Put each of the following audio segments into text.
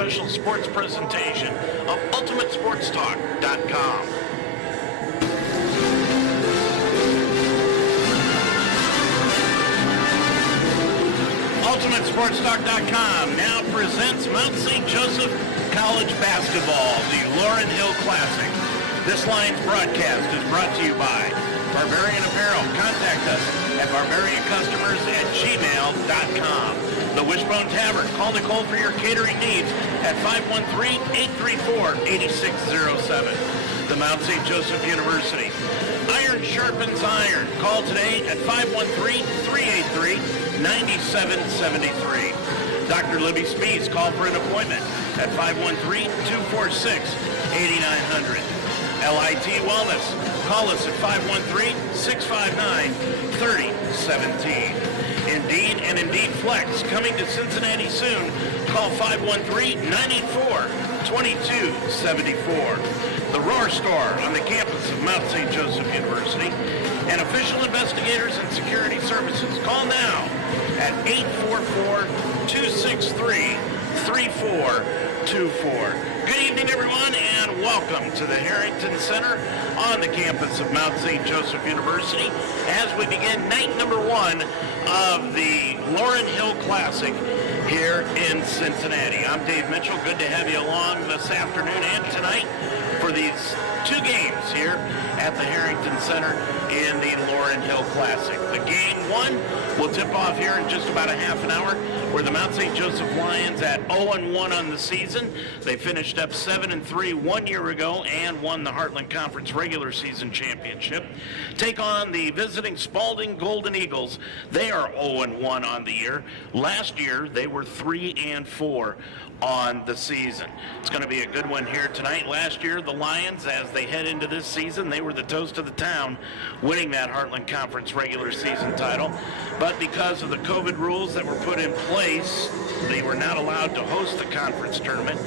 special sports presentation of UltimateSportsTalk.com. UltimateSportsTalk.com now presents Mount St. Joseph College Basketball, the Laurel Hill Classic. This Lions broadcast is brought to you by Barbarian Apparel. Contact us at barbariancustomers@gmail.com. The Wishbone Tavern. Call Nicole for your catering needs at 513-834-8607. The Mount St. Joseph University. Iron sharpens iron. Call today at 513-383-9773. Dr. Libby Spees. Call for an appointment at 513-246-8900. LIT Wellness. Call us at 513-659-3017. Indeed and Indeed Flex coming to Cincinnati soon. Call 513-984-2274. The Roar Store on the campus of Mount St. Joseph University. And official investigators and security services. Call now at 844-263-3424. Good evening, everyone, and welcome to the Harrington Center on the campus of Mount St. Joseph University as we begin night number one of the Laurel Hill Classic here in Cincinnati. I'm Dave Mitchell. Good to have you along this afternoon and tonight for these two games here at the Harrington Center in the Laurel Hill Classic. The game one will tip off here in just about a half an hour, where the Mount St. Joseph Lions at 0-1 on the season. They finished up 7-3 1 year ago and won the Heartland Conference regular season championship. Take on the visiting Spalding Golden Eagles. They are 0-1 on the year. Last year, they were 3-4 on the season. It's going to be a good one here tonight. Last year, the Lions, as they head into this season, they were the toast of the town, winning that Heartland Conference regular season title. But because of the COVID rules that were put in place, they were not allowed to host the conference tournament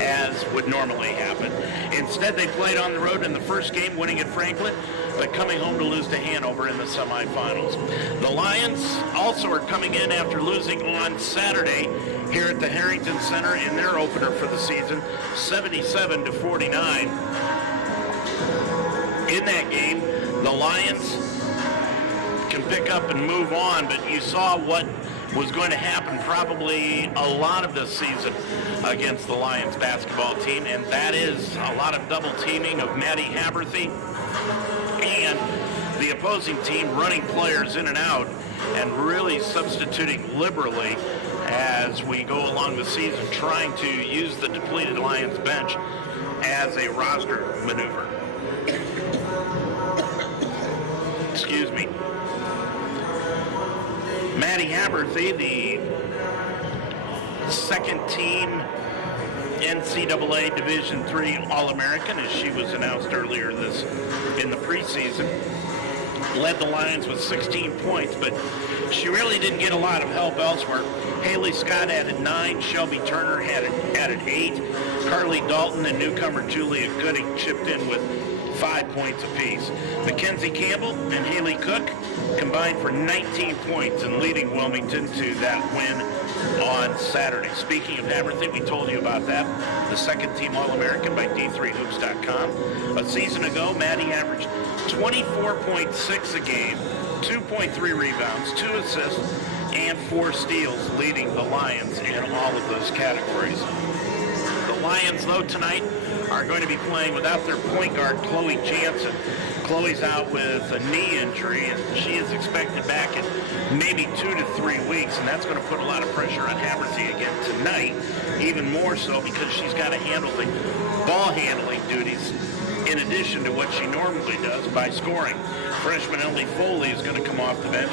as would normally happen. Instead, they played on the road in the first game, winning at Franklin, but coming home to lose to Hanover in the semifinals. The Lions also are coming in after losing on Saturday here at the Harrington Center in their opener for the season, 77-49. In that game, the Lions can pick up and move on, but you saw what was going to happen probably a lot of this season against the Lions basketball team, and that is a lot of double teaming of Maddie Haberthy and the opposing team running players in and out and really substituting liberally as we go along the season, trying to use the depleted Lions bench as a roster maneuver. Excuse me. Maddie Haberthy, the second team NCAA Division III All-American, as she was announced earlier in the preseason, led the Lions with 16 points, but she really didn't get a lot of help elsewhere. Haley Scott added 9, Shelby Turner added 8, Carly Dalton and newcomer Julia Gooding chipped in with 5 points apiece. Mackenzie Campbell and Haley Cook combined for 19 points and leading Wilmington to that win on Saturday. Speaking of Haberthy, we told you about that. The second team All-American by D3Hoops.com. A season ago, Maddie averaged 24.6 a game, 2.3 rebounds, 2 assists, and 4 steals, leading the Lions in all of those categories. The Lions, though, tonight are going to be playing without their point guard, Chloe Jansen. Chloe's out with a knee injury, and she is expected back in maybe 2 to 3 weeks, and that's going to put a lot of pressure on Haberthy again tonight, even more so because she's got to handle the ball handling duties in addition to what she normally does by scoring. Freshman Ellie Foley is going to come off the bench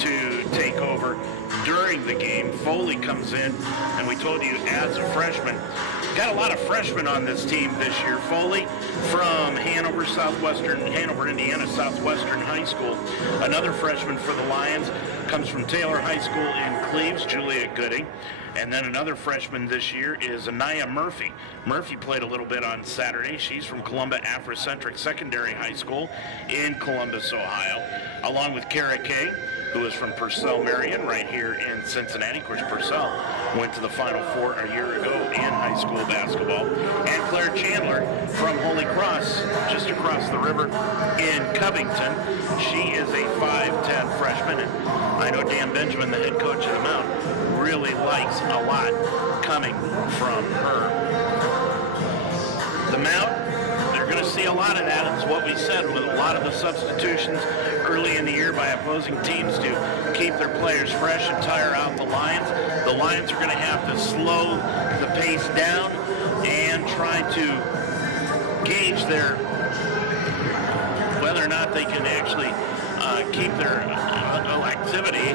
to take over during the game. Foley comes in, and we told you as a freshman, got a lot of freshmen on this team this year. Foley from Hanover, Indiana Southwestern High School. Another freshman for the Lions comes from Taylor High School in Cleves, Julia Gooding. And then another freshman this year is Anaya Murphy. Murphy played a little bit on Saturday. She's from Columbia Afrocentric Secondary High School in Columbus, Ohio, along with Kara Kay, who is from Purcell Marion right here in Cincinnati. Of course, Purcell went to the Final Four a year ago in high school basketball. And Claire Chandler from Holy Cross, just across the river in Covington. She is a 5'10 freshman, and I know Dan Benjamin, the head coach of the Mount, really likes a lot coming from her. The Mount, they're going to see a lot of that. It's what we said with a lot of the substitutions early in the year by opposing teams to keep their players fresh and tire out the Lions. The Lions are going to have to slow the pace down and try to gauge their whether or not they can actually keep their activity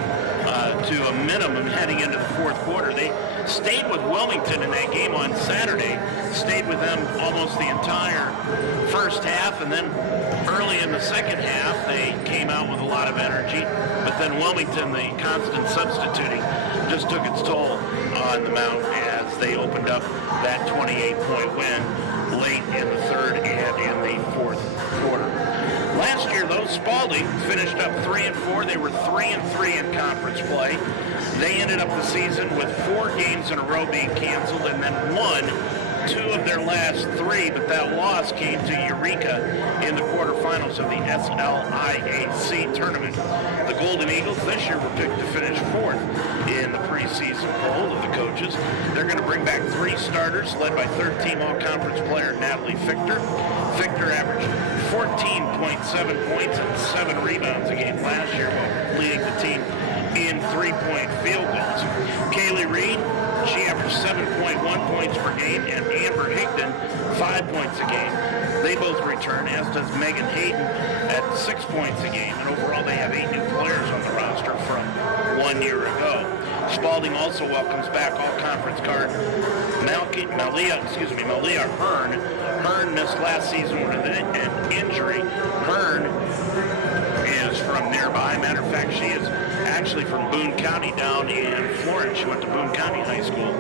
to a minimum heading into the fourth quarter. They stayed with Wilmington in that game on Saturday, stayed with them almost the entire first half, and then early in the second half they came out with a lot of energy, but then Wilmington, the constant substituting, just took its toll on the Mount as they opened up that 28-point win late in the third and in the fourth quarter. Last year, though, Spalding finished up 3-4. They were 3-3 in conference play. They ended up the season with 4 games in a row being canceled and then won 2 of their last 3, but that loss came to Eureka in the quarterfinals of the SLIAC tournament. The Golden Eagles this year were picked to finish 4th in the preseason poll of the coaches. They're going to bring back 3 starters led by third-team all-conference player Natalie Fichter. Fichter averaged 14.7 points and 7 rebounds a game last year while leading the team in 3-point field goals. Kaylee Reed, she averaged 7.1 points per game, and Amber Higdon 5 points a game. They both return, as does Megan Hayden at 6 points a game, and overall they have 8 new players on the roster from 1 year ago. Spalding also welcomes back all-conference guard Malia Hearn. Hearn missed last season with an injury. Hearn is from nearby. Matter of fact, she is actually from Boone County down in Florence. She went to Boone County High School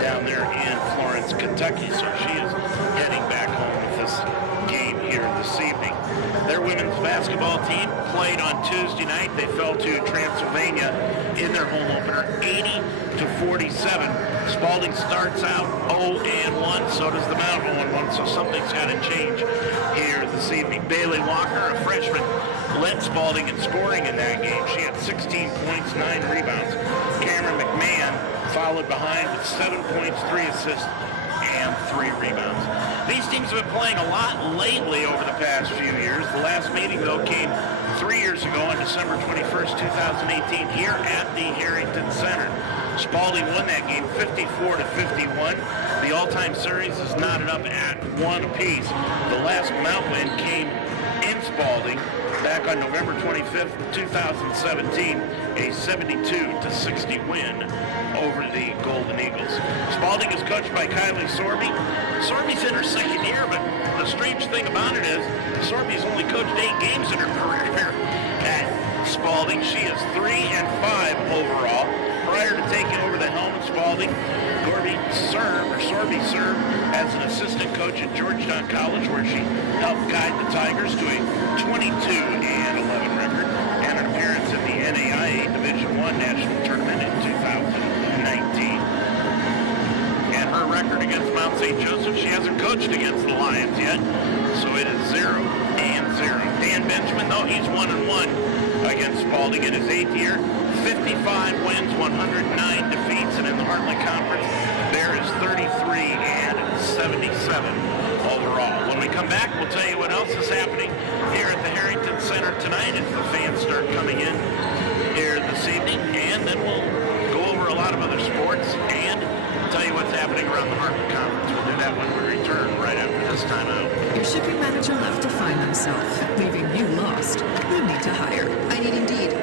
down there in Florence, Kentucky. So she is heading back home with this game here this evening. Their women's basketball team played on Tuesday night. They fell to Transylvania in their home opener, 80-47. Spalding starts out 0-1. So does the Mount 0-1. So something's got to change here this evening. Bailey Walker, a freshman, led Spalding in scoring in that game. She had 16 points, 9 rebounds. Cameron McMahon followed behind with 7 points, 3 assists, and 3 rebounds. These teams have been playing a lot lately over the past few years. The last meeting, though, came 3 years ago on December 21st, 2018, here at the Harrington Center. Spalding won that game 54-51. The all-time series is knotted up at 1 apiece. The last Mount win came in Spalding back on November 25th, 2017, a 72-60 win over the Golden Eagles. Spalding is coached by Kylie Sorby. Sorby's in her second year, but the strange thing about it is Sorby's only coached 8 games in her career here at Spalding. She is 3-5 overall. Prior to taking over the helm at Spalding, Sorby served as an assistant coach at Georgetown College, where she helped guide the Tigers to a 22-11 record and an appearance in the NAIA Division I National Tournament in 2019. And her record against Mount St. Joseph, she hasn't coached against the Lions yet, so it is 0-0. Dan Benjamin, though, he's 1-1 against Spalding in his 8th year. 55 wins, 109 defeats, and in the Heartland Conference, there is 33-77 overall. When we come back, we'll tell you what else is happening here at the Harrington Center tonight as the fans start coming in here this evening, and then we'll go over a lot of other sports and tell you what's happening around the Heartland Conference. We'll do that when we return right after this time out. Your shipping manager left to find himself, leaving you lost. You need to hire. I need Indeed.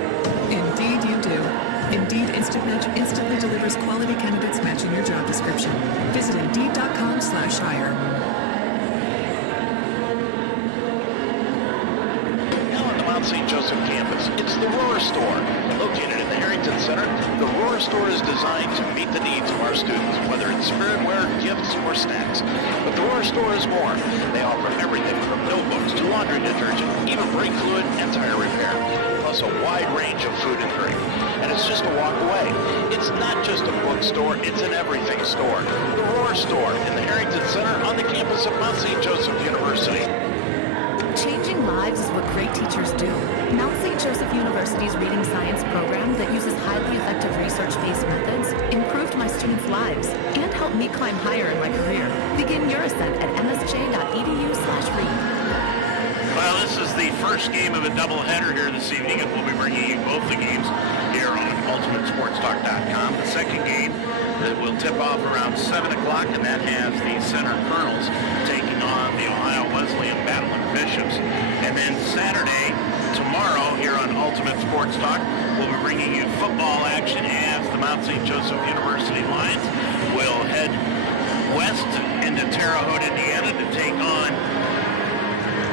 Indeed you do. Indeed instantly delivers quality candidates matching your job description. Visit Indeed.com/hire. Now on the Mount St. Joseph campus, it's the Roar Store. Located in the Harrington Center, the Roar Store is designed to meet the needs of our students, whether it's spiritware, gifts, or snacks. But the Roar Store is more. They offer everything from notebooks to laundry detergent, even brake fluid and tire repair. plus a wide range of food and drink. And it's just a walk away. It's not just a bookstore, it's an everything store. The Roar Store in the Harrington Center on the campus of Mount St. Joseph University. Changing lives is what great teachers do. Mount St. Joseph University's Reading Science program that uses highly effective research-based methods improved my students' lives and helped me climb higher in my career. Begin your ascent at msj.edu/read. Well, this is the first game of a doubleheader here this evening, and we'll be bringing you both the games here on UltimateSportsTalk.com. The second game that will tip off around 7 o'clock, and that has the Center Colonels taking on the Ohio Wesleyan Battling Bishops. And then Saturday, tomorrow, here on Ultimate Sports Talk, we'll be bringing you football action as the Mount St. Joseph University Lions will head west into Terre Haute, Indiana to take on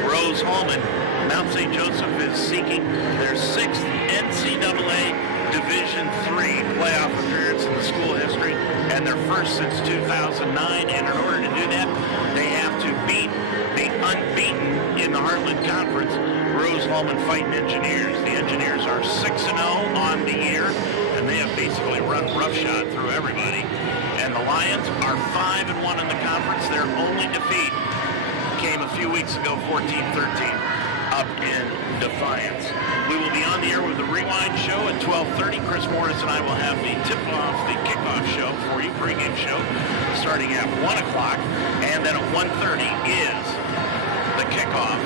Rose-Hulman. Mount St. Joseph is seeking their 6th NCAA Division III playoff appearance in the school history and their first since 2009. And in order to do that, they have to beat the unbeaten in the Heartland Conference Rose-Hulman Fighting Engineers. The Engineers are 6-0 on the year, and they have basically run roughshod through everybody. And the Lions are 5-1 in the conference. Their only defeat came a few weeks ago, 14-13, up in Defiance. We will be on the air with the Rewind Show at 12:30. Chris Morris and I will have the tip-off, the kickoff show for you, pregame show, starting at 1 o'clock. And then at 1:30 is the kickoff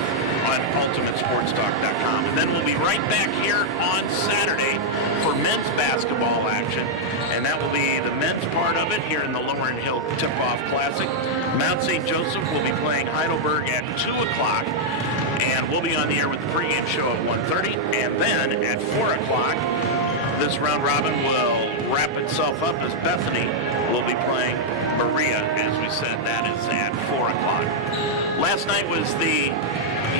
on UltimateSportsTalk.com. And then we'll be right back here on Saturday for men's basketball action. And that will be the men's part of it here in the Lowering Hill Tip-Off Classic. Mount St. Joseph will be playing Heidelberg at 2 o'clock. And we'll be on the air with the pregame show at 1:30. And then at 4 o'clock, this round robin will wrap itself up as Bethany will be playing Maria. As we said, that is at 4 o'clock. Last night was the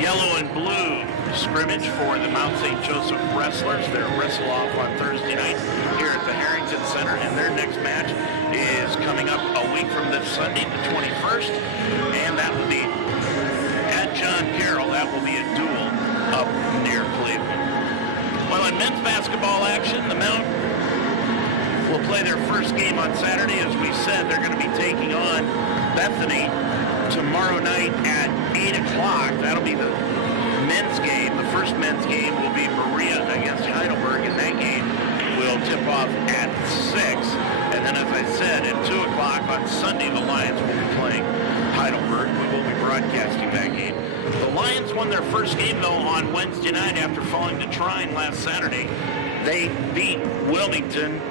yellow and blue scrimmage for the Mount St. Joseph Wrestlers. Their wrestle off on Thursday night here at the Harrington Center, and their next match is coming up a week from this Sunday, the 21st, and that will be at John Carroll. That will be a duel up near Cleveland. Well, in men's basketball action, the Mount will play their first game on Saturday. As we said, they're going to be taking on Bethany tomorrow night at 8 o'clock. That'll be the men's game. The first men's game will be Maria against Heidelberg, and that game will tip off at 6. And then, as I said, at 2 o'clock on Sunday, the Lions will be playing Heidelberg. We will be broadcasting that game. The Lions won their first game, though, on Wednesday night after falling to Trine last Saturday. They beat Wilmington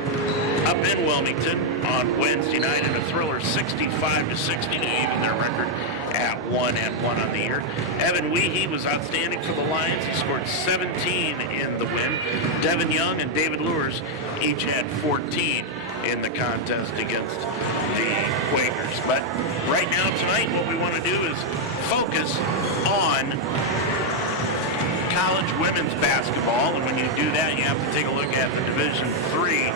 up in Wilmington on Wednesday night in a thriller, 65-60 to even their record at 1-1 on the year. Evan Weehee was outstanding for the Lions. He scored 17 in the win. Devin Young and David Lewis each had 14 in the contest against the Quakers. But right now, tonight, what we want to do is focus on college women's basketball, and when you do that, you have to take a look at the Division III,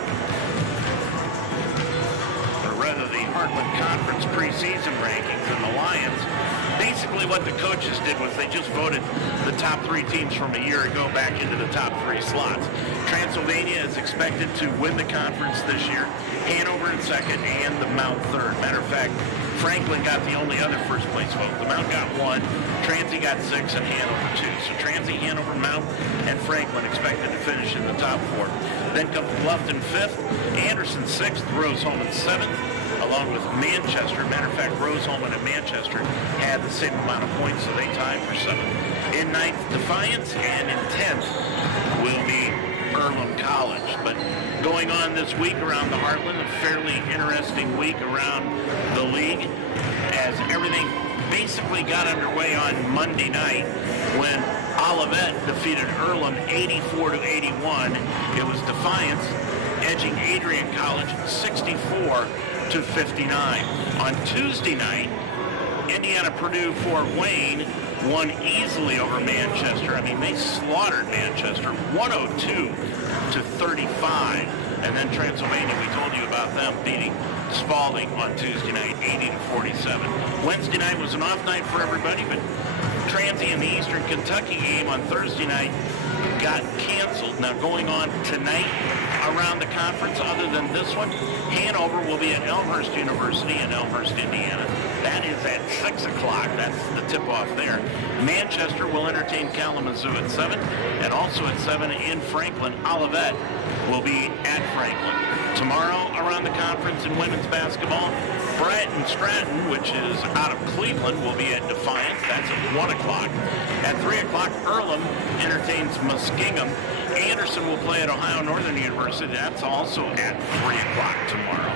or rather the Heartland Conference preseason rankings. And the Lions, basically what the coaches did was they just voted the top 3 teams from a year ago back into the top 3 slots. Transylvania is expected to win the conference this year, Hanover in second, and the Mount third. Matter of fact, Franklin got the only other first place vote. The Mount got 1, Transy got 6, and Hanover 2. So Transy, Hanover, Mount, and Franklin expected to finish in the top 4. Then comes Bluffton 5th, Anderson 6th, Rose-Hulman 7th, along with Manchester. Matter of fact, Rose-Hulman and Manchester had the same amount of points, so they tied for 7th. In 9th, Defiance, and in 10th will be Earlham College. But going on this week around the Heartland, a fairly interesting week around the league, as everything basically got underway on Monday night when Olivet defeated Earlham 84-81. It was Defiance edging Adrian College 64-59. On Tuesday night, Indiana Purdue Fort Wayne won easily over Manchester. I mean, they slaughtered Manchester 102-35. And then Transylvania, we told you about them beating Spalding on Tuesday night 80-47. Wednesday night was an off night for everybody, but Transy in the Eastern Kentucky game on Thursday night got canceled. Now going on tonight around the conference, other than this one, Hanover will be at Elmhurst University in Elmhurst, Indiana. That is at 6 o'clock. That's the tip-off there. Manchester will entertain Kalamazoo at 7, and also at 7 in Franklin, Olivet will be at Franklin. Tomorrow around the conference in women's basketball, Bratton Stratton, which is out of Cleveland, will be at Defiance. That's at 1 o'clock. At 3 o'clock, Earlham entertains Muskingum. Anderson will play at Ohio Northern University. That's also at 3 o'clock tomorrow.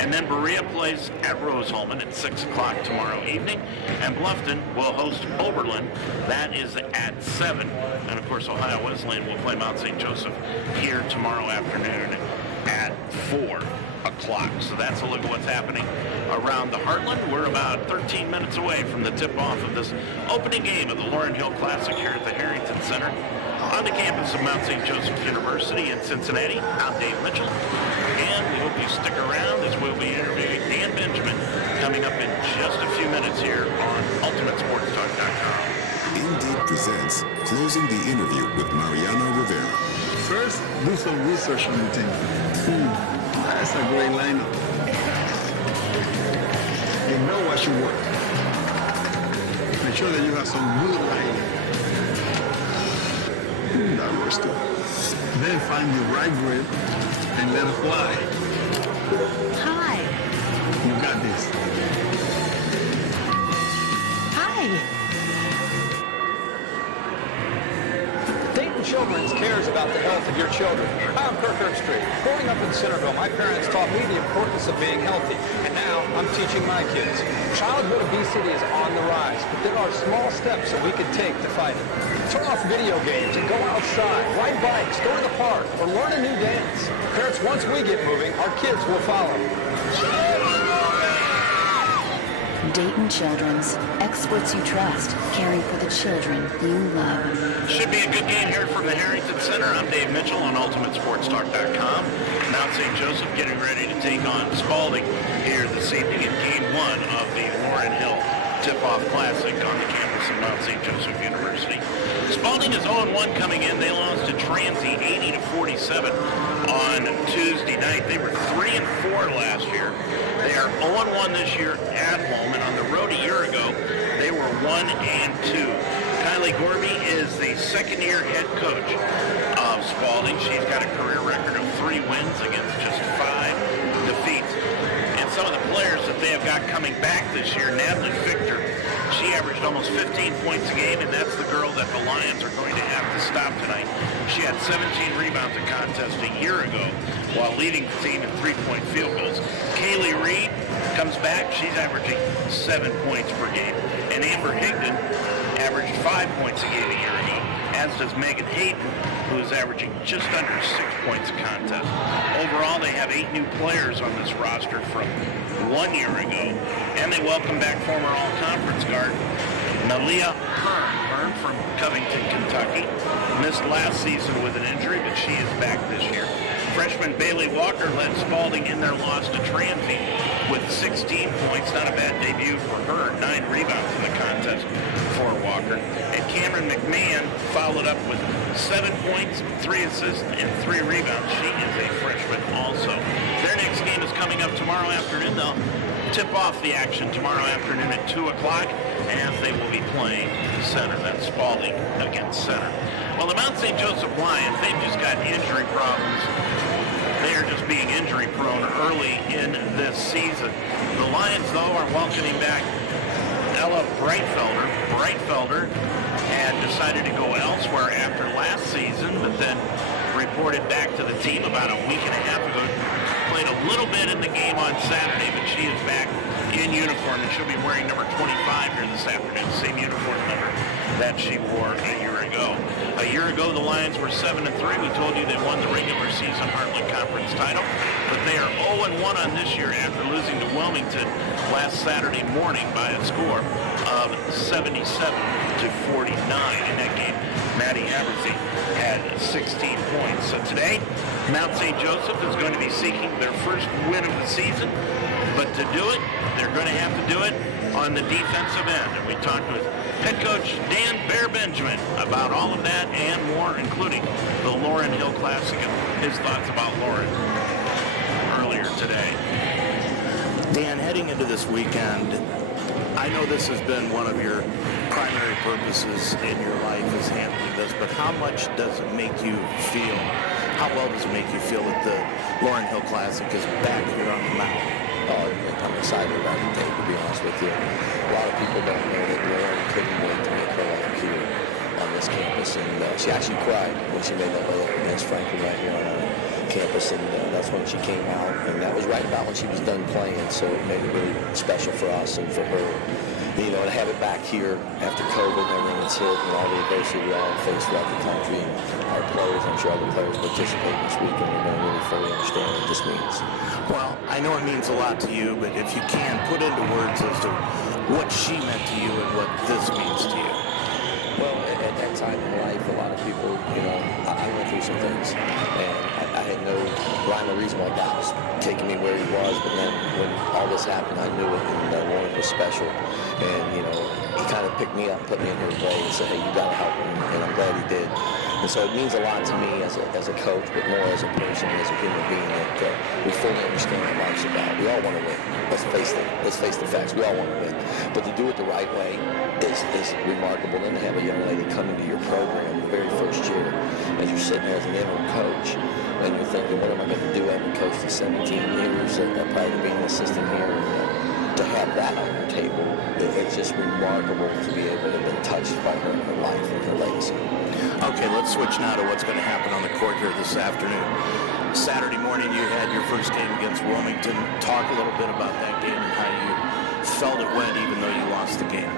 And then Berea plays at Roseholman at 6 o'clock tomorrow evening. And Bluffton will host Oberlin. That is at 7. And of course, Ohio Wesleyan will play Mount St. Joseph here tomorrow afternoon at 4 o'clock. So that's a look at what's happening around the Heartland. We're about 13 minutes away from the tip-off of this opening game of the Laurel Hill Classic here at the Harrington Center on the campus of Mount St. Joseph University in Cincinnati. I'm Dave Mitchell, and we hope you stick around as we'll be interviewing Dan Benjamin coming up in just a few minutes here on UltimateSportsTalk.com. Indeed presents Closing the Interview with Mariano Rivera. First, do some research on the team. That's a great lineup. You know what you want. Make sure that you have some good lineup. That works too. Then find the right grip and let it fly. Hi. You got this. Hi. Dayton Children's cares about the health of your children. I'm Kirk Herbstreit. Growing up in Centerville, my parents taught me the importance of being healthy, and now I'm teaching my kids. Childhood obesity is on the rise, but there are small steps that we can take to fight it. Turn off video games and go outside, ride bikes, go to the park, or learn a new dance. Parents, once we get moving, our kids will follow. Dayton Children's, experts you trust, caring for the children you love. Should be a good game here from the Harrington Center. I'm Dave Mitchell on UltimateSportsTalk.com. Mount St. Joseph getting ready to take on Spalding here this evening in Game 1 of the Laurel Hill Tip-Off Classic on the campus of Mount St. Joseph University. Spalding is 0-1 coming in. They lost to Transy 80-47 on Tuesday night. They were 3-4 last year. They are 0-1 this year at home, and on the road a year ago, they were 1-2. Kylie Gorby is the second-year head coach of Spalding. She's got a career record of 3 wins against just 5 defeats. And some of the players that they have got coming back this year, Natalie Fichter, she averaged almost 15 points a game, and that's the girl that the Lions are going to have to stop tonight. She had 17 rebounds a contest a year ago while leading the team in 3-point field goals. Kaylee Reed comes back. She's averaging 7 points per game. And Amber Higdon averaged 5 points a game a year ago, as does Megan Hayden, who is averaging just under 6 points a contest. Overall, they have 8 new players on this roster from 1 year ago, and they welcome back former all-conference guard Nalia Hearn from Covington, Kentucky. Missed last season with an injury, but she is back this year. Freshman Bailey Walker led Spalding in their loss to Transy with 16 points. Not a bad debut for her. 9 rebounds in the contest for Walker. And Cameron McMahon followed up with 7 points, 3 assists, and 3 rebounds. She is a freshman also. Their next game is coming up tomorrow afternoon. They'll tip off the action tomorrow afternoon at 2 o'clock as they will be playing center. That's Spalding against center. Well, the Mount St. Joseph Lions, they've just got injury problems. They are just being injury prone early in this season. The Lions, though, are welcoming back Ella Breitfelder. Breitfelder had decided to go elsewhere after last season, but then reported back to the team about a week and a half ago. Played a little bit in the game on Saturday, but she is back in uniform, and she'll be wearing number 25 here this afternoon, same uniform number that she wore a year ago. A year ago, the Lions were 7-3. We told you they won the regular season Heartland Conference title, but they are 0-1 on this year after losing to Wilmington last Saturday morning by a score of 77-49. In that game, Maddie Abersy had 16 points. So today, Mount St. Joseph is going to be seeking their first win of the season, but to do it, they're going to have to do it on the defensive end. And we talked with head coach Dan Bear Benjamin about all of that and more, including the Laurel Hill Classic and his thoughts about Laurel earlier today. Dan, heading into this weekend, I know this has been one of your primary purposes in your life is handling this, but how much does it make you feel, how well does it make you feel that the Laurel Hill Classic is back here on the mountain? I'm excited about the day, to be honest with you. A lot of people don't know that Lauren couldn't wait to make her life here on this campus, and she actually cried when she made that layup against Franklin right here on our campus, and that's when she came out, and that was right about when she was done playing, so it made it really special for us and for her. You know, to have it back here after COVID and everything that's hit and all the adversity we all face throughout the country, and our players, I'm sure other players participating this weekend, we're going to really fully understand what this means. Well, I know it means a lot to you, but if you can, put into words as to what she meant to you and what this means to you. Well, at that time in life, a lot of people, you know, I went through some things, and I had no rhyme or reason why God was taking me where he was, but then when all this happened, I knew it, and that Lauren was special, and, you know, he kind of picked me up, put me in her way, and said, hey, you got to help him, and I'm glad he did. And so it means a lot to me as a coach, but more as a person, as a human being, that we fully understand what life's about. We all want to win. Let's face the facts. We all want to win. But to do it the right way is remarkable. Then to have a young lady come into your program the very first year, as you're sitting there as an interim coach, and you're thinking, what am I going to do? I haven't coached for 17 years. I'll probably be an assistant here. To have that on your table, it's just remarkable to be able to be touched by her life and her legacy. Okay, let's switch now to what's going to happen on the court here this afternoon. Saturday morning, you had your first game against Wilmington. Talk a little bit about that game and how you felt it went, even though you lost the game.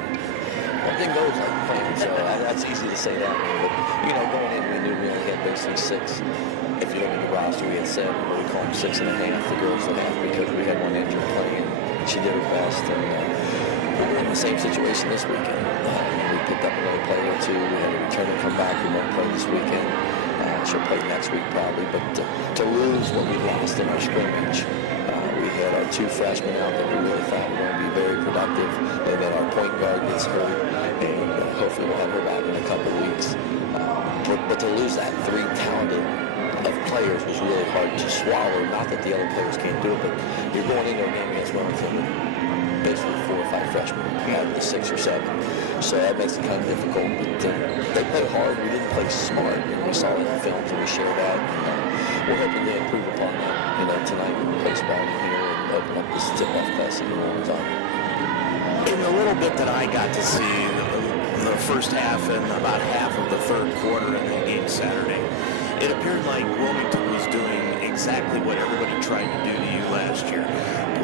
Everything goes like planned, so that's easy to say that. But, you know, going in, we knew we only had basically 6. If you look at the roster, we had 7, but we called them 6.5. The girls the half because we had one injured playing. She did her best, and we're in the same situation this weekend. We picked up another player or two. We had a returner come back who won't play this weekend. She'll play next week probably, but to lose what we lost in our scrimmage, we had our 2 freshmen out that we really thought were going to be very productive, and then our point guard gets hurt, and hopefully we'll have her back in a couple of weeks. But to lose that 3 talented of players was really hard to swallow. Not that the other players can't do it, but you're going into a game against Wilmington with basically 4 or 5 freshmen out of the 6 or 7. So that makes it kind of difficult. But they play hard. We didn't play smart. And we saw it in films and we shared that. And, we're hoping to improve upon that. You know, tonight we play smart in here and open up this tip-off class that everyone's on. In the little bit that I got to see, the first half and about half of the third quarter in that game Saturday, it appeared like Wilmington was doing exactly what everybody tried to do to you last year.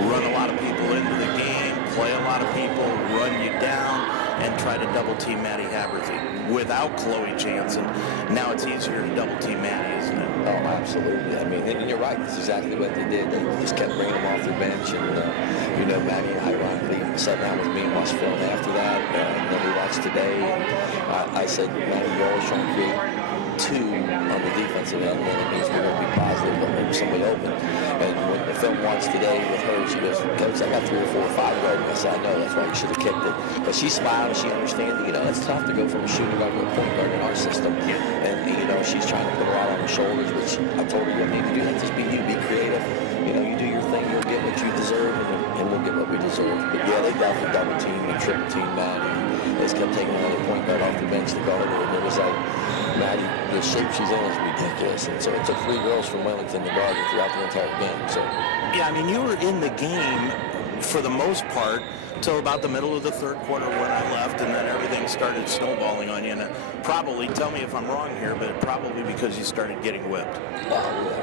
Run a lot of people into the game, play a lot of people, run you down, and try to double-team Maddie Haberthy. Without Chloe Jansen, now it's easier to double-team Maddie, isn't it? Oh, absolutely. I mean, and you're right. That's exactly what they did. They just kept bringing them off their bench. And, you know, Maddie, ironically, sat down with me and watched film after that. And then we watched today. And I said, Maddie, you're always trying to create 2 on the defensive end, and it means we're going to be positive, but maybe somebody open. And when the film watched today with her, she goes, Coach, I got 3 or 4 or 5 guards. I said, I know, that's why you should have kicked it. But she smiled and she understands that, you know, it's tough to go from a shooting guard to a point guard in our system. And, you know, she's trying to put a lot on her shoulders, which I told her, you don't need to do that. Just be you, be creative. You know, you do your thing, you'll get what you deserve, and we'll get what we deserve. But yeah, they definitely double team and triple team Maddie. They just kept taking another point guard off the bench to guard her, and it was like, Maddie, the shape she's in is ridiculous. And so it took 3 girls from Wilmington to guard her throughout the entire game. So yeah, I mean, you were in the game for the most part till about the middle of the third quarter when I left, and then everything started snowballing on you. And probably, tell me if I'm wrong here, but probably because you started getting whipped.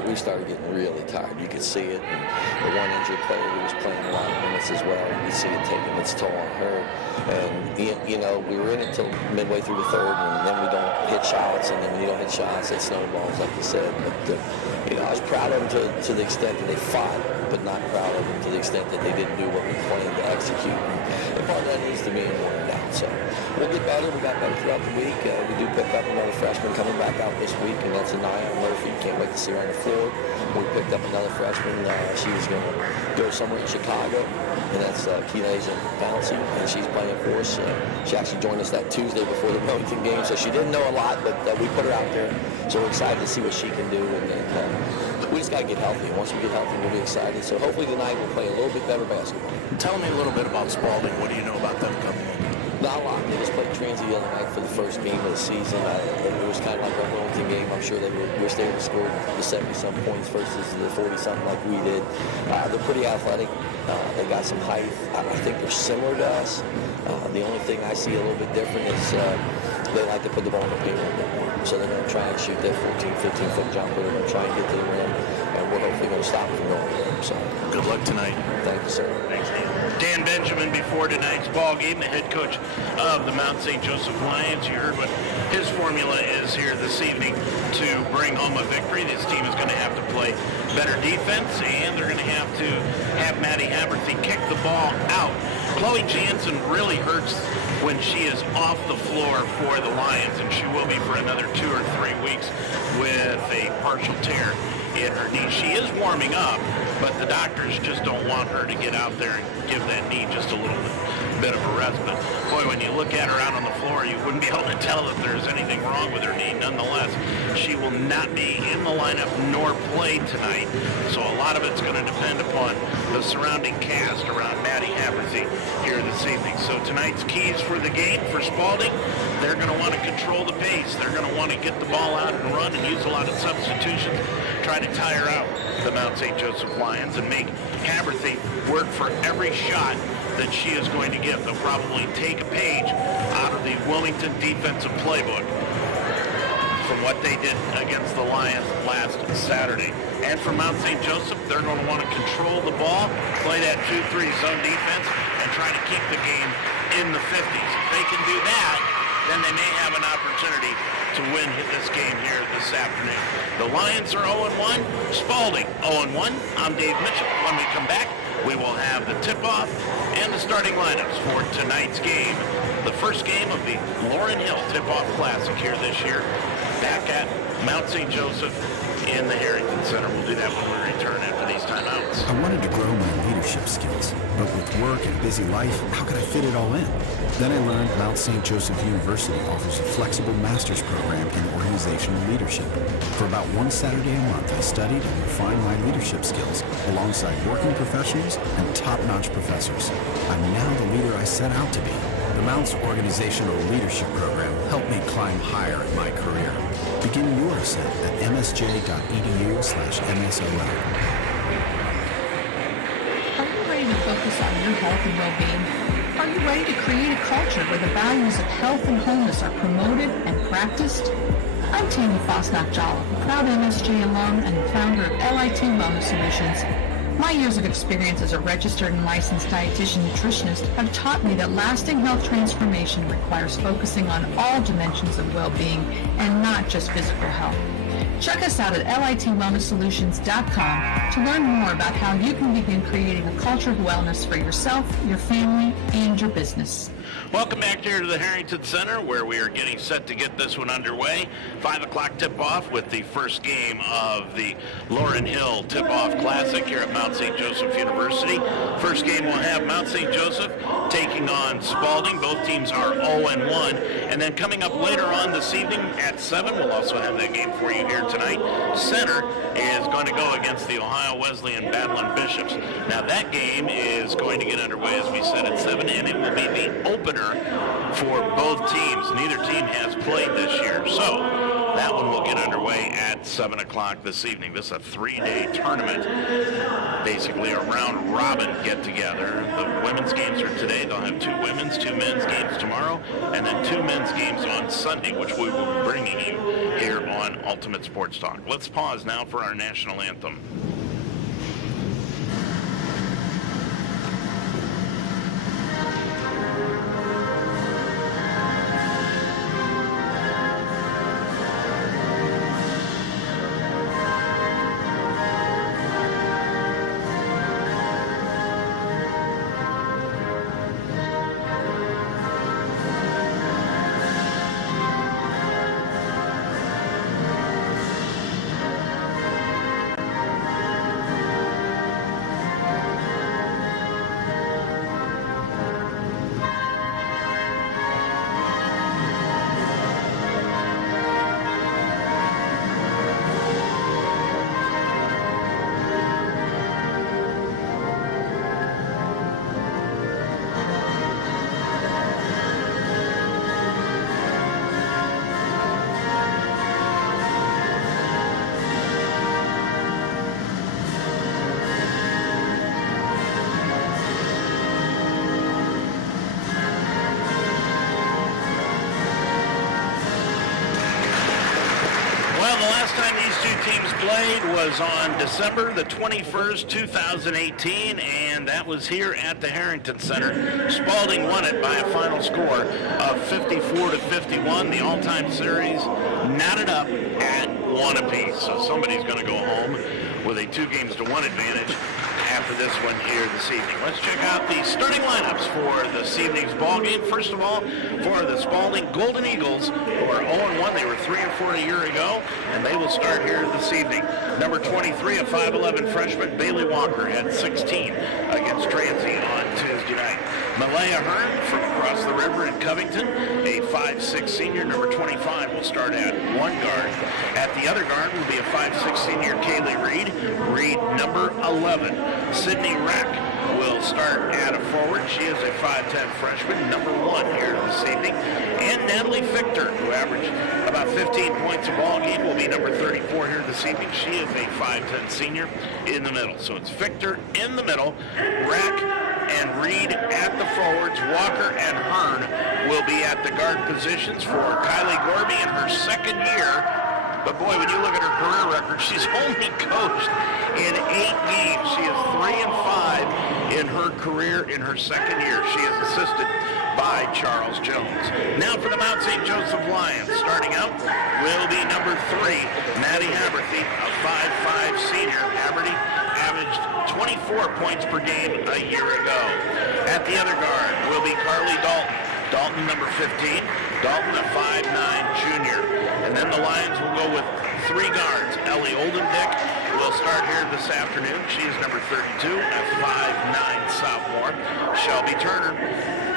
We started getting really tired. You could see it. And the one injured player who was playing a lot of minutes as well, you could see it taking its toll on her. And, you know, we were in it till midway through the third, and then we don't hit shots, and then when you don't hit shots, it snowballs, like you said. But, you know, I was proud of them to the extent that they fought, but not proud of them to the extent that they didn't do what we planned to execute. And part of that needs to be worked out. So we'll get better. We got better throughout the week. We do pick up another freshman coming back out this week, and that's Anaya Murphy. Can't wait to see her on the floor. We picked up another freshman. She was going to go somewhere in Chicago, and that's Keelay's Bouncy, and she's playing for us. She actually joined us that Tuesday before the Wellington game, so she didn't know a lot, but we put her out there. So we're excited to see what she can do, and we just got to get healthy. Once we get healthy, we'll be excited. So hopefully tonight we'll play a little bit better basketball. Tell me a little bit about Spalding. What do you know about them coming in? Not a lot. They just played Transy the other night for the first game of the season. It was kind of like our Wellington game. I'm sure they wish they would have scored the 70-some points versus the 40-something like we did. They're pretty athletic. They got some height. I think they're similar to us. The only thing I see a little bit different is they like to put the ball in the paint a little bit more. So they're going to try and shoot that 14, 15-foot jumper. They're going to try and get to the rim, and we're hopefully going to stop them going to the rim. So good luck tonight. Thank you, sir. Thanks, Dan. Dan Benjamin before tonight's ball game, the head coach of the Mount St. Joseph Lions. You heard what his formula is here this evening to bring home a victory. This team is going to have to play better defense, and they're going to have Maddie Haberthy kick the ball out. Chloe Jansen really hurts when she is off the floor for the Lions, and she will be for another 2 or 3 weeks with a partial tear in her knee. She is warming up, but the doctors just don't want her to get out there and give that knee just a little bit of a rest. But boy, when you look at her out on the floor, you wouldn't be able to tell if there's anything wrong with her knee. Nonetheless, she will not be in the lineup nor play tonight. So a lot of it's going to depend upon the surrounding cast around Maddie Haberthy here this evening. So tonight's keys for the game for Spalding, they're going to want to control the pace. They're going to want to get the ball out and run and use a lot of substitutions, try to tire out the Mount St. Joseph Lions and make Haberthy work for every shot that she is going to give. They'll probably take a page out of the Wilmington defensive playbook from what they did against the Lions last Saturday. And for Mount St. Joseph, they're going to want to control the ball, play that 2-3 zone defense, and try to keep the game in the 50s. If they can do that, then they may have an opportunity to win this game here this afternoon. The Lions are 0-1, Spalding 0-1. I'm Dave Mitchell. When we come back, we will have the tip-off and the starting lineups for tonight's game, the first game of the Laurel Hill Tip-Off Classic here this year, back at Mount St. Joseph in the Harrington Center. We'll do that when we return after these timeouts. I wanted to grow my leadership skills, but with work and busy life, how could I fit it all in? Then I learned Mount St. Joseph University offers a flexible master's program in organizational leadership. For about one Saturday a month, I studied and refined my leadership skills alongside working professionals and top-notch professors. I'm now the leader I set out to be. The Mount's organizational leadership program helped me climb higher in my career. Begin your ascent at msj.edu/MSOL. Are you ready to focus on your health and well-being? Are you ready to create a culture where the values of health and wholeness are promoted and practiced? I'm Tammy Fosnack-Jolla, a proud MSJ alum and founder of LIT Wellness Solutions. My years of experience as a registered and licensed dietitian nutritionist have taught me that lasting health transformation requires focusing on all dimensions of well-being and not just physical health. Check us out at litwellnesssolutions.com to learn more about how you can begin creating a culture of wellness for yourself, your family, and your business. Welcome back here to the Harrington Center, where we are getting set to get this one underway. 5 o'clock tip-off with the first game of the Laurel Hill Tip-Off Classic here at Mount St. Joseph University. First game will have Mount St. Joseph taking on Spalding. Both teams are 0-1. And then coming up later on this evening at 7, we'll also have that game for you here tonight. Center is going to go against the Ohio Wesleyan Badland Bishops. Now that game is going to get underway, as we said, at 7, and it will be the opener for both teams. Neither team has played this year, so that one will get underway at 7 o'clock this evening. This is a 3-day tournament, basically a round-robin get-together. The women's games are today. They'll have 2 women's, 2 men's games tomorrow, and then 2 men's games on Sunday, which we will be bringing you here on Ultimate Sports Talk. Let's pause now for our national anthem. last time these two teams played was on December the 21st, 2018, and that was here at the Harrington Center. Spalding won it by a final score of 54-51. The all-time series knotted up at 1 apiece. So somebody's going to go home with a 2-games-to-1 advantage after this one here this evening. Let's check out the starting lineups for this evening's ball game. First of all, for the Spalding Golden Eagles, who are 0-1. They were 3-4 a year ago, and they will start here this evening. Number 23, a 5'11 freshman, Bailey Walker, had 16 against Transy on Tuesday night. Malaya Hearn from across the river in Covington, a 5'6 senior. Number 25 will start at one guard. At the other guard will be a 5'6 senior, Kaylee Reed. Reed, number 11. Sydney Rack will start at a forward. She is a 5'10 freshman, number 1 here this evening. And Natalie Fichter, who averaged about 15 points a ball game, will be number 34 here this evening. She is a 5'10 senior in the middle. So it's Fichter in the middle, Rack and Reed at the forwards. Walker and Hearn will be at the guard positions for Kylie Gorby in her second year. But boy, when you look at her career record, she's only coached in 8 games. She is 3-5 in her career in her second year. She is assisted by Charles Jones. Now for the Mount St. Joseph Lions. Starting out will be number 3, Maddie Haberthy, a 5'5 senior. Haberthy averaged 24 points per game a year ago. At the other guard will be Carly Dalton. Dalton, number 15. Dalton, a 5'9 junior. And then the Lions will go with 3 guards. Ellie Oldendick will start here this afternoon. She is number 32, a 5'9 sophomore. Shelby Turner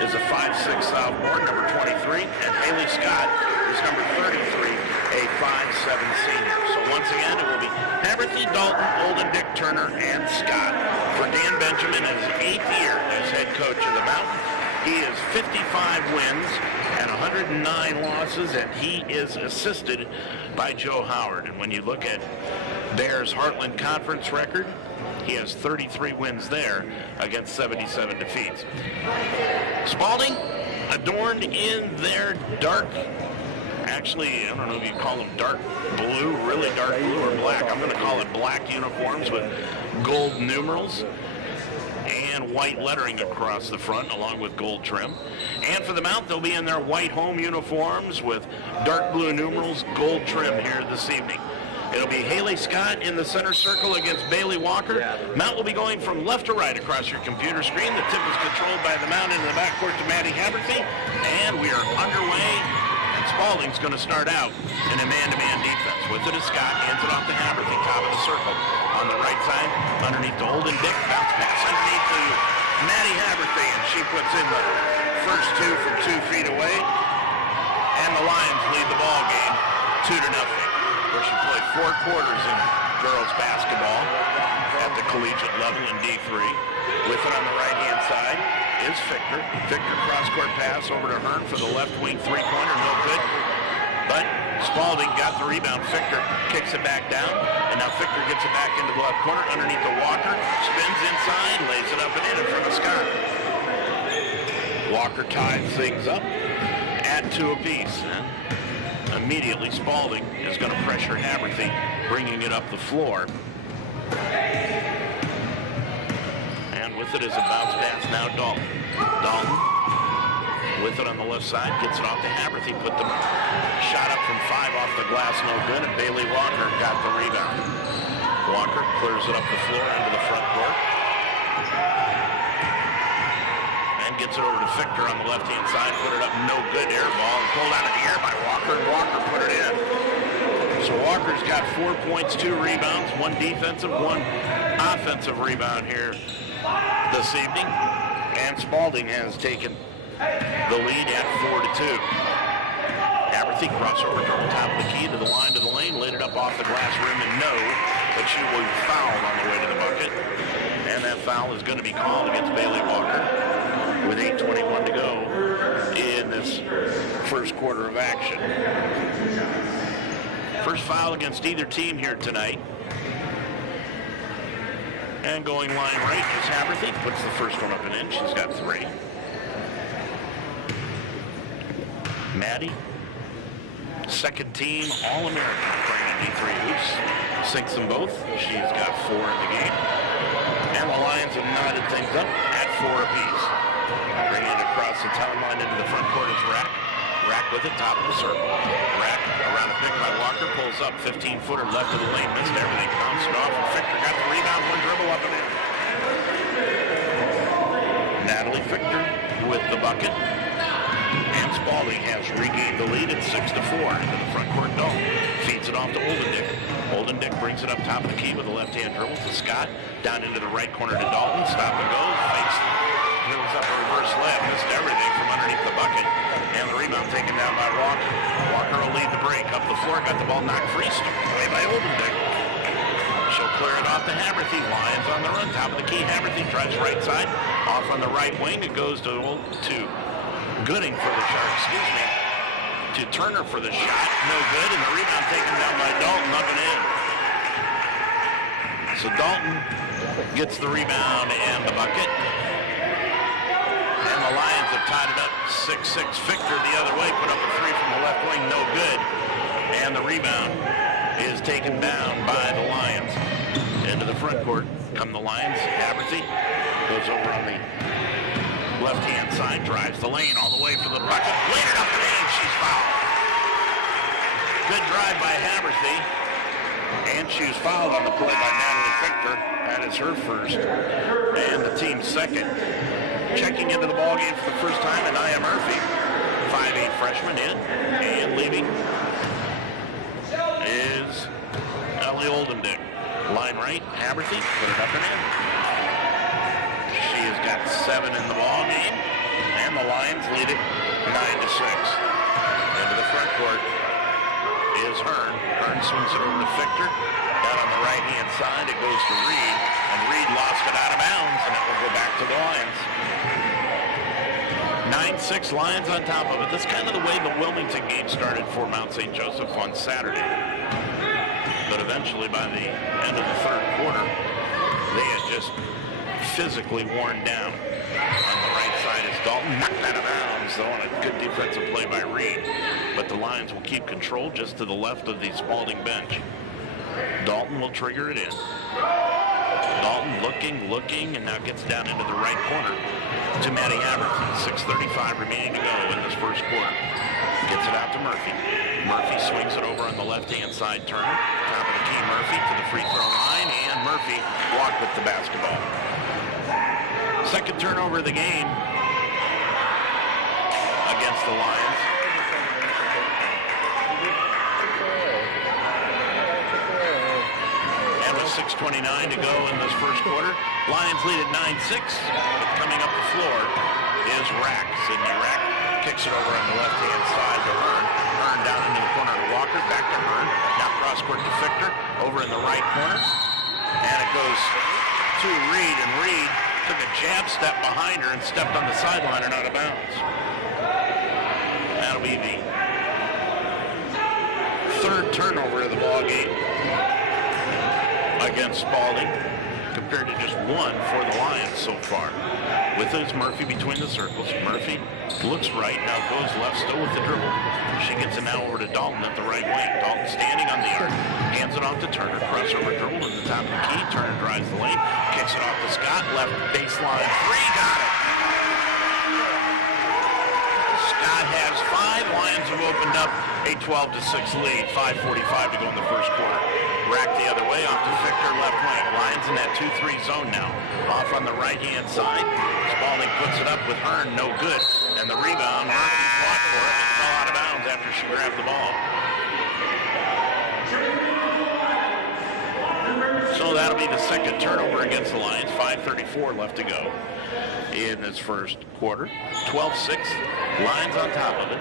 is a 5'6 sophomore, number 23. And Haley Scott is number 33, a 5'7 senior. So once again, it will be Haberthy, Dalton, Oldendick, Turner, and Scott. For Dan Benjamin, his 8th year as head coach of the Mountain. He is 55 wins and 109 losses, and he is assisted by Joe Howard. And when you look at Bears' Heartland Conference record, he has 33 wins there against 77 defeats. Spalding, adorned in their dark, actually, I don't know if you call them dark blue, really dark blue or black. I'm going to call it black uniforms with gold numerals and white lettering across the front along with gold trim. And for the Mount, they'll be in their white home uniforms with dark blue numerals, gold trim here this evening. It'll be Haley Scott in the center circle against Bailey Walker. Mount will be going from left to right across your computer screen. The tip is controlled by the Mount in the backcourt to Maddie Haberthy. And we are underway. And Spalding's going to start out in a man-to-man defense. With it is Scott, hands it off to Haberthy, top of the circle. On the right side, underneath to Oldendick, bounce pass underneath to Maddie Haberthy, and she puts in the first 2 from 2 feet away. And the Lions lead the ball game 2-0. Where she played 4 quarters in girls basketball at the collegiate level in D3. With it on the right-hand side is Fichter. Fichter cross-court pass over to Hearn for the left wing three-pointer, no good. But Spalding got the rebound. Fichter kicks it back down, and now Fichter gets it back into the left corner underneath the Walker. Spins inside, lays it up and in front of Scott. Walker ties things up at 2 apiece. Immediately, Spalding is going to pressure Haberthy, bringing it up the floor. And with it is a bounce pass now, Dalton. Dalton, with it on the left side, gets it off to Haberthy, put the shot up from 5 off the glass, no good, and Bailey Walker got the rebound. Walker clears it up the floor into the front court. Gets it over to Fichter on the left-hand side, put it up, no good, air ball, and pulled out of the air by Walker, and Walker put it in. So Walker's got 4 points, 2 rebounds, 1 defensive, 1 offensive rebound here this evening, and Spalding has taken the lead at 4-2. Haberthy crossover to the top of the key to the line to the lane, laid it up off the glass rim, and no, but she was fouled on the way to the bucket, and that foul is going to be called against Bailey Walker with 8:21 to go in this first quarter of action. First foul against either team here tonight. And going line right is Haberthy. Puts the first one up and in. She's got 3. Maddie, second team All-American, bringing 73 hoops. Sinks them both. She's got 4 in the game. And the Lions have knotted things up at 4 apiece. Bringing it across the timeline into the front court is Rack. Rack with it, top of the circle. Rack around a pick by Walker, pulls up, 15-footer left of the lane, missed everything, bounced it off, and Fichter got the rebound, one dribble up and in. Natalie Fichter with the bucket. And Spalding has regained the lead at 6-4 into the front court. Dalton feeds it off to Oldendick. Oldendick brings it up top of the key with a left-hand dribble to Scott. Down into the right corner to Dalton. Stop and go. Fakes. Dribbles up a reverse layup. Missed everything from underneath the bucket. And the rebound taken down by Walker. Walker will lead the break. Up the floor. Got the ball knocked free. Stolen away by Oldendick. She'll clear it off to Haberthy. Lions on the run. Top of the key. Haberthy drives right side. Off on the right wing. It goes to Gooding for the shot. Excuse me. To Turner for the shot. No good. And the rebound taken down by Dalton. Up and in. So Dalton gets the rebound and the bucket. And the Lions have tied it up 6-6. Fichter the other way. Put up a 3 from the left wing. No good. And the rebound is taken down by the Lions. Into the front court come the Lions. Haberthy goes over on the left-hand side, drives the lane all the way for the bucket. Laid it up and in. She's fouled. Good drive by Haberthy. And she was fouled on the play by Natalie Fichter. That is her first. And the team's second. Checking into the ballgame for the first time, Anaya Murphy. 5'8" freshman in. And leaving is Ellie Oldendick. Line right, Haberthy, put it up and in. She has got 7 in the ball game, and the Lions lead it 9-6. Into the front court is Hearn. Hearn swings it over to Fichter. Down on the right-hand side, it goes to Reed, and Reed lost it out of bounds, and it will go back to the Lions. 9-6 Lions on top of it. That's kind of the way the Wilmington game started for Mount St. Joseph on Saturday. But eventually, by the end of the third quarter, they had just physically worn down. On the right side is Dalton, knocked out of bounds, though, on a good defensive play by Reed. But the Lions will keep control just to the left of the Spalding bench. Dalton will trigger it in. Dalton looking, and now gets down into the right corner to Maddie Haberthy. 6:35 remaining to go in this first quarter. Gets it out to Murphy. Murphy swings it over on the left-hand side. Turner, top of the key, Murphy to the free throw line, and Murphy walked with the basketball. Second turnover of the game against the Lions. And with 6:29 to go in this first quarter, Lions lead at 9-6. Coming up the floor is Rack. Sydney Rack kicks it over on the left-hand side to Hearn. Hearn down into the corner to Walker, back to Hearn. Now cross-court to Fichter, over in the right corner. And it goes to Reed, and Reed took a jab step behind her and stepped on the sideline and out of bounds. That'll be the third turnover of the ball game against Spalding, compared to just 1 for the Lions so far. With his Murphy between the circles. Murphy looks right, now goes left, still with the dribble. She gets it now over to Dalton at the right wing. Dalton standing on the arc, hands it off to Turner. Crossover dribble in the top of the key. Turner drives the lane, kicks it off to Scott. Left baseline 3, got it. Scott has 5. Lions have opened up a 12-6 lead. 5:45 to go in the first quarter. Rack the other way, off to Fichter, left wing. Lions in that 2-3 zone now. Off on the right-hand side. Spalding puts it up with Hearn, no good. And the rebound, Murphy fought for it, and fell out of bounds after she grabbed the ball. So that'll be the second turnover against the Lions. 5:34 left to go in this first quarter. 12-6, Lions on top of it.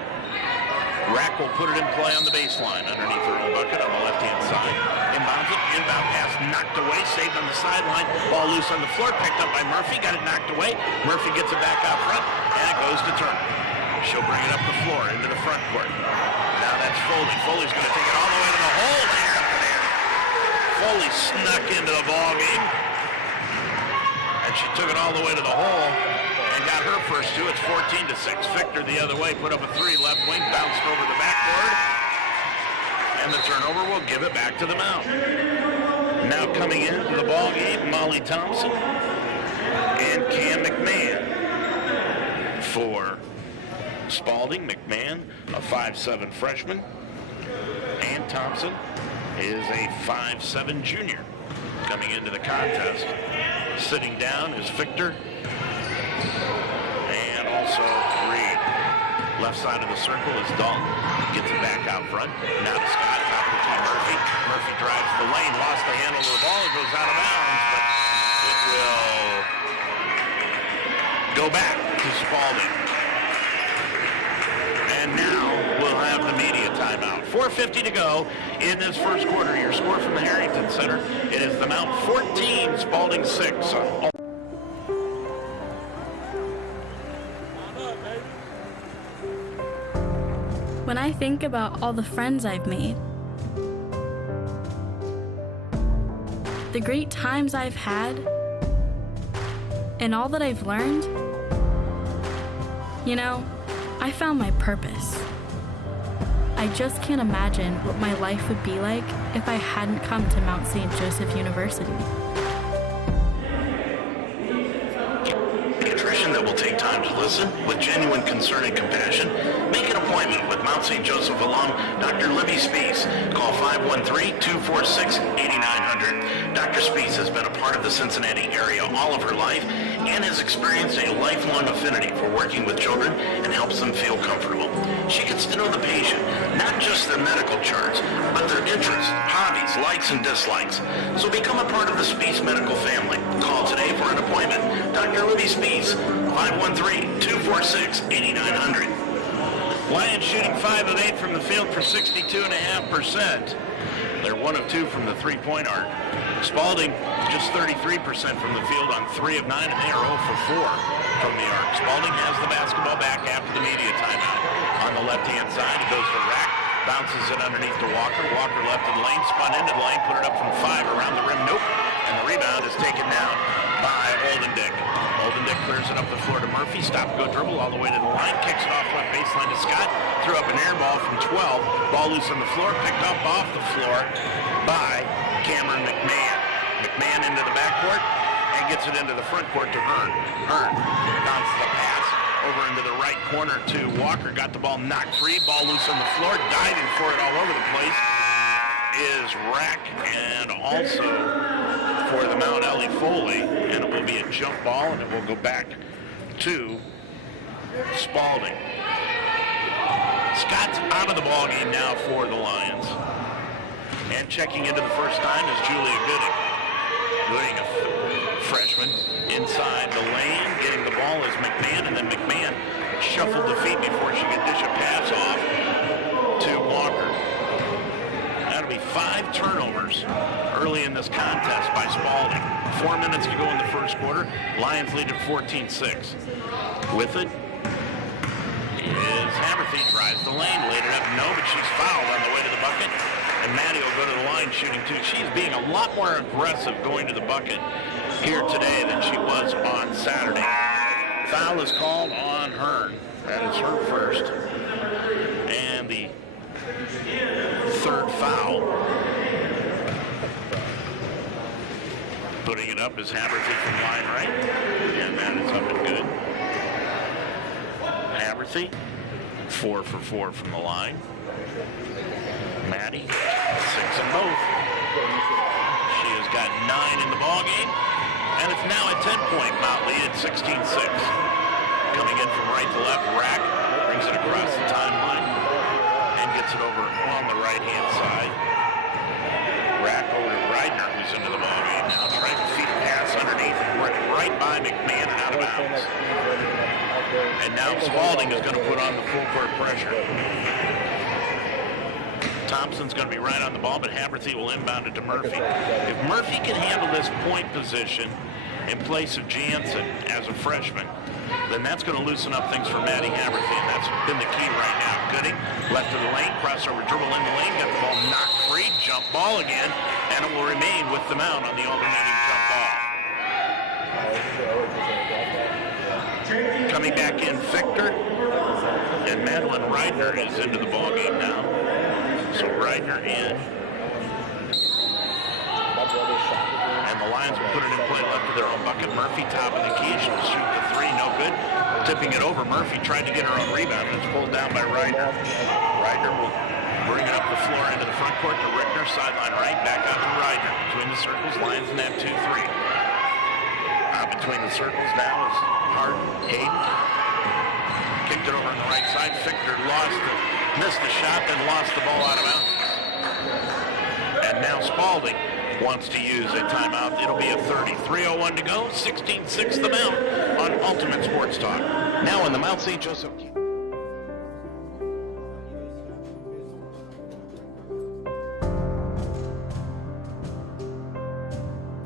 Rack will put it in play on the baseline underneath her own bucket on the left-hand side. Inbounds it, inbound pass knocked away, saved on the sideline. Ball loose on the floor, picked up by Murphy, got it knocked away. Murphy gets it back out front, and it goes to Turner. She'll bring it up the floor into the front court. Now that's Foley. Foley's going to take it all the way to the hole. Foley snuck into the ball game, and she took it all the way to the hole. Got her first 2. It's 14-6. Fichter the other way, put up a 3, left wing, bounced over the backboard. And and the turnover will give it back to the Mount. Now coming into the ball game, Molly Thompson and Cam McMahon. For Spalding, McMahon, a 5'7" freshman, and Thompson is a 5'7" junior coming into the contest. Sitting down is Victor and also Reed. Left side of the circle is Dalton. Gets it back out front. Now to Scott, top of the key, Murphy. Murphy drives the lane, lost the handle of the ball. It goes out of bounds, but it will go back to Spalding. And now we'll have the media timeout. 4:50 to go in this first quarter. Your score from the Harrington Center. It is the Mount 14, Spalding 6. When I think about all the friends I've made, the great times I've had, and all that I've learned, you know, I found my purpose. I just can't imagine what my life would be like if I hadn't come to Mount St. Joseph University. Nutrition that will take time to listen with genuine concern and compassion. Make an appointment with Mount St. Joseph alum Dr. Libby Spees. Call 513-246-8900. Dr. Spees has been a part of the Cincinnati area all of her life and has experienced a lifelong affinity for working with children and helps them feel comfortable. She gets to know the patient, not just their medical charts, but their interests, hobbies, likes, and dislikes. So become a part of the Spees medical family. Call today for an appointment. Dr. Libby Spees, 513-246-8900. Lions shooting 5 of 8 from the field for 62.5%. They're 1 of 2 from the three-point arc. Spalding just 33% from the field on 3 of 9, and they are 0 for 4 from the arc. Spalding has the basketball back after the media timeout. On the left-hand side, he goes to Rack, bounces it underneath to Walker. Walker left in the lane, spun into the lane, put it up from 5 around the rim. Nope. And the rebound is taken down by Oldendick. Oldendick clears it up the floor to Murphy. Stop, go dribble all the way to the line. Kicks it off left baseline to Scott. Threw up an air ball from 12. Ball loose on the floor. Picked up off the floor by Cameron McMahon. McMahon into the backcourt and gets it into the front court to Hearn. Hearn bounces the pass over into the right corner to Walker. Got the ball knocked free. Ball loose on the floor. Diving for it all over the place is Rack, and also for the Mount Ellie Foley, and it will be a jump ball, and it will go back to Spalding. Scott's out of the ball game now for the Lions, and checking into the first time is Julia Gooding. Gooding, a freshman, inside the lane. Getting the ball is McMahon, and then McMahon shuffled the feet before she could dish a pass off to Walker. That'll be 5 turnovers early in this contest by Spalding. 4 minutes to go in the first quarter. Lions lead at 14-6. With it is Haberthy, drives the lane, laid it up. No, but she's fouled on the way to the bucket. And Maddie will go to the line shooting too. She's being a lot more aggressive going to the bucket here today than she was on Saturday. Foul is called on Hearn. That is her first. And the third foul. Putting it up is Haberthy from line right. And that is up and good. Haberthy, 4 for 4 from the line. Maddie, 6 in both. She has got 9 in the ball game, and it's now a 10-point Mount lead at 16-6. Coming in from right to left, Rack brings it across the timeline and gets it over on the right-hand side. Rack over to Reidner, who's into the ball game now, trying to feed a pass underneath, working right by McMahon out of bounds. And now Spalding is going to put on the full court pressure. Thompson's going to be right on the ball, but Haberthy will inbound it to Murphy. If Murphy can handle this point position in place of Jansen as a freshman, then that's going to loosen up things for Maddie Haberthy, and that's been the key right now. Gooding, left of the lane, crossover dribble in the lane, got the ball knocked free, jump ball again, and it will remain with the Mount on the alternating jump ball. Coming back in, Victor, and Madeline Reidner is into the ball game now. So Reidner Ryder in. And the Lions will put it in play left of their own bucket. Murphy, top of the key. She'll shoot the three, no good. Tipping it over. Murphy tried to get her own rebound, and it's pulled down by Ryder. Ryder will bring it up the floor into the front court to Rickner, sideline right, back out to Ryder. Between the circles, Lions in that 2-3. Between the circles now is Harden, Hayden. Kicked it over on the right side. Fichter missed the shot, then lost the ball out of bounds. And now Spalding wants to use a timeout. It'll be a 30. 3:01 to go. 16-6 the Mount on Ultimate Sports Talk. Now in the Mount St. Joseph.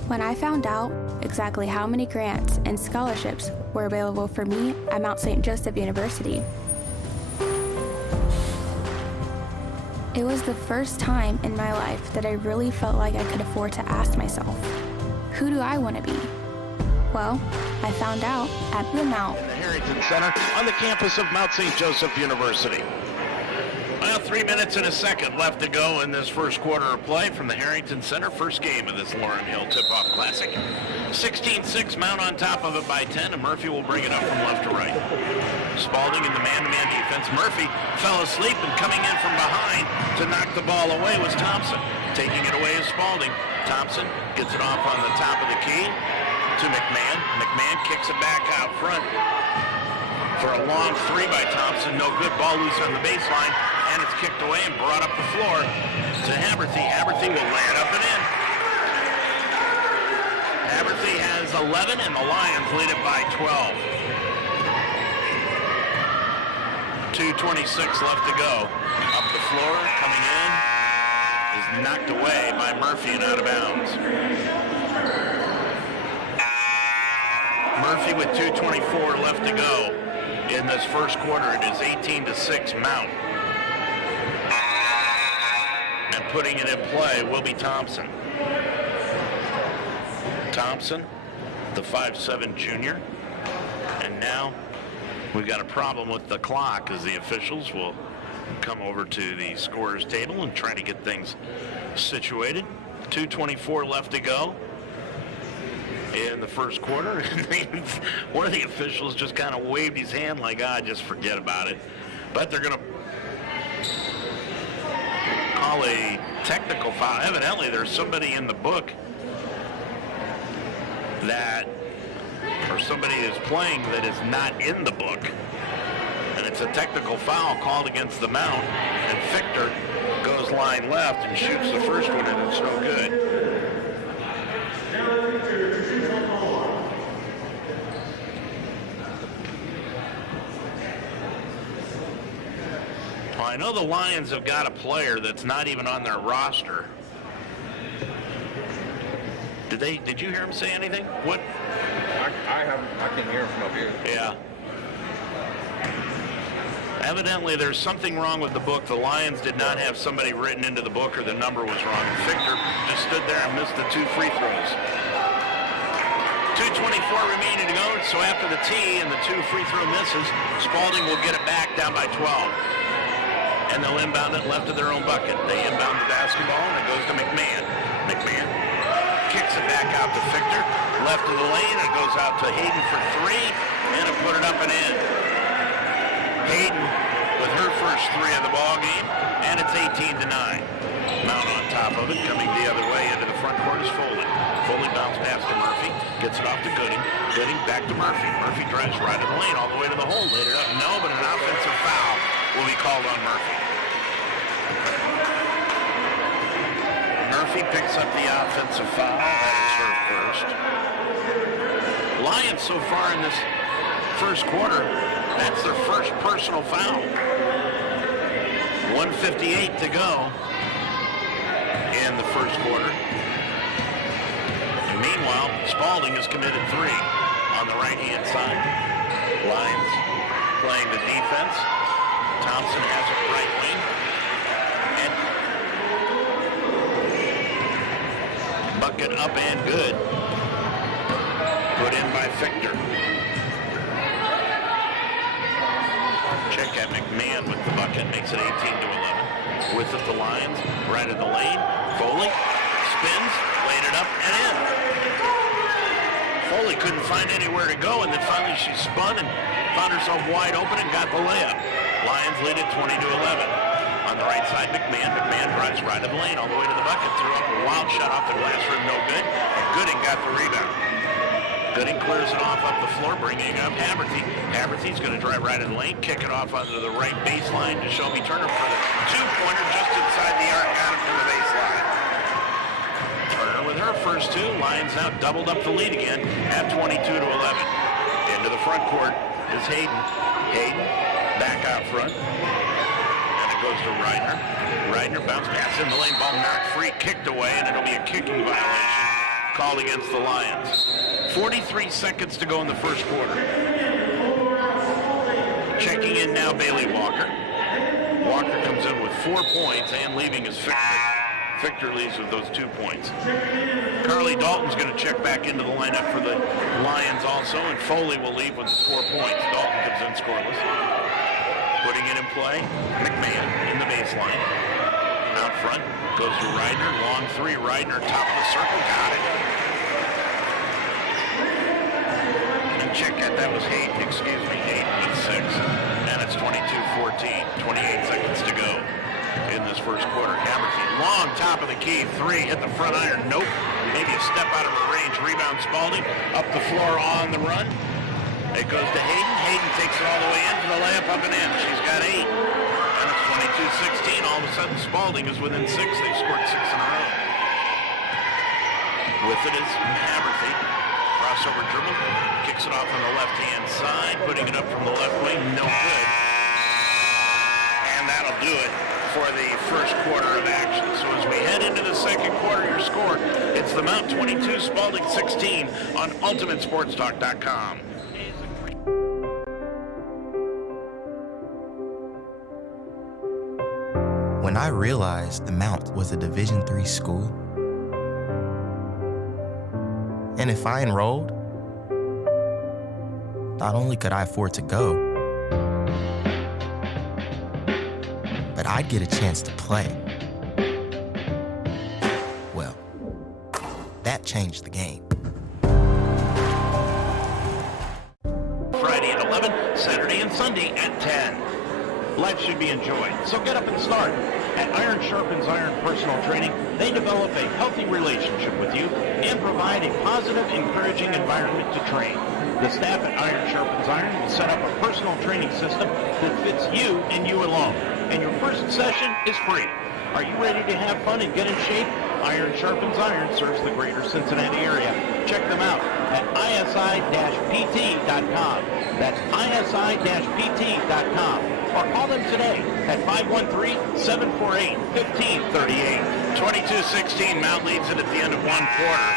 When I found out exactly how many grants and scholarships were available for me at Mount St. Joseph University, it was the first time in my life that I really felt like I could afford to ask myself, who do I want to be? Well, I found out at the Mount. In the Harrington Center on the campus of Mount St. Joseph University. Well, 3 minutes and a second left to go in this first quarter of play from the Harrington Center. First game of this Laurel Hill Tip-Off Classic. 16-6, Mount on top of it by 10, and Murphy will bring it up from left to right. Spalding in the man-to-man defense. Murphy fell asleep, and coming in from behind to knock the ball away was Thompson. Taking it away is Spalding. Thompson gets it off on the top of the key to McMahon. McMahon kicks it back out front for a long three by Thompson. No good. Ball loose on the baseline, and it's kicked away and brought up the floor to Haberthy. Haberthy will lay it up and in. Haberthy has 11, and the Lions lead it by 12. 2:26 left to go. Up the floor, coming in, is knocked away by Murphy and out of bounds. Murphy with 2:24 left to go in this first quarter. It is 18-6 Mount. And putting it in play will be Thompson. Thompson, the 5'7" junior. And now we've got a problem with the clock as the officials will come over to the scorer's table and try to get things situated. 2:24 left to go in the first quarter. One of the officials just kind of waved his hand like, just forget about it. But they're going to call a technical foul. Evidently, there's somebody in the book or somebody is playing that is not in the book. And it's a technical foul called against the Mount. And Fichter goes line left and shoots the first one, and it's no good. Well, I know the Lions have got a player that's not even on their roster. Did you hear him say anything? What? I can hear him from up here. Yeah. Evidently, there's something wrong with the book. The Lions did not have somebody written into the book, or the number was wrong. Fichter just stood there and missed the 2 free throws. 2:24 remaining to go, so after the tee and the 2 free throw misses, Spalding will get it back down by 12. And they'll inbound it left of their own bucket. They inbound the basketball, and it goes to McMahon. McMahon kicks it back out to Fichter. Left of the lane, it goes out to Hayden for 3, and it put it up and in. Hayden with her first 3 of the ball game, and it's 18-9. Mount on top of it, coming the other way into the front court is Foley. Foley bounced pass to Murphy, gets it off to Gooding. Gooding back to Murphy. Murphy drives right of the lane all the way to the hole. Laid it up, no, but an offensive foul will be called on Murphy. Murphy picks up the offensive foul. That is her first. Lions so far in this first quarter, that's their first personal foul. 1:58 to go in the first quarter. And meanwhile, Spalding has committed 3 on the right-hand side. Lions playing the defense. Thompson has it right wing. And bucket up and good. Put in by Fichter. Check at McMahon with the bucket, makes it 18-11. With it, the Lions, right in the lane. Foley spins, laid it up, and in. Foley couldn't find anywhere to go, and then finally she spun and found herself wide open and got the layup. Lions lead it 20-11. On the right side, McMahon. McMahon drives right of the lane all the way to the bucket, threw up a wild shot off the glass rim, no good. And Gooding got the rebound. Gooding clears it off up the floor, bringing up Haverty. Haverty's going to drive right in the lane, kick it off onto the right baseline to Shelby Turner for the two-pointer just inside the arc, got him to the baseline. Turner with her first two. Lions now doubled up the lead again at 22-11. Into the front court is Hayden. Hayden back out front. Goes to Reidner. Reidner bounce pass in the lane, ball knocked free, kicked away, and it'll be a kicking violation called against the Lions. 43 seconds to go in the first quarter. Checking in now, Bailey Walker. Walker comes in with 4 points, and leaving is Victor. Victor leaves with those 2 points. Carly Dalton's going to check back into the lineup for the Lions also, and Foley will leave with 4 points. Dalton comes in scoreless. Putting it in play, McMahon in the baseline. Out front, goes to Reidner, long three, Reidner, top of the circle, got it. And check that was Hayden, excuse me, Hayden with 6. And it's 22-14, 28 seconds to go in this first quarter. Haverty, long top of the key, 3, hit the front iron, nope. Maybe a step out of her range, rebound Spalding, up the floor on the run. It goes to Hayden. Hayden takes it all the way in for the layup up and in. She's got 8. And it's 22-16. All of a sudden, Spalding is within 6. They've scored 6 in a row. With it is Haverty. Crossover dribble. Kicks it off on the left-hand side. Putting it up from the left wing. No good. And that'll do it for the first quarter of action. So as we head into the second quarter, your score, it's the Mount 22, Spalding 16 on UltimateSportsTalk.com. When I realized the Mount was a Division III school, and if I enrolled, not only could I afford to go, but I'd get a chance to play. Well, that changed the game. Friday at 11, Saturday and Sunday at 10. Life should be enjoyed, so get up and start. At Iron Sharpens Iron Personal Training, they develop a healthy relationship with you and provide a positive, encouraging environment to train. The staff at Iron Sharpens Iron will set up a personal training system that fits you and you alone. And your first session is free. Are you ready to have fun and get in shape? Iron Sharpens Iron serves the greater Cincinnati area. Check them out at isi-pt.com. That's isi-pt.com. Or call them today at 513-748-1538. 22-16, Mount leads it at the end of one quarter.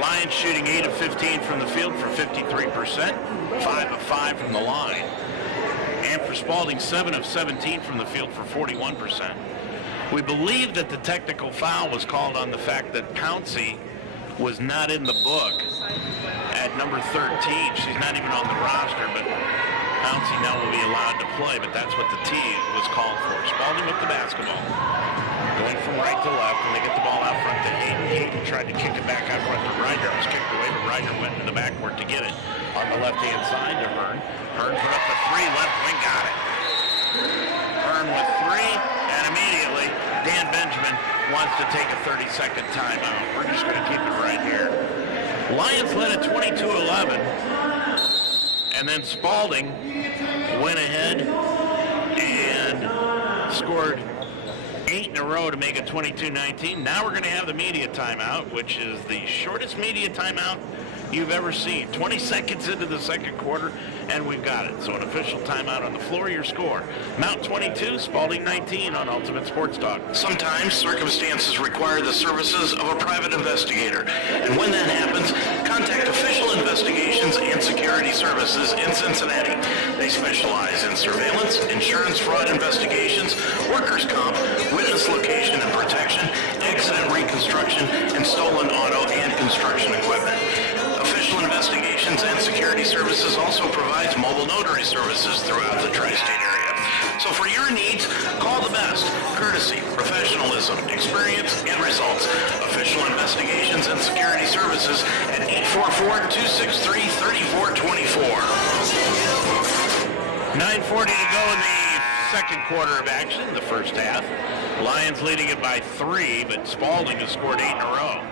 Lions shooting 8 of 15 from the field for 53%, 5 of 5 from the line. And for Spalding, 7 of 17 from the field for 41%. We believe that the technical foul was called on the fact that Pouncey was not in the book at number 13. She's not even on the roster, but Pouncey now will be allowed to play, but that's what the T was called for. Spalding with the basketball. Going from right to left, and they get the ball out front to Hayden. Hayden tried to kick it back out front to Reidner. It was kicked away, but Reidner went to the backcourt to get it. On the left-hand side to Hearn. Hearn put up the 3, left wing, got it. Hearn with 3, and immediately Dan Benjamin wants to take a 30-second timeout. We're just going to keep it right here. Lions led at 22-11. And then Spalding went ahead and scored 8 in a row to make it 22-19. Now we're going to have the media timeout, which is the shortest media timeout you've ever seen. 20 seconds into the second quarter, and we've got it. So an official timeout on the floor, your score. Mount 22, Spalding 19 on Ultimate Sports Talk. Sometimes circumstances require the services of a private investigator. And when that happens, contact Official Investigations and Security Services in Cincinnati. They specialize in surveillance, insurance fraud investigations, workers' comp, witness location and protection, accident reconstruction, and stolen auto and construction equipment. Official Investigations and Security Services also provides mobile notary services throughout the tri-state area. So for your needs, call the best. courtesy, professionalism, experience, and results. Official investigations and security services at 844-263-3424. 9:40 to go in the second quarter of action, the first half. Lions leading it by 3, but Spalding has scored 8 in a row.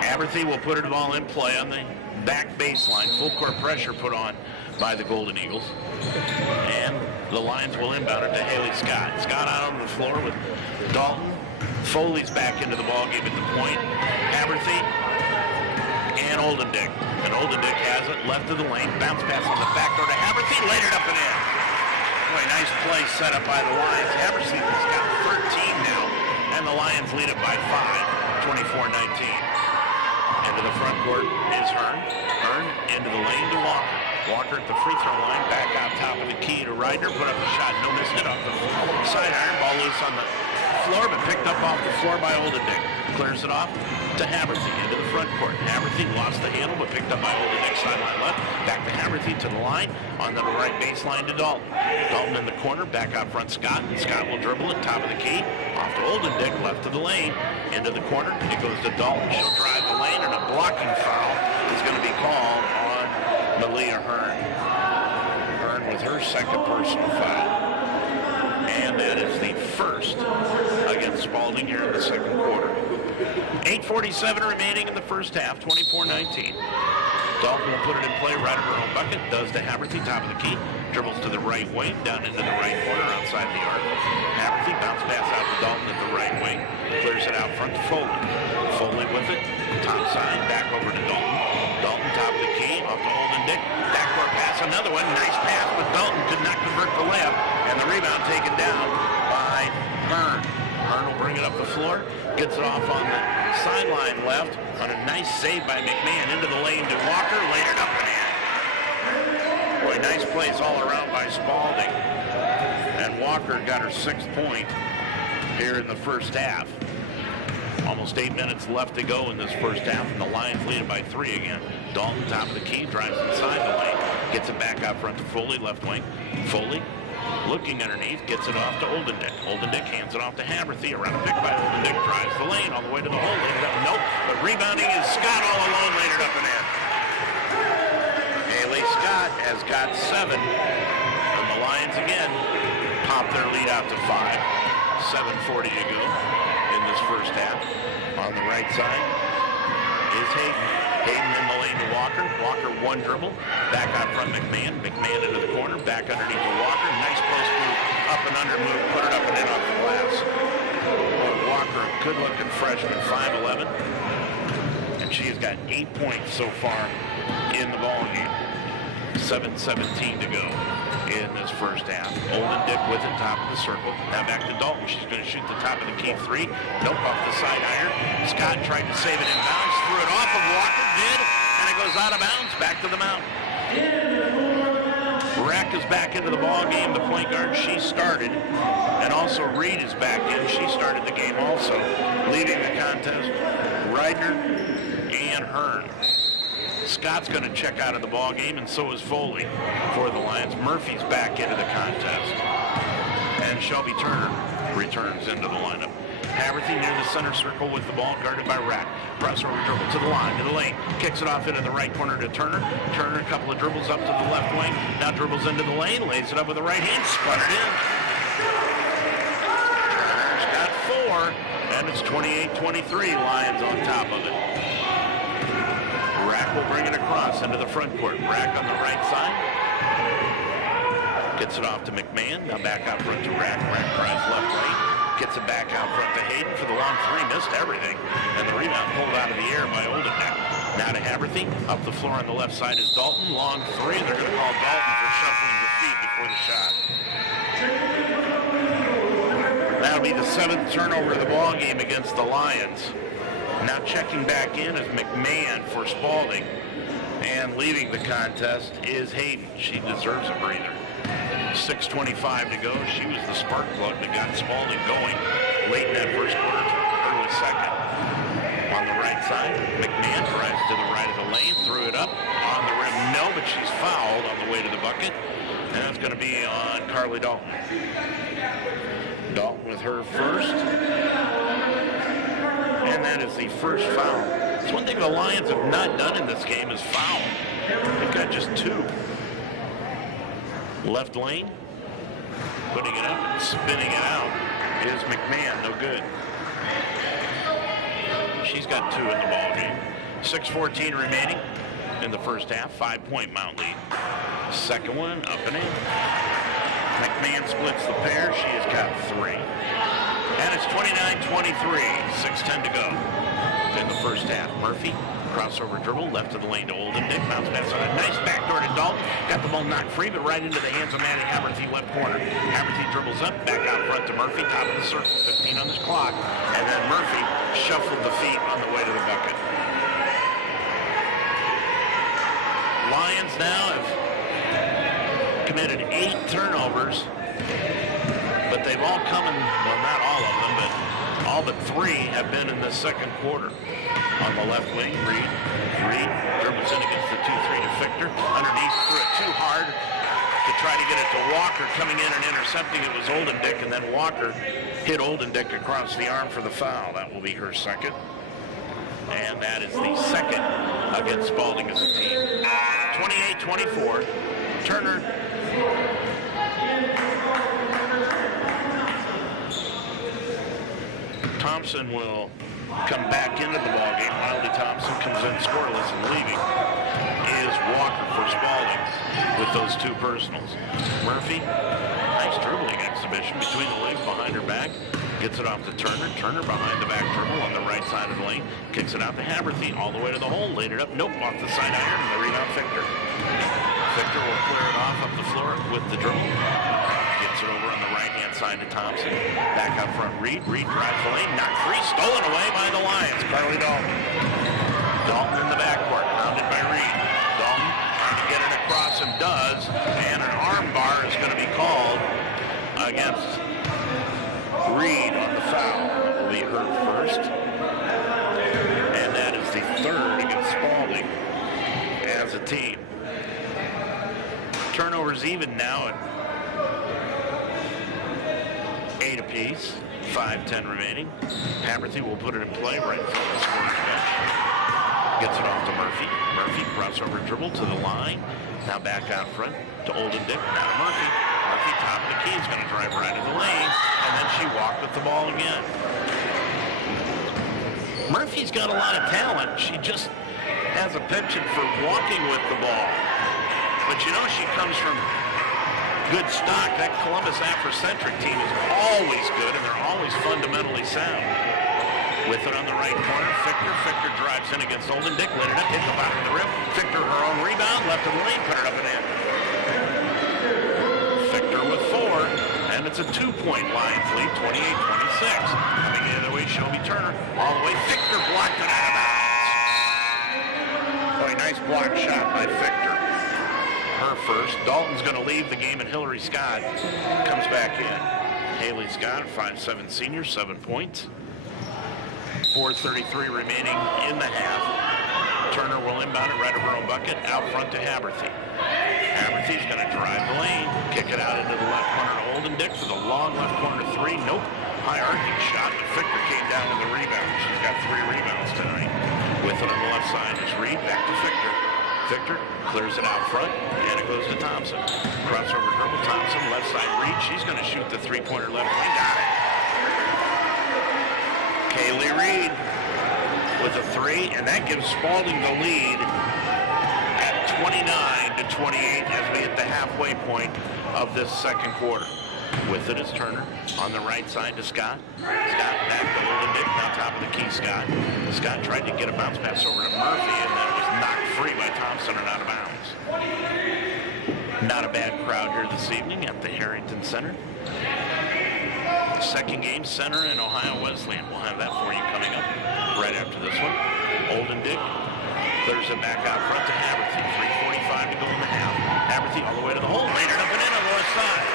Aberthy will put it all in play on the back baseline. Full court pressure put on by the Golden Eagles. And the Lions will inbound it to Haley Scott. Scott out on the floor with Dalton. Foley's back into the ballgame at the point. Aberthy and Oldendick. And Oldendick has it left of the lane. Bounce pass on the backdoor to Aberthy. Laid it up and in. Boy, nice play set up by the Lions. Aberthy's got 13 now. And the Lions lead it by 5, 24-19. Into the front court is Hearn. Hearn into the lane to Walker. Walker at the free throw line, back out top of the key to Reidner. Put up the shot, no miss, hit off the side iron. Ball loose on the floor, but picked up off the floor by Oldendick. Clears it off to Haberthy into the front court. Haberthy lost the handle, but picked up by Oldendick, sideline left. Back to Haberthy to the line, on the right baseline to Dalton. Dalton in the corner, back out front Scott, and Scott will dribble it, top of the key, off to Oldendick, left of the lane, into the corner. It goes to Dalton. She'll drive the lane, and a blocking foul is going to be called on Malia Hearn. Hearn with her second personal foul. And that is the first against Spalding here in the second quarter. 8:47 remaining in the first half, 24-19. Dalton will put it in play right of her own bucket. Does to Haberthy, top of the key. Dribbles to the right wing, down into the right corner, outside the arc. Haberthy, bounce pass out to Dalton at the right wing. Clears it out front to Foley. Foley with it, top side, back over to Dalton. Dalton, top of the key, off to Oldendick. Backcourt pass, another one. Nice pass, but Dalton could not convert the layup. And the rebound taken down by Hearn. Hearn will bring it up the floor. Gets it off on the sideline left on a nice save by McMahon into the lane to Walker. Laid it up and in. Boy, nice plays all around by Spalding. And Walker got her 6th point here in the first half. Almost 8 minutes left to go in this first half, and the Lions lead it by 3 again. Dalton, top of the key, drives inside the lane. Gets it back out front to Foley, left wing. Foley looking underneath, gets it off to Oldendick. Oldendick hands it off to Haberthy. Around a pick by Oldendick, drives the lane all the way to the hole. Laid it up, nope. But rebounding is Scott all alone, laid it up and in. Haley Scott has got 7. And the Lions again pop their lead out to 5. 7:40 to go in this first half. On the right side is Hayden. Hayden in the lane to Walker. Walker one dribble. Back out front McMahon. McMahon into the corner. Back underneath to Walker. Nice post move. Up and under move. Put it up and in off the glass. Walker, good looking freshman, 5'11". And she has got 8 points so far in the ball game. 7:17 to go in this first half. Oldendick with it, top of the circle. Now back to Dalton. She's going to shoot the top of the key 3. Nope, off the side iron. Scott tried to save it in bounds. Threw it off of Walker. Did. And it goes out of bounds. Back to the mountain. Rack is back into the ball game. The point guard, she started. And also Reed is back in. She started the game also. Leading the contest, Reidner and Hearn. Scott's going to check out of the ball game, and so is Foley for the Lions. Murphy's back into the contest. And Shelby Turner returns into the lineup. Haberthy near the center circle with the ball, guarded by Rack. Press over dribble to the line, to the lane. Kicks it off into the right corner to Turner. Turner, a couple of dribbles up to the left wing. Now dribbles into the lane, lays it up with the right hand, sputtered in. Turner's got 4, and it's 28-23, Lions on top of it. Rack will bring it across into the front court. Rack on the right side. Gets it off to McMahon. Now back out front to Rack. Rack drives left lane. Gets it back out front to Hayden for the long 3. Missed everything. And the rebound pulled out of the air by Oldendick. Now to Haberthy. Up the floor on the left side is Dalton. Long 3. They're going to call Dalton for shuffling the feet before the shot. That'll be the 7th turnover of the ball game against the Lions. Now checking back in is McMahon for Spalding. And leading the contest is Hayden. She deserves a breather. 6:25 to go. She was the spark plug that got Spalding going late in that first quarter, early second. On the right side, McMahon drives to the right of the lane, threw it up on the rim. No, but she's fouled on the way to the bucket. And that's going to be on Carly Dalton. Dalton with her first. And that is the first foul. It's one thing the Lions have not done in this game is foul. They've got just 2. Left lane. Putting it up and spinning it out is McMahon. No good. She's got 2 in the ball game. 6:14 remaining in the first half. 5-point Mount lead. Second one up and in. McMahon splits the pair. She has got 3. And it's 29-23. 6:10 to go in the first half. Murphy, crossover dribble, left of the lane to Olden Dick. Bounce pass on a nice backdoor to Dalton. Got the ball knocked free, but right into the hands of Maddie Haberthy, left corner. Haberthy dribbles up, back out front to Murphy, top of the circle, 15 on this clock. And then Murphy shuffled the feet on the way to the bucket. Lions now have committed 8 turnovers, but they've all come in, well, not all of them, but all but 3 have been in the second quarter. On the left wing, Reed dribbles in against the 2-3 to Fichter. Underneath, threw it too hard to try to get it to Walker. Coming in and intercepting it was Olden Dick, and then Walker hit Olden Dick across the arm for the foul. That will be her second. And that is the second against Spalding as a team. 28-24. Turner. Thompson will come back into the ballgame. Miley Thompson comes in scoreless, and leaving is Walker for Spalding with those 2 personals. Murphy, nice dribbling exhibition between the legs behind her back. Gets it off to Turner. Turner behind the back dribble on the right side of the lane. Kicks it out to Haberthy all the way to the hole. Laid it up. Nope, off the side iron. And the rebound, Fichter. Fichter will clear it off up the floor with the dribble. Gets it over on the right-hand side to Thompson. Back up front, Reed. Reed drives the lane. Knocked free. Stolen away by the Lions. Carly Dalton. Dalton in the backcourt. Pounded by Reed. Dalton trying to get it across and does. And an arm bar is going to be called against Reed on the foul. That will be her first. And that is the third against Spalding as a team. Turnovers even now at 8 apiece. 5:10 remaining. Haberthy will put it in play right in front of the scorer's bench. Gets it off to Murphy. Murphy crossover dribble to the line. Now back out front to Olden Dick. Now to Murphy. Murphy top of the key is going to drive right in the lane. And then she walked with the ball again. Murphy's got a lot of talent. She just has a penchant for walking with the ball. But you know she comes from good stock. That Columbus Afrocentric team is always good, and they're always fundamentally sound. With it on the right corner, Fichter. Fichter drives in against Olden Dick. Lit it up, hit the bottom of the rim. Fichter her own rebound, left of the lane, put it up and in. Fichter with 4, and it's a 2-point Lions lead, 28-26. Coming in the way, Shelby Turner. All the way, Fichter blocked it out of bounds. Boy, nice block shot by Fichter. Her first. Dalton's going to leave the game, and Hillary Scott comes back in. Haley Scott, 5'7" senior, 7 points. 4:33 remaining in the half. Turner will inbound it right over her own bucket, out front to Haberthy. Haberthy's going to drive the lane, kick it out into the left corner to Olden Dick for the long left corner 3. Nope. High arcing shot, but Fichter came down with the rebound. She's got 3 rebounds tonight. With it on the left side is Reed, back to Fichter. Fichter clears it out front, and it goes to Thompson. Crossover dribble, Thompson, left side Reed. She's going to shoot the 3-pointer left wing. Got it. Kaylee Reed with a 3, and that gives Spalding the lead at 29-28 as we hit the halfway point of this second quarter. With it is Turner on the right side to Scott. Scott back to Olden Dick, now top of the key, Scott. Scott tried to get a bounce pass over to Murphy, and then it was knocked free by Thompson and out of bounds. Not a bad crowd here this evening at the Harrington Center. Second game, Center and Ohio Wesleyan. We'll have that for you coming up right after this one. Olden Dick clears it back out front to Haberthy. 3:45 to go in the half. Haberthy all the way to the hole. Laid it up and in on the left side.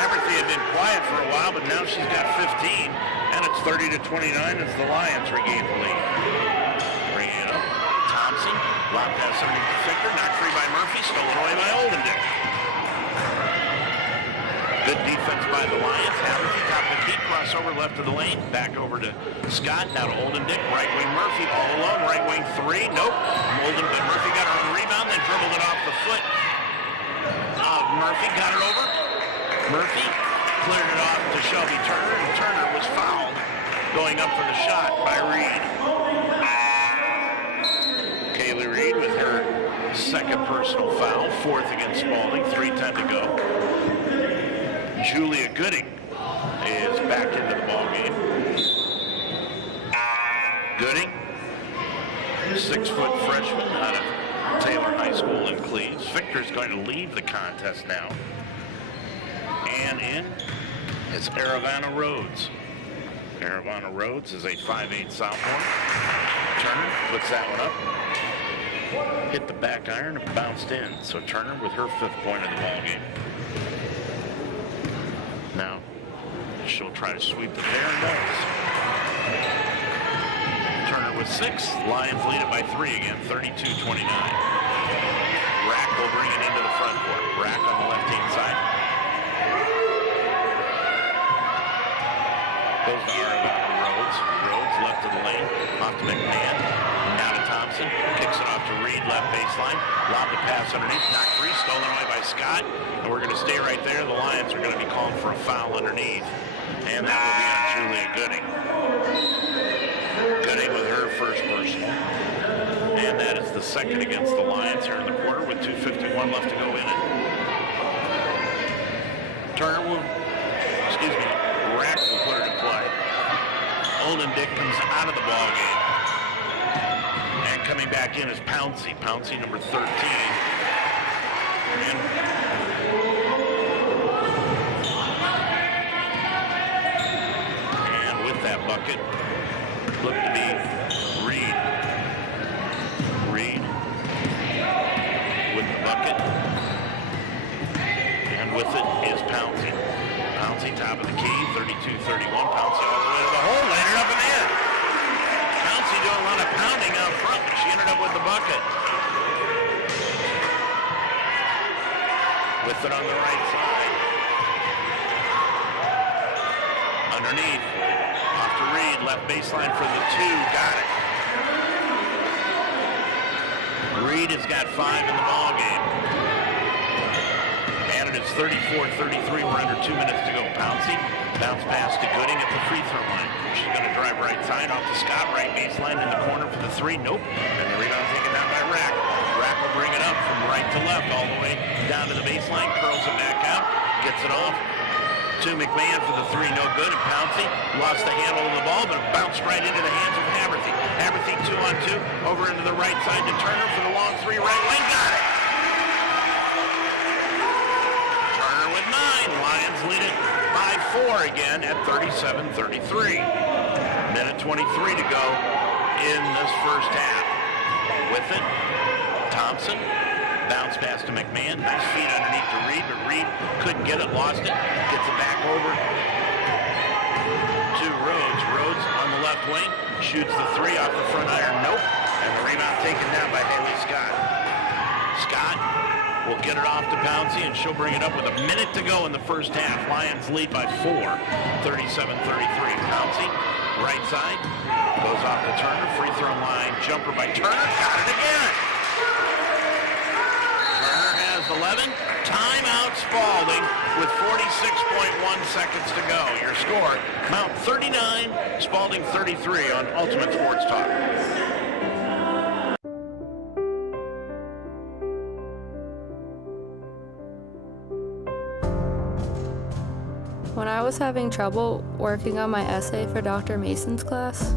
Haberthy had been quiet for a while, but now she's got 15, and it's 30-29 as the Lions regain the lead. Bringing it up. Thompson, lob pass underneath the Fichter, knocked free by Murphy, stolen away by Olden Dick. Good defense by the Lions. Haberthy crossover left of the lane. Back over to Scott. Now to Olden Dick. Right wing Murphy all alone. Right wing three. Nope. But Murphy got her own rebound, then dribbled it off the foot of Murphy. Got it over. Murphy cleared it off to Shelby Turner, and Turner was fouled going up for the shot by Reed. Kaylee Reed with her second personal foul, fourth against Spalding, 3:10 to go. Julia Gooding is back into the ballgame. Gooding, 6-foot freshman out of Taylor High School in Cleves. Victor's going to leave the contest now. And in is Aravana Rhodes. Aravana Rhodes is a 5'8" sophomore. Turner puts that one up. Hit the back iron and bounced in. So Turner with her 5th point of the ball game. Now she'll try to sweep the pair and does. Turner with 6. Lions lead it by 3 again, 32-29. Rack will bring it into the front court. Rack on the left-hand side. Goes to Aravana Rhodes. Rhodes left of the lane. Off to McMahon. Now to Thompson. Kicks it off to Reed, left baseline. Lob the pass underneath. Knocked free. Stolen away by Scott. And we're going to stay right there. The Lions are going to be called for a foul underneath. And that will be on Julia Gooding. Gooding with her first personal. And that is the second against the Lions here in the quarter with 2:51 left to go in it. Turner will, Rack will put it in play. Olden Dick comes out of the ball game. And coming back in is Pouncey. Pouncey, number 13. And with that bucket, look to be Reed. Reed with the bucket. And with it is Pouncey. Pouncey, top of the key, 32-31. Pouncey all the way to the hole, landed up and in. Pouncey doing a lot of pounding out front, but she ended up with the bucket. With it on the right side. Underneath. Off to Reed, left baseline for the 2. Got it. Reed has got 5 in the ball game. And it is 34-33. We're under 2 minutes to go. Pouncey, bounce pass to Gooding at the free throw line. She's going to drive right side off to Scott, right baseline in the corner for the 3. Nope. And the rebound taken down by Rack. Rack will bring it up from right to left all the way down to the baseline. Curls it back out. Gets it off to McMahon for the 3. No good. And Pouncey lost the handle of the ball, but it bounced right into the hands of Haberthy. Haberthy 2-on-2 over into the right side to Turner for the long 3 right wing. Got it. Turner with 9. Lions lead it by 4 again at 37-33. Minute 23 to go in this first half. With it, Thompson. Bounce pass to McMahon. Nice feet underneath to Reed, but Reed couldn't get it, lost it. Gets it back over to Rhodes. Rhodes on the left wing. Shoots the 3 off the front iron. Nope. And the rebound taken down by Haley Scott. Scott will get it off to Pouncey, and she'll bring it up with a minute to go in the first half. Lions lead by 4, 37-33. Pouncey, right side, goes off to Turner. Free throw line, jumper by Turner. Got it again. Turner has 11. Timeout Spalding with 46.1 seconds to go. Your score, Mount 39, Spalding 33 on Ultimate Sports Talk. When I was having trouble working on my essay for Dr. Mason's class,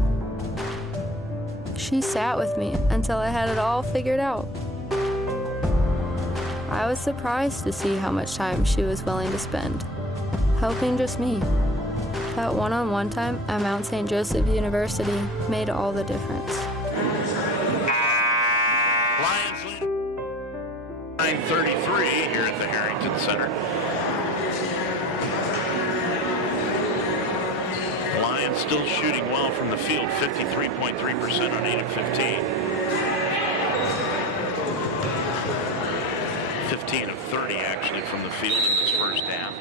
she sat with me until I had it all figured out. I was surprised to see how much time she was willing to spend, helping just me. That one-on-one time at Mount St. Joseph University made all the difference. Lions lead 9:33 here at the Harrington Center. Lions still shooting well from the field, 53.3% on 8 of 15. 15 of 30 actually from the field in this first half.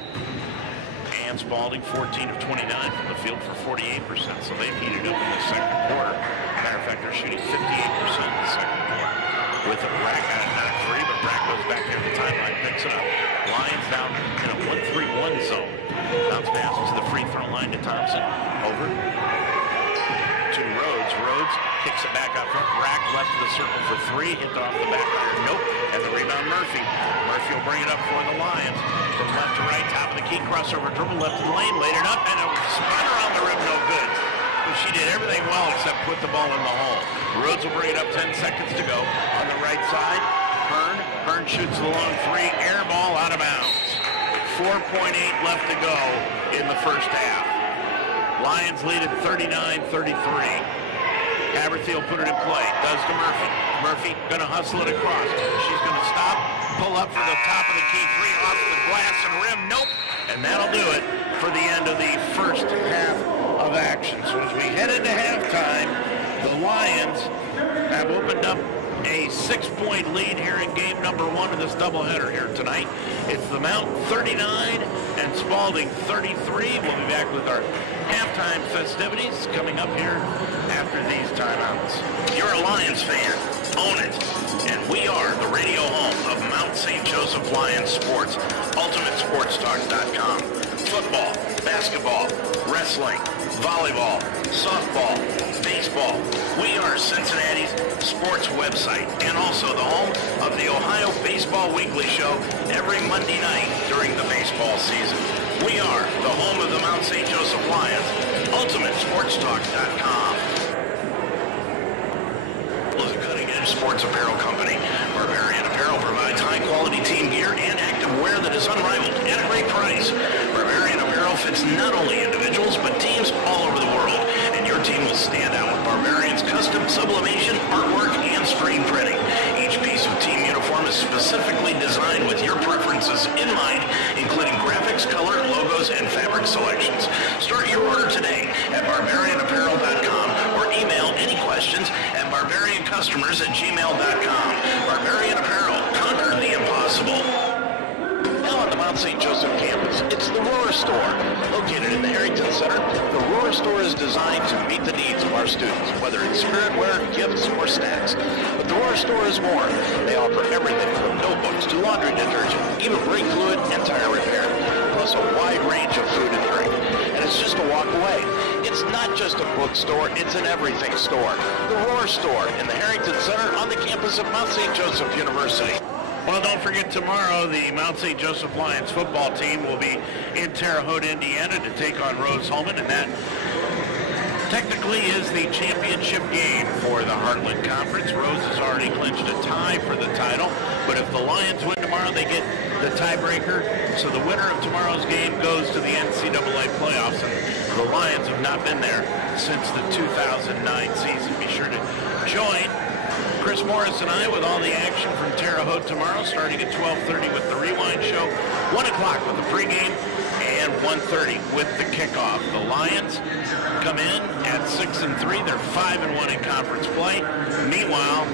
And And Spalding, 14 of 29 from the field for 48%. So they've heated up in the second quarter. Matter of fact, they're shooting 58% in the second quarter. With a Brack out not free, but Brack goes back there to the timeline, picks it up. Lions down in a 1-3-1 zone. Bounce pass to the free throw line to Thompson. Over to Rhodes. Rhodes kicks it back out front. Brack left of the circle for three. Hit off the back iron. Nope. And the rebound, Murphy. Murphy will bring it up for the Lions. From left to right, top of the key, crossover dribble, left of the lane, laid it up, and a spin around the rim, no good. But she did everything well except put the ball in the hole. Rhodes will bring it up, 10 seconds to go. On the right side, Hearn shoots the long three, air ball out of bounds. 4.8 left to go in the first half. Lions lead at 39-33. Haberfield put it in play, does to Murphy. Murphy gonna hustle it across. She's gonna stop, pull up for the top of the key three, off the glass and rim, nope. And that'll do it for the end of the first half of action. So as we head into halftime, the Lions have opened up a 6-point lead here in game number one of this doubleheader here tonight. It's the Mount 39 and Spalding 33. We'll be back with our halftime festivities coming up here after these timeouts. You're a Lions fan. Own it. And we are the radio home of Mount St. Joseph Lions Sports, UltimateSportsTalk.com. Football, basketball, wrestling, volleyball, softball, baseball. We are Cincinnati's sports website and also the home of the Ohio Baseball Weekly Show every Monday night during the baseball season. We are the home of the Mount St. Joseph Lions, UltimateSportsTalk.com. A cutting-edge sports apparel company. Barbarian Apparel provides high-quality team gear and active wear that is unrivaled at a great price. Barbarian Apparel fits not only individuals, but teams all over the world. And your team will stand out with Barbarian's custom sublimation, artwork, and screen printing. Each piece of team uniform is specifically designed with your preferences in mind, including graphics, color, logos, and fabric selections. Start your order today at barbarianapparel.com or email any questions at barbariancustomers@gmail.com. Barbarian Apparel, conquer the impossible. Now on the Mount St. Joseph campus, it's the Roar Store. Located in the Harrington Center, the Roar Store is designed to meet the needs of our students, whether it's spirit wear, gifts, or snacks. But the Roar Store is more. They offer everything from notebooks to laundry detergent, even brake fluid and tire repair, plus a wide range of food and drink. And it's just a walk away. It's not just a bookstore, it's an everything store. The Roar Store in the Harrington Center on the campus of Mount St. Joseph University. Well, don't forget tomorrow the Mount St. Joseph Lions football team will be in Terre Haute, Indiana to take on Rose-Hulman, and that technically is the championship game for the Heartland Conference. Rose has already clinched a tie for the title, but if the Lions win tomorrow, they get the tiebreaker. So the winner of tomorrow's game goes to the NCAA playoffs, and the Lions have not been there since the 2009 season. Be sure to join Chris Morris and I with all the action from Terre Haute tomorrow, starting at 12:30 with the Rewind Show, 1 o'clock with the pregame, and 1:30 with the kickoff. The Lions come in at 6-3. They're 5-1 in conference play. Meanwhile,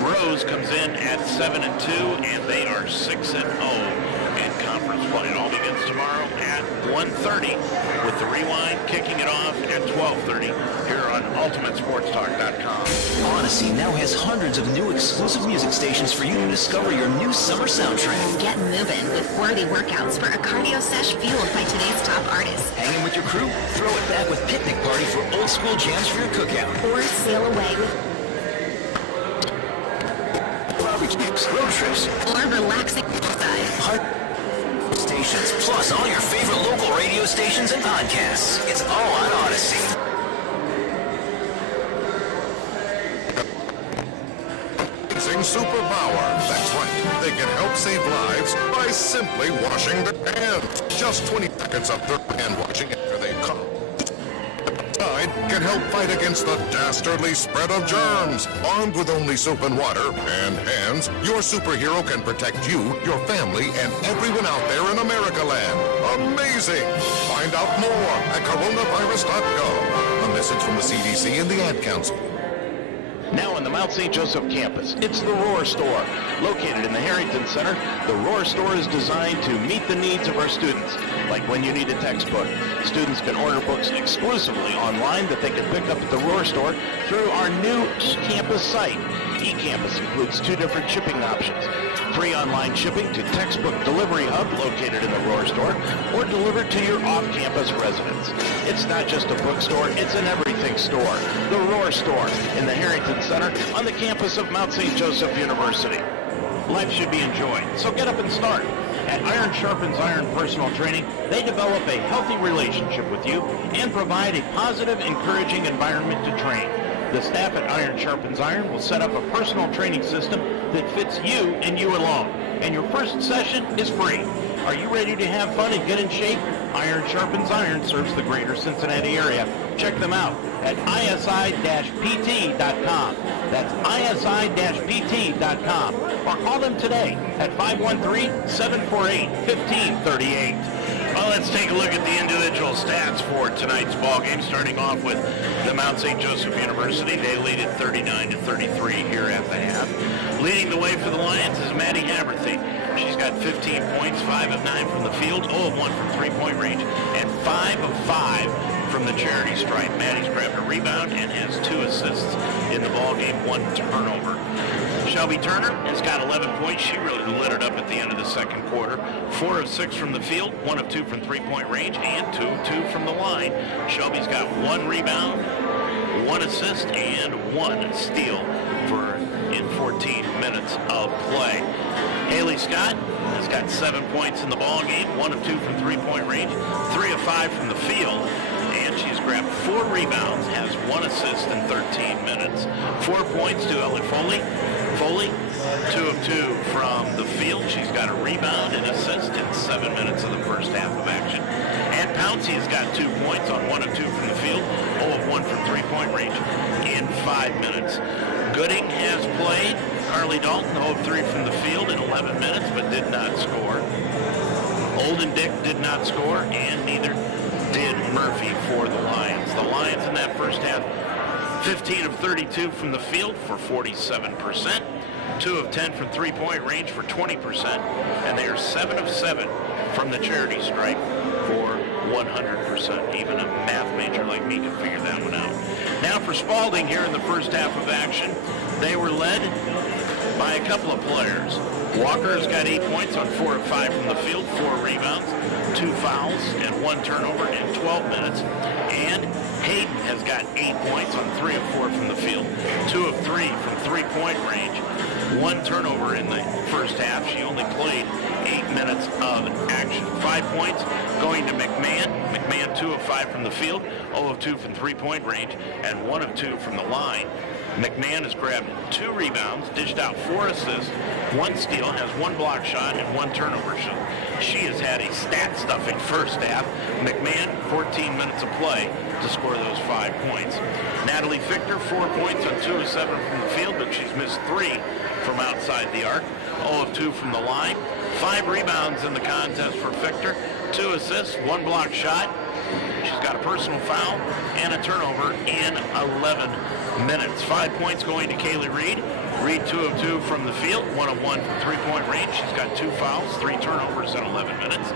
Rose comes in at 7-2, and they are 6-0 in conference play. It all begins tomorrow at 1:30 with the Rewind, kicking it off at 12:30 here on UltimateSportsTalk.com. Odyssey now has hundreds of new exclusive music stations for you to discover your new summer soundtrack. Get moving with worthy workouts for a cardio sesh fueled by today's top artists. Hanging with your crew? Throw it back with Picnic Party for old school jams for your cookout. Or sail away with barbecues, road trips, or relaxing outside. Stations, plus all your favorite local radio stations and podcasts. It's all on Odyssey. Superpower. That's right. They can help save lives by simply washing their hands. Just 20 seconds of thorough hand washing after they come can help fight against the dastardly spread of germs. Armed with only soap and water and hands, your superhero can protect you, your family, and everyone out there in America land. Amazing! Find out more at coronavirus.gov. A message from the CDC and the Ad Council. Now in the Mount St. Joseph campus, it's the Roar Store. Located in the Harrington Center, the Roar Store is designed to meet the needs of our students. Like when you need a textbook, students can order books exclusively online that they can pick up at the Roar Store through our new eCampus site. eCampus includes 2 different shipping options. Free online shipping to Textbook Delivery Hub located in the Roar Store, or delivered to your off-campus residence. It's not just a bookstore, it's an everything store. The Roar Store in the Harrington Center on the campus of Mount St. Joseph University. Life should be enjoyed, so get up and start. At Iron Sharpens Iron Personal Training, they develop a healthy relationship with you and provide a positive, encouraging environment to train. The staff at Iron Sharpens Iron will set up a personal training system that fits you and you alone. And your first session is free. Are you ready to have fun and get in shape? Iron Sharpens Iron serves the greater Cincinnati area. Check them out at isi-pt.com. That's isi-pt.com. Or call them today at 513-748-1538. Well, let's take a look at the individual stats for tonight's ball game, starting off with the Mount St. Joseph University. They lead at 39-33 here at the half. Leading the way for the Lions is Maddie Haberthy. She's got 15 points, 5 of 9 from the field, 0 of 1 from three-point range, and 5 of 5 from the charity stripe. Maddie's grabbed a rebound and has 2 assists in the ball game, 1 turnover. Shelby Turner has got 11 points. She really lit it up at the end of the second quarter. 4 of 6 from the field, 1 of 2 from three-point range, and 2 of 2 from the line. Shelby's got 1 rebound, 1 assist, and 1 steal in 14 minutes of play. Haley Scott has got 7 points in the ball game, 1 of 2 from three-point range, 3 of 5 from the field, and she's grabbed 4 rebounds, has 1 assist in 13 minutes. 4 points to Ellie Foley. Foley, 2 of 2 from the field. She's got a rebound and assist in 7 minutes of the first half of action. And Pouncey has got 2 points on 1 of 2 from the field, 0 of 1 from three-point range in 5 minutes. Gooding has played. Carly Dalton, 0 of 3 from the field in 11 minutes, but did not score. Olden Dick did not score, and neither did Murphy for the Lions. The Lions in that first half, 15 of 32 from the field for 47%, 2 of 10 from three-point range for 20%, and they are 7 of 7 from the charity stripe for 100%. Even a math major like me can figure that one out. Now for Spalding here in the first half of action, they were led by a couple of players. Walker's got 8 points on 4 of 5 from the field, 4 rebounds, 2 fouls, and 1 turnover in 12 minutes. And Hayden has got 8 points on 3 of 4 from the field, 2 of 3 from three-point range, 1 turnover in the first half. She only played 8 minutes of action. 5 points going to McMahon. McMahon 2 of 5 from the field, 0 of 2 from three-point range, and 1 of 2 from the line. McMahon has grabbed 2 rebounds, dished out 4 assists, 1 steal, has 1 block shot, and 1 turnover. She has had a stat-stuffing first half. McMahon, 14 minutes of play to score those 5 points. Natalie Fichter, 4 points on 2 of 7 from the field, but she's missed 3 from outside the arc, 0 of 2 from the line. 5 rebounds in the contest for Fichter, 2 assists, 1 block shot. She's got a personal foul and a turnover in 11 minutes. 5 points going to Kaylee Reed. Reed 2 of 2 from the field, 1 of 1 from three-point range. She's got 2 fouls, 3 turnovers in 11 minutes.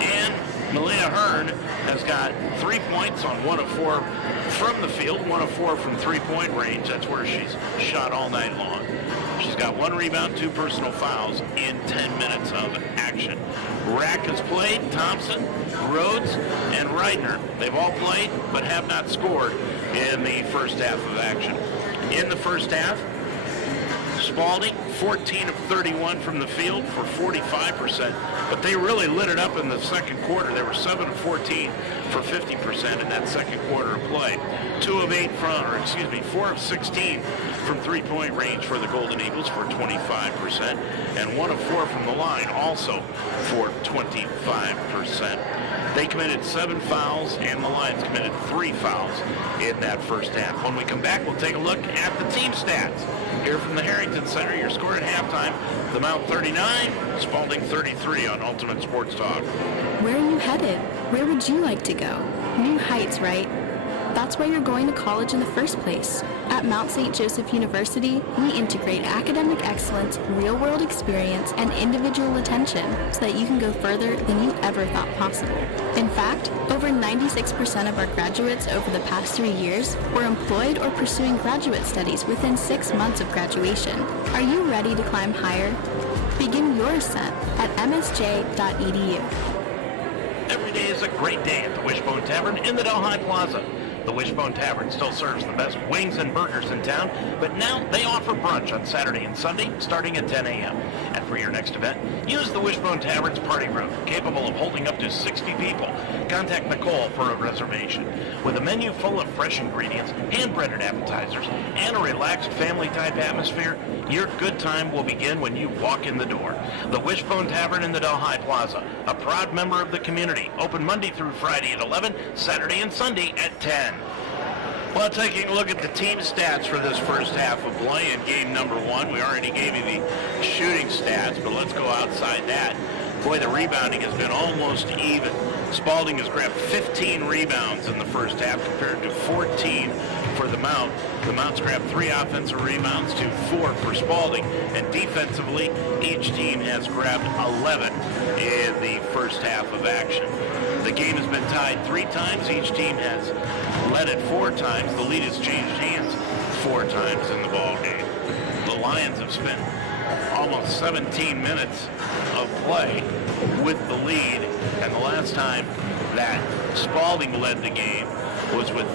And Malia Hearn has got 3 points on 1 of 4 from the field, 1 of 4 from three-point range. That's where she's shot all night long. She's got 1 rebound, 2 personal fouls in 10 minutes of action. Rack has played. Thompson, Rhodes, and Reitner. They've all played, but have not scored in the first half of action. In the first half, Spalding, 14 of 31 from the field for 45%, but they really lit it up in the second quarter. They were 7 of 14 for 50% in that second quarter of play. 4 of 16 from three-point range for the Golden Eagles for 25%, and 1 of 4 from the line also for 25%. They committed 7 fouls, and the Lions committed 3 fouls in that first half. When we come back, we'll take a look at the team stats. Here from the Harrington Center, your score at halftime, the Mount 39, Spalding 33 on Ultimate Sports Talk. Where are you headed? Where would you like to go? New heights, right? That's why you're going to college in the first place. At Mount St. Joseph University, we integrate academic excellence, real-world experience, and individual attention so that you can go further than you ever thought possible. In fact, over 96% of our graduates over the past 3 years were employed or pursuing graduate studies within 6 months of graduation. Are you ready to climb higher? Begin your ascent at msj.edu. Every day is a great day at the Wishbone Tavern in the Delhi Plaza. The Wishbone Tavern still serves the best wings and burgers in town, but now they offer brunch on Saturday and Sunday starting at 10 a.m. And for your next event, use the Wishbone Tavern's party room, capable of holding up to 60 people. Contact Nicole for a reservation. With a menu full of fresh ingredients, hand-breaded appetizers, and a relaxed family-type atmosphere, your good time will begin when you walk in the door. The Wishbone Tavern in the Delhi Plaza, a proud member of the community, open Monday through Friday at 11, Saturday and Sunday at 10. Well, taking a look at the team stats for this first half of play in game number 1, we already gave you the shooting stats, but let's go outside that. Boy, the rebounding has been almost even. Spalding has grabbed 15 rebounds in the first half compared to 14 for the Mount. The Mount's grabbed 3 offensive rebounds to 4 for Spalding, and defensively, each team has grabbed 11 in the first half of action. The game has been tied 3 times. Each team has led it 4 times. The lead has changed hands 4 times in the ball game. The Lions have spent almost 17 minutes of play with the lead, and the last time that Spalding led the game was with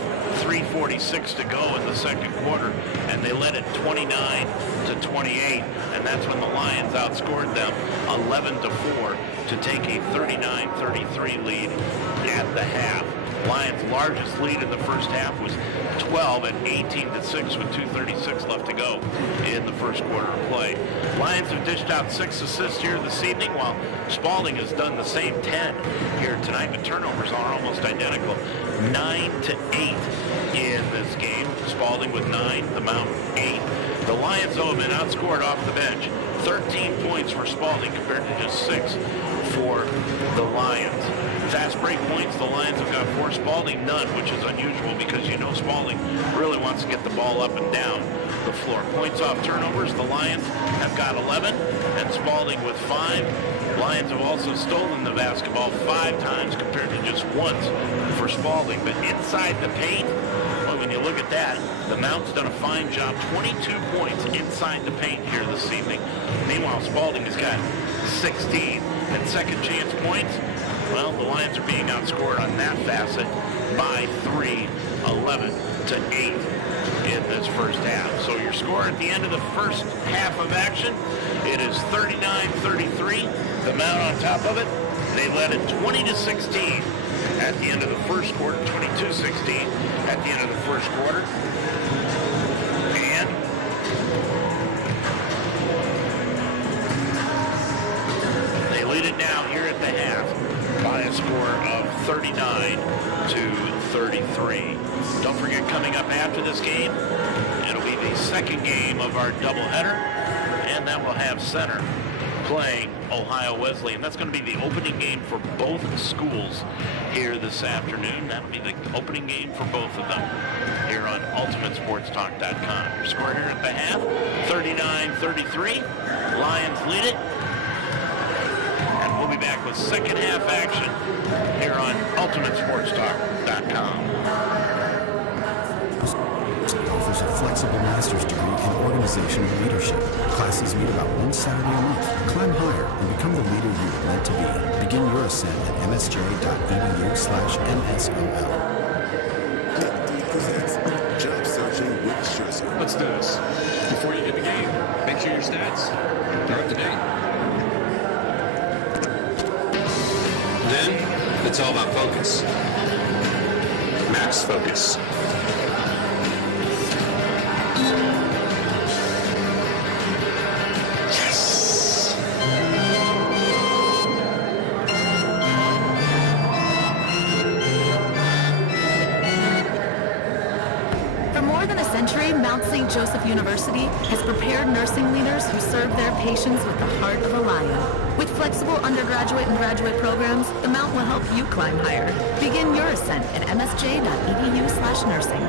3:46 to go in the second quarter, and they led it 29-28, and that's when the Lions outscored them 11-4 to take a 39-33 lead at the half. Lions' largest lead in the first half was 12 at 18-6 with 2:36 left to go in the first quarter of play. Lions have dished out 6 assists here this evening, while Spalding has done the same 10 here tonight, but turnovers are almost identical. 9-8 in this game. Spalding with 9, the Mount 8. The Lions, though, have been outscored off the bench. 13 points for Spalding compared to just 6 for the Lions. Fast break points, the Lions have got 4, Spalding none, which is unusual because you know Spalding really wants to get the ball up and down the floor. Points off turnovers, the Lions have got 11, and Spalding with 5. Lions have also stolen the basketball 5 times compared to just once for Spalding. But inside the paint, well, when you look at that, the Mount's done a fine job. 22 points inside the paint here this evening. Meanwhile, Spalding has got 16. And second chance points, well, the Lions are being outscored on that facet by 3, 11-8 in this first half. So your score at the end of the first half of action, it is 39-33. The Mount on top of it, they led it 20-16 at the end of the first quarter, 22-16 at the end of the first quarter. And they lead it now here at the half by a score of 39-33. Don't forget, coming up after this game, it'll be the second game of our doubleheader, and that will have Center playing Ohio Wesleyan. That's going to be the opening game for both schools here this afternoon. That'll be the opening game for both of them here on UltimateSportsTalk.com. Your score here at the half, 39-33. Lions lead it. And we'll be back with second half action here on UltimateSportsTalk.com. Offers a flexible master's degree in organizational leadership. Classes meet about one Saturday a month. Climb higher and become the leader you were meant to be. Begin your ascent at msj.edu/MSOL. Job searching with Scherzer. Let's do this. Before you get the game, make sure your stats are up to date. Then, it's all about focus. Max focus. Mount St. Joseph University has prepared nursing leaders who serve their patients with the heart of a lion. With flexible undergraduate and graduate programs, the Mount will help you climb higher. Begin your ascent at msj.edu/nursing.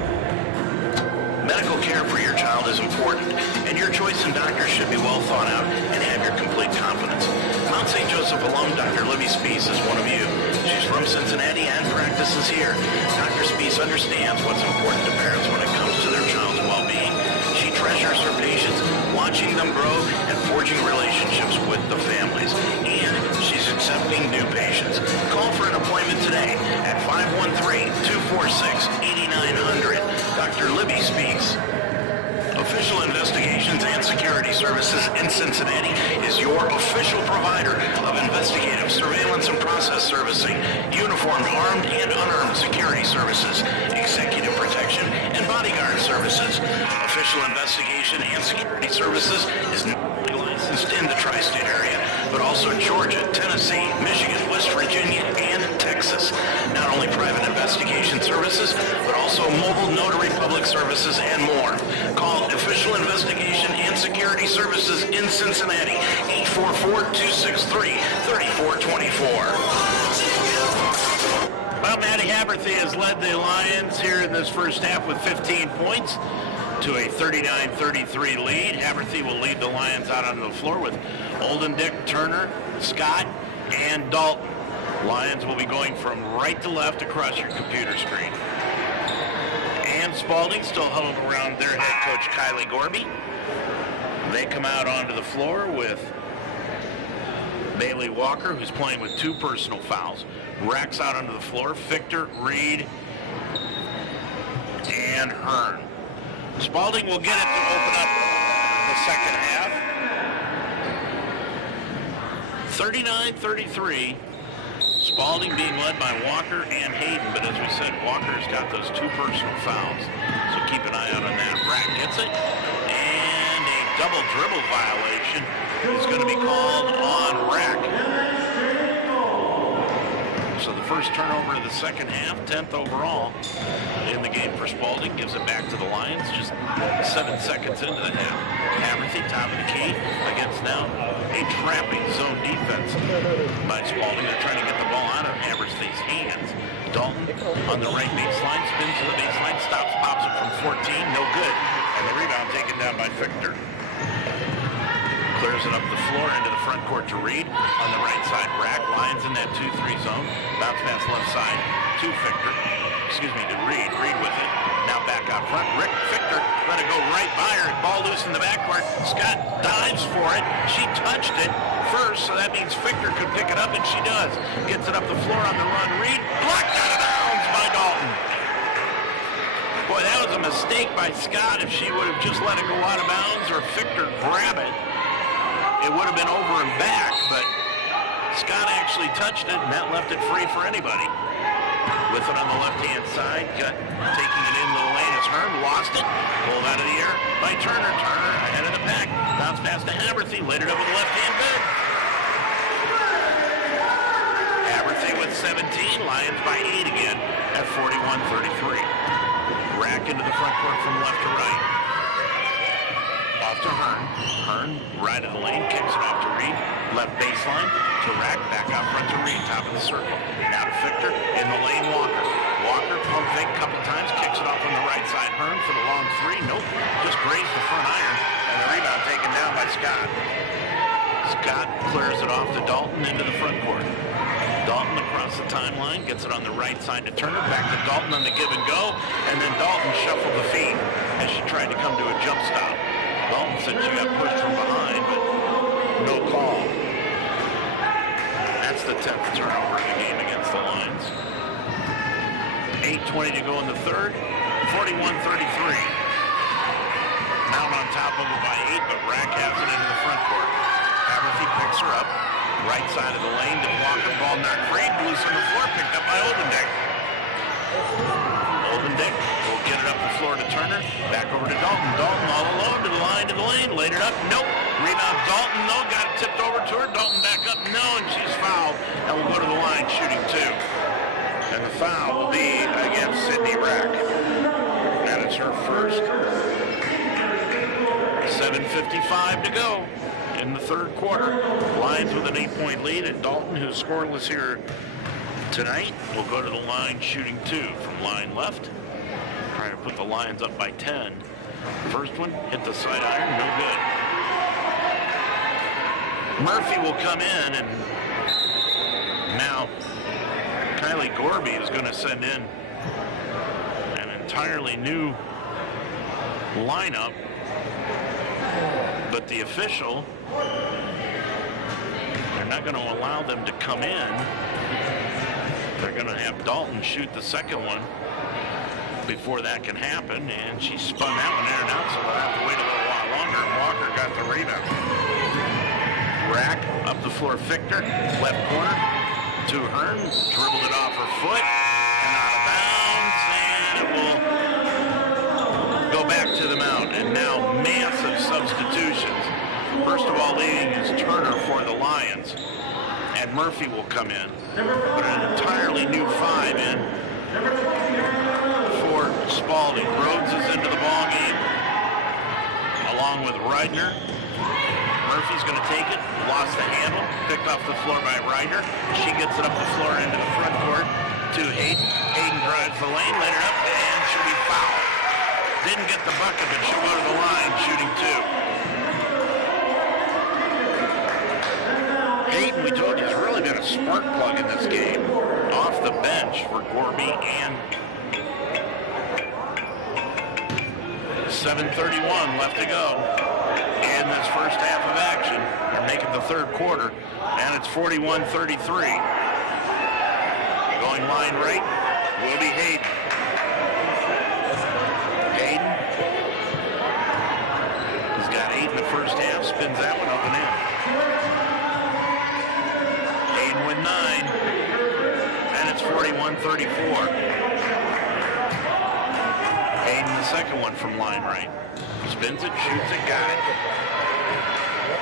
Medical care for your child is important, and your choice in doctors should be well thought out and have your complete confidence. Mount St. Joseph alum Dr. Libby Spees is one of you. She's from Cincinnati and practices here. Dr. Spees understands what's important to parents when it comes to their child's well-being. She treasures her patients, watching them grow and forging relationships with the families. And she's accepting new patients. Call for an appointment today at 513-246-8900. Dr. Libby Speaks. Official Investigations and Security Services in Cincinnati is your official provider of investigative, surveillance, and process servicing, uniformed, armed, and unarmed security services, executive protection, and bodyguard services. Official Investigation and Security Services is not licensed in the tri-state area, but also Georgia, Tennessee, Michigan, West Virginia, and Texas. Not only private investigation services, but also mobile notary public services and more. Call Official Investigation and Security Services in Cincinnati, 844-263-3424. Well, Maddie Haberthy has led the Lions here in this first half with 15 points to a 39-33 lead. Haberthy will lead the Lions out onto the floor with Oldendick, Turner, Scott, and Dalton. Lions will be going from right to left across your computer screen. And Spalding still huddled around their head coach, Kylie Gorby. They come out onto the floor with Bailey Walker, who's playing with 2 personal fouls. Racks out onto the floor, Fichter, Reed, and Hearn. Spalding will get it to open up the second half. 39-33. Spalding being led by Walker and Hayden, but as we said, Walker's got those 2 personal fouls. So keep an eye out on that. Rack gets it, and a double dribble violation is going to be called on Rack. So the first turnover of the second half, 10th overall in the game for Spalding, gives it back to the Lions just 7 seconds into the half. Haberthy, top of the key, against now a trapping zone defense by Spalding. They're trying to get the ball out of Haberthy's hands. Dalton on the right baseline, spins to the baseline, stops, pops it from 14, no good. And the rebound taken down by Fichter. Clears it up the floor into the front court to Reed. On the right side, Rack. Lions in that 2-3 zone. Bounce pass left side to Fichter. To Reed. Reed with it. Now back out front. Rick Fichter let it go right by her. Ball loose in the backcourt. Scott dives for it. She touched it first, so that means Fichter could pick it up, and she does. Gets it up the floor on the run. Reed blocked out of bounds by Dalton. Boy, that was a mistake by Scott. If she would have just let it go out of bounds or Fichter grab it, it would have been over and back, but Scott actually touched it, and that left it free for anybody. With it on the left-hand side, taking it into the lane is Hearn, lost it, pulled out of the air by Turner. Turner ahead of the pack, bounce pass to Haberthy, laid it up with the left hand, good. Haberthy with 17, Lions by 8 again at 41-33. Rack into the front court from left to right. Off to Hearn. Hearn, right of the lane, kicks it off to Reed. Left baseline to Rack, back out front to Reed, top of the circle. Now to Fichter, in the lane, Walker. Walker, pump fake a couple times, kicks it off from the right side. Hearn for the long 3, nope, just grazed the front iron, and the rebound taken down by Scott. Scott clears it off to Dalton into the front court. Dalton across the timeline, gets it on the right side to Turner, back to Dalton on the give and go, and then Dalton shuffled the feet as she tried to come to a jump stop. Dalton said she got pushed from behind, but no call. That's the 10th turnover in the game against the Lions. 8:20 to go in the third, 41-33. Mount on top of it by 8, but Rack has it into the front court. Haberthy picks her up, right side of the lane to Walker, ball knocked free, loose on the floor, picked up by Oldendick. Oldendick will get it up the floor to Turner, back over to Dalton. Dalton all alone to the line, to the lane, laid it up, nope. Rebound Dalton, no, got it tipped over to her. Dalton back up, no, and she's fouled, and will go to the line shooting 2. And the foul will be against Sydney Rack. That is her first. 7:55 to go in the third quarter. Lions with an 8-point lead, and Dalton, who's scoreless here tonight, will go to the line shooting 2 from line left. Trying to put the Lions up by 10. First one hit the side iron, no good. Murphy will come in, and now Kylie Gorby is going to send in an entirely new lineup, but the official, they're not going to allow them to come in. They're going to have Dalton shoot the second one before that can happen, and she spun that one in and out, so we'll have to wait a little while longer, and Walker got the rebound. Rack up the floor, Fichter, left corner to Hearn, dribbled it off her foot, and out of bounds, and it will go back to the mount, and now massive substitutions. First of all, leading is Turner for the Lions, and Murphy will come in. But an entirely new 5 in for Spalding. Rhodes is into the ball game, along with Reidner. Murphy's going to take it, lost the handle, picked off the floor by Reidner. She gets it up the floor into the front court to Hayden. Hayden drives the lane, laid it up, and she'll be fouled. Didn't get the bucket, but she'll go to the line, shooting 2. Hayden, we told you, has really been a spark plug in this game. Off the bench for Gorby, and 7:31 left to go in this first half of action. They're making the third quarter, and it's 41-33. Going line right will be Hayden. Hayden, he's got 8 in the first half, spins that one up and in. Hayden with 9, and it's 41-34. Hayden, the second one from line right. Spins it, shoots it, got it.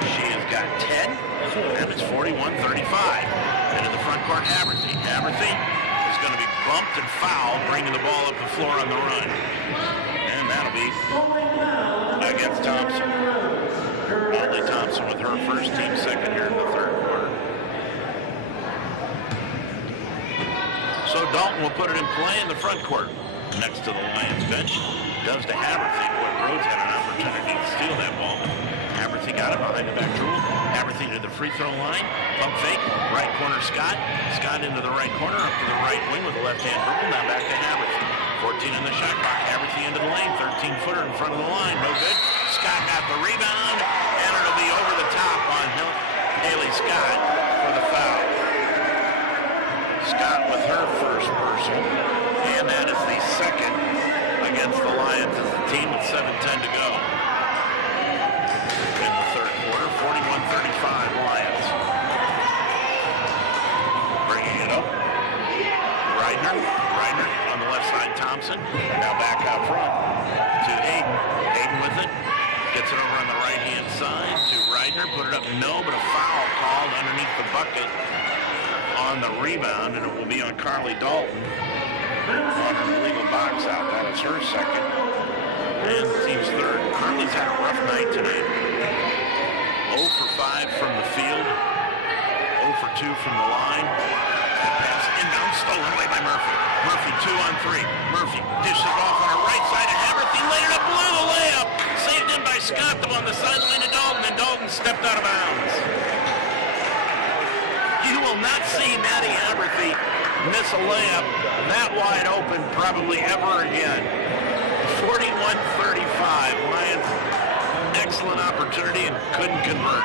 She has got 10, and it's 41-35. And in the front court, Haverthy. Haverthy is going to be bumped and fouled, bringing the ball up the floor on the run. And that'll be against Thompson. Molly Thompson with her first team second here in the third quarter. So Dalton will put it in play in the front court. Next to the Lions bench, does to Haverthy. Boy, Rhodes had an opportunity to steal that ball. Haverthy got it behind the back dribble. Haverthy to the free throw line. Pump fake. Right corner, Scott. Scott into the right corner, up to the right wing with a left-hand dribble. Now back to Haverthy. 14 in the shot clock. Haverthy into the lane. 13-footer in front of the line. No good. Scott got the rebound, and it'll be over the top on Haley Scott for the foul. Scott with her first personal. And that is the second against the Lions as the team with 7:10 to go in the third quarter. 41-35 Lions. Bringing it up. Reidner on the left side, Thompson. Now back out front to Hayden. Hayden with it. Gets it over on the right-hand side to Reidner. Put it up, no, but a foul called underneath the bucket on the rebound, and it will be on Carly Dalton. On an illegal box out. That is her second. And the team's third. Carly's had a rough night tonight. 0 for 5 from the field. 0 for 2 from the line. That pass inbound stolen away by Murphy. Murphy 2 on 3. Murphy dishes it off on her right side to Haverthy. Laid it up, blew the layup. Saved in by Scott on the sideline to Dalton, and Dalton stepped out of bounds. You will not see Maddie Haverthy miss a layup that wide open probably ever again. 41-35. Lions, excellent opportunity and couldn't convert.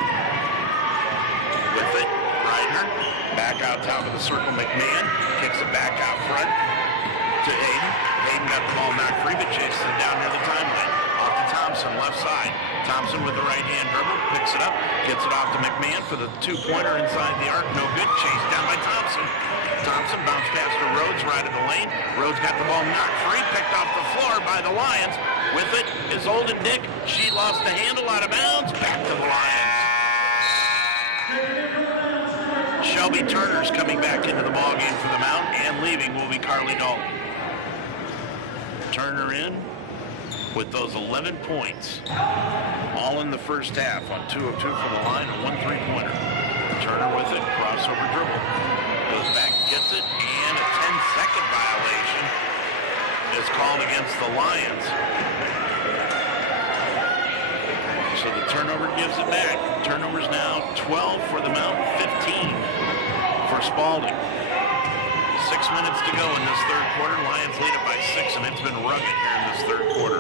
With it, Reidner back out top of the circle. McMahon kicks it back out front to Hayden. Hayden got the ball knocked free, but chases it down near the timeline. Off to Thompson, left side. Thompson with the right-hand dribble, picks it up, gets it off to McMahon for the two-pointer inside the arc. No good. Chased down by Thompson. Thompson bounced past to Rhodes, right at the lane. Rhodes got the ball knocked free, picked off the floor by the Lions. With it is Olden Dick. She lost the handle, out of bounds. Back to the Lions. Shelby Turner's coming back into the ballgame for the Mount, and leaving will be Carly Dalton. Turner in. with those 11 points, all in the first half on 2 of 2 from the line and 1 3-pointer. Turner with it, crossover dribble. Goes back, gets it, and a 10-second violation is called against the Lions. So the turnover gives it back. Turnovers now 12 for the Mountain, 15 for Spalding. 6 minutes to go in this third quarter. Lions lead it by 6, and it's been rugged here in this third quarter.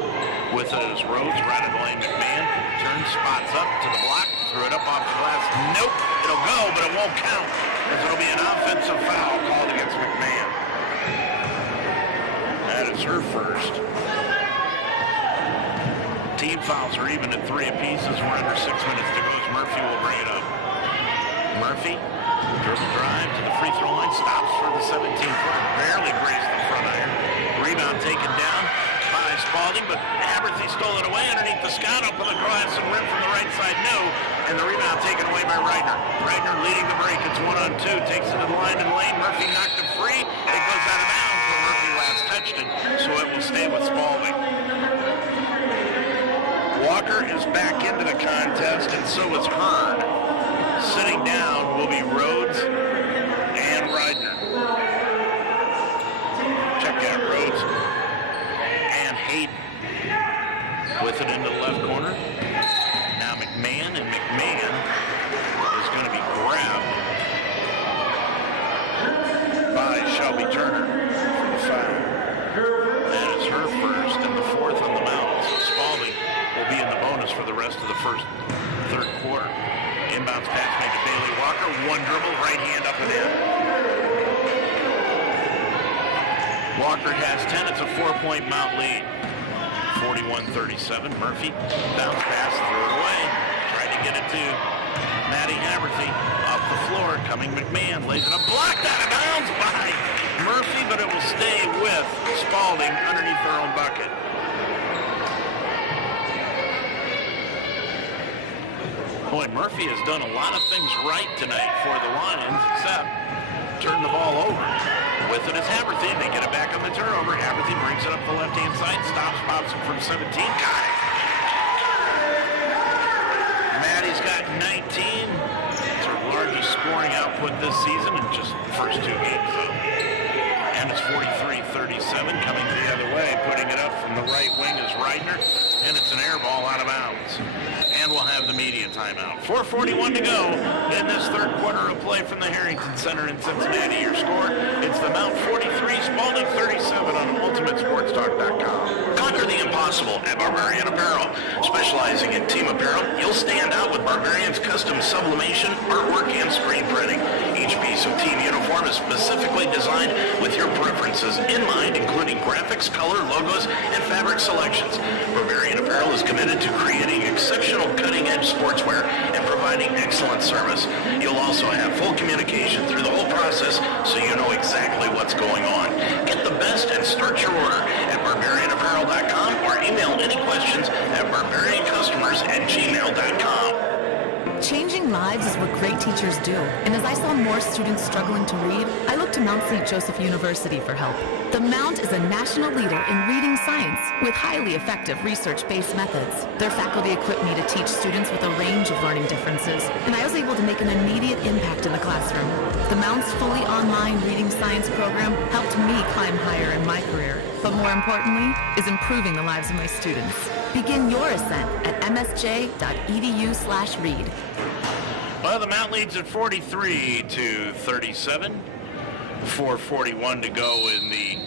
With it is Rhodes, right of the lane. McMahon turns, spots up to the block, threw it up off the glass. Nope, it'll go, but it won't count, as it'll be an offensive foul called against McMahon. That is her first. Team fouls are even at 3 apiece as we're under 6 minutes to go, as Murphy will bring it up. Murphy, dribble drive to the free throw line, stops for the 17-footer, barely grazed the front iron. Rebound taken down by Spalding, but Haberthy stole it away underneath the scout up on the glass and rim from the right side, no, and the rebound taken away by Reitner. Reitner leading the break, it's 1-on-2, takes it to the line and lane. Murphy knocked it free, it goes out of bounds, but Murphy last touched it, so it will stay with Spalding. Walker is back into the contest, and so is Hearn. Sitting down will be Rhodes and Reitner. Check out Rhodes and Hayden with it into the left corner. Now McMahon, and McMahon is going to be grabbed by Shelby Turner for the foul. That is her first and the fourth on the Mountain. So Spalding will be in the bonus for the rest of the third quarter. Inbounds pass made to Bailey Walker. One dribble, right hand up and in. Walker has 10. It's a 4-point Mount lead. 41-37. Murphy, bounce pass, threw it away. Tried to get it to Maddie Haberthy. Off the floor, coming McMahon. Lays it up, blocked out of bounds by Murphy, but it will stay with Spalding underneath their own bucket. Boy, Murphy has done a lot of things right tonight for the Lions, except turn the ball over. With it is Haberthy. They get it back on the turnover. Haberthy brings it up the left-hand side, stops, pops it from 17. Got it. Maddie's got 19. It's her largest scoring output this season in just the first 2 games, though. And it's 43-37, coming the other way. Putting it up from the right wing is Reitner, and it's an air ball out of bounds. And we'll have the media timeout. 4:41 to go in this third quarter of play from the Harrington Center in Cincinnati. Your score, it's the Mount 43, Spalding 37 on UltimateSportsTalk.com. Conquer the impossible at Barbarian Apparel. Specializing in team apparel, you'll stand out with Barbarian's custom sublimation, artwork, and screen printing. Each piece of team uniform is specifically designed with your preferences in mind, including graphics, color, logos, and fabric selections. Barbarian Apparel is committed to creating exceptional cutting-edge sportswear and providing excellent service. You'll also have full communication through the whole process, so you know exactly what's going on. Get the best and start your order at barbarianapparel.com or email any questions at barbariancustomers@gmail.com. Changing lives is what great teachers do, and as I saw more students struggling to read, I looked to Mount St. Joseph University for help. The Mount is a national leader in reading science with highly effective research-based methods. Their faculty equipped me to teach students with a range of learning differences, and I was able to make an immediate impact in the classroom. The Mount's fully online reading science program helped me climb higher in my career, but more importantly, is improving the lives of my students. Begin your ascent at msj.edu/read. Well, the Mount leads at 43-37. 4:41 to go in the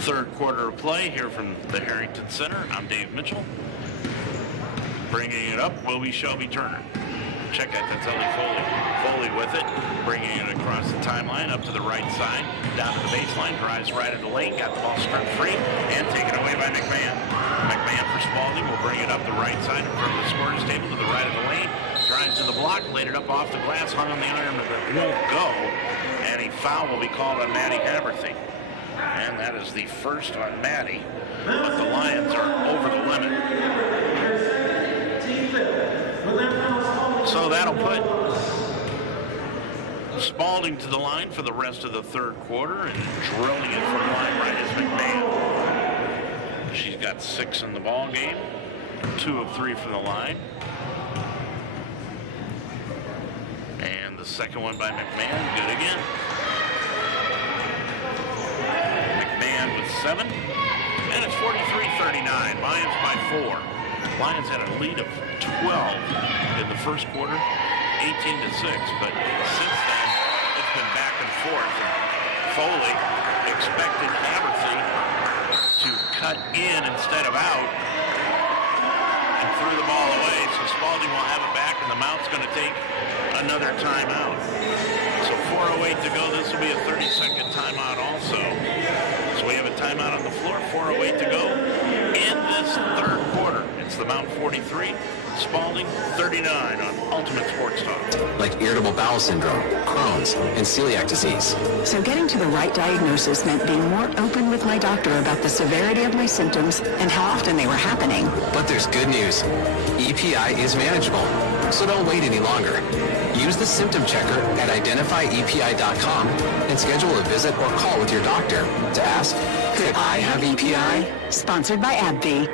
third quarter of play here from the Harrington Center. I'm Dave Mitchell. Bringing it up will be Shelby Turner. Check out that's Ellie Foley. Foley with it, bringing it across the timeline up to the right side, down to the baseline, drives right at the lane, got the ball stripped free, and taken away by McMahon. McMahon for Spalding will bring it up the right side in front of the scorer's table to the right of the lane, drives to the block, laid it up off the glass, hung on the iron, but it won't go. And a foul will be called on Maddie Haberthy. And that is the first on Maddie. But the Lions are over the limit. So that'll put Spalding to the line for the rest of the third quarter, and drilling it from the line right is McMahon. She's got 6 in the ball game, 2 of 3 from the line. And the second one by McMahon, good again. McMahon with 7, and it's 43-39. Lions by 4. Lions had a lead of 12 in the first quarter, 18-6, but since then it's been back and forth. Foley expected Haberthy to cut in instead of out and threw the ball away, so Spalding will have it back, and the Mount's going to take another timeout. So 4:08 to go. This will be a 30-second timeout also. So we have a timeout on the floor, 4:08 to go in this third quarter. It's the Mount 43, Spalding 39 on Ultimate Sports Talk. Like irritable bowel syndrome, Crohn's, and celiac disease. So getting to the right diagnosis meant being more open with my doctor about the severity of my symptoms and how often they were happening. But there's good news. EPI is manageable, so don't wait any longer. Use the symptom checker at identifyepi.com and schedule a visit or call with your doctor to ask, could I have EPI? Sponsored by AbbVie.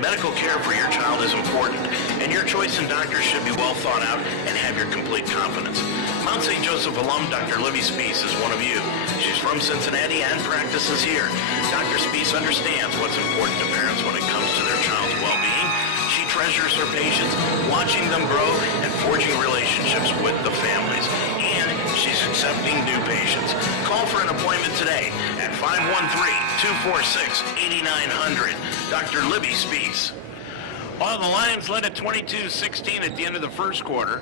Medical care for your child is important, and your choice in doctors should be well thought out and have your complete confidence. Mount St. Joseph alum Dr. Libby Spees is one of you. She's from Cincinnati and practices here. Dr. Spees understands what's important to parents when it comes to their child's well-being. She treasures her patients, watching them grow and forging relationships with the families. And she's accepting new patients. Call for an appointment today at 513-246-8900. Dr. Libby Spees. Well, the Lions led at 22-16 at the end of the first quarter.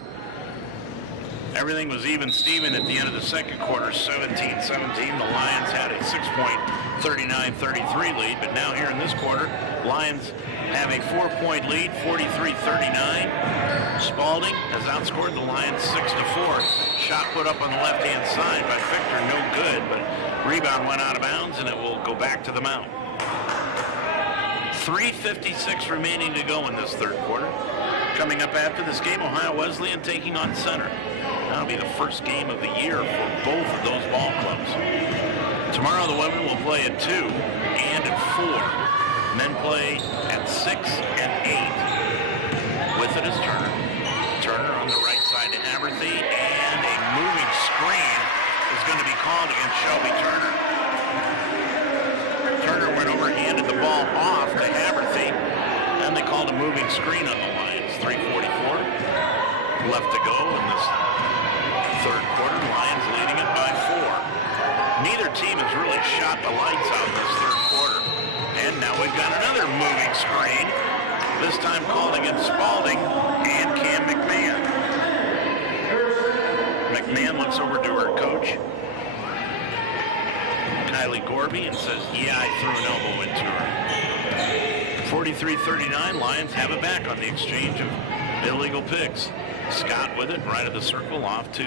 Everything was even Steven at the end of the second quarter, 17-17. The Lions had a 6-point 39-33 lead, but now here in this quarter, Lions have a 4-point lead, 43-39. Spalding has outscored the Lions 6-4. Shot put up on the left-hand side by Victor, no good, but rebound went out of bounds, and it will go back to the Mount. 3:56 remaining to go in this third quarter. Coming up after this game, Ohio Wesleyan taking on Center. That'll be the first game of the year for both of those ball clubs. Tomorrow the women will play at 2 and at 4. Men play at 6 and 8. With it is Turner. Turner on the right side to Haberthy, and a moving screen is going to be called against Shelby Turner. Turner went over, handed the ball off to Haberthy, and they called a moving screen on the Lions. 3:44 left to go in this third quarter. Lions leading it by 4. Neither team has really shot the lights out this third quarter. And now we've got another moving screen, this time called against Spalding and Cam McMahon. McMahon looks over to her coach, Kylie Gorby, and says, yeah, I threw an elbow into her. 43-39, Lions have it back on the exchange of illegal picks. Scott with it, right of the circle, off to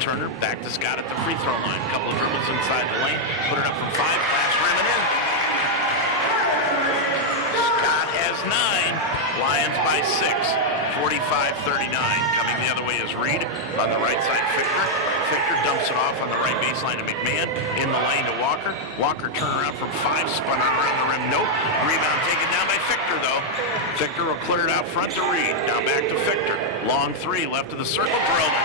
Turner, back to Scott at the free throw line. Couple of dribbles inside the lane, put it up from 5, pass rim and in. Scott has 9, Lions by 6, 45-39. Coming the other way is Reed, on the right side, Victor. Victor dumps it off on the right baseline to McMahon, in the lane to Walker. Walker turn around from 5, spun around the rim, nope. Rebound taken down by Victor though. Victor will clear it out front to Reed, now back to Victor. Long 3, left of the circle, drilled it.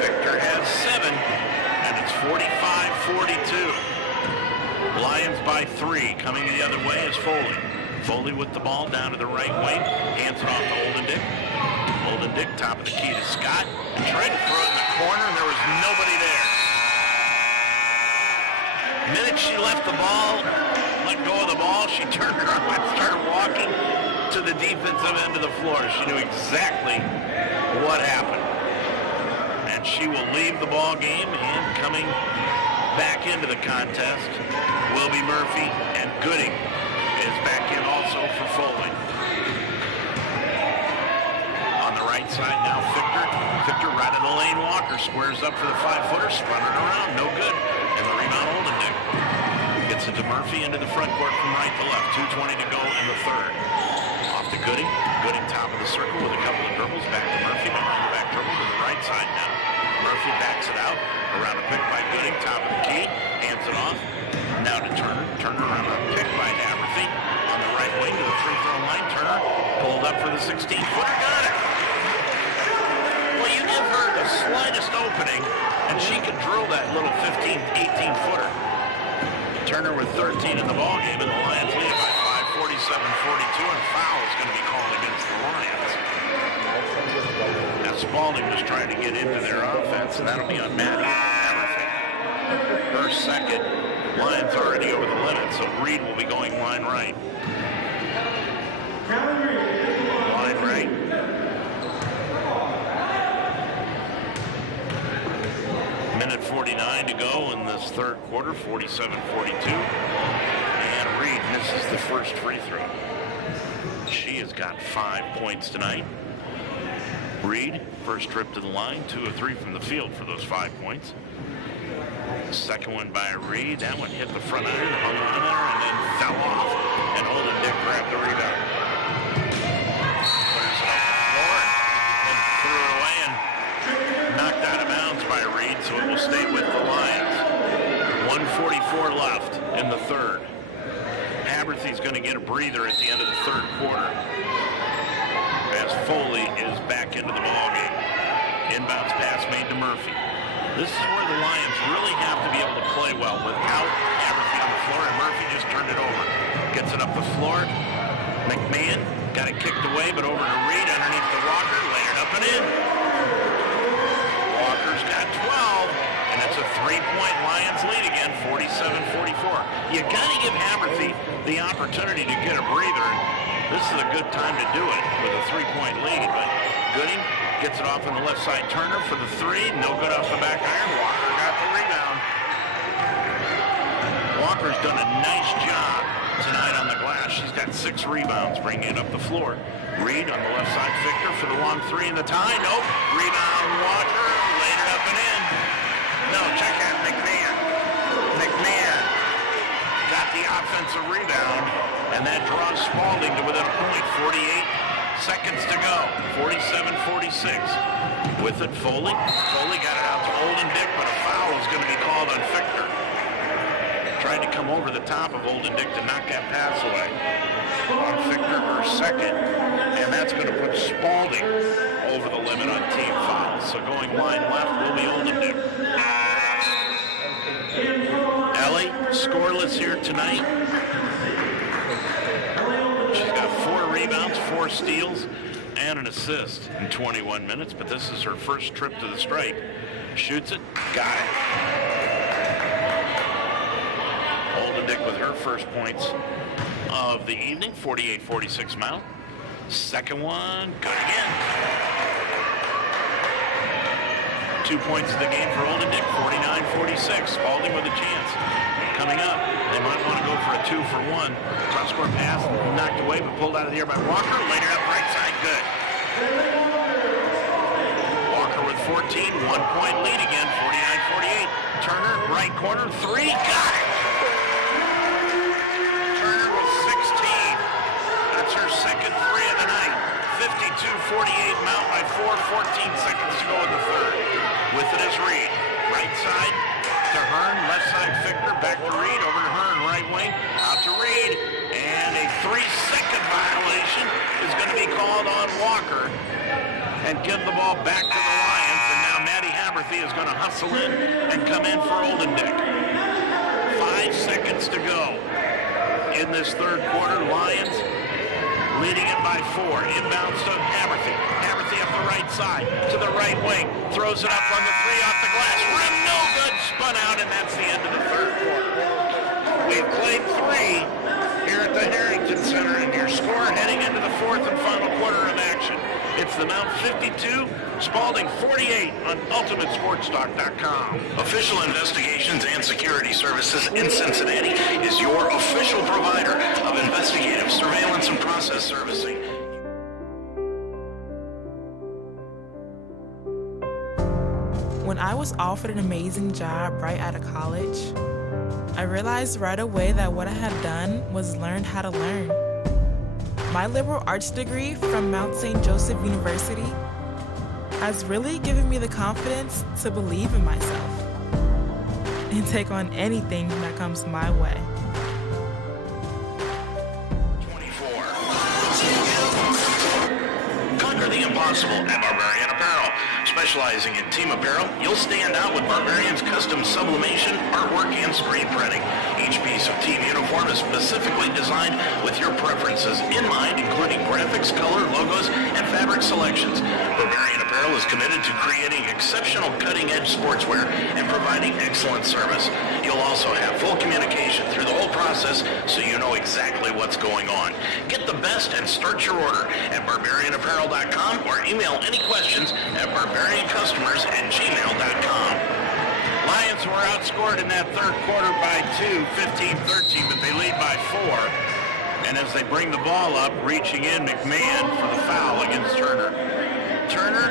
Victor has 7, and it's 45-42. Lions by 3. Coming the other way is Foley. Foley with the ball down to the right wing, hands it off to Oldendick. Oldendick, top of the key to Scott, and tried to throw it in the corner, and there was nobody there. The minute she left the ball, let go of the ball, she turned around and started walking to the defensive end of the floor. She knew exactly what happened. And she will leave the ball game, and coming back into the contest will be Murphy, and Gooding is back in also for Foley. On the right side now, Victor. Victor right in the lane. Walker squares up for the 5-footer, spun it around, no good. And the rebound, Oldendick. Gets it to Murphy into the front court from right to left. 2:20 to go in the third. Off to Gooding. Gooding top of the circle with a couple of dribbles. Back to Murphy behind the back dribble to the right side now. Murphy backs it out. Around a pick by Gooding, top of the key. hands it off. Now to Turner. Turner on a pick by Haverthy. On the right wing to the free throw line. Turner pulled up for the 16-footer. Got it. Well, you give her the slightest opening, and she can drill that little 15, 18-footer. Turner with 13 in the ballgame, and the Lions lead by 5, 47-42, and foul is going to be called against the Lions. Now Spalding was trying to get into their offense, and that'll be on Matt Haverthy. Her second. Lions already over the limit, so Reed will be going line right. Line right. Minute 49 to go in this third quarter, 47-42. And Reed misses the first free throw. She has got 5 points tonight. Reed, first trip to the line, 2 of 3 from the field for those 5 points. Second one by Reed. That one hit the front iron, hung on there, and then fell off. And Holden Dick grabbed the rebound. Clears it off the floor and threw it away and knocked out of bounds by Reed, so it will stay with the Lions. 1:44 left in the third. Haverthy's going to get a breather at the end of the third quarter as Foley is back into the ballgame. Inbounds pass made to Murphy. This is where the Lions really have to be able to play well without Haverthy on the floor, and Murphy just turned it over. Gets it up the floor. McMahon got it kicked away, but over to Reed underneath the Walker, laid it up and in. Walker's got 12, and it's a 3-point Lions lead again, 47-44. You got to give Haverthy the opportunity to get a breather. This is a good time to do it with a 3-point lead, but Gooding gets it off on the left side. Turner for the 3. No good off the back iron. Walker got the rebound. Walker's done a nice job tonight on the glass. She's got 6 rebounds, bringing it up the floor. Reed on the left side. Victor for the long 3 in the tie. Nope. Rebound. Walker laid it up and in. No, check out McMahon. McMahon got the offensive rebound, and that draws Spalding to within a point. 48 seconds to go. 47-46. With it, Foley. Foley got it out to Olden Dick, but a foul is going to be called on Victor. Tried to come over the top of Olden Dick to knock that pass away. On Victor, her second. And that's going to put Spalding over the limit on team fouls. So going line left will be Olden Dick. Ellie, scoreless here tonight. She's got 4 rebounds, 4 steals, and an assist in 21 minutes, but this is her first trip to the stripe. Shoots it, got it. Olden Dick with her first points of the evening, 48-46 Mount. Second one, good again. 2 points of the game for Olden Dick, 49-46. Spalding with a chance. Coming up, they might want to go for a 2-for-1. Cross-court pass, knocked away, but pulled out of the air by Walker. Laid it up right side, good. Walker with 14, 1-point lead again, 49-48. Turner, right corner, 3, got it! Turner with 16. That's her second 3 of the night. 52-48, Mount by 4, 14 seconds to go in the third. With it is Reed. Right side to Hearn, left side Fichter, back to Reed, over to Hearn, right wing, out to Reed, and a 3-second violation is going to be called on Walker and give the ball back to the Lions, and now Maddie Haverthy is going to hustle in and come in for Olden Dick. 5 seconds to go in this third quarter. Lions leading it by 4. Inbounds to Haverthy. Haverthy up the right side to the right wing. Throws it up on the 3 off the glass. Rim, no good. Spun out, and that's the end of the third quarter. We've played 3 here at the Harrington Center, and your score heading into the fourth and final quarter of action. It's the Mount 52, Spalding 48 on UltimateSportsTalk.com. Official Investigations and Security Services in Cincinnati is your official provider of investigative surveillance and process servicing. When I was offered an amazing job right out of college, I realized right away that what I had done was learned how to learn. My liberal arts degree from Mount St. Joseph University has really given me the confidence to believe in myself. and take on anything that comes my way. 24. Conquer the impossible at Barbarian Apparel. Specializing in team apparel, you'll stand out with Barbarian's custom sublimation, artwork, and screen printing. Each piece of team uniform is specifically designed with your preferences in mind, including graphics, color, logos, and fabric selections. Barbarian Apparel is committed to creating exceptional cutting-edge sportswear and providing excellent service. You'll also have full communication through the whole process, so you know exactly what's going on. Get the best and start your order at barbarianapparel.com or email any questions at barbariancustomers@gmail.com. Lions were outscored in that third quarter by 2, 15-13, but they lead by 4. And as they bring the ball up, reaching in, McMahon for the foul against Turner. Turner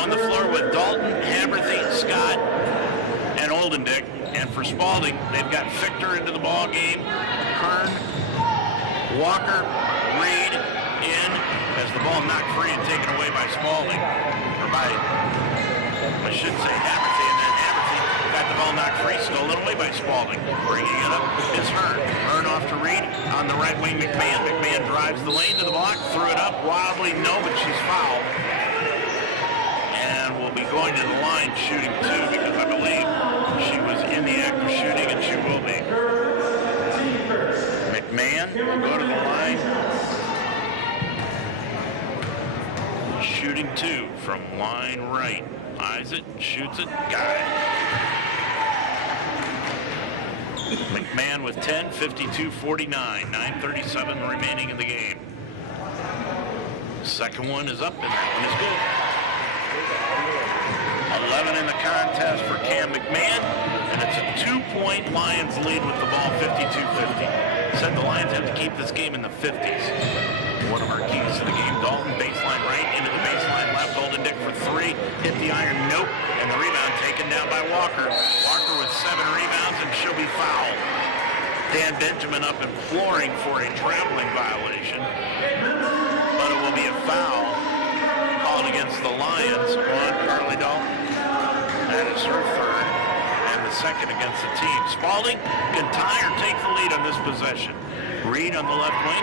on the floor with Dalton, Haberthy, Scott, and Oldendick. And for Spalding, they've got Fichter into the ball game, Hearn, Walker, Reed in as the ball knocked free and taken away by Spalding, or by, I should say, Haberthy, and then Haberthy got the ball knocked free, stolen away by Spalding. Bringing it up is Hearn. Hearn off to Reed on the right wing, McMahon. McMahon drives the lane to the block, threw it up, wobbly, no, but she's fouled. And will be going to the line shooting 2 because I believe she was in the act of shooting, and she will be. McMahon will go to the line. Shooting 2 from line right. Eyes it, shoots it, got it. McMahon with 10, 52-49, 9:37 remaining in the game. Second one is up, and that one is good. 11 in the contest for Cam McMahon, and it's a 2-point Lions lead with the ball, 52-50. Said the Lions have to keep this game in the 50s. One of our keys to the game, Dalton, baseline right, into the baseline left, Oldendick for 3, hit the iron, nope, and the rebound taken down by Walker. Walker with 7 rebounds, and she'll be fouled. Dan Benjamin up and flooring for a traveling violation, but it will be a foul called against the Lions on Carly Dalton. That is her third, and the second against the team. Spalding can tie or take the lead on this possession. Reed on the left wing.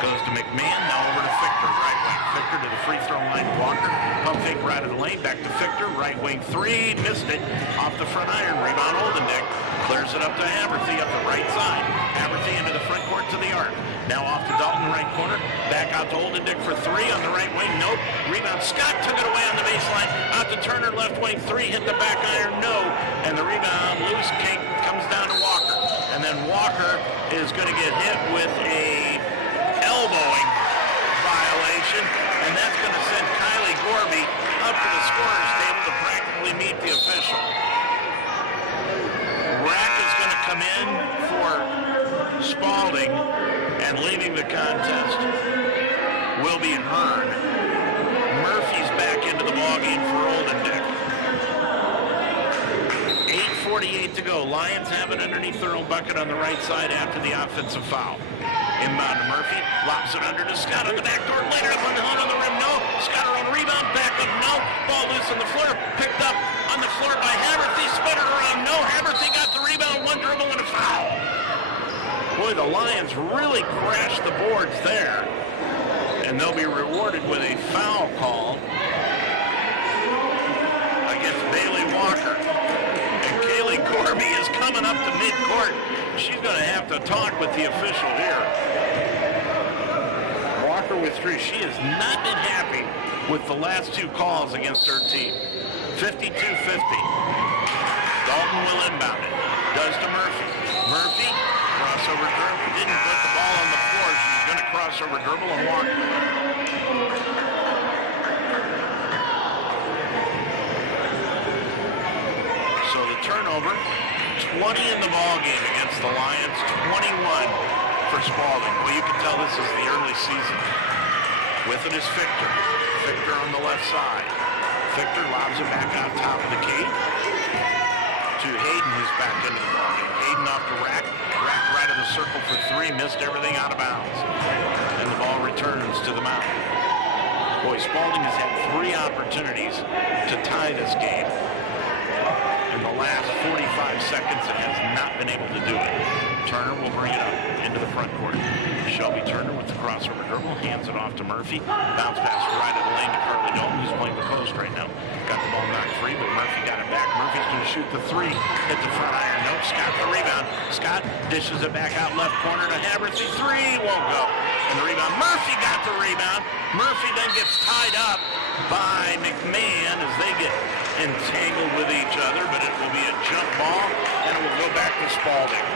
Goes to McMahon, now over to Fichter, right wing. Fichter to the free throw line, Walker. Pump fake right of the lane, back to Fichter, right wing 3, missed it. Off the front iron, rebound Oldendick. Clears it up to Haberthy up the right side. Haberthy into the front court to the arc. Now off to Dalton, right corner. Back out to Oldendick for 3 on the right wing, nope. Rebound, Scott took it away on the baseline. Out to Turner, left wing 3, hit the back iron, no. And the rebound, loose kick, comes down to Walker. And then Walker is going to get hit with a elbowing violation, and that's going to send Kylie Gorby up to the scorer's table to practically meet the official. Rack is going to come in for Spalding, and leaving the contest will be Hearn. Murphy's back into the ballgame for Oldendick. 8:48 to go. Lions have it underneath their own bucket on the right side after the offensive foul. Inbound to Murphy, lobs it under to Scott on the back door, later up on the rim, no. Scott on the rebound, back up, no. Ball loose on the floor, picked up on the floor by Haberthy, sputtered around, no. Haberthy got the rebound, 1 dribble and a foul. Boy, the Lions really crashed the boards there, and they'll be rewarded with a foul call against Bailey Walker. And Kaylee Gorby is coming up to midcourt. She's going to have to talk with the official here. Walker with 3. She has not been happy with the last 2 calls against her team. 52-50. Dalton will inbound it. Does to Murphy. Murphy, crossover dribble. Didn't put the ball on the floor. She's going to crossover dribble and walk. So the turnover. 20 in the ball game against the Lions, 21 for Spalding. Well, you can tell this is the early season. With it is Fichter. Fichter on the left side. Fichter lobs it back out top of the key to Hayden, who's back into the ball game. Hayden off the rack. Rack right of the circle for 3, missed everything out of bounds. And the ball returns to the mound. Boy, Spalding has had 3 opportunities to tie this game in the last 45 seconds and has not been able to do it. Turner will bring it up into the front court. Shelby Turner with the crossover dribble, hands it off to Murphy. Bounce pass right of the lane to Carly Dalton, who's playing the post right now. Got the ball knocked free, but Murphy got it back. Murphy's going to shoot the three. Hit the front iron. Nope, Scott the rebound. Scott dishes it back out left corner to Haverthy. Three won't go. And the rebound. Murphy got the rebound. Murphy then gets tied up by McMahon as they get entangled with each other, but it will be a jump ball, and it will go back to Spalding.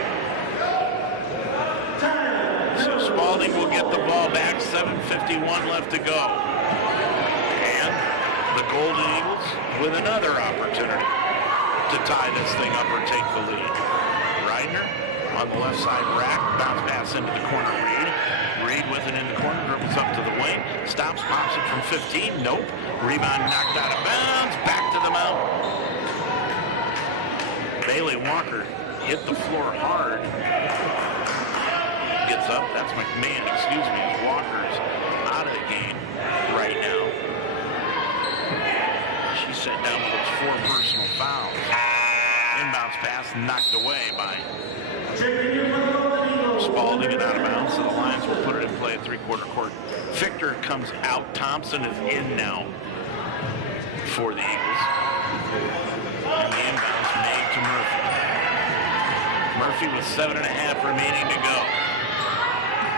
So Spalding will get the ball back, 7:51 left to go. And the Golden Eagles with another opportunity to tie this thing up or take the lead. Reidner on the left side rack, bounce pass into the corner, Reed with it in the corner, dribbles up to the wing, stops, pops it from 15, nope. Rebound knocked out of bounds, back to the mountain. Bailey Walker hit the floor hard. Gets up, that's McMahon, excuse me, as Walker's out of the game right now. She sat down with those 4 personal fouls. Inbounds pass knocked away by Spalding and out of bounds, so the Lions will put it in play at 3/4 court. Victor comes out. Thompson is in now for the Eagles. And the inbounds made to Murphy. Murphy with 7.5 remaining to go.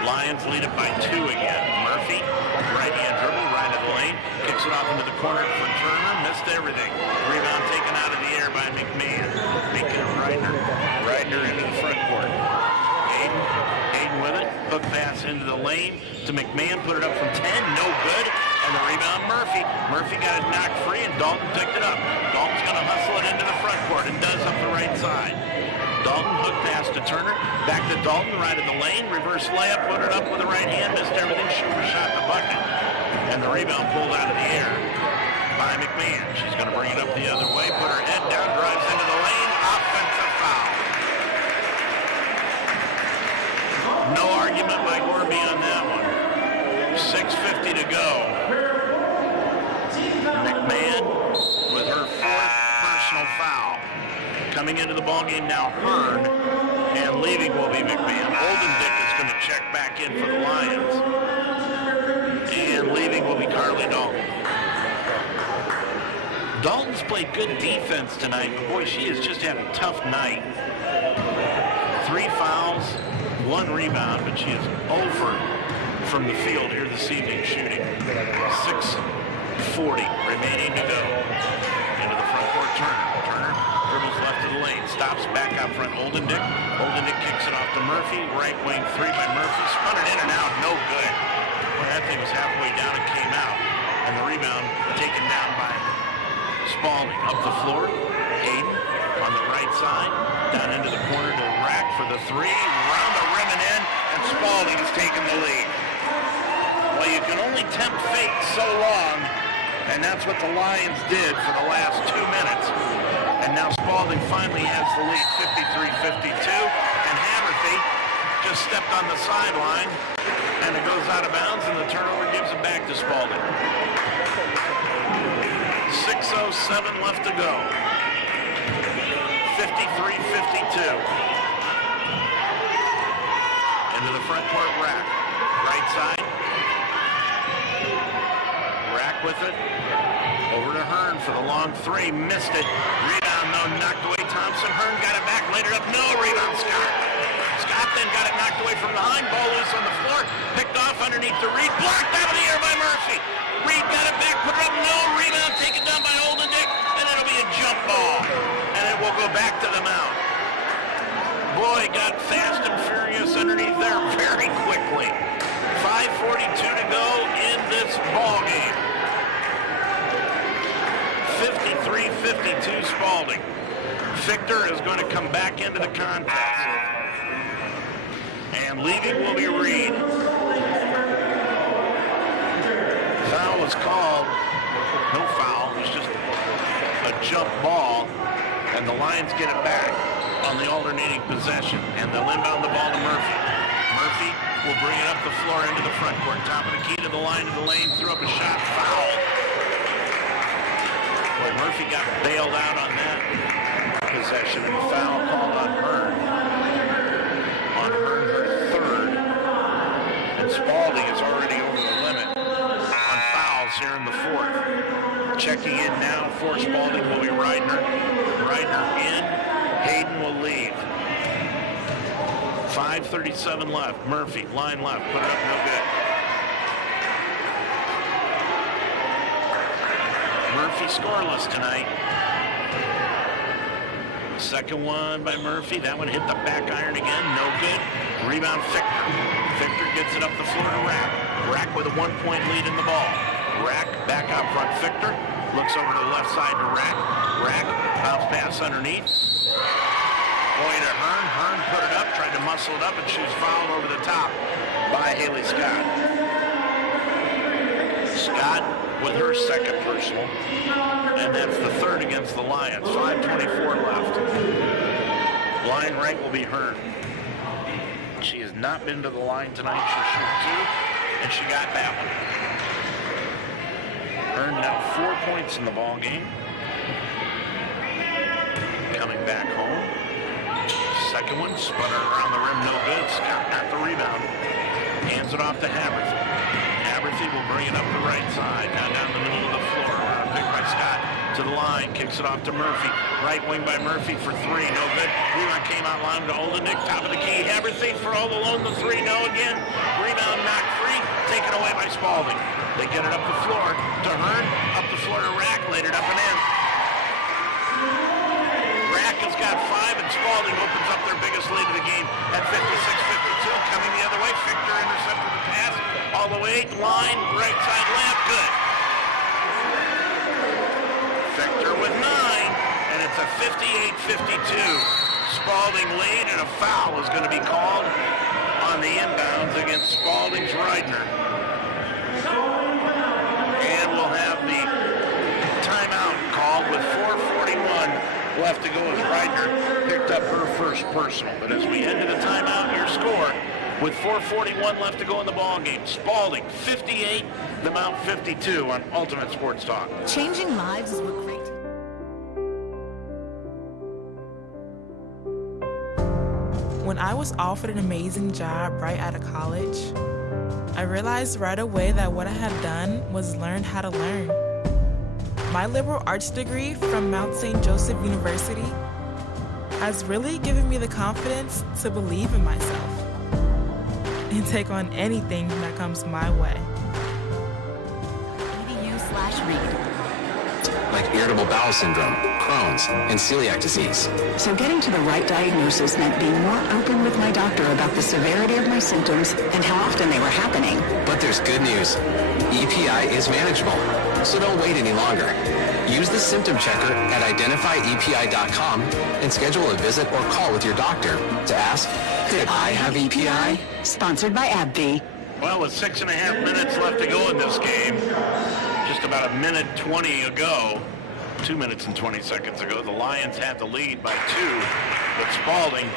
Lions lead it by 2 again. Murphy, right-hand dribble, right of the lane, kicks it off into the corner for Turner, missed everything. Rebound taken out of the air by McMahon. Making it Reidner into the front court. Hayden with it, hook pass into the lane to McMahon, put it up from 10, no good, and the rebound Murphy. Murphy got it knocked free and Dalton picked it up. Dalton's going to hustle it into the front court and does up the right side. Dalton hook pass to Turner, back to Dalton, right of the lane, reverse layup, put it up with the right hand, missed everything, shooter shot in the bucket. And the rebound pulled out of the air by McMahon. She's going to bring it up the other way, put her head down, drives into the lane, offensive foul. No argument by Gorby on that one. 6:50 to go. McMahon with her 4th personal foul. Coming into the ballgame now, Hearn, and leaving will be McMahon. Oldendick is going to check back in for the Lions. And leaving will be Carly Dalton. Dalton's played good defense tonight, but boy, she has just had a tough night. 3 fouls, 1 rebound, but she is over from the field here this evening shooting. 6:40 remaining to go. Into the front court, Turner dribbles left of the lane, stops back out front, Oldendick. Oldendick kicks it off to Murphy, right wing 3 by Murphy, spun it in and out, no good. Boy, that thing was halfway down and came out. And the rebound taken down by Spalding. Up the floor, Hayden on the right side, down into the corner to the rack for the 3, round the rim and in, and Spalding has taken the lead. Well, you can only tempt fate so long, and that's what the Lions did for the last 2 minutes. And now Spalding finally has the lead, 53-52, and Haverthy just stepped on the sideline, and it goes out of bounds, and the turnover gives it back to Spalding. 6:07 left to go. 53-52. Into the front court rack. Right side. Rack with it. Over to Hearn for the long 3. Missed it. Rebound, no. Knocked away Thompson. Hearn got it back. Laid it up. No. Rebound Scott. Scott then got it knocked away from behind. Ball loose on the floor. Picked off underneath to Reed. Blocked out of the air by Murphy. Reed got it back. Put it up. No. Rebound taken down by Oldendick. And it'll be a jump ball. And it will go back to the mount. Boy, got fast and furious underneath there very quickly. 5:42 to go in this ball game. 53-52 Spalding. Victor is going to come back into the contest. And leaving will be Reed. Foul was called. No foul. It was just a jump ball. And the Lions get it back on the alternating possession. And they'll inbound the ball to Murphy. Murphy will bring it up the floor into the front court. Top of the key to the line of the lane. Threw up a shot. Foul. Well, Murphy got bailed out on that because possession, and a foul called on Hearn. On Hearn, her third. And Spalding is already over the limit on fouls here in the fourth. Checking in now for Spalding will be Reidner. Reidner in. Hayden will leave. 5:37 left. Murphy, line left. Put it up, no good. Murphy scoreless tonight. Second one by Murphy. That one hit the back iron again. No good. Rebound Fichter. Fichter gets it up the floor to Rack. Rack with a 1-point lead in the ball. Rack back out front. Fichter looks over to the left side to Rack. Rack bounce pass underneath. Going to Hearn. Hearn put it up, tried to muscle it up, and she was fouled over the top by Haley Scott. Scott with her second personal, and that's the third against the Lions. 5:24 left. Line right will be Hearn. She has not been to the line tonight. She'll shoot two, and she got that one. Hearn now 4 points in the ball game. Coming back home. Second one, spun her around the rim, no good. Scott got the rebound. Hands it off to Haberthy. Haberthy will bring it up the right side. Now down the middle of the floor. Around pick by Scott to the line. Kicks it off to Murphy. Right wing by Murphy for three. No good. Rebound came out line to Olenek. Top of the key. Haberthy for all alone. The three. No again. Rebound knocked free. Taken away by Spalding. They get it up the floor to Hearn. Up the floor to Rack. Laid it up and in. Rack has got five, and Spalding opens up their biggest lead of the game at 56-52. Coming the other way, Fichter intercepted the pass all the way, line, right side layup, good. Fichter with 9, and it's a 58-52 Spalding lead, and a foul is going to be called on the inbounds against Spalding's Reidner. And we'll have the timeout called with 4:41 left to go as Reidner picked up her first personal. But as we head to the timeout, your score with 4:41 left to go in the ball game. Spalding 58, the Mount 52 on Ultimate Sports Talk. Changing lives is what great. When I was offered an amazing job right out of college, I realized right away that what I had done was learn how to learn. My liberal arts degree from Mount St. Joseph University has really given me the confidence to believe in myself and take on anything that comes my way. EDU/read. Like irritable bowel syndrome, Crohn's, and celiac disease. So getting to the right diagnosis meant being more open with my doctor about the severity of my symptoms and how often they were happening. But there's good news. EPI is manageable, so don't wait any longer. Use the symptom checker at identifyepi.com and schedule a visit or call with your doctor to ask, could I have EPI? Sponsored by AbbVie. Well, with 6.5 minutes left to go in this game, just about a minute 20 ago, 2 minutes and 20 seconds ago, the Lions had the lead by 2, but Spalding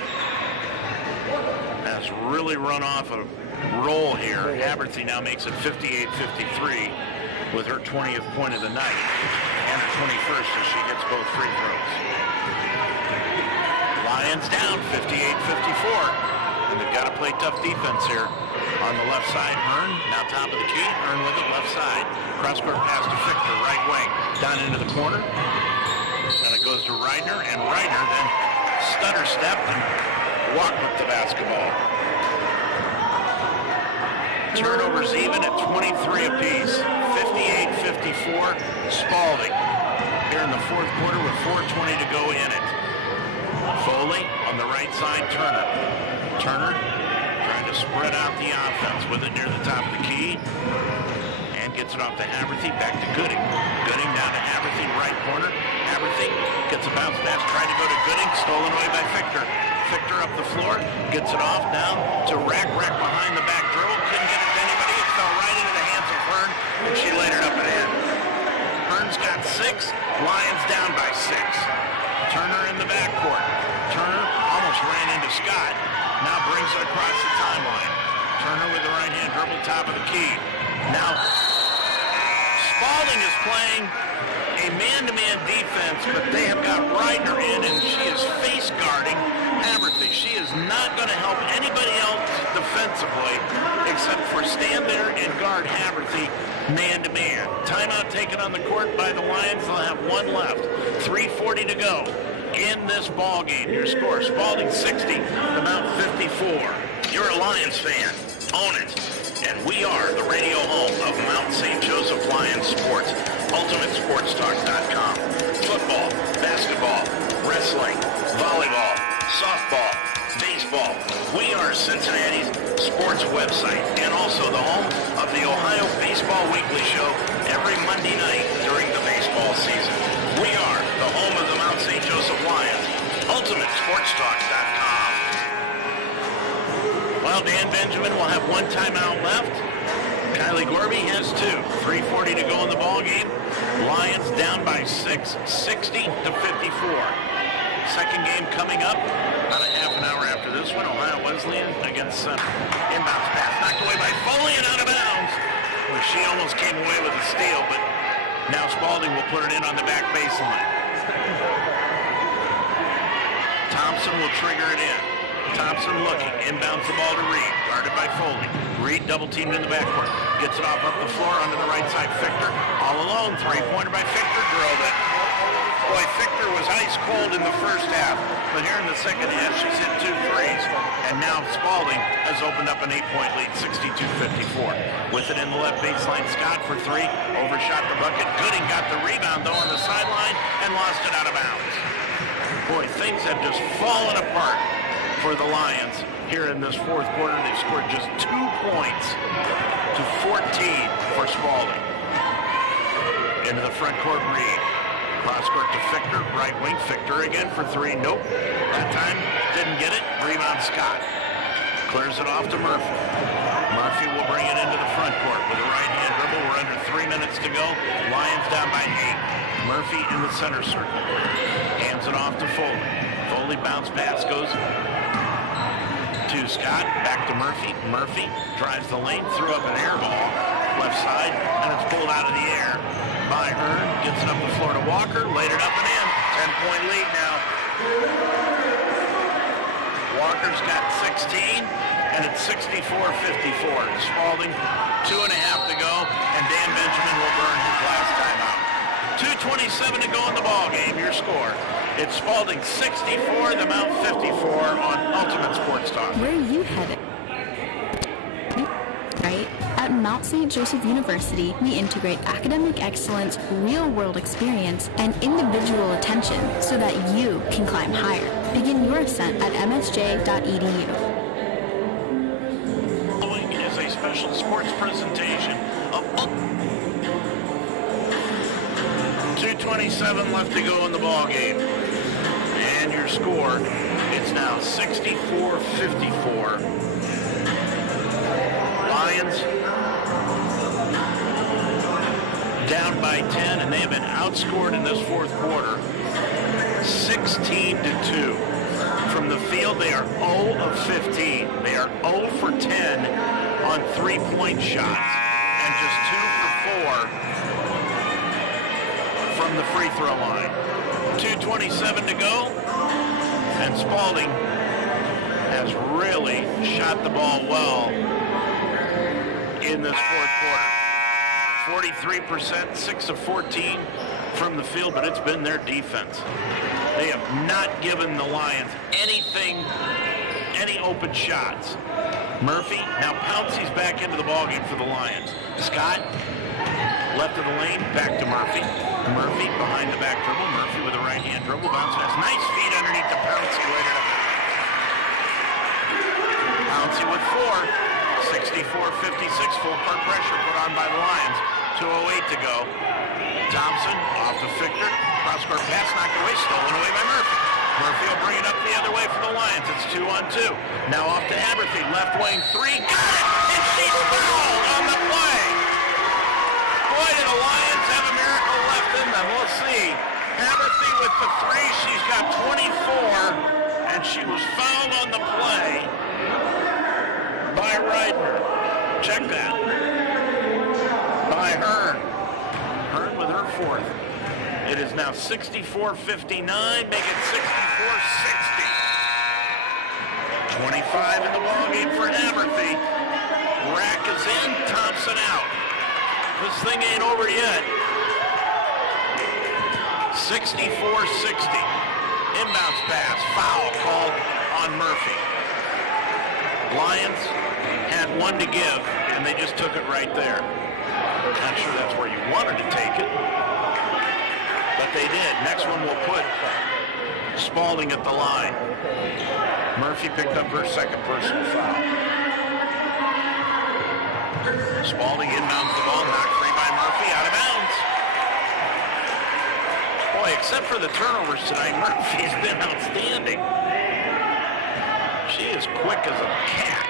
has really run off a roll here. Haberthy now makes it 58-53 with her 20th point of the night and her 21st as she hits both free throws. Lions down 58-54, and they've got to play tough defense here. On the left side, Hearn, now top of the key. Hearn with it, left side. Cross-court pass to Fichter, right wing. Down into the corner. And it goes to Reidner, and Reidner then stutter stepped and walked with the basketball. Turnovers even at 23 apiece. 58-54, Spalding. Here in the fourth quarter with 4:20 to go in it. Foley on the right side, Turner. Turner trying to spread out the offense with it near the top of the key. And gets it off to Haberthy, back to Gooding. Gooding down to Haberthy, right corner. Haberthy gets a bounce pass, trying to go to Gooding, stolen away by Fichter. Fichter up the floor, gets it off now to Rack. Rack behind the back dribble, couldn't get it to anybody. It fell right into the hands of Hearn, and she laid it up and in. Hearn's got 6, Lions down by 6. Turner in the backcourt. Turner almost ran into Scott. Now brings it across the timeline. Turner with the right hand dribble, top of the key. Now Spalding is playing a man-to-man defense, but they have got Reidner in, and she is face guarding Haverthy. She is not going to help anybody else defensively except for stand there and guard Haverthy man-to-man. Timeout taken on the court by the Lions. They'll have one left. 3:40 to go in this ball game. Your score, Spalding 60, the Mount 54. You're a Lions fan. Own it. And we are the radio home of Mount St. Joseph Lions Sports, UltimateSportsTalk.com. Football, basketball, wrestling, volleyball, softball, baseball. We are Cincinnati's sports website and also the home of the Ohio Baseball Weekly Show every Monday night during the baseball season. We are the home of the Mount St. Joseph Lions, UltimateSportsTalk.com. Well, Dan Benjamin will have one timeout left. Kylie Gorby has two. 3:40 to go in the ball game. Lions down by 6, 60 to 54. Second game coming up about a half an hour after this one. Ohio Wesleyan against inbounds pass knocked away by Foley and out of bounds. Well, she almost came away with a steal, but now Spalding will put it in on the back baseline. Thompson will trigger it in. Thompson looking, inbounds the ball to Reed, guarded by Foley. Reed double-teamed in the backcourt, gets it off up the floor onto the right side. Fichter, all alone, three-pointer by Fichter, drilled it. Boy, Fichter was ice cold in the first half, but here in the second half, she's hit 2 threes. And now Spalding has opened up an 8-point lead, 62-54. With it in the left baseline, Scott for three, overshot the bucket. Gooding got the rebound, though, on the sideline and lost it out of bounds. Boy, things have just fallen apart for the Lions here in this fourth quarter. They've scored just 2 points to 14 for Spalding. Into the front court, Reed. Cross court to Fichter, right wing. Fichter again for three. Nope. That time didn't get it. Rebound Scott. Clears it off to Murphy. Murphy will bring it into the front court with a right-hand dribble. We're under 3 minutes to go. Lions down by 8. Murphy in the center circle. Hands it off to Foley. Foley bounce pass goes to Scott, back to Murphy. Murphy drives the lane, threw up an air ball, left side, and it's pulled out of the air by Hearn. Gets it up the floor to Walker, laid it up and in. 10-point lead now. Walker's got 16, and it's 64-54. Spalding, 2.5 to go, and Dan Benjamin will burn his last timeout. 2:27 to go in the ball game. Your score. It's Spalding 64, the Mount 54 on Ultimate Sports Talk. Where are you headed? Right? At Mount St. Joseph University, we integrate academic excellence, real-world experience, and individual attention so that you can climb higher. Begin your ascent at msj.edu. Following is a special sports presentation of 2:27 left to go in the ball game. And your score, it's now 64-54. Lions down by 10, and they have been outscored in this fourth quarter 16-2. From the field, they are 0 of 15. They are 0 for 10 on three-point shots, and just 2 for 4 from the free throw line. 2:27 to go, and Spalding has really shot the ball well in this fourth quarter. 43%, 6 of 14 from the field, but it's been their defense. They have not given the Lions anything, any open shots. Murphy, now Pouncey's back into the ballgame for the Lions. Scott, left of the lane, back to Murphy. Murphy behind the back dribble. Murphy with a right-hand dribble. Bounce pass. Nice feed underneath to Pouncey later. Pouncey with 4. 64-56. Full court pressure put on by the Lions. 2:08 to go. Thompson off to Fichter. Cross-court pass knocked away. Stolen away by Murphy. Murphy will bring it up the other way for the Lions. It's 2-on-2. Now off to Haverthy. Left wing 3. Got it! And she's fouled on the play. Boy, do the Lions have a miracle left in them. We'll see. Haverthy with the 3. She's got 24, and she was fouled on the play by Reidner. Check that. By Hearn. Hearn with her 4th. It is now 64-59, make it 64-60. 25 in the ballgame for Haverthy. Rack is in, Thompson out. This thing ain't over yet. 64-60. Inbounds pass, foul called on Murphy. Lions had one to give, and they just took it right there. Not sure that's where you wanted to take it, but they did. Next one will put Spalding at the line. Murphy picked up her second personal foul. Spalding inbounds the ball, knocked free by Murphy, out of bounds. Boy, except for the turnovers tonight, Murphy's been outstanding. She is quick as a cat.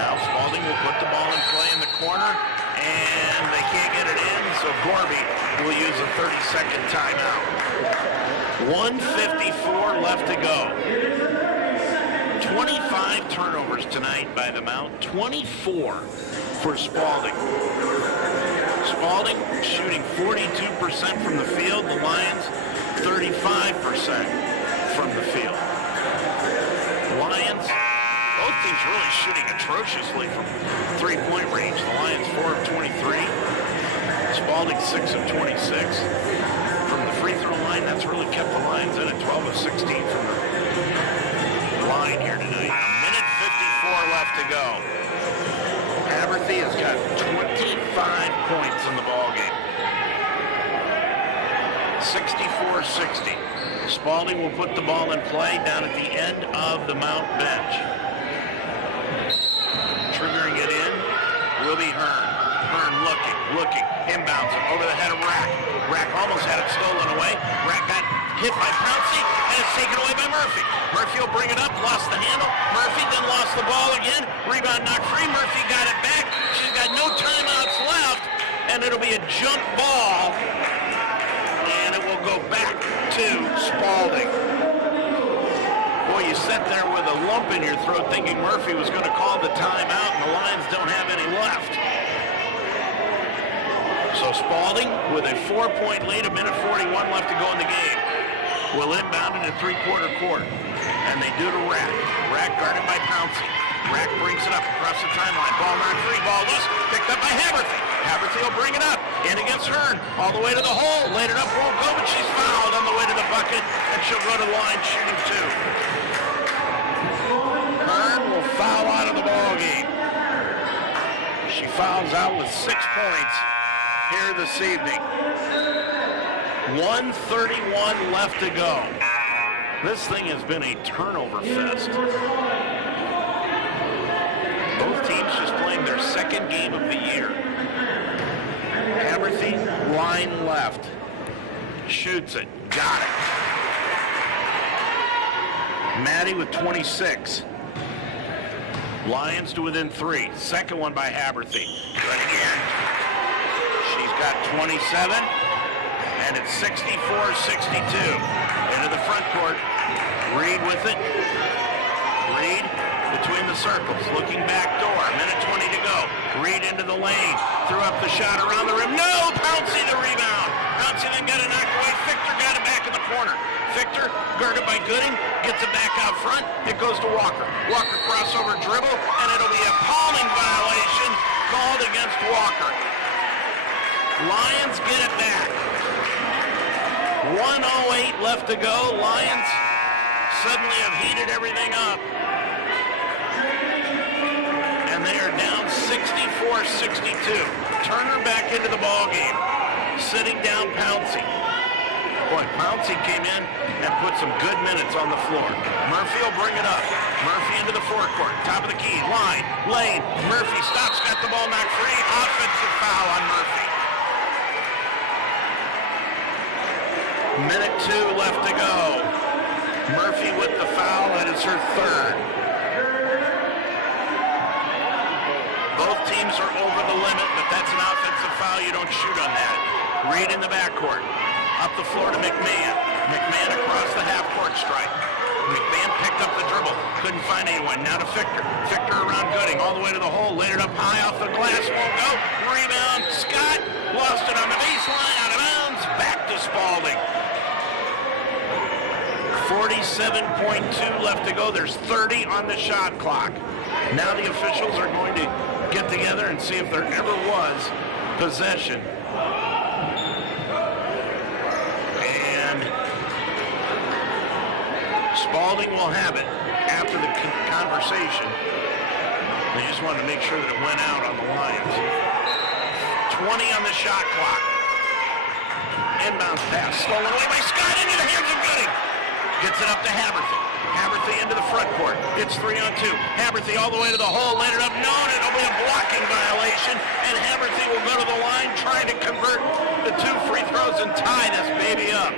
Now Spalding will put the ball in play in the corner, and they can't get it in, so Gorby will use a 30-second timeout. 1:54 left to go. 25 turnovers tonight by the Mount, 24 for Spalding. Spalding shooting 42% from the field, the Lions 35% from the field. Lions, both teams really shooting atrociously from three-point range. The Lions 4 of 23, Spalding 6 of 26. From the free throw line, that's really kept the Lions in at 12 of 16 from the line here tonight. A minute 54 left to go. Haverthy has got 25 points in the ballgame. 64-60. Spalding will put the ball in play down at the end of the Mount bench. Triggering it in will be Hearn. Hearn looking, inbounds it over the head of Rack. Rack almost had it stolen away. Rack got hit by Pouncey, and it's taken away by Murphy. Murphy will bring it up, lost the handle. Murphy then lost the ball again. Rebound knocked free. Murphy got it back. She's got no timeouts left, and it'll be a jump ball, and it will go back to Spalding. Boy, you sat there with a lump in your throat thinking Murphy was going to call the timeout, and the Lions don't have any left. So Spalding, with a 4-point lead, a minute 41 left to go in the game, will inbound in a three-quarter court. And they do to Rack. Rack guarded by Pouncey. Rack brings it up across the timeline. Ball knocked free, ball loose, picked up by Haverthy. Haverthy will bring it up, in against Hearn, all the way to the hole. Laid it up, won't go, but she's fouled on the way to the bucket, and she'll go to the line shooting two. Hearn will foul out of the ball game. She fouls out with 6 points here this evening. 1:31 left to go. This thing has been a turnover fest. Both teams just playing their second game of the year. Haverthy, line left. Shoots it. Got it. Maddie with 26. Lions to within 3. Second one by Haverthy. Good again. She's got 27. And it's 64-62. Into the front court. Reed with it. Reed between the circles. Looking back door. Minute 20 to go. Reed into the lane. Threw up the shot around the rim. No! Pouncey the rebound. Pouncey then got it knocked away. Fichter got it back in the corner. Fichter, guarded by Gooding, gets it back out front. It goes to Walker. Walker crossover dribble, and it'll be a palming violation called against Walker. Lions get it back. 1:08 left to go. Lions suddenly have heated everything up. And they are down 64-62. Turner back into the ballgame. Sitting down Pouncey. Boy, Pouncey came in and put some good minutes on the floor. Murphy will bring it up. Murphy into the forecourt. Top of the key. Line. Lane. Murphy stops. Got the ball knocked free. Offensive foul on Murphy. Minute 2 left to go. Murphy with the foul. That is her third. Both teams are over the limit, but that's an offensive foul. You don't shoot on that. Reed in the backcourt. Up the floor to McMahon. McMahon across the half-court stripe. McMahon picked up the dribble. Couldn't find anyone. Now to Fichter. Fichter around Gooding. All the way to the hole. Laid it up high off the glass. Won't go. Rebound. Scott lost it on the baseline. Out of bounds. Back to Spalding. 47.2 left to go. There's 30 on the shot clock. Now the officials are going to get together and see if there ever was possession. And Spalding will have it after the conversation. They just wanted to make sure that it went out on the Lions. 20 on the shot clock. Inbounds pass stolen away by Scott into the hands of Gooding. Gets it up to Haberthy. Haberthy into the front court. It's 3-on-2. Haberthy all the way to the hole. Laid it up. No, and it'll be a blocking violation. And Haberthy will go to the line trying to convert the 2 free throws and tie this baby up.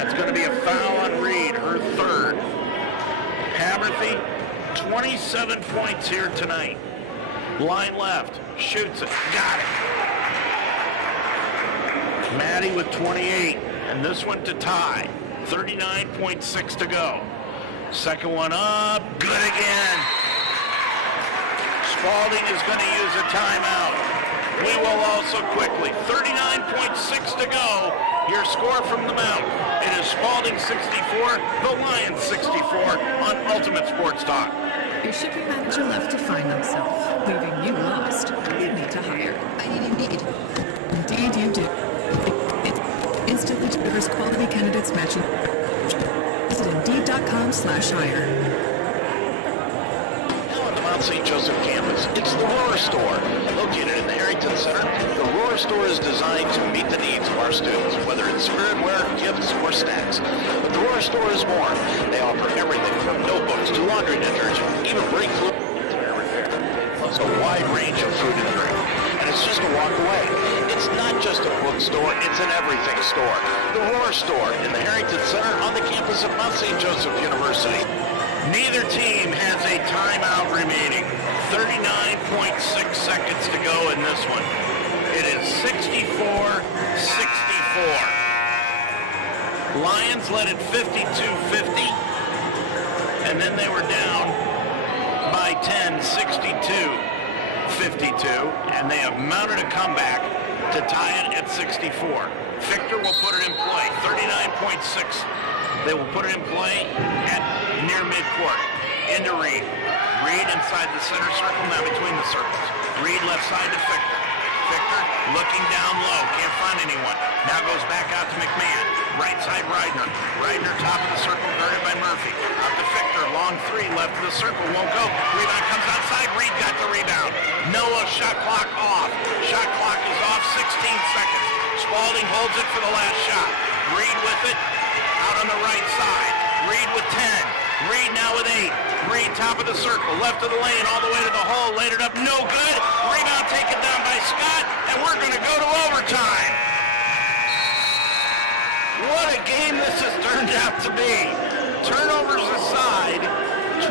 That's going to be a foul on Reed, her third. Haberthy, 27 points here tonight. Line left. Shoots it. Got it. Maddie with 28. And this one to tie. 39.6 to go. Second one up. Good again. Spalding is going to use a timeout. We will also quickly. 39.6 to go. Your score from the Mount. It is Spalding 64, the Lions 64 on Ultimate Sports Talk. Your shipping manager left to find themselves, leaving you lost. You need to hire. I need Indeed. Indeed you do. It instantly delivers quality candidates matching. Visit Indeed.com/hire. Now at the Mount St. Joseph campus, it's the Roar Store. Located in the Harrington Center, the Roar Store is designed to meet the needs of our students, whether it's spiritware, gifts, or snacks. But the Roar Store is more. They offer everything from notebooks to laundry detergent, even brake fluid, plus a wide range of food and drink. And it's just a walk away. It's not just a bookstore, it's an everything store. The Roar Store in the Harrington Center on the campus of Mount St. Joseph University. Neither team has a timeout remaining. 39.6 seconds to go in this one. It is 64-64. Lions led it 52-50, and then they were down by 10, 62-52, and they have mounted a comeback to tie it at 64. Victor will put it in play, 39.6. They will put it in play at near midcourt. Into Reed. Reed inside the center circle, now between the circles. Reed left side to Victor. Victor looking down low, can't find anyone. Now goes back out to McMahon. Right side Reidner. Reidner top of the circle, guarded by Murphy. Out to Victor, long three, left of the circle, won't go. Rebound comes outside, Reed got the rebound. Noah shot clock off. Shot clock is off, 16 seconds. Spalding holds it for the last shot. Reed with it, out on the right side. Reed with 10. Reed now with 8. Reed top of the circle, left of the lane, all the way to the hole, laid it up, no good. Rebound taken down by Scott, and we're going to go to overtime. What a game this has turned out to be. Turnovers aside,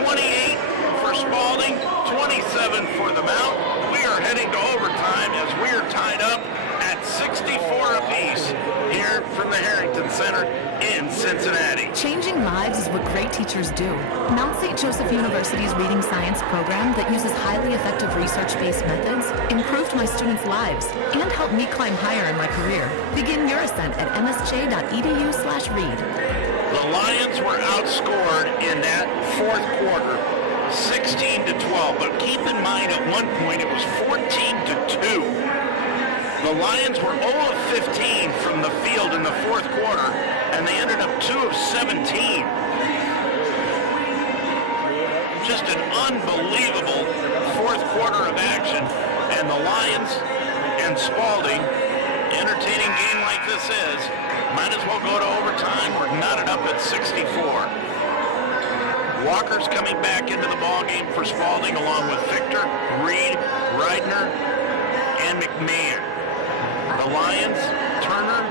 28 for Spalding, 27 for the Mount. We are heading to overtime as we are tied up at 64 apiece here from the Harrington Center in Cincinnati. Changing lives is what great teachers do. Mount St. Joseph University's Reading Science program that uses highly effective research-based methods improved my students' lives and helped me climb higher in my career. Begin your ascent at msj.edu/read. The Lions were outscored in that fourth quarter 16-12, but keep in mind at one point it was 14-2. The Lions were 0 of 15 from the field in the fourth quarter, and they ended up 2 of 17. Just an unbelievable fourth quarter of action, and the Lions and Spalding, entertaining game like this is, might as well go to overtime. We're knotted up at 64. Walker's coming back into the ballgame for Spalding along with Victor, Reed, Reidner, and McMahon. The Lions, Turner,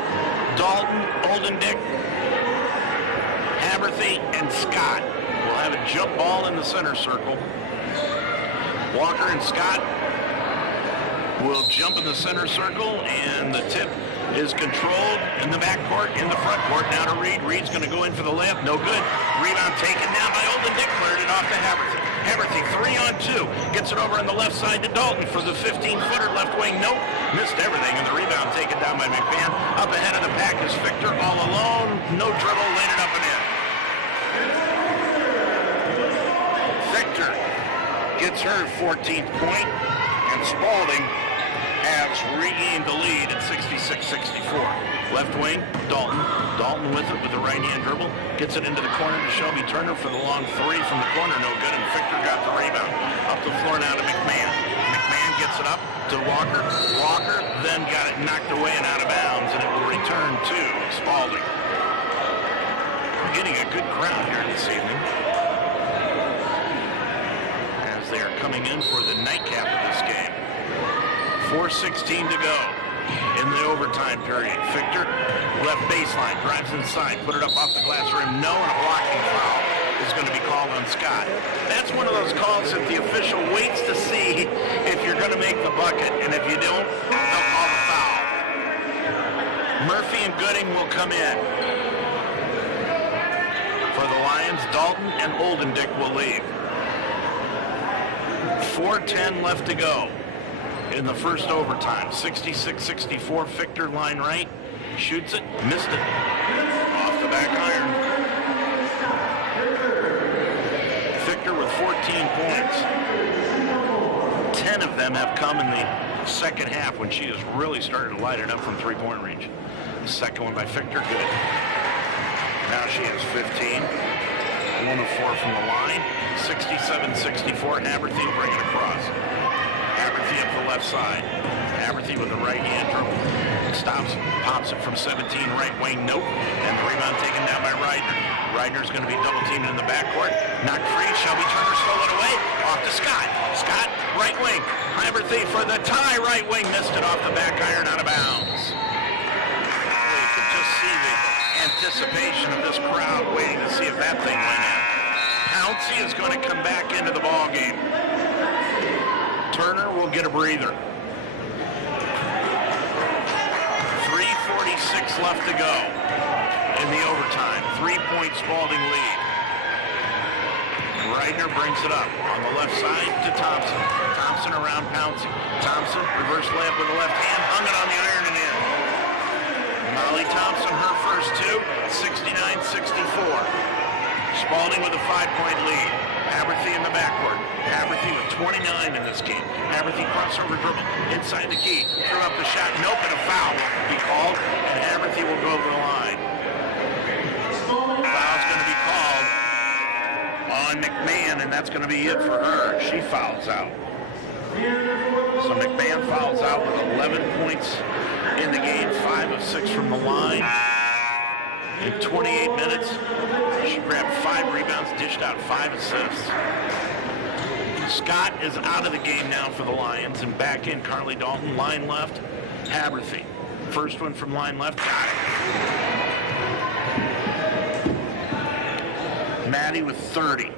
Dalton, Oldendick, Haberthy, and Scott will have a jump ball in the center circle. Walker and Scott will jump in the center circle, and the tip is controlled in the back court, in the front court. Now to Reed. Reed's going to go in for the layup. No good. Rebound taken down by Oldendick. Cleared it off to Haberthy. Haverthy, 3-on-2. Gets it over on the left side to Dalton for the 15-footer. Left wing, nope. Missed everything, and the rebound taken down by McMahon. Up ahead of the pack is Victor, all alone. No dribble, laid it up and in. Victor gets her 14th point, and Spalding has regained the lead at 66-64. Left wing, Dalton. Dalton with it with the right hand dribble. Gets it into the corner to Shelby Turner for the long three from the corner. No good, and Victor got the rebound. Up the floor now to McMahon. McMahon gets it up to Walker. Walker then got it knocked away and out of bounds, and it will return to Spalding. We're getting a good crowd here this evening, as they are coming in for the nightcap of this game. 4:16 to go in the overtime period. Victor, left baseline, drives inside, put it up off the glass rim. No, and a blocking foul is going to be called on Scott. That's one of those calls that the official waits to see if you're going to make the bucket, and if you don't, they'll call the foul. Murphy and Gooding will come in. For the Lions, Dalton and Oldendick will leave. 4:10 left to go in the first overtime. 66-64, Victor, line right. Shoots it, missed it. Off the back iron. Victor with 14 points. 10 of them have come in the second half when she has really started to light it up from three-point range. The second one by Victor, good. Now she has 15. 1 of 4 from the line. 67-64, Haverthy will bring it across. Haverthy up the left side. Haverthy with the right hand dribble. Stops, pops it from 17, right wing, nope. And the rebound taken down by Reidner. Reidner's going to be double teamed in the backcourt. Knocked free, Shelby Turner stole it away. Off to Scott. Scott, right wing. Haverthy for the tie, right wing. Missed it off the back iron, out of bounds. You can just see the anticipation of this crowd waiting to see if that thing went in. Pouncey is going to come back into the ball game. Turner will get a breather. 3:46 left to go in the overtime. 3-point Spalding lead. Reidner brings it up on the left side to Thompson. Thompson around Pouncey. Thompson, reverse layup with the left hand, hung it on the iron and in. Molly Thompson, her first two, 69-64. Spalding with a 5-point lead. Haverthy in the backcourt. Haverthy with 29 in this game. Haverthy crossover dribble inside the key. Threw up the shot. Nope, and a foul will be called, and Haverthy will go over the line. Foul's going to be called on McMahon, and that's going to be it for her. She fouls out. So McMahon fouls out with 11 points in the game, 5 of 6 from the line. In 28 minutes, she grabbed 5 rebounds, dished out 5 assists. Scott is out of the game now for the Lions, and back in Carly Dalton. Line left, Haverthy. First one from line left, got it. Maddie with 30.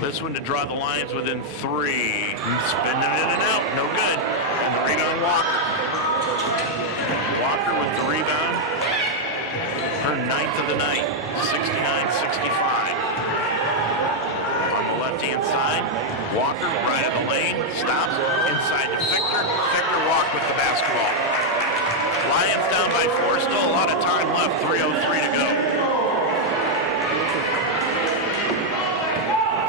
This one to draw the Lions within 3. Spinning it in and out, no good. And the rebound, Walker. Walker with the rebound. Her 9th of the night, 69-65. On the left-hand side, Walker right of the lane, stops, inside to Victor. Victor walked with the basketball. Lions down by 4, still a lot of time left, 3:03 to go.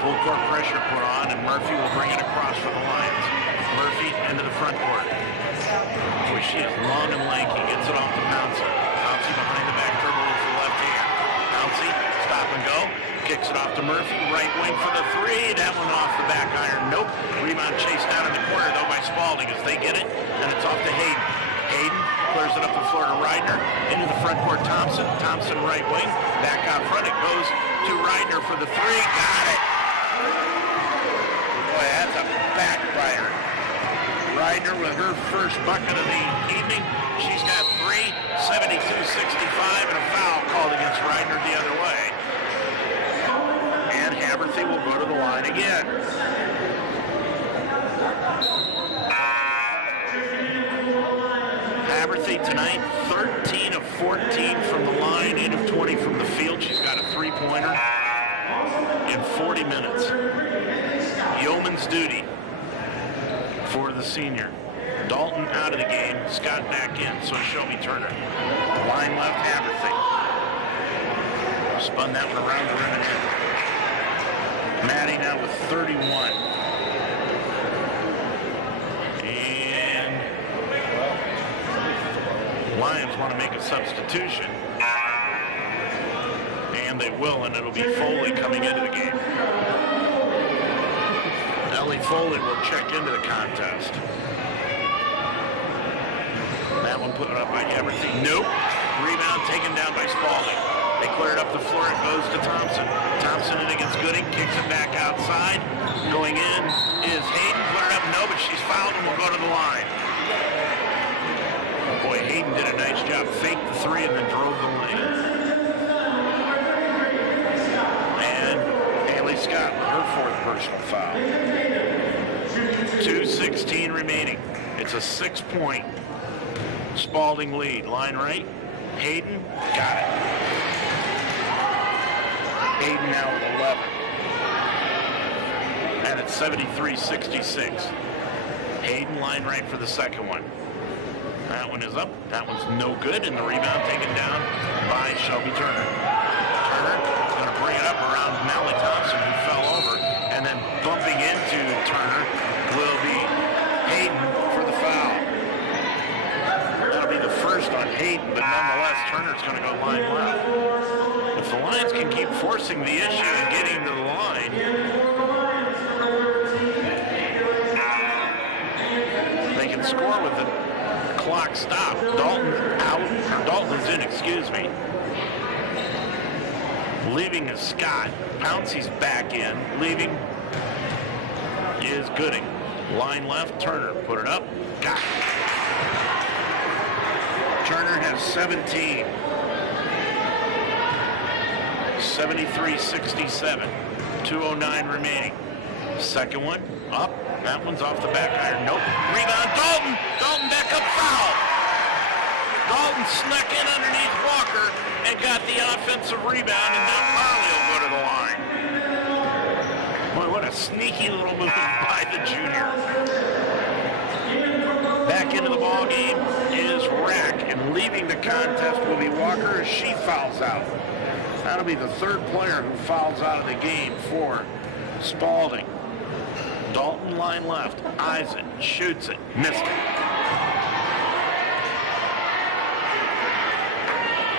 Full court pressure put on, and Murphy will bring it across for the Lions. Murphy into the front court. Boy, she is long and lanky, gets it off to Pouncey. Pouncey behind the back dribble with the left hand. Pouncey, stop and go. Kicks it off to Murphy, right wing for the 3. That one off the back iron, nope. Rebound chased down in the corner, though, by Spalding as they get it, and it's off to Hayden. Hayden clears it up the floor to Reidner. Into the front court, Thompson. Thompson right wing. Back out front, it goes to Reidner for the 3. Got it. Boy, that's a backfire. Reidner with her first bucket of the evening. She's got 3, 72-65, and a foul called against Reidner the other way. And Haverthy will go to the line again. Haverthy tonight, 13 of 14 from the line, 8 of 20 from the field. She's got a 3-pointer in 40 minutes. senior. Dalton out of the game. Scott back in, so Shelby Turner. Line left, Haverthy. Spun that one around the rim and in. Maddie now with 31. And Lions want to make a substitution. And they will, and it'll be Foley coming into the game. Ellie Foley will check into the contest. That one put up by Haverthy. Nope. Rebound taken down by Spalding. They cleared up the floor. It goes to Thompson. Thompson in against Gooding. Kicks it back outside. Going in is Hayden. Cleared up. No, but she's fouled and will go to the line. Boy, Hayden did a nice job. Faked the three and then drove the lane. And Haley Scott with her fourth personal foul. 2:16 remaining. It's a 6-point Spalding lead. Line right. Hayden. Got it. Hayden now with 11. And it's 73-66. Hayden line right for the second one. That one is up. That one's no good. And the rebound taken down by Shelby Turner. Turner is going to bring it up around Mally Thompson, who fell over. And then bumping into Turner will be Hayden for the foul. That'll be the first on Hayden, but nonetheless, Turner's going to go line left. If the Lions can keep forcing the issue and getting to the line, they can score with the clock stopped. Dalton out, or Dalton is in, excuse me. Leaving is Scott. Pouncey's back in. Leaving is Gooding. Line left, Turner. Put it up. Got it. Turner has 17. 73-67. 2:09 remaining. Second one up. That one's off the back iron. Nope. Rebound. Dalton. Dalton back up. Foul. Dalton snuck in underneath Walker and got the offensive rebound, and now Farley will go to the line. Boy, what a sneaky little move by the junior. Back into the ball game is Rack, and leaving the contest will be Walker as she fouls out. That'll be the third player who fouls out of the game for Spalding. Dalton line left, eyes it, shoots it, missed it.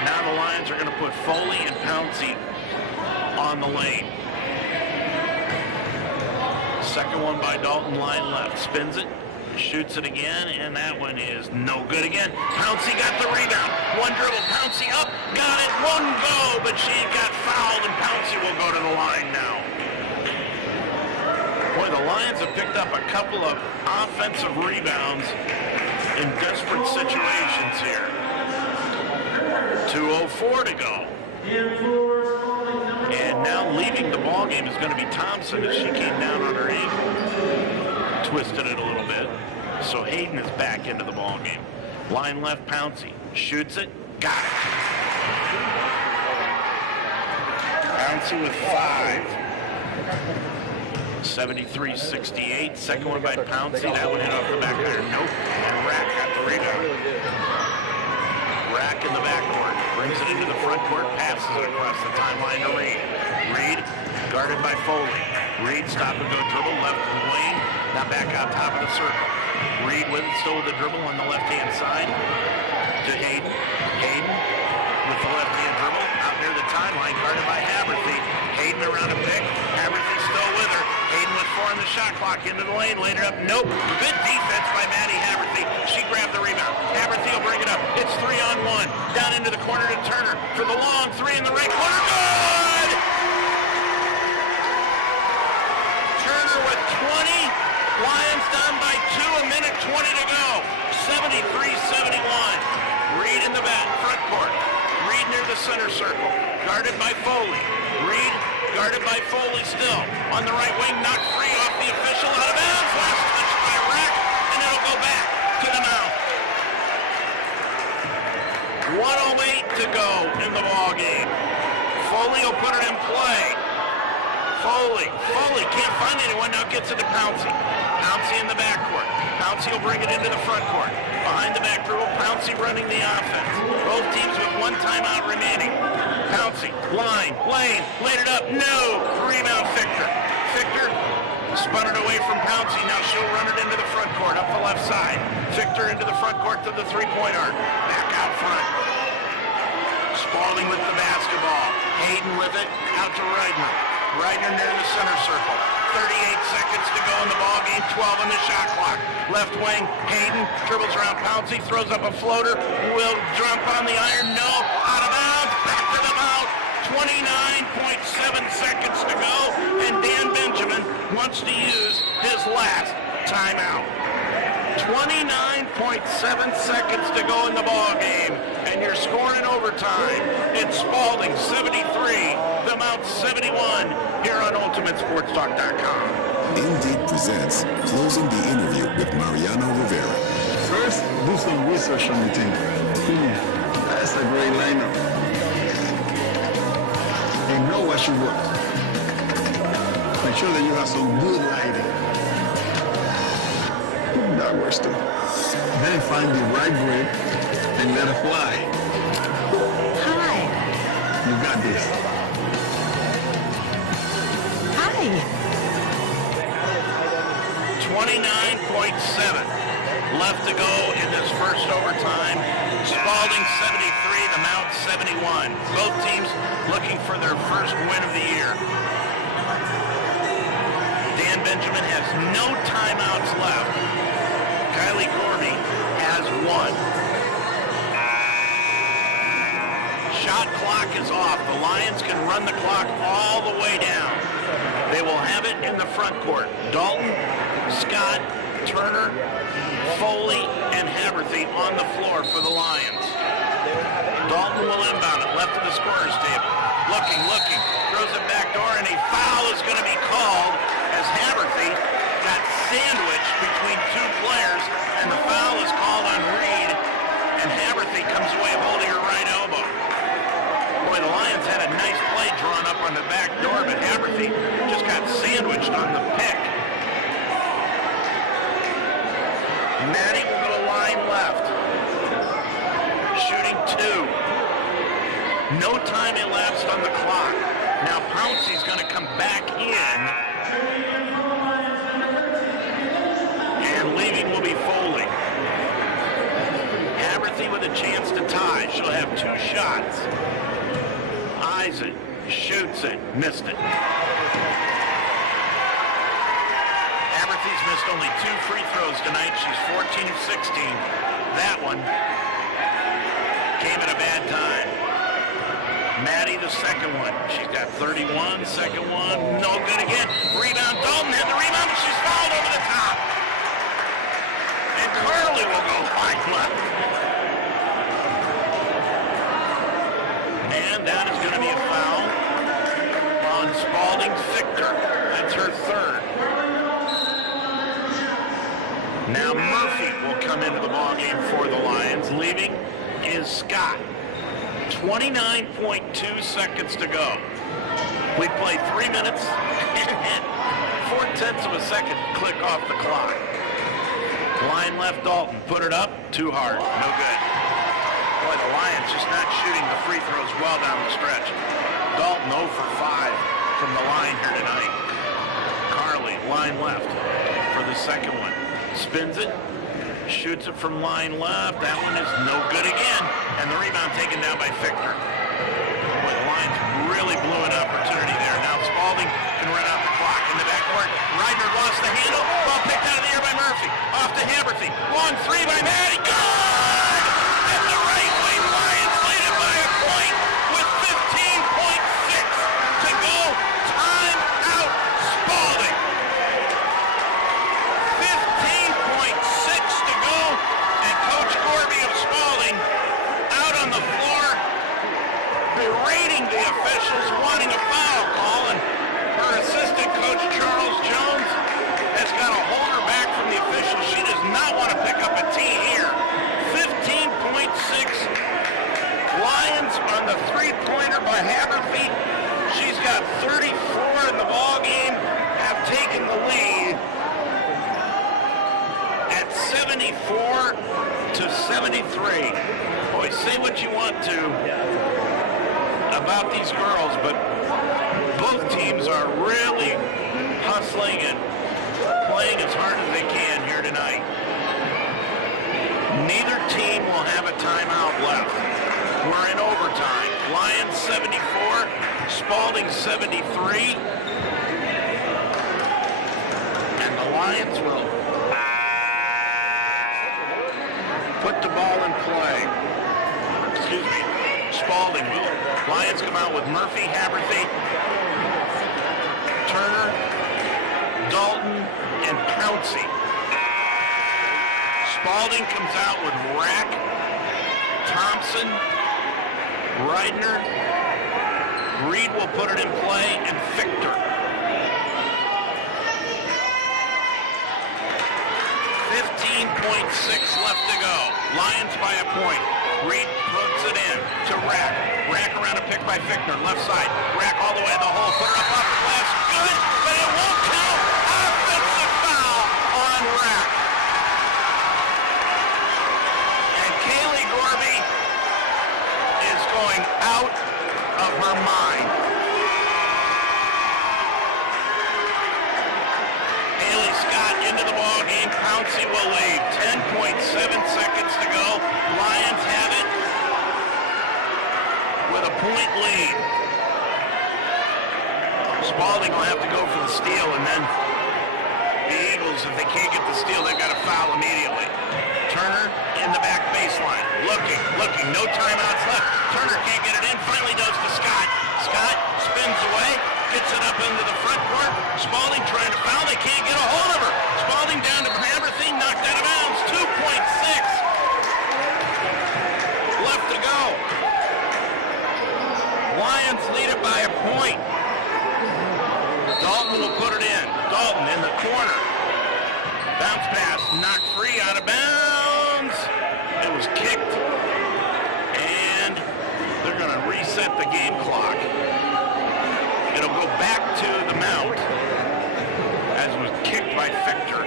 Now the Lions are going to put Foley and Pouncey on the lane. Second one by Dalton, line left, spins it, shoots it again, and that one is no good again. Pouncey got the rebound. One dribble, Pouncey up, got it, one go, but she got fouled, and Pouncey will go to the line now. Boy, the Lions have picked up a couple of offensive rebounds in desperate situations here. 2:04 to go. And now leaving the ball game is going to be Thompson as she came down on her ankle. Twisted it a little bit. So Hayden is back into the ball game. Line left, Pouncey. Shoots it. Got it. Pouncey with 5. 73-68. Second one by Pouncey. That one hit off the back iron. Nope. And Rack got the rebound. Rack in the backcourt. Brings it into the front court. Passes it across the timeline to Reed. Reed guarded by Foley. Reed stop and go dribble left of the lane. Now back out top of the circle. Reed with it, still with the dribble on the left-hand side to Hayden. Hayden with the left-hand dribble out near the timeline, guarded by Haverthy. Hayden around a pick. Haverthy still with her. Hayden with 4 on the shot clock, into the lane, laid it up. Nope. Good defense by Maddie Haverthy. She grabbed the rebound. Haverthy will bring it up. It's 3-on-1. Down into the corner to Turner for the long 3 in the right corner. Good! Turner with 20. Lions down by 2, 1:20 to go. 73-71. Reed in the front court. Reed near the center circle. Guarded by Foley. Reed guarded by Foley still. On the right wing, knocked free off the official, out of bounds. Last touch by Rack, and it'll go back to the mouth. 1:08 to go in the ball game. Foley will put it in play. Foley can't find anyone. Now gets it to Pouncey. Pouncey in the backcourt. Pouncey will bring it into the front court. Behind the back dribble, Pouncey running the offense. Both teams with one timeout remaining. Pouncey, line, lane, laid it up. No! Rebound, Fichter. Fichter spun it away from Pouncey. Now she'll run it into the front court, up the left side. Fichter into the front court to the three-point arc. Back out front. Spalding with the basketball. Hayden with it, out to Reidner. Reidner near the center circle. 38 seconds to go in the ball game. 12 on the shot clock. Left wing, Hayden dribbles around Pouncey, throws up a floater. Will jump on the iron. No, out of bounds. Back to the mouth. 29.7 seconds to go, and Dan Benjamin wants to use his last timeout. 29.7 seconds to go in the ball game, and you're scoring overtime. It's Spalding 73, the Mount 71, here on UltimateSportsTalk.com. Indeed presents Closing the Interview with Mariano Rivera. First, do some research on the team. That's a great lineup. Ignore what you work. Make sure that you have some good lighting. That works too. Then find the right grip and let it fly. Hi. You got this. Hi. 29.7 left to go in this first overtime. Spalding 73, the Mount 71. Both teams looking for their first win of the year. Dan Benjamin has no timeouts left. Kylie Gorby has one. Shot clock is off. The Lions can run the clock all the way down. They will have it in the front court. Dalton, Scott, Turner, Foley, and Haberthy on the floor for the Lions. Dalton will inbound it, left of the scorer's table. Looking, throws it back door, and a foul is going to be called as Haberthy got sandwiched between two players, and the foul is called on Reed, and Haberthy comes away holding her right elbow. Boy, the Lions had a nice play drawn up on the back door, but Haberthy just got sandwiched on the pick. Maddie will go line left. Shooting two. No time elapsed on the clock. Now Pouncey's going to come back in. And leaving will be Foley. Haberthy with a chance to tie. She'll have two shots. Eyes it, shoots it, missed it. Haberthy's missed only 2 free throws tonight. She's 14 of 16. That one came at a bad time. Maddie, the second one. She's got 31. Second one, no good again. Rebound, Dalton had the rebound, but she's fouled over the top. And Carly will go line left. And that is going to be a foul on Spalding Fichter. That's her third. Now Murphy will come into the ballgame for the Lions. Leaving is Scott. 29.2 seconds to go. We played 3 minutes and 4/10 of a second click off the clock. Line left, Dalton. Put it up. Too hard. No good. Boy, the Lions just not shooting the free throws well down the stretch. Dalton 0 for 5 from the line here tonight. Carly, line left for the second one. Spins it, shoots it from line left. That one is no good again. And the rebound taken down by Fichter. Boy, the Lions really blew an opportunity there. Now Spalding can run out the clock in the backcourt. Reidner lost the handle. Ball picked out of the air by Murphy. Off to Haberthy. Long three by Maddie. Good! At the right wing, Lions lead it by a point with 15.6 to go. Time out, Spalding. 15.6 to go, and Coach Gorby of Spalding out on the floor berating the officials, wanting a foul call, and her assistant coach Charles Jones has got to hold her back from the officials. She does not want to pick up a tee here. 15.6 Lions on the three-pointer by Haberthy. She's got 34 in the ball game have taken the lead at 74-73. Boy, say what you want to about these girls, but both teams are really hustling and playing as hard as they can here tonight. Neither team will have a timeout left. We're in overtime. Lions 74, Spalding 73. And the Lions will put the ball in play. Excuse me. Spalding will. Lions come out with Murphy, Haberthy, Turner, Dalton, and Pouncey. Spalding comes out with Rack, Thompson, Reidner, Reed will put it in play, and Fichter. 15.6 left to go. Lions by a point. Reed puts it in to Rack. Rack around a pick by Fichter, left side. Rack all the way in the hole. Put it up off the glass. Good, but it won't count. Offensive foul on Rack. And Kaylee Gorby is going out of her mind. Haley Scott into the ball game. Pouncey will leave. 10.7 seconds to go. Lions have it with a point lead. Spalding will have to go for the steal, and then the Eagles, if they can't get the steal, they've got to foul immediately. Turner in the back baseline. Looking. No timeouts left. Turner can't get it in. Finally does to Scott. Scott spins away. Gets it up into the front court. Spalding trying to foul. They can't get a hold of her. Spalding down to Haberthy. Knocked out of bounds. 2.6 left to go. Lions lead it by a point. Dalton will put it in. Dalton in the corner. Bounce pass. Knocked free out of bounds. It was kicked. And they're going to reset the game clock. It'll go back to the Mount as it was kicked by Fichter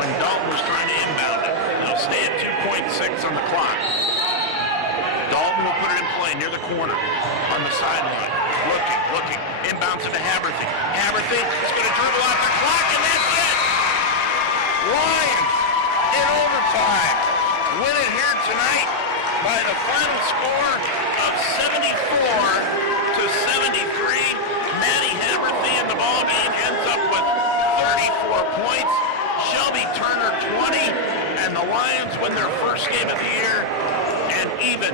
when Dalton was trying to inbound it. It'll stay at 2.6 on the clock. Dalton will put it in play near the corner on the sideline. Looking. Inbounds into Haberthy. Haberthy is going to dribble out the clock, and that's it. Lions in overtime win it here tonight by the final score of 74-73. Maddie Haberthy in the ball game ends up with 34 points. Shelby Turner 20, and the Lions win their first game of the year and even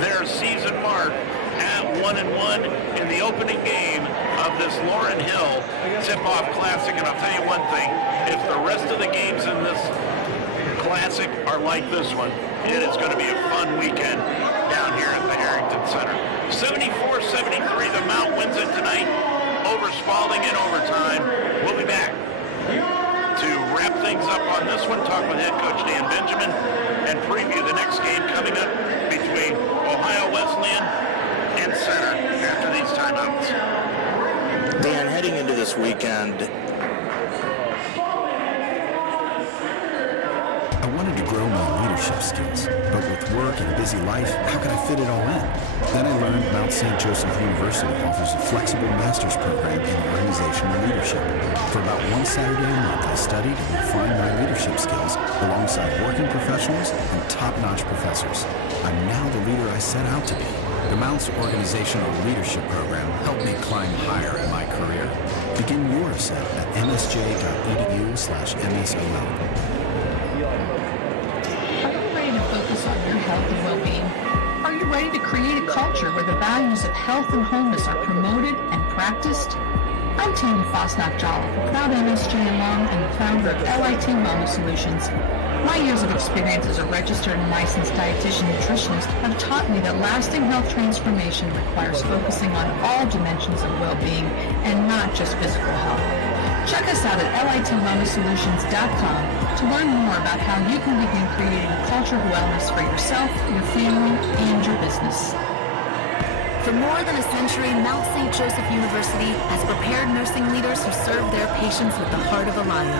their season mark at 1-1 in the opening game of this Laurel Hill Tip-Off Classic. And I'll tell you one thing, if the rest of the games in this Classic are like this one, it is going to be a fun weekend down here at the Harrington Center. 74-73, the Mount wins it tonight over Spalding in overtime. We'll be back to wrap things up on this one, talk with head coach Dan Benjamin, and preview the next game coming up between Ohio Wesleyan and Center after these timeouts. Dan, heading into this weekend, I wanted to grow my leadership skills, but with work and a busy life, how could I fit it all in? Then I learned Mount St. Joseph University offers a flexible master's program in organizational leadership. For about one Saturday a month, I studied and refined my leadership skills alongside working professionals and top-notch professors. I'm now the leader I set out to be. The Mount's organizational leadership program helped me climb higher in my career. Begin yours at msj.edu/MSOL. Are you ready to focus on your health and well-being? Are you ready to create a culture where the values of health and wholeness are promoted and practiced? I'm Tammy Fosnack-Jolliffe, a proud MSJ alum and the founder of LIT Wellness Solutions. My years of experience as a registered and licensed dietitian nutritionist have taught me that lasting health transformation requires focusing on all dimensions of well-being and not just physical health. Check us out at litwellnesssolutions.com to learn more about how you can begin creating a culture of wellness for yourself, your family, and your business. For more than a century, Mount St. Joseph University has prepared nursing leaders who serve their patients with the heart of a lion.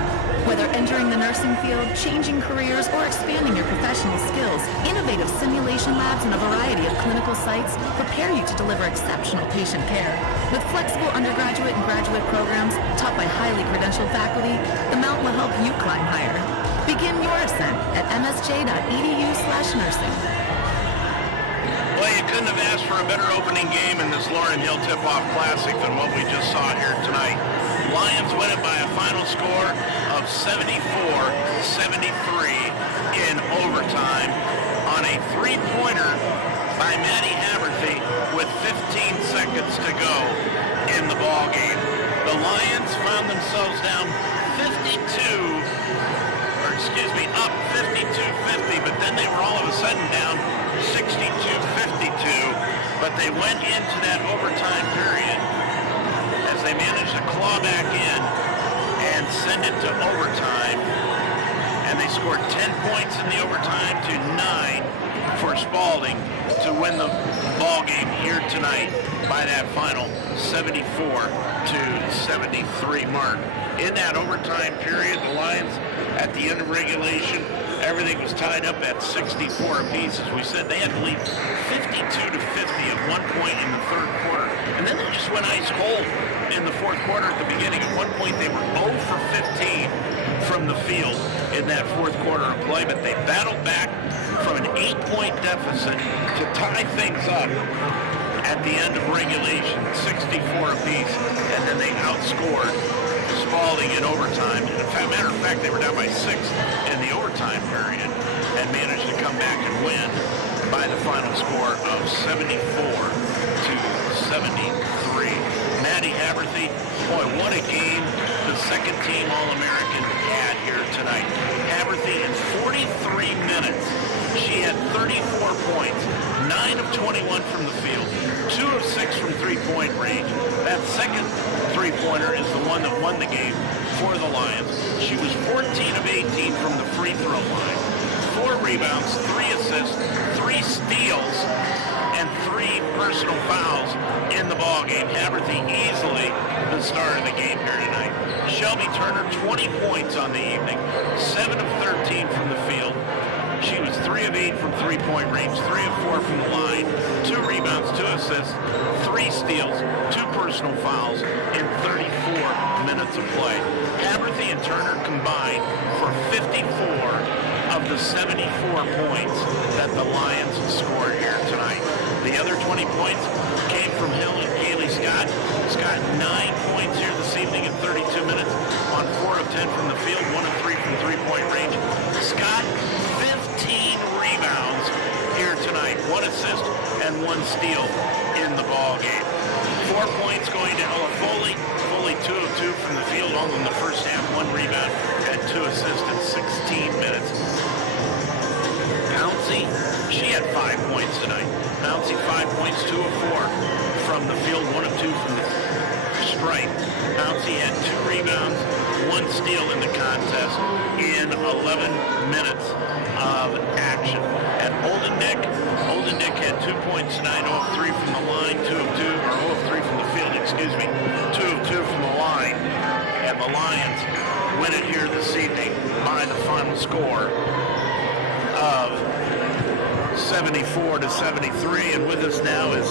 Whether entering the nursing field, changing careers, or expanding your professional skills, innovative simulation labs and a variety of clinical sites prepare you to deliver exceptional patient care. With flexible undergraduate and graduate programs taught by highly credentialed faculty, the Mount will help you climb higher. Begin your ascent at msj.edu/nursing. Well, you couldn't have asked for a better opening game in this Laurel Hill Tip-Off Classic than what we just saw here tonight. Lions win it by a final score of 74-73 in overtime on a three-pointer by Maddie Haverthy with 15 seconds to go in the ball game. The Lions found themselves down up 52-50, but then they were all of a sudden down 62-52, but they went into that overtime period as they managed to claw back in and send it to overtime, and they scored 10 points in the overtime to 9 for Spalding to win the ball game here tonight by that final 74-73 mark. In that overtime period, the Lions, at the end of regulation, everything was tied up at 64 apiece. As we said, they had to lead 52-50 at one point in the third quarter. And then they just went ice cold in the fourth quarter at the beginning. At one point, they were 0 for 15 from the field in that fourth quarter of play, but they battled back from an 8-point deficit to tie things up at the end of regulation, 64 apiece, and then they outscored Spalding in overtime. And in fact, matter of fact, they were down by 6 in the overtime period and managed to come back and win by the final score of 74-73. Maddie Haverthy, boy, what a game the second-team All-American had here tonight. Haverthy in 43 minutes, she had 34 points, 9 of 21 from the field, 2 of 6 from three-point range. That second three-pointer is the one that won the game for the Lions. She was 14 of 18 from the free throw line, 4 rebounds, 3 assists, 3 steals, and 3 personal fouls in the ball game. Haverthy easily the star of the game here tonight. Shelby Turner, 20 points on the evening, 7 of 13 from the field. She was 3 of 8 from three-point range, 3 of 4 from the line, 2 rebounds, 2 assists, 3 steals, 2 personal fouls in 34 minutes of play. Haverthy and Turner combined for 54 of the 74 points that the Lions scored here tonight. The other 20 points came from Haley Scott. Scott, 9 points here this evening in 32 minutes on 4 of 10 from the field, 1 of 3 from three-point range. Scott, 15 rebounds here tonight, 1 assist and 1 steal in the ball game. 4 points going to Ella Foley. Foley 2 of 2 from the field, all in the first half, 1 rebound and 2 assists in 16 minutes. Pouncey, she had 5 points tonight. Pouncey 5 points, 2 of 4 from the field, 1 of 2 from the stripe. Pouncey had 2 rebounds, 1 steal in the contest in 11 minutes of action. And Holden Nick had 2 points tonight, 0 of 3 from the line, 2 of 2, or 0 of 3 from the field, 2 of 2 from the line. And the Lions win it here this evening by the final score of 74-73. And with us now is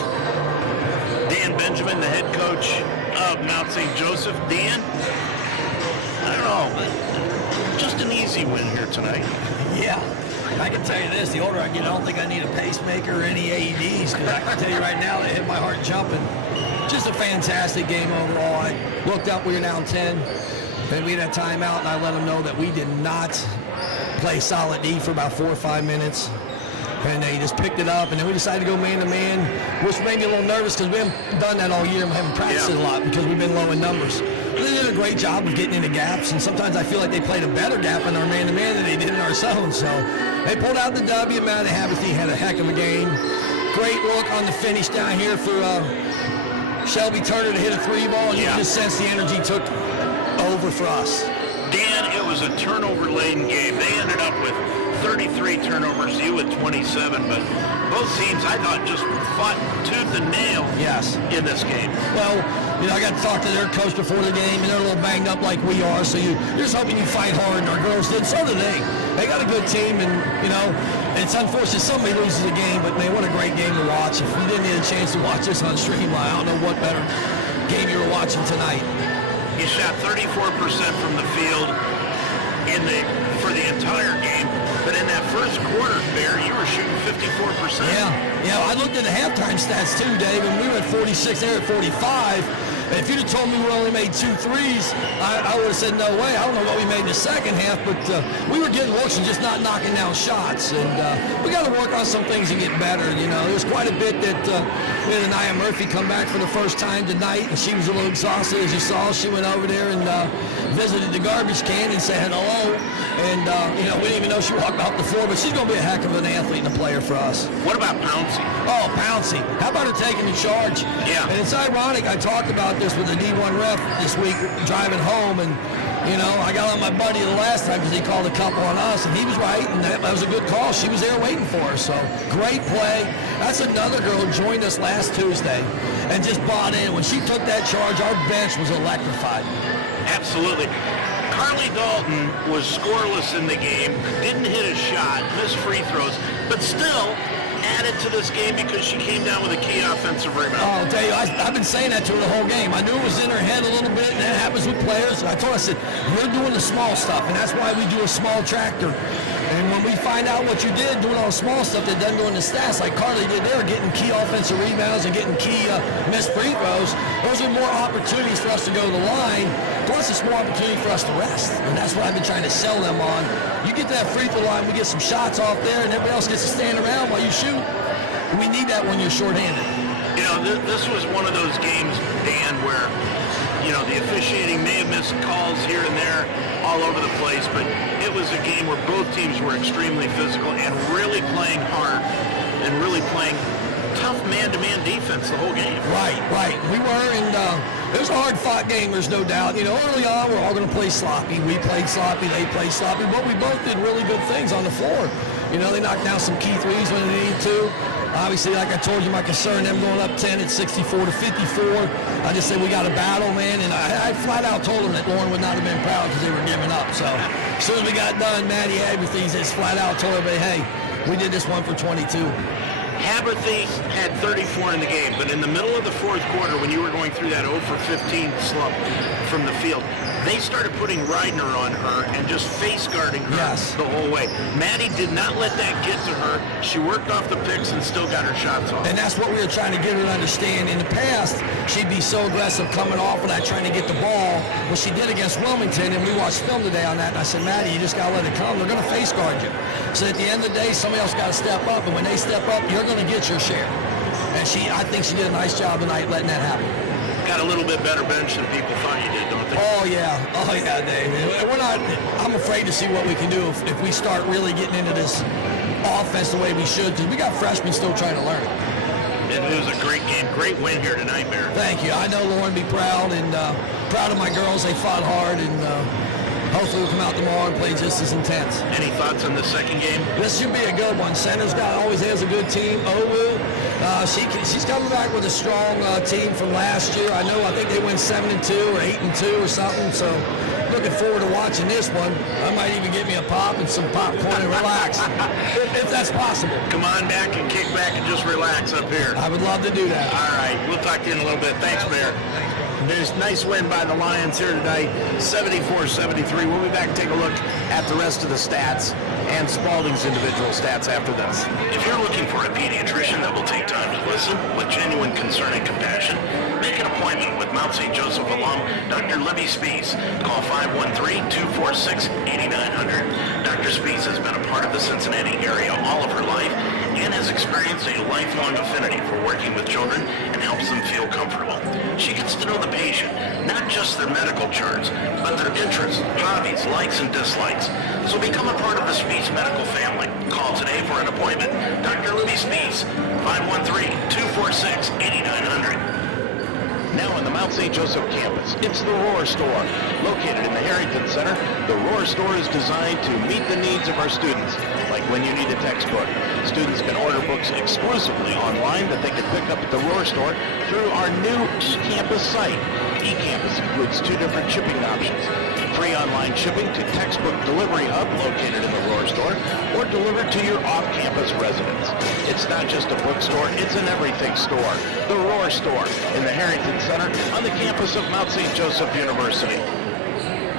Dan Benjamin, the head coach of Mount St. Joseph. Dan, I don't know, but just an easy win here tonight. Yeah, I can tell you this, the older I get, I don't think I need a pacemaker or any AEDs, because I can tell you right now, they hit my heart jumping. Just a fantastic game overall. I looked up, we were down 10, and we had a timeout, and I let them know that we did not play solid D for about 4 or 5 minutes. And they just picked it up, and then we decided to go man-to-man, which made me a little nervous because we haven't done that all year and we haven't practiced it a lot because we've been low in numbers. But they did a great job of getting into gaps, and sometimes I feel like they played a better gap in our man-to-man than they did in our zone. So they pulled out the W. Matt Haverthy had a heck of a game. Great look on the finish down here for Shelby Turner to hit a 3-ball, and you just sense the energy took over for us. Dan, it was a turnover-laden game. They ended up with 33 turnovers, you with 27, but both teams, I thought, just fought tooth and nail in this game. Well, I got to talk to their coach before the game, and they're a little banged up like we are, so you're just hoping you fight hard, and our girls did. So did they. They got a good team, and, it's unfortunate somebody loses a game, but, man, what a great game to watch. If you didn't get a chance to watch this on Streamline, I don't know what better game you were watching tonight. You shot 34% from the field for the entire game, but in that first quarter, Bear, you were shooting 54%. Yeah, I looked at the halftime stats too, Dave, and we were at 46, they were at 45. And if you'd have told me we only made 2 threes, I would have said no way. I don't know what we made in the second half, but we were getting looks and just not knocking down shots. And we got to work on some things and get better. There's quite a bit that we had Anaya Murphy come back for the first time tonight, and she was a little exhausted, as you saw. She went over there and visited the garbage can and said hello. And, we didn't even know she walked off the floor, but she's going to be a heck of an athlete and a player for us. What about Pouncey? Oh, Pouncey. How about her taking the charge? Yeah. And it's ironic. I talked about this with the D1 ref this week driving home, and, I got on my buddy the last time because he called a couple on us, and he was right, and that was a good call. She was there waiting for her, so great play. That's another girl who joined us last Tuesday and just bought in. When she took that charge, our bench was electrified. Absolutely. Carly Dalton was scoreless in the game, didn't hit a shot, missed free throws, but still added to this game because she came down with a key offensive rebound. Oh, I'll tell you, I've been saying that to her the whole game. I knew it was in her head a little bit, and that happens with players. I told her, I said, you're doing the small stuff, and that's why we do a small tractor. And when we find out what you did doing all the small stuff that doesn't go in the stats like Carly did there, getting key offensive rebounds and getting key missed free throws, those are more opportunities for us to go to the line. Plus, it's more opportunity for us to rest. And that's what I've been trying to sell them on. You get to that free throw line, we get some shots off there, and everybody else gets to stand around while you shoot. We need that when you're shorthanded. This was one of those games, Dan, where, the officiating may have missed calls here and there all over the place, but it was a game where both teams were extremely physical and really playing hard and really playing tough man-to-man defense the whole game. Right. We were, and it was a hard-fought game, there's no doubt. Early on, we're all going to play sloppy. We played sloppy, they played sloppy, but we both did really good things on the floor. They knocked down some key threes when they needed to. Obviously, like I told you, my concern, them going up 10 at 64 to 54. I just said we got to battle, man, and I flat out told them that Lauren would not have been proud because they were giving up. So as soon as we got done, Maddie Haberthy just flat out told everybody, hey, we did this one for 22. Haberthy had 34 in the game, but in the middle of the fourth quarter, when you were going through that 0 for 15 slump from the field, they started putting Reidner on her and just face guarding her the whole way. Maddie did not let that get to her. She worked off the picks and still got her shots off. And that's what we were trying to get her to understand. In the past, she'd be so aggressive coming off of that, trying to get the ball. Well, she did against Wilmington, and we watched film today on that, and I said, Maddie, you just got to let it come. They're going to face guard you. So at the end of the day, somebody else got to step up, and when they step up, you're going to get your share. And I think she did a nice job tonight letting that happen. Got a little bit better bench than people thought you did, don't they? Oh yeah, Dave. I'm afraid to see what we can do if we start really getting into this offense the way we should, because we got freshmen still trying to learn it. It was a great game, great win here tonight, Bear. Thank you. I know Lauren will be proud, and proud of my girls. They fought hard, and hopefully we'll come out tomorrow and play just as intense. Any thoughts on the second game? This should be a good one. Center's always has a good team. Owu, she's coming back with a strong team from last year. I think they went 7-2 or 8-2 or something. So looking forward to watching this one. I might even get me a pop and some popcorn and relax, if that's possible. Come on back and kick back and just relax up here. I would love to do that. All right, we'll talk to you in a little bit. Thanks, Bear. There's a nice win by the Lions here tonight, 74-73. We'll be back and take a look at the rest of the stats and Spalding's individual stats after this. If you're looking for a pediatrician that will take time to listen with genuine concern and compassion, make an appointment with Mount St. Joseph alum Dr. Libby Spees. Call 513-246-8900. Dr. Spees has been a part of the Cincinnati area all of her life and has experienced a lifelong affinity for working with children and helps them feel comfortable. She gets to know the patient, not just their medical charts, but their interests, hobbies, likes, and dislikes. So become a part of the Spees medical family. Call today for an appointment. Dr. Libby Spees, 513-246-8900. Now on the Mount St. Joseph campus, it's the Roar Store. Located in the Harrington Center, the Roar Store is designed to meet the needs of our students, like when you need a textbook. Students can order books exclusively online that they can pick up at the Roar store through our new eCampus site. eCampus includes 2 different shipping options. Free online shipping to Textbook Delivery Hub located in the Roar store or delivered to your off-campus residence. It's not just a bookstore, it's an everything store. The Roar store in the Harrington Center on the campus of Mount St. Joseph University.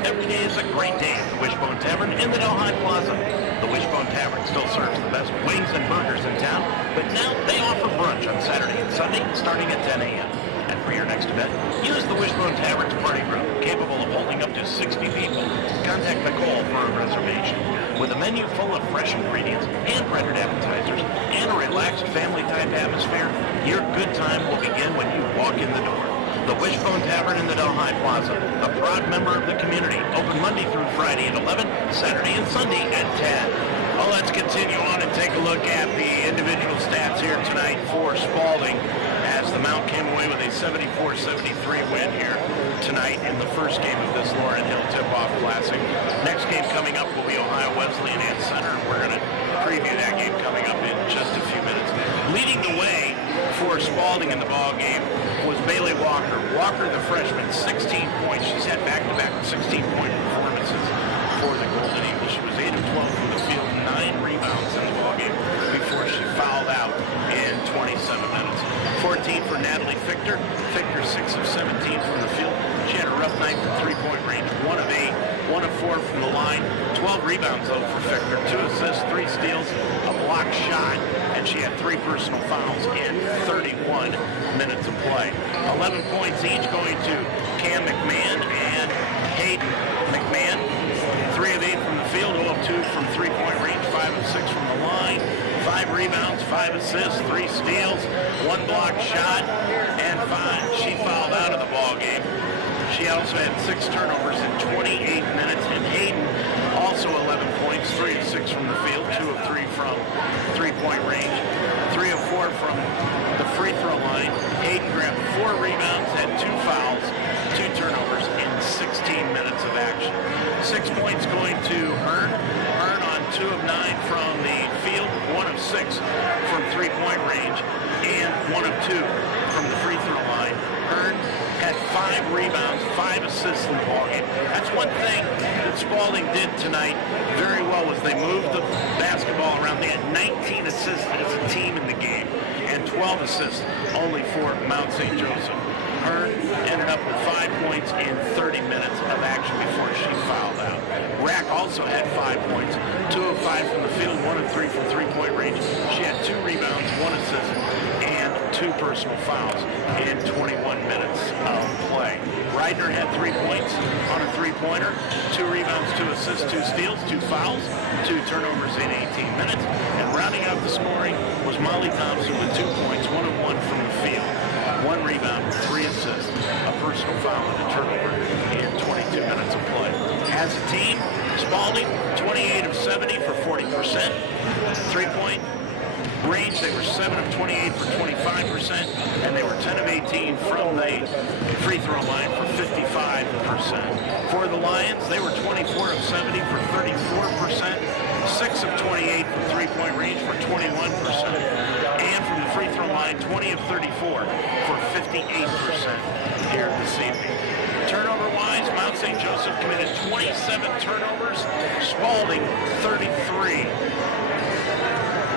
Every day is a great day at the Wishbone Tavern in the Delhi Plaza. The Wishbone Tavern still serves the best wings and burgers in town, but now they offer brunch on Saturday and Sunday starting at 10 a.m. And for your next event, use the Wishbone Tavern's party room, capable of holding up to 60 people. Contact Nicole for a reservation. With a menu full of fresh ingredients, hand-rendered appetizers, and a relaxed family-type atmosphere, your good time will begin when you walk in the door. The Wishbone Tavern in the Delhi Plaza, a proud member of the community, open Monday through Friday at 11, Saturday and Sunday at 10. Well, let's continue on and take a look at the individual stats here tonight for Spalding, as the Mount came away with a 74-73 win here tonight in the first game of this Laurel Hill Tip-Off Classic. Next game coming up will be Ohio Wesleyan and Center. We're going to preview that game coming up in just a few minutes. Leading the way for Spalding in the ball game was Bailey Walker. Walker, the freshman, 16 points. She's had back-to-back 16-point performances for the Golden Eagles. She was 8 of 12 from the field, 9 rebounds in the ballgame before she fouled out in 27 minutes. 14 for Natalie Fichter. Fichter 6 of 17 from the field. She had a rough night from three-point range, 1 of 8, 1 of 4 from the line. 12 rebounds, though, for Fichter. 2 assists, 3 steals, a block shot, and she had 3 personal fouls in 31 minutes of play. 11 points each going to Cam McMahon and Hayden McMahon. 3 of 8 from the field, 0 of 2 from three-point range, 5 of 6 from the line. 5 rebounds, 5 assists, 3 steals, 1 block shot, and 5. She fouled out of the ball game. She also had 6 turnovers in 28 minutes, and Hayden also 11 points, 3 of 6 from the field, 2 of 3 from three-point range, 3 of 4 from the free throw line. Hayden grabbed 4 rebounds, had 2 fouls, 2 turnovers in 16 minutes of action. 6 points going to Hearn. Hearn on 2 of 9 from the field, 1 of 6 from three-point range, and 1 of 2 from the free throw line. Hearn had 5 rebounds, 5 assists in the ballgame. That's one thing that Spalding did tonight very well, was they moved the basketball around. They had 19 assists as a team in the game, and 12 assists only for Mount St. Joseph. Hearn ended up with 5 points in 30 minutes of action before she fouled out. Rack also had 5 points, 2 of 5 from the field, 1 of 3 from three-point range. She had 2 rebounds, 1 assist, and 2 personal fouls in 21 minutes of play. Reidner had 3 points on a three-pointer, 2 rebounds, 2 assists, 2 steals, 2 fouls, 2 turnovers in 18 minutes. And rounding out the scoring was Molly Thompson with 2 points, 1 of 1 from the field, 1 rebound, 3 assists, a personal foul, and a turnover in 22 minutes of play. As a team, Spalding, 28 of 70 for 40%. 3-point range, they were 7 of 28 for 25%, and they were 10 of 18 from the free throw line for 55%. For the Lions, they were 24 of 70 for 34%, 6 of 28 from three-point range for 21%, and from the free throw line, 20 of 34 for 58% here this evening. Turnover-wise, Mount St. Joseph committed 27 turnovers, Spalding 33.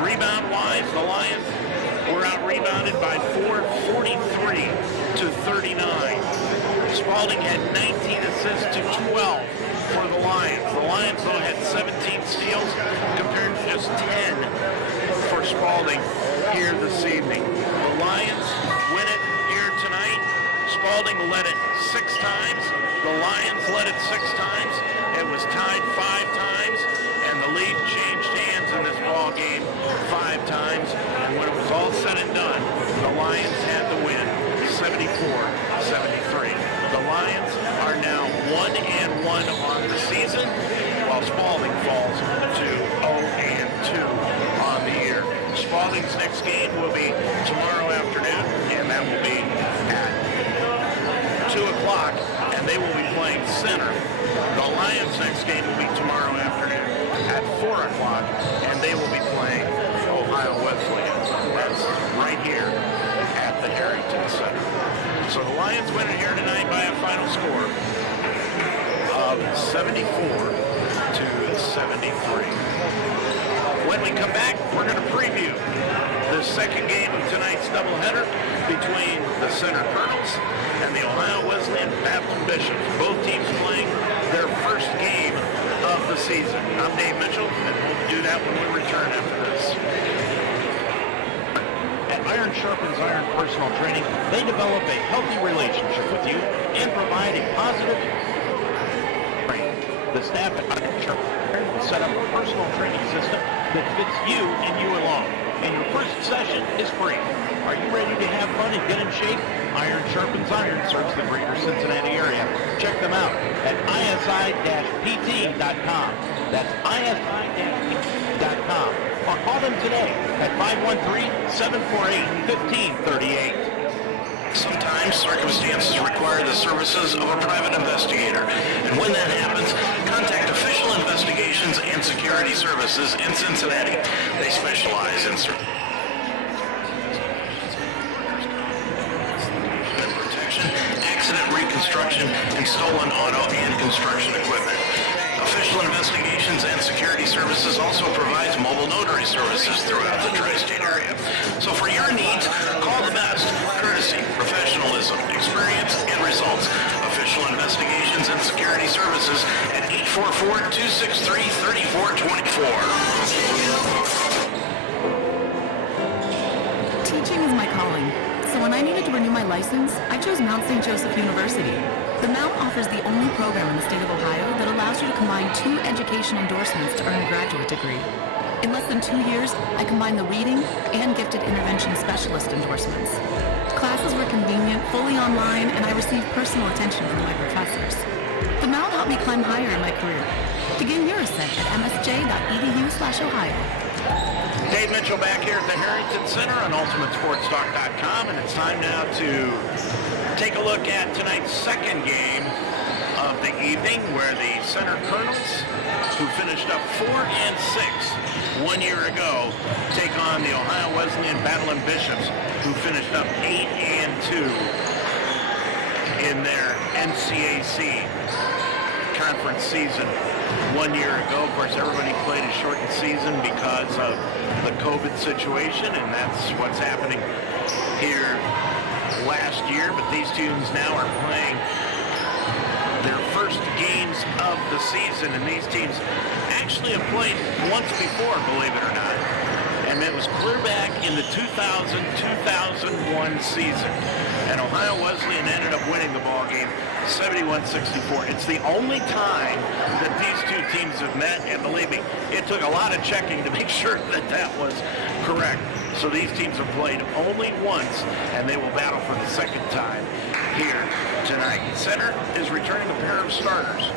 Rebound-wise, the Lions were out-rebounded by 43 to 39. Spalding had 19 assists to 12 for the Lions. The Lions, though, had 17 steals compared to just 10 for Spalding here this evening. The Lions win it here tonight. Spalding led it 6 times. The Lions led it 6 times. It was tied 5 times, and the lead changed hands in this ball game 5 times. And when it was all said and done, the Lions had the win, 74-73. The Lions are now 1-1 on the season, while Spalding falls to 0-2 on the year. Spalding's next game will be tomorrow afternoon, and that will be at 2 o'clock, and they will be playing center. The Lions' next game will be tomorrow afternoon at 4 o'clock, and they will be playing Ohio Wesleyan. That's right here at the Harrington Center. So the Lions win it here tonight by a final score of 74-73. When we come back, we're going to preview the second game of tonight's doubleheader between the Center Colonels and the Ohio Wesleyan Babylon Bishops. Both teams playing their first game of the season. I'm Dave Mitchell, and we'll do that when we return after this. At Iron Sharpens Iron Personal Training, they develop a healthy relationship with you and provide a positive training. The staff at Iron Sharpens Iron will set up a personal training system that fits you and you alone. And your first session is free. Are you ready to have fun and get in shape? Iron Sharpens Iron serves the greater Cincinnati area. Check them out at isi-pt.com. That's isi-pt.com. Or call them today at 513-748-1538. Sometimes circumstances require the services of a private investigator. And when that happens, contact Official Investigations and Security Services in Cincinnati. They specialize in protection, accident reconstruction, and stolen auto and construction equipment. Official Investigations and Security Services also provides mobile notary services throughout the tri-state area. So for your needs, call the best. Courtesy, professionalism, experience, and results. Official Investigations and Security Services at 844-263-3424. Teaching is my calling. So when I needed to renew my license, I chose Mount St. Joseph University. The Mount offers the only program in the state of Ohio that allows you to combine 2 education endorsements to earn a graduate degree. In less than 2 years, I combined the reading and gifted intervention specialist endorsements. Classes were convenient, fully online, and I received personal attention from my professors. The Mount helped me climb higher in my career. Begin your ascent at msj.edu/Ohio. Dave Mitchell back here at the Harrington Center on UltimateSportsTalk.com, and it's time now to take a look at tonight's second game of the evening, where the Center Colonels, who finished up 4-6 1 year ago, take on the Ohio Wesleyan Babylon Bishops, who finished up 8-2 in their NCAC conference season 1 year ago. Of course, everybody played a shortened season because of the COVID situation, and that's what's happening here last year. But these teams now are playing their first games of the season, and these teams actually have played once before, believe it or not. And it was clear back in the 2000-2001 season. And Ohio Wesleyan ended up winning the ball game 71-64. It's the only time that these two teams have met, and believe me, it took a lot of checking to make sure that that was correct. So these teams have played only once, and they will battle for the second time here tonight. Center is returning a pair of starters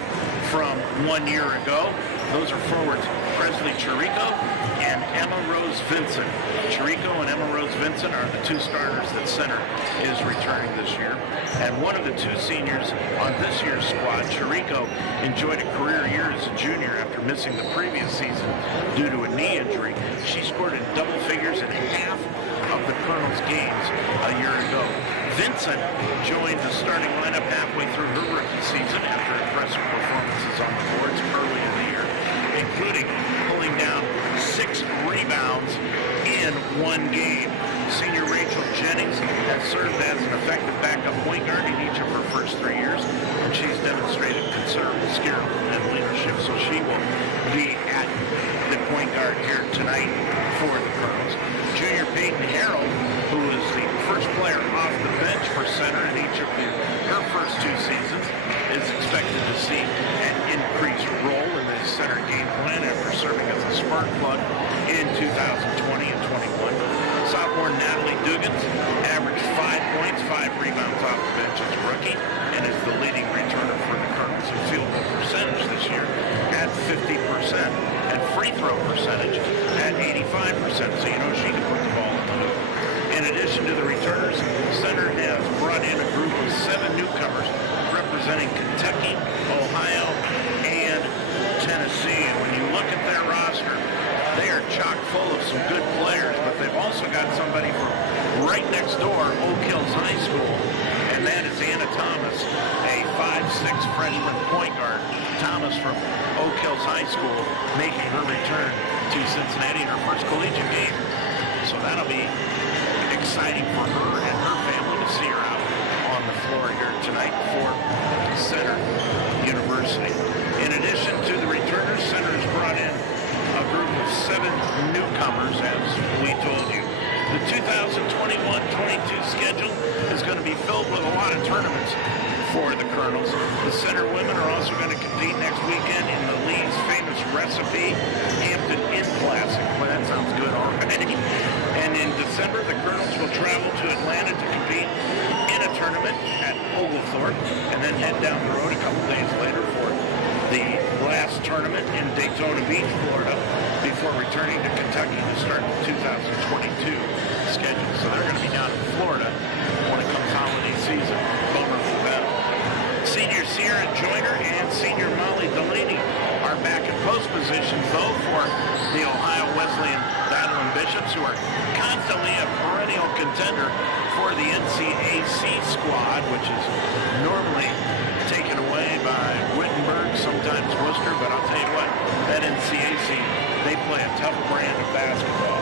from 1 year ago. Those are forwards Presley Chirico and Emma Rose Vincent. Chirico and Emma Rose Vincent are the two starters that Center is returning this year. And one of the two seniors on this year's squad, Chirico, enjoyed a career year as a junior after missing the previous season due to a knee injury. She scored in double figures in half of the Colonels' games a year ago. Vincent joined the starting lineup halfway through her rookie season after impressive performances on the boards early in the year, including pulling down 6 rebounds in one game. Senior Rachel Jennings has served as an effective backup point guard in each of her first 3 years, and she's demonstrated considerable skill and leadership, so she will be at the point guard here tonight for the Colonels. Junior Peyton Harrell, who is the first player off the bench for Center in each of her first 2 seasons, is expected to see an increased role in the Center game plan after serving as a spark plug in 2020 and 21. Sophomore Natalie Dugan averaged 5 points, 5 rebounds off the bench as freshman point guard, Thomas from Oak Hills High School, making her return to Cincinnati in her first collegiate game. So that'll be exciting for her and her family to see her out on the floor here tonight for Center University. In addition to the returners, Center has brought in a group of 7 newcomers, as we told you. The 2021-22 schedule is going to be filled with a lot of tournaments for the Colonels. The Center women are also going to compete next weekend in the league's famous Recipe Hampton Inn Classic. Well, that sounds good already. And in December, the Colonels will travel to Atlanta to compete in a tournament at Oglethorpe, and then head down the road a couple days later for the last tournament in Daytona Beach, Florida, before returning to Kentucky to start the 2022 schedule. So they're going to be down in Florida when it comes holiday season. Bummer for them. Senior Sierra Joyner and senior Molly Delaney are back in post positions, though, for the Ohio Wesleyan Battling Bishops, who are constantly a perennial contender for the NCAC squad, which is normally taken away by Wittenberg, sometimes Worcester, but I'll tell you what, that NCAC, they play a tough brand of basketball.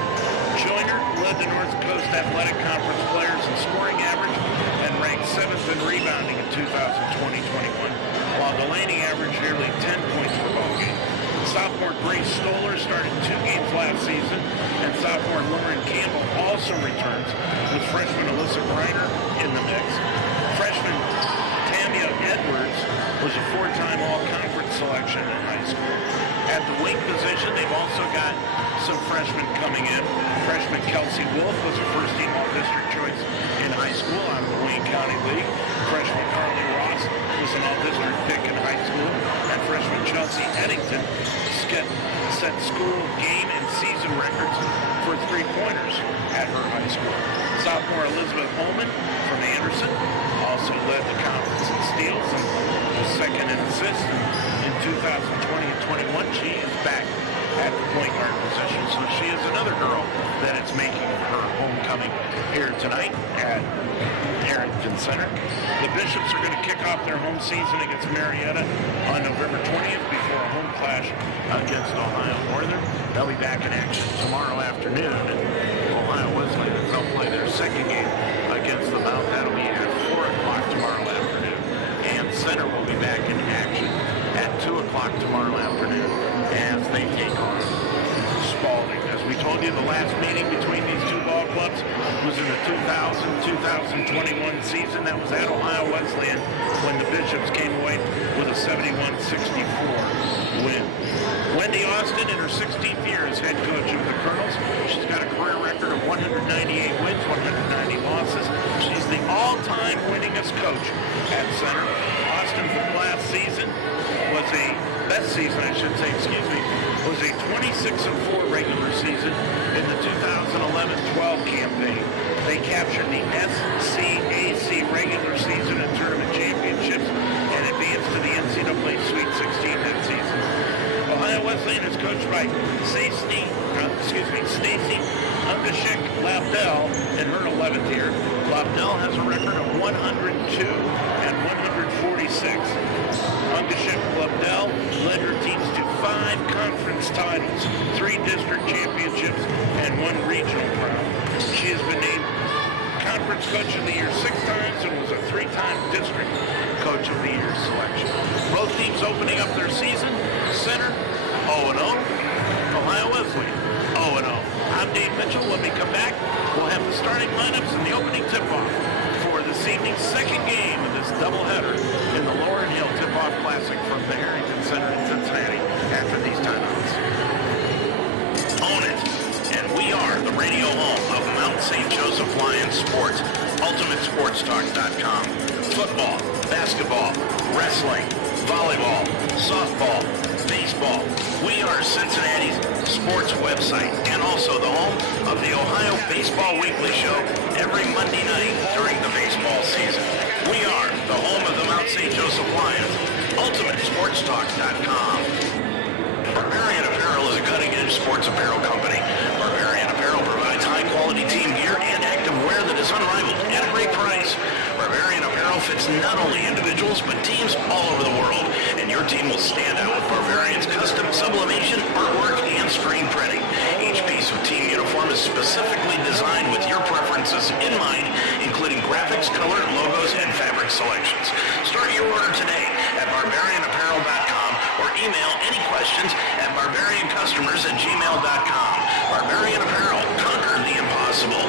Joyner led the North Coast Athletic Conference players in scoring average and ranked 7th in rebounding in 2020-21, while Delaney averaged nearly 10 points per ball game. Sophomore Grace Stoller started 2 games last season, and sophomore Lauren Campbell also returns, with freshman Alyssa Greiner in the mix. Freshman Tamia Edwards was a 4-time all-conference selection in high school. At the wing position, they've also got some freshmen coming in. Freshman Kelsey Wolf was a first-team all-district choice in high school out of the Wayne County League. Freshman Carly Ross was an all-district pick in high school. And freshman Chelsea Eddington set school game and season records for 3-pointers at her high school. Sophomore Elizabeth Holman from Anderson also led the conference in steals and was second in assists. In 2020 and 21, she is back at the point guard position, so she is another girl that is making her homecoming here tonight at Harrington Center. The Bishops are going to kick off their home season against Marietta on November 20th before a home clash against Ohio Northern. They'll be back in action tomorrow afternoon. Ohio Wesleyan, they'll play their second game against the Mount. That'll be at 4 o'clock tomorrow afternoon. And Center will be back in action at 2 o'clock tomorrow afternoon as they take on Spalding. As we told you, the last meeting between these two ball clubs was in the 2000-2021 season. That was at Ohio Wesleyan when the Bishops came away with a 71-64 win. Wendy Austin, in her 16th year as head coach of the Colonels, she's got a career record of 198 wins, 190 losses. She's the all-time winningest coach at Center. Austin from last season was was a 26-4 regular season in the 2011-12 campaign. They captured the SCAC regular season and tournament championships and advanced to the NCAA Sweet 16 that season. Ohio Wesleyan is coached by Stacey Labdell in her 11th year. Labdell has a record of 102 and 146. Ungashek Labdell led her teams to 5 conference titles, 3 district championships, and 1 regional crown. She has been named Conference Coach of the Year 6 times and was a 3-time District Coach of the Year selection. Both teams opening up their season. Center 0-0. Ohio Wesleyan 0-0. I'm Dave Mitchell. When we come back, we'll have the starting lineups and the opening tip-off for this evening's second game of this doubleheader in the Laurel Hill Tip-Off Classic from the Harrington Center in Cincinnati after these timeouts. Own it. And we are the radio home of Mount St. Joseph Lions Sports, UltimateSportsTalk.com. Football, basketball, wrestling, volleyball, softball, baseball. We are Cincinnati's sports website and also the home of the Ohio Baseball Weekly Show every Monday night during the baseball season. We are the home of the Mount St. Joseph Lions, UltimateSportsTalk.com. Barbarian Apparel is a cutting-edge sports apparel company. Barbarian Apparel provides high-quality team gear and active wear that is unrivaled at a great price. Barbarian Apparel benefits not only individuals, but teams all over the world. And your team will stand out with Barbarian's custom sublimation, artwork, and screen printing. Each piece of team uniform is specifically designed with your preferences in mind, including graphics, color, logos, and fabric selections. Start your order today at barbarianapparel.com or email any questions at barbariancustomers@gmail.com. Barbarian Apparel, conquer the impossible.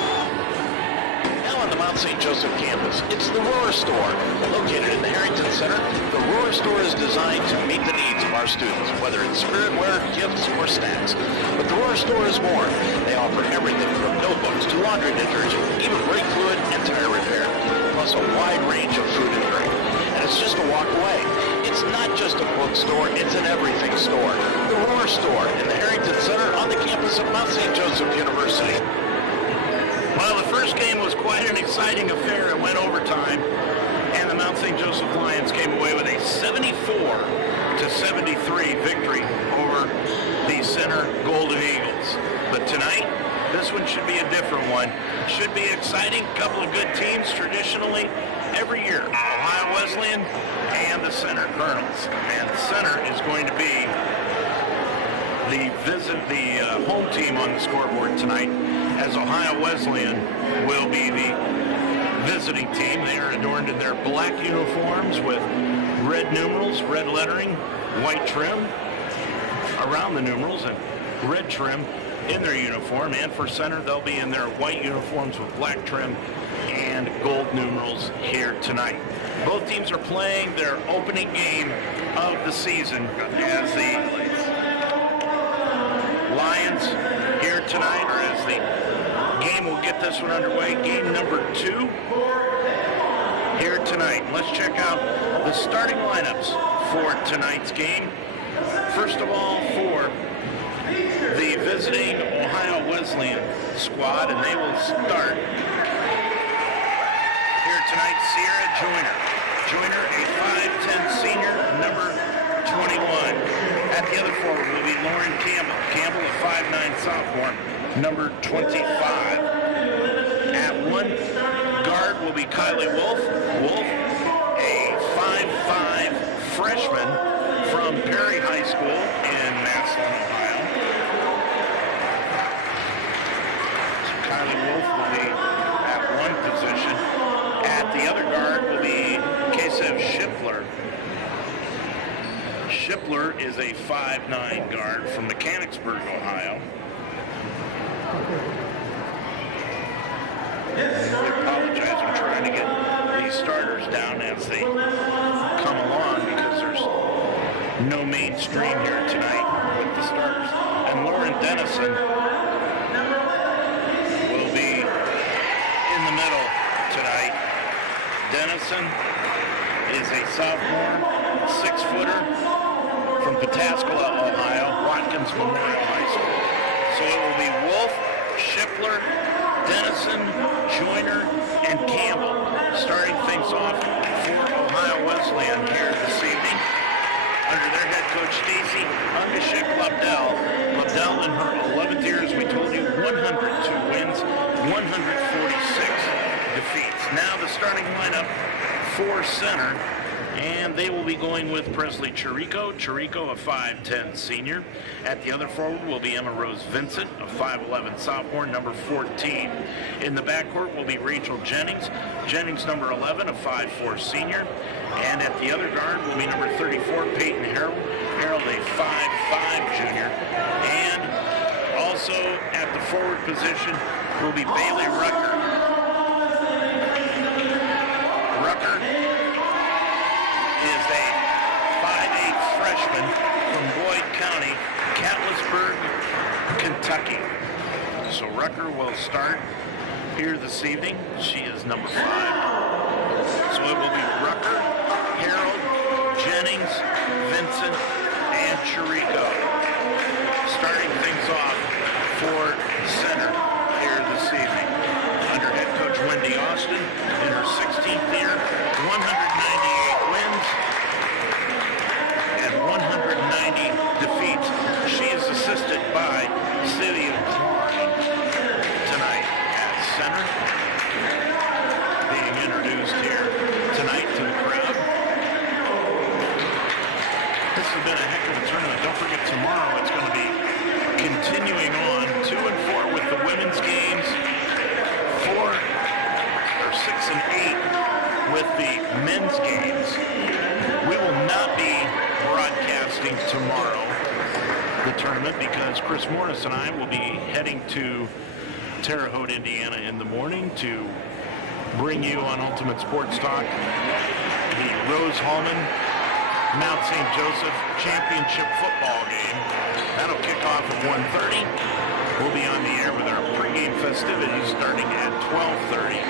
Now on the Mount St. Joseph campus, it's the Roar Store. Located in the Harrington Center, the Roar Store is designed to meet the needs of our students, whether it's spiritware, gifts, or snacks. But the Roar Store is more. They offer everything from notebooks to laundry detergent, even brake fluid and tire repair, plus a wide range of food and drink. And it's just a walk away. It's not just a bookstore, it's an everything store. The Roar Store in the Harrington Center on the campus of Mount St. Joseph University. Well, the first game was quite an exciting affair. It went overtime, and the Mount St. Joseph Lions came away with a 74-73 victory over the Center Golden Eagles. But tonight, this one should be a different one. Should be exciting. Couple of good teams traditionally every year. Ohio Wesleyan and the Center Colonels. And the Center is going to be the home team on the scoreboard tonight, as Ohio Wesleyan will be the visiting team. They are adorned in their black uniforms with red numerals, red lettering, white trim around the numerals, and red trim in their uniform. And for Center, they'll be in their white uniforms with black trim and gold numerals here tonight. Both teams are playing their opening game of the season as the Lions here tonight, or as the game will get this one underway. Game number 2 here tonight. Let's check out the starting lineups for tonight's game. First of all, for the visiting Ohio Wesleyan squad, and they will start here tonight. Sierra Joyner, a 5'10" senior, number 21. At the other forward will be Lauren Campbell, a 5'9" sophomore, number 25. At one guard will be Kylie Wolf, a 5'5" freshman from Perry High School in Massillon, Ohio. So Kylie Wolf will be at one position. At the other guard will be Kasev Shipler. Shipler is a 5'9" guard from Mechanicsburg, Ohio. We apologize, I'm trying to get these starters down as they come along because there's no mainstream here tonight with the starters. And Lauren Dennison will be in the middle tonight. Dennison is a sophomore, 6-footer from Pataskala, Ohio, Watkins Memorial High School. So it will be Wolf, Shipler, Dennison, Joyner, and Campbell starting things off for Ohio Wesleyan here this evening under their head coach Stacy Undashik-Lobdell. Lobdell in her 11th year, as we told you, 102 wins, 146 defeats. Now the starting lineup for Center, and they will be going with Presley Chirico, a 5'10" senior. At the other forward will be Emma Rose Vincent, a 5'11" sophomore, number 14. In the backcourt will be Rachel Jennings, number 11, a 5'4" senior. And at the other guard will be number 34, Peyton Harold, a 5'5" junior. And also at the forward position will be Bailey Rucker. Is a 5'8" freshman from Boyd County, Catlettsburg, Kentucky. So Rucker will start here this evening. She is number 5. So it will be Rucker, Harold, Jennings, Vincent, and Chirico starting things off for Center here this evening. Under head coach Wendy Austin in her 16th year, 198 wins and 190 defeats. She is assisted by Celia Klein tonight at Center. Being introduced here tonight tomorrow it's going to be continuing on 2 and 4 with the women's games, 6 and 8 with the men's games. We will not be broadcasting tomorrow the tournament because Chris Morris and I will be heading to Terre Haute, Indiana in the morning to bring you on Ultimate Sports Talk the Rose Hallman Mount St. Joseph Championship football game. That'll kick off at 1:30. We'll be on the air with our pregame festivities starting at 12:30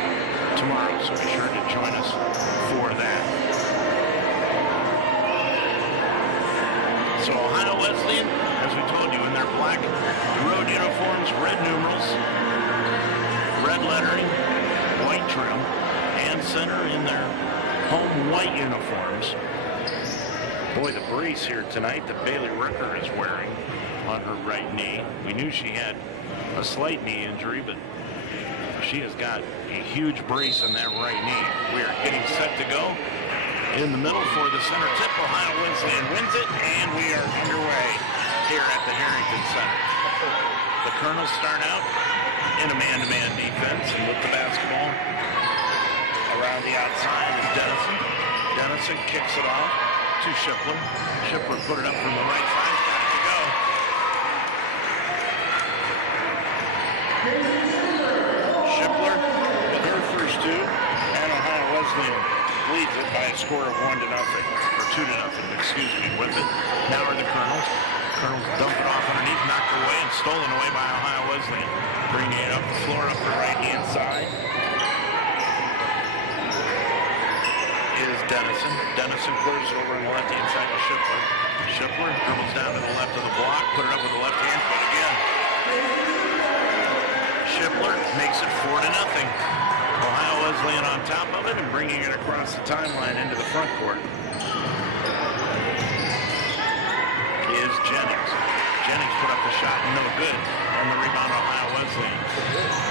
tomorrow, so be sure to join us for that. So Ohio Wesleyan, as we told you, in their black road uniforms, red numerals, red lettering, white trim, and center in their home white uniforms. Boy, the brace here tonight that Bailey Ricker is wearing on her right knee. We knew she had a slight knee injury, but she has got a huge brace in that right knee. We are getting set to go. In the middle for the center tip, Ohio Wesleyan wins it, and we are underway here at the Harrington Center. The Colonels start out in a man-to-man defense, and with the basketball around the outside is Dennison. Dennison kicks it off to Shipler. Shipler put it up from the right side. Got to go. Shipler with her first two, and Ohio Wesleyan leads it by a score of 1-0, or 2-0, excuse me, with it. Now are the Colonels. Colonels dump it off underneath, knocked away, and stolen away by Ohio Wesleyan. Bringing it up the floor, up the right-hand side is Dennison. Dennison clears it over on the left-hand side to Shipler. Shipler dribbles down to the left of the block, put it up with the left hand, but again, Shipler makes it 4-0. Ohio Wesleyan on top of it and bringing it across the timeline into the front court is Jennings. Jennings put up the shot, no good, and the rebound Ohio Wesleyan.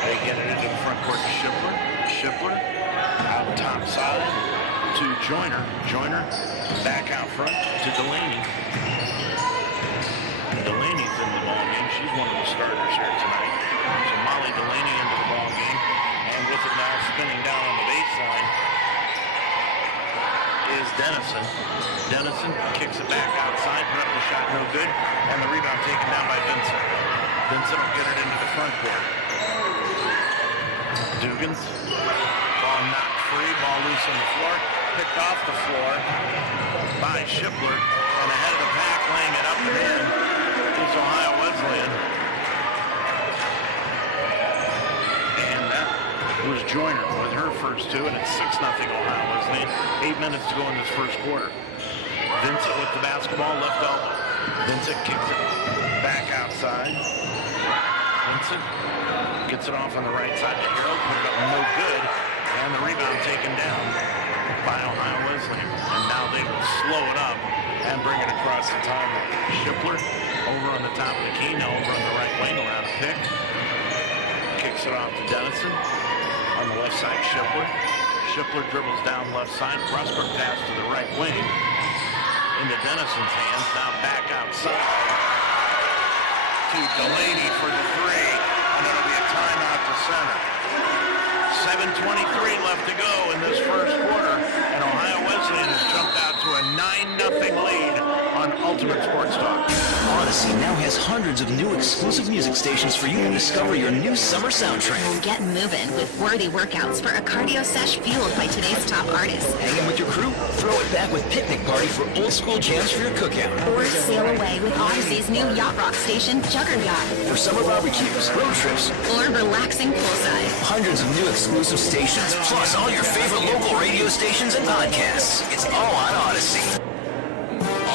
They get it into the front court to Shipler. Shipler out top side to Joyner. Joyner back out front to Delaney. Delaney's in the ball game. She's one of the starters here tonight. So Molly Delaney into the ball game. And with it now spinning down on the baseline is Dennison. Dennison kicks it back outside, put up the shot, no good, and the rebound taken down by Vincent. Vincent will get it into the front court. Dugans, ball knocked free, ball loose on the floor, picked off the floor by Shipler, and ahead of the pack, laying it up and in is Ohio Wesleyan. It was Joyner with her first two, and it's 6-0 Ohio Wesleyan. 8 minutes to go in this first quarter. Vincent with the basketball, left elbow. Vincent kicks it back outside. Vincent gets it off on the right side to Harold, put it up no good, and the rebound taken down by Ohio Wesleyan. And now they will slow it up and bring it across the timeline. Shipler over on the top of the key, now over on the right wing around a pick. Kicks it off to Dennison. On the left side, Shipler. Shipler dribbles down left side. Rustbrook pass to the right wing. Into Dennison's hands. Now back outside to Delaney for the three. And it'll be a timeout to center. 7:23 left to go in this first quarter. And Ohio Wesleyan has jumped out to a 9-0 lead on Ultimate Sports Talk. Odyssey now has hundreds of new exclusive music stations for you to discover your new summer soundtrack. Get moving with worthy workouts for a cardio sesh fueled by today's top artists. Hanging with your crew? Throw it back with Picnic Party for old school jams for your cookout. Or sail away with Odyssey's new yacht rock station, Juggernaut. For summer barbecues, road trips, or relaxing poolside. Hundreds of new exclusive stations, plus all your favorite local radio stations and podcasts. It's all on Odyssey.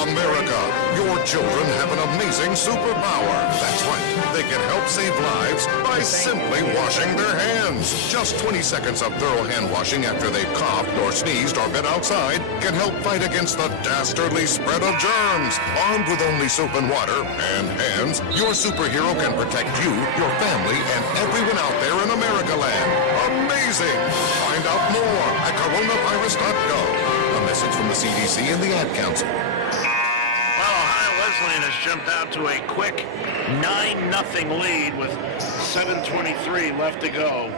America, your children have an amazing superpower. That's right. They can help save lives by simply washing their hands. Just 20 seconds of thorough hand washing after they've coughed or sneezed or been outside can help fight against the dastardly spread of germs. Armed with only soap and water and hands, your superhero can protect you, your family, and everyone out there in America land. Amazing! Find out more at coronavirus.gov. A message from the CDC and the Ad Council. Wesleyan has jumped out to a quick 9-0 lead with 7:23 left to go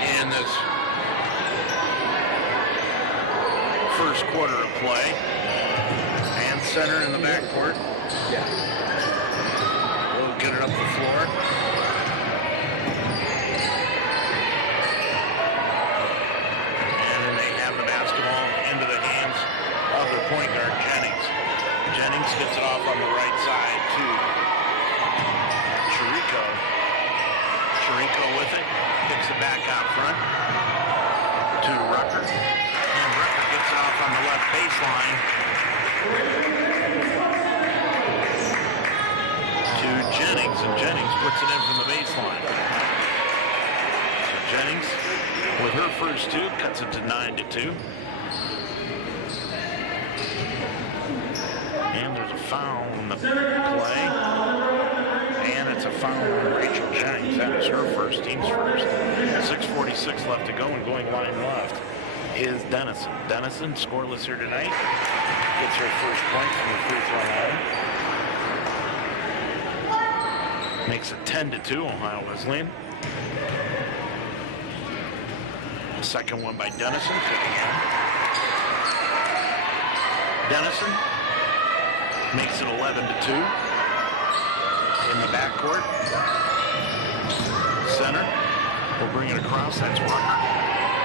in this first quarter of play. And center in the backcourt. We'll get it up the floor. And then they have the basketball into the hands of their point guard, Jennings. Jennings gets it off on the right side to Chirico. Chirico with it. Kicks it back out front to Rucker. And Rucker gets it off on the left baseline to Jennings. And Jennings puts it in from the baseline. So Jennings, with her first two, cuts it to 9-2. And there's a foul in the play. And it's a foul on Rachel Jennings. That is her first, team's first. 6:46 left to go, and going line left is Dennison. Dennison, scoreless here tonight. Gets her first point from the free throw line. Makes it 10-2, Ohio Wesleyan. Second one by Dennison. Dennison makes it 11-2 in the backcourt. Center will bring it across. That's Rucker.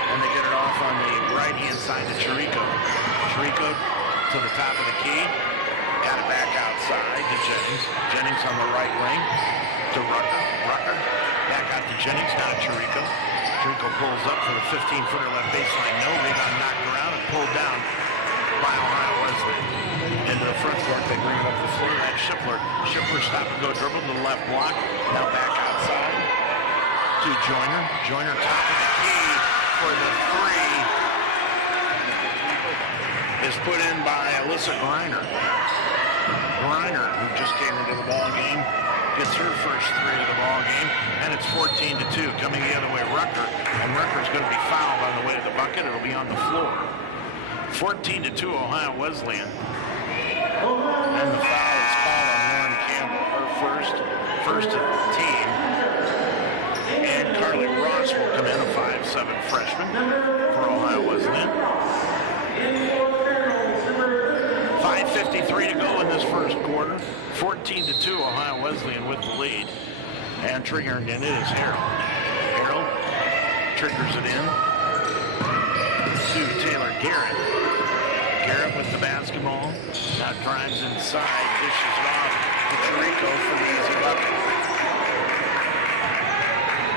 And they get it off on the right-hand side to Chirico. Chirico to the top of the key. Got it back outside to Jennings. Jennings on the right wing to Rucker. Rucker back out to Jennings, now to Chirico. Chirico pulls up for the 15-footer left baseline. No rebound, knocked around and pulled down by Ohio Wesleyan. Into the front court, they bring it up the floor. That's Shipler. Shipler stop and go dribble to the left block. Now back outside to Joyner. Joyner top of the key for the three is put in by Alyssa Greiner. Greiner, who just came into the ball game, gets her first three of the ball game, and it's 14-2. Coming the other way, Rucker, and Rucker's going to be fouled on the way to the bucket. It'll be on the floor. 14-2, Ohio Wesleyan. And the foul is called on Lauren Campbell, her first of the team. And Carly Ross will come in, a 5'7" freshman for Ohio Wesleyan. 5:53 to go in this first quarter. 14-2, Ohio Wesleyan with the lead. And triggering in it is Harold. Harold triggers it in to Taylor Garrett. Garrett with the basketball. Now drives inside, dishes it off to Chirico for the easy bucket.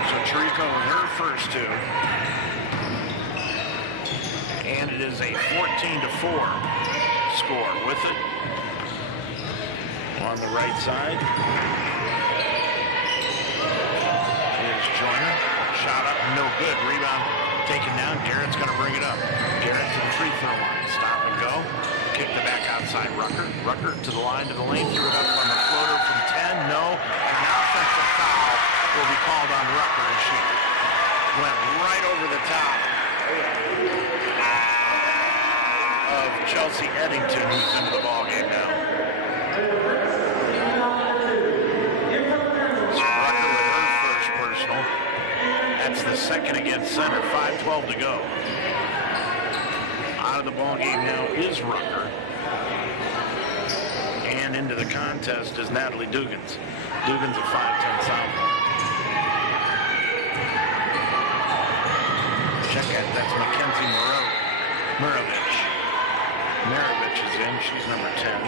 So Chirico with her first two. And it is a 14-4 score with it. On the right side is Joyner. Shot up, no good. Rebound taken down. Garrett's going to bring it up. Garrett to the free throw line. Stop and go. Kick it back outside Rucker. Rucker to the line, to the lane. Threw it up on the floater from 10. No. And an offensive foul will be called on Rucker as she went right over the top of Chelsea Eddington, who's into the ball game now. So Rucker with her first personal. That's the second against center. 5:12 to go. Out of the ball game now is Rucker. And into the contest is Natalie Dugans. Dugans a 5'10" sophomore. Check out, that's Mackenzie Marovich. Marovich is in, she's number 10.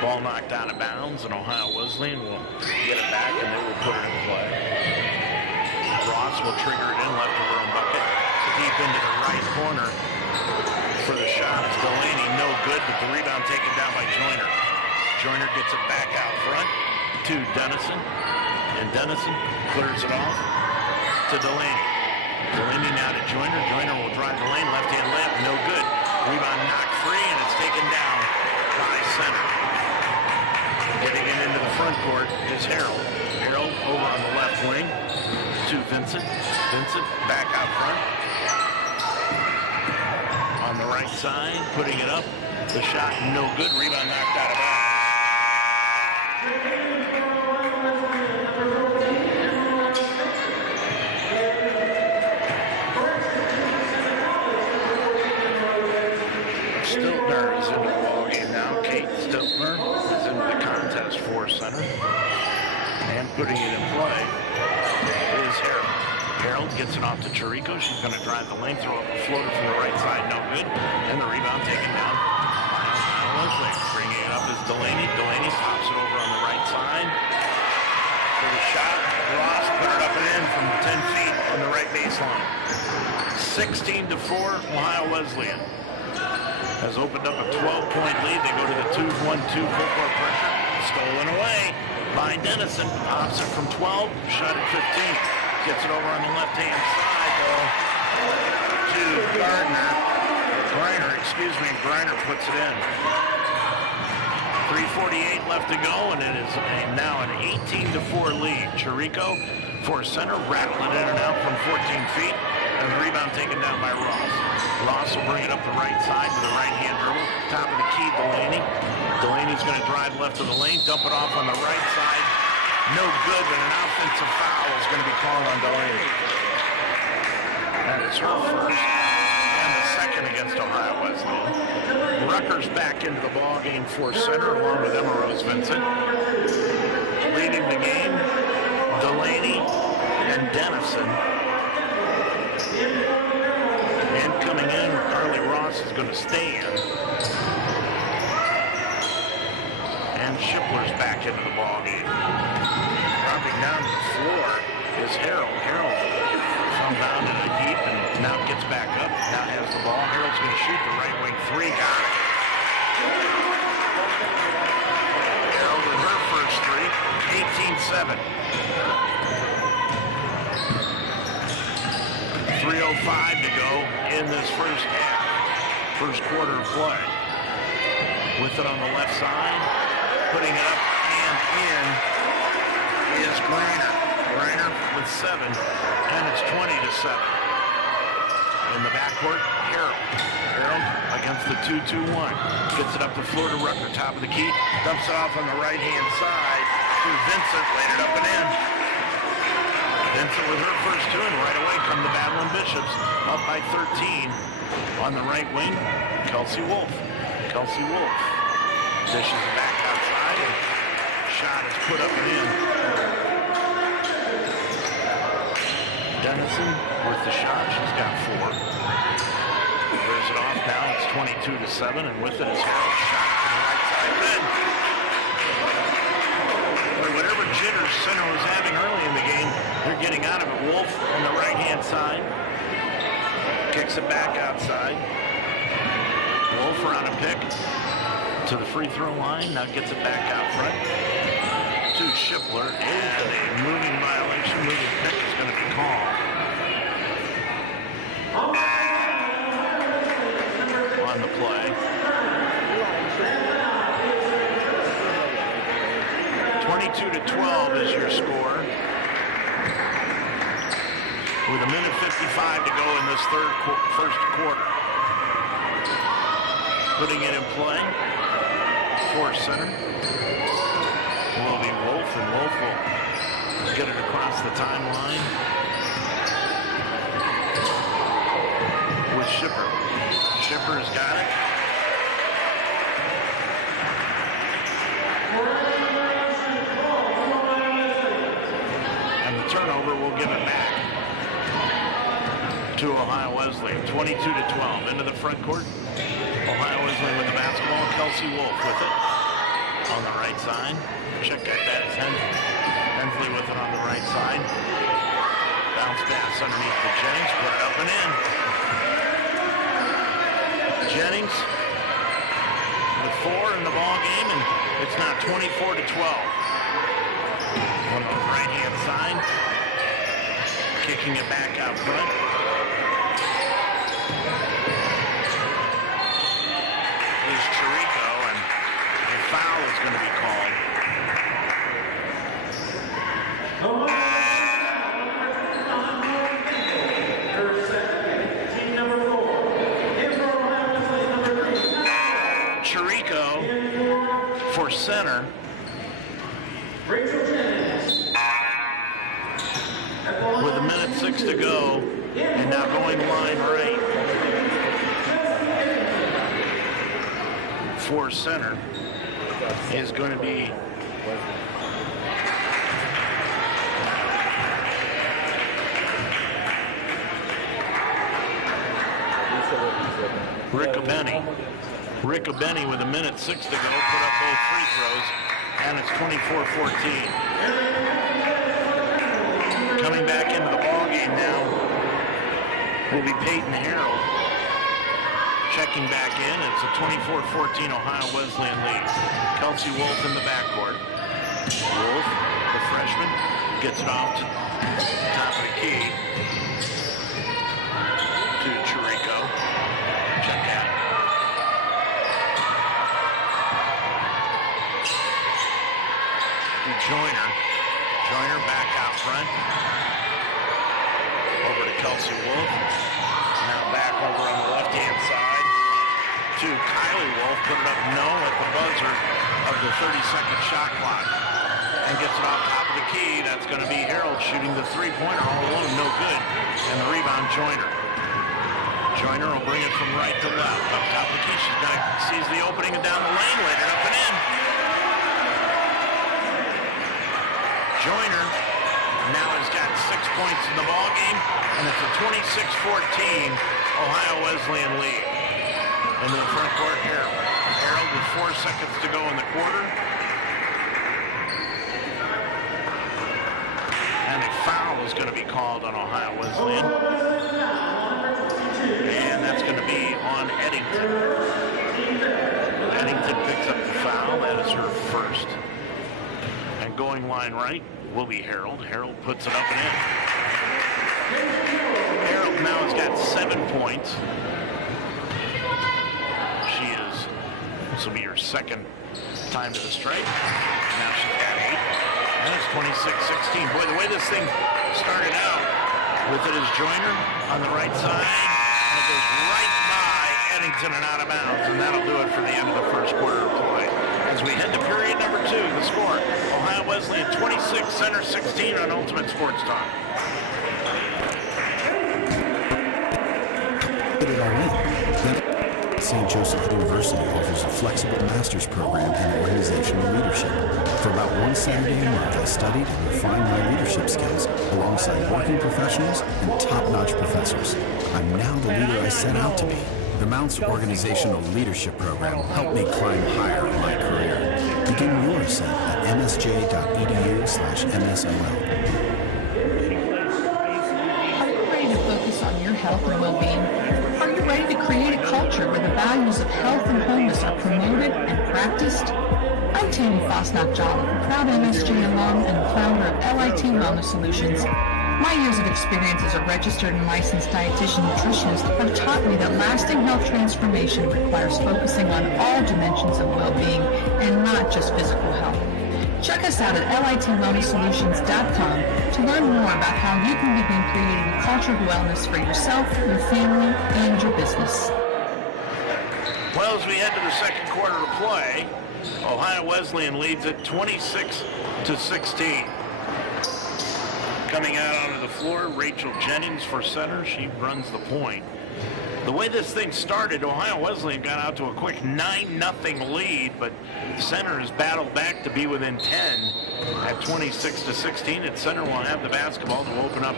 Ball knocked out of bounds, and Ohio Wesleyan will get it back, and they will put it in play. Ross will trigger it in, left of her own bucket. Deep into the right corner for the shot is Delaney. No good, but the rebound taken down by Joyner. Joyner gets it back out front to Dennison, and Dennison clears it off to Delaney. Delaney now to Joyner. Joyner will drive the lane, left-hand layup, no good. Rebound knocked free, and it's taken down by center. Getting it into the front court is Harold. Harold over on the left wing to Vincent. Vincent back out front right side, putting it up. The shot no good. Rebound knocked out of bounds. Stiltner is into the ballgame now. Kate Stiltner is into the contest for center. And putting it in play is Harold. Harold gets it off to Chirico. She's going to drive the lane, throw up a floater from the right side, no good. And the rebound taken down by Leslie. Bringing it up is Delaney. Delaney pops it over on the right side. For the shot, Ross put it up and in from 10 feet on the right baseline. 16-4, Ohio Wesleyan has opened up a 12-point lead. They go to the 2-1-2 full court pressure. Stolen away by Dennison. Pops it from 12, shot at 15. Gets it over on the left-hand side, though, to Griner puts it in. 3:48 left to go, and it is now an 18-4 lead. Chirico for center, rattling in and out from 14 feet, and the rebound taken down by Ross. Ross will bring it up the right side with a right-hand dribble. Top of the key, Delaney. Delaney's going to drive left of the lane, dump it off on the right side. No good, and an offensive foul is going to be called on Delaney. That is her first and the second against Ohio Wesleyan. Rutgers back into the ball game for center along with Emma Rose Vincent. Leading the game, Delaney and Dennison. And coming in, Carly Ross is going to stay in. And Shipler's back into the ball game. Dropping down to the floor is Harold. Harold fell down in a heap and now gets back up. Now has the ball. Harold's going to shoot the right wing three. Got it. Harold with her first three. 18-7. 3:05 to go in this first half. First quarter of play. With it on the left side. Putting it up and in is Griner. Griner with 7, and it's 20-7. In the backcourt, Harold. Harold against the 2-2-1. Gets it up the floor to Rucker, top of the key. Dumps it off on the right-hand side to Vincent. Laid it up and in. Vincent with her first two, and right away come the Battling Bishops. Up by 13 on the right wing. Kelsey Wolf. Kelsey Wolf dishes it back outside, and shot is put up and in. Dennison with the shot. She's got 4. Throws it off now. It's 22-7, and with it is Harold. Shot from the right side. Then, whatever jitters center was having early in the game, they're getting out of it. Wolf on the right-hand side. Kicks it back outside. Wolf around a pick to the free throw line. Now gets it back out front to Shipler, and a moving violation. Moving pick is going to be called on the play. 22-12 is your score. With 1:55 to go in this first quarter. Putting it in play for center will be Wolf, and Wolf will get it across the timeline with Shipper. Shipper's got it. And the turnover will give it back to Ohio Wesleyan. 22-12 into the front court. Ohio Wesleyan with the basketball. Kelsey Wolf with it on the right side. Check that is Hensley. Hensley with it on the right side. Bounce pass underneath to Jennings. Put it up and in. Jennings with 4 in the ball game, and it's now 24-12. On the right-hand side. Kicking it back out front. Chirico, and a foul is going to be called. With 1:06 to go, and now going line right for center is going to be Riccobeni with 1:06 to go, put up both free throws, and it's 24-14. Coming back into the ball game now will be Peyton Harold. Checking back in, it's a 24-14 Ohio Wesleyan lead. Kelsey Wolf in the backcourt. Wolf, the freshman, gets it off to top of the key to Chirico. Check out. Joyner back out front. Over to Kelsey Wolf. Now back over on the left-hand side to Kylie Wolf. Put it up no at the buzzer of the 30-second shot clock. And gets it off top of the key. That's going to be Harold shooting the three-pointer all alone. No good. And the rebound, Joyner. Joyner will bring it from right to left. Up top of the key. Sees the opening and down the lane. Laid it up and in. Joyner now has got 6 points in the ball game, and it's a 26-14 Ohio Wesleyan lead. Into the front court, Harold with 4 seconds to go in the quarter. And a foul is going to be called on Ohio Wesleyan. And that's going to be on Eddington. Eddington picks up the foul. That is her first. And going line right will be Harold. Harold puts it up and in. Harold now has got 7 points. This will be her second time to the stripe. Now she's got 8. And it's 26-16. Boy, the way this thing started out with it is Joyner on the right side. And it goes right by Eddington and out of bounds. And that'll do it for the end of the first quarter of play. As we head to period number 2, the score, Ohio Wesleyan 26, Center 16 on Ultimate Sports Talk. Put it all in. St. Joseph University offers a flexible master's program in organizational leadership. For about one Saturday a month, I studied and refined my leadership skills alongside working professionals and top-notch professors. I'm now the leader I set out to be. The Mounts Organizational Leadership Program helped me climb higher in my career. Begin your ascent at msj.edu/MSOL. Are you ready to focus on your health and well-being? Are you ready to create a culture where the values of health and wholeness are promoted and practiced? I'm Tammy Fosnock-Jolliffe, a proud MSJ alum and the founder of LIT Wellness Solutions. My years of experience as a registered and licensed dietitian nutritionist have taught me that lasting health transformation requires focusing on all dimensions of well-being and not just physical health. Check us out at litwellnesssolutions.com to learn more about how you can begin creating a culture of wellness for yourself, your family, and your business. Well, as we head to the second quarter of play, Ohio Wesleyan leads at 26-16. Coming out onto the floor, Rachel Jennings for center. She runs the point. The way this thing started, Ohio Wesleyan got out to a quick 9-0 lead, but center has battled back to be within 10 at 26-16. And center will have the basketball to open up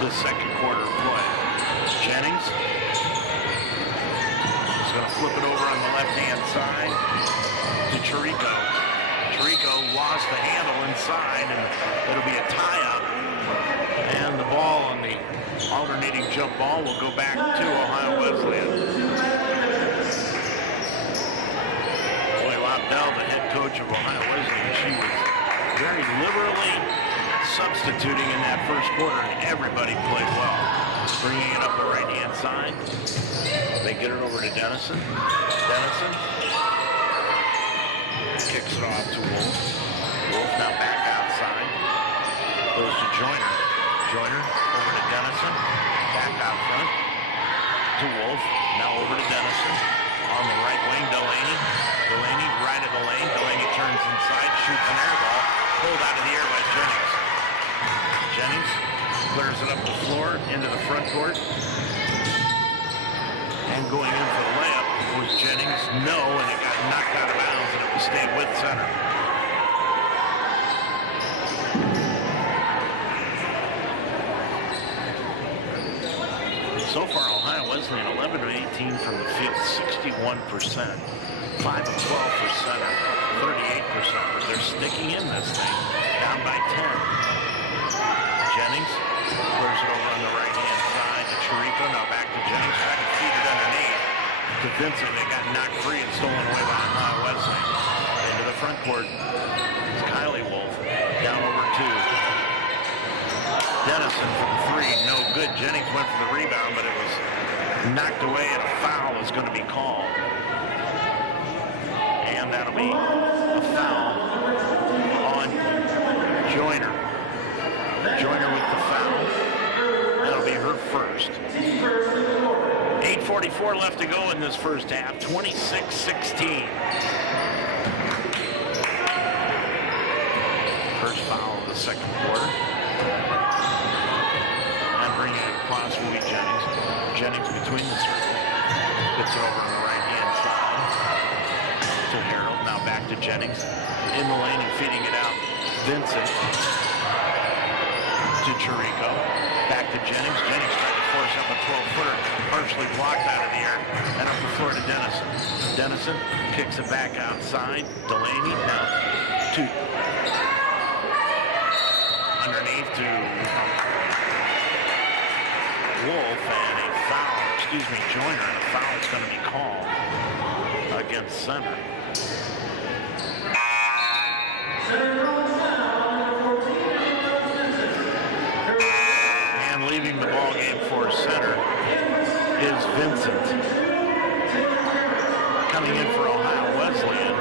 the second quarter of play. Jennings is going to flip it over on the left-hand side to Chirico. Chirico lost the handle inside, and it'll be a tie-up. And the ball on the alternating jump ball will go back to Ohio Wesleyan. Boy, Lobdell, the head coach of Ohio Wesleyan, she was very liberally substituting in that first quarter, and everybody played well. Bringing it up the right-hand side. They get it over to Dennison. Dennison kicks it off to Wolf. Wolf now back outside. Goes to Joyner. Joyner over to Dennison. Back out front to Wolf. Now over to Dennison. On the right wing, Delaney. Delaney right of the lane. Delaney turns inside, shoots an air ball. Pulled out of the air by Jennings. Jennings clears it up the floor into the front court. And going in for the layup was Jennings. No, and it got knocked out of bounds, and it will stay with center. So far, Ohio Wesleyan 11 of 18 from the field, 61%. 5 of 12 for center, 38%. They're sticking in this thing, down by 10. Jennings clears it over on the right-hand side to Chirico. Now back to Jennings, trying to feed it underneath to Vincent. It got knocked free and stolen away by Ohio Wesleyan. Into the front court, it's Kylie Wolf, down over 2. Dennison for the 3, no good. Jennings went for the rebound, but it was knocked away, and a foul is going to be called. And that'll be a foul on Joyner. Joyner with the foul. That'll be her first. 8:44 left to go in this first half, 26-16. First foul of the second quarter. Bringing it across will be Jennings. Jennings between the circles. Puts it over on the right-hand side to Harold. Now back to Jennings. In the lane and feeding it out. Vincent to Chirico. Back to Jennings. Jennings tried to force up a 12-footer. Partially blocked out of the air. And up the floor to Dennison. Dennison kicks it back outside. Delaney now to underneath to Wolf, and a foul, Joyner, and a foul is going to be called against center. And leaving the ball game for center is Vincent. Coming in for Ohio Wesleyan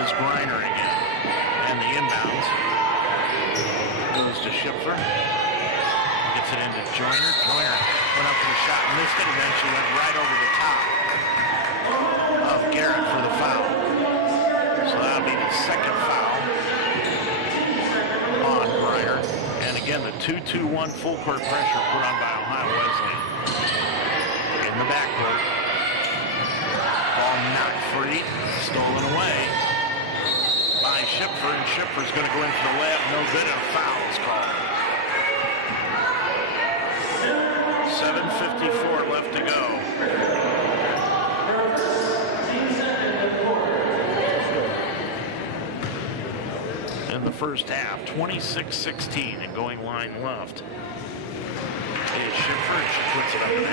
is Griner again. And the inbounds goes to Schiffer. Gets it into Joyner. Joyner went up for the shot, missed it, and then she went right over the top of Garrett for the foul. So that'll be the second foul on Griner. And again, the 2-2-1 full court pressure put on by Ohio Wesleyan. In the backcourt. Ball knocked free, stolen away by Schiffer, and Schiffer's going to go in for the layup. No good, and a foul is called. 7:54 left to go. In the first half, 26-16, and going line left is Schiffer. She puts it up and in.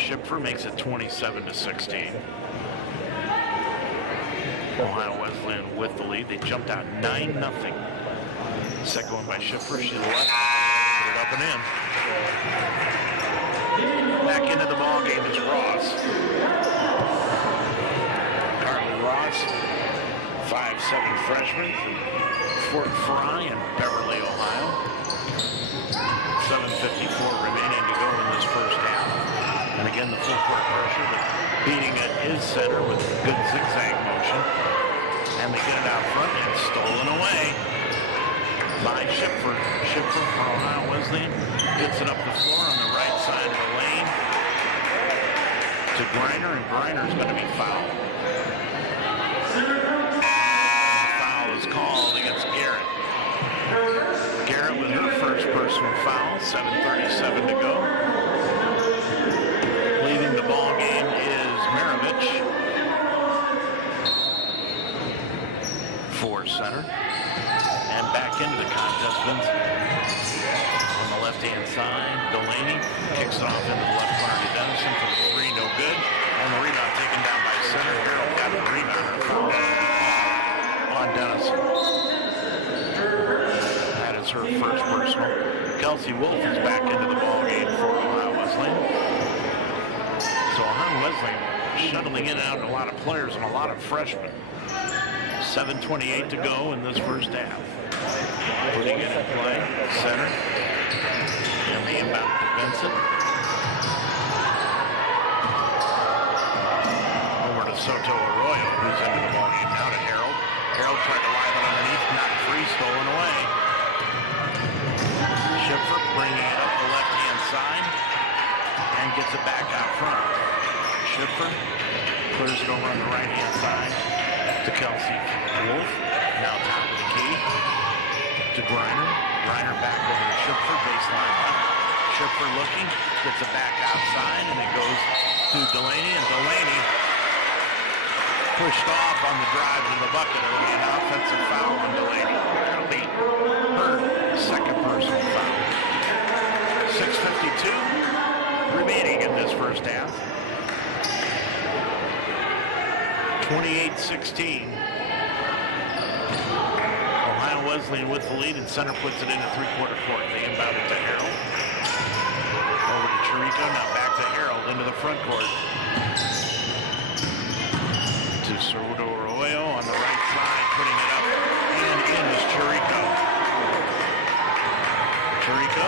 Schiffer makes it 27-16. Ohio Wesleyan with the lead. They jumped out 9-0. Second one by Schiffer. She left. Put it up and in. Back into the ball game is Ross. Carly Ross, 5'7" freshman from Fort Fry in Beverly, Ohio. 7:54 remaining to go in this first half. And again, the full court pressure, but beating it is center with good zigzag motion. And they get it out front and stolen away by Schiffer. Schiffer for Ohio Wesleyan gets it up the floor on the right side of the lane to Griner, and Griner's going to be fouled. Foul is called against Garrett. Garrett with her first personal foul, 7:37 to go. Leading the ball game is Maravich for center. And back into the contest, Vincent. On the left-hand side, Delaney kicks it off into the left corner to Dennison for the 3, no good. And the rebound taken down by center. Harold got the rebound and foul on Dennison. That is her first personal. Kelsey Wolf is back into the ball game for Ohio Wesleyan. So Ohio Wesleyan shuttling in and out a lot of players and a lot of freshmen. 7:28 to go in this first half. Putting it in play, center. And the inbound to Vincent. Over to Soto Arroyo, who's into the ballgame now to Harold. Harold tried to live it underneath, not free, stolen away. Schiffer bringing it up the left-hand side and gets it back out front. Schiffer clears it over on the right-hand side to Kelsey Wolf. Now top of the key to Griner. Griner back over to Schiffer, baseline left. Schiffer looking, gets it back outside, and it goes to Delaney, and Delaney pushed off on the drive into the bucket. It'll be an offensive foul on Delaney. That'll be her second personal foul. 6:52 remaining in this first half. 28-16. Ohio Wesleyan with the lead, and center puts it into three-quarter court. They inbound it to Harold. Over to Chirico, now back to Harold into the front court. To Soto Arroyo on the right side, putting it up and in is Chirico. Chirico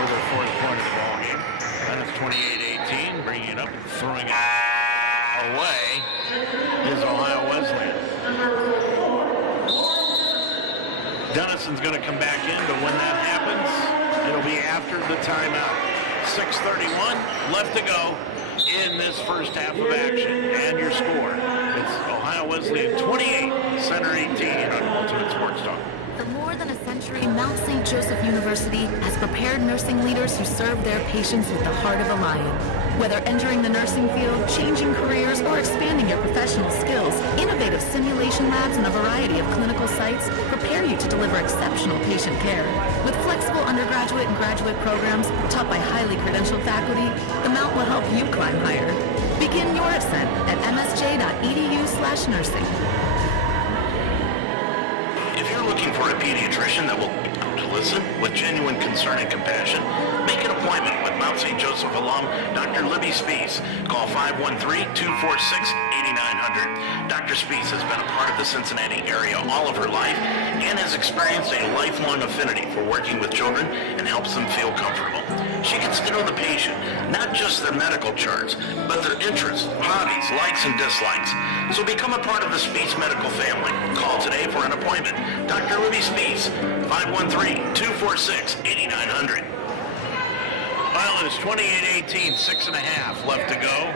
with her fourth point of the ball game. And it's 28-18, bringing it up and throwing it away is Ohio Wesleyan. Dennison's going to come back in, but when that happens, it'll be after the timeout. 6:31 left to go in this first half of action. And your score, it's Ohio Wesleyan 28, Center 18 on Ultimate Sports Talk. For more than a century, Mount St. Joseph University has prepared nursing leaders who serve their patients with the heart of a lion. Whether entering the nursing field, changing careers, or expanding your professional skills, innovative simulation labs and a variety of clinical sites prepare you to deliver exceptional patient care. With flexible undergraduate and graduate programs taught by highly credentialed faculty, the Mount will help you climb higher. Begin your ascent at msj.edu/nursing. Looking for a pediatrician that will be able to listen with genuine concern and compassion? Make an appointment with Mount St. Joseph alum Dr. Libby Spees. Call 513-246-8900. Dr. Spees has been a part of the Cincinnati area all of her life and has experienced a lifelong affinity for working with children and helps them feel comfortable. She gets to know the patient, not just their medical charts, but their interests, hobbies, likes, and dislikes. So become a part of the Spees medical family. Call today for an appointment. Dr. Libby Spees, 513-246-8900. Well, it is 28-18, 6.5 left to go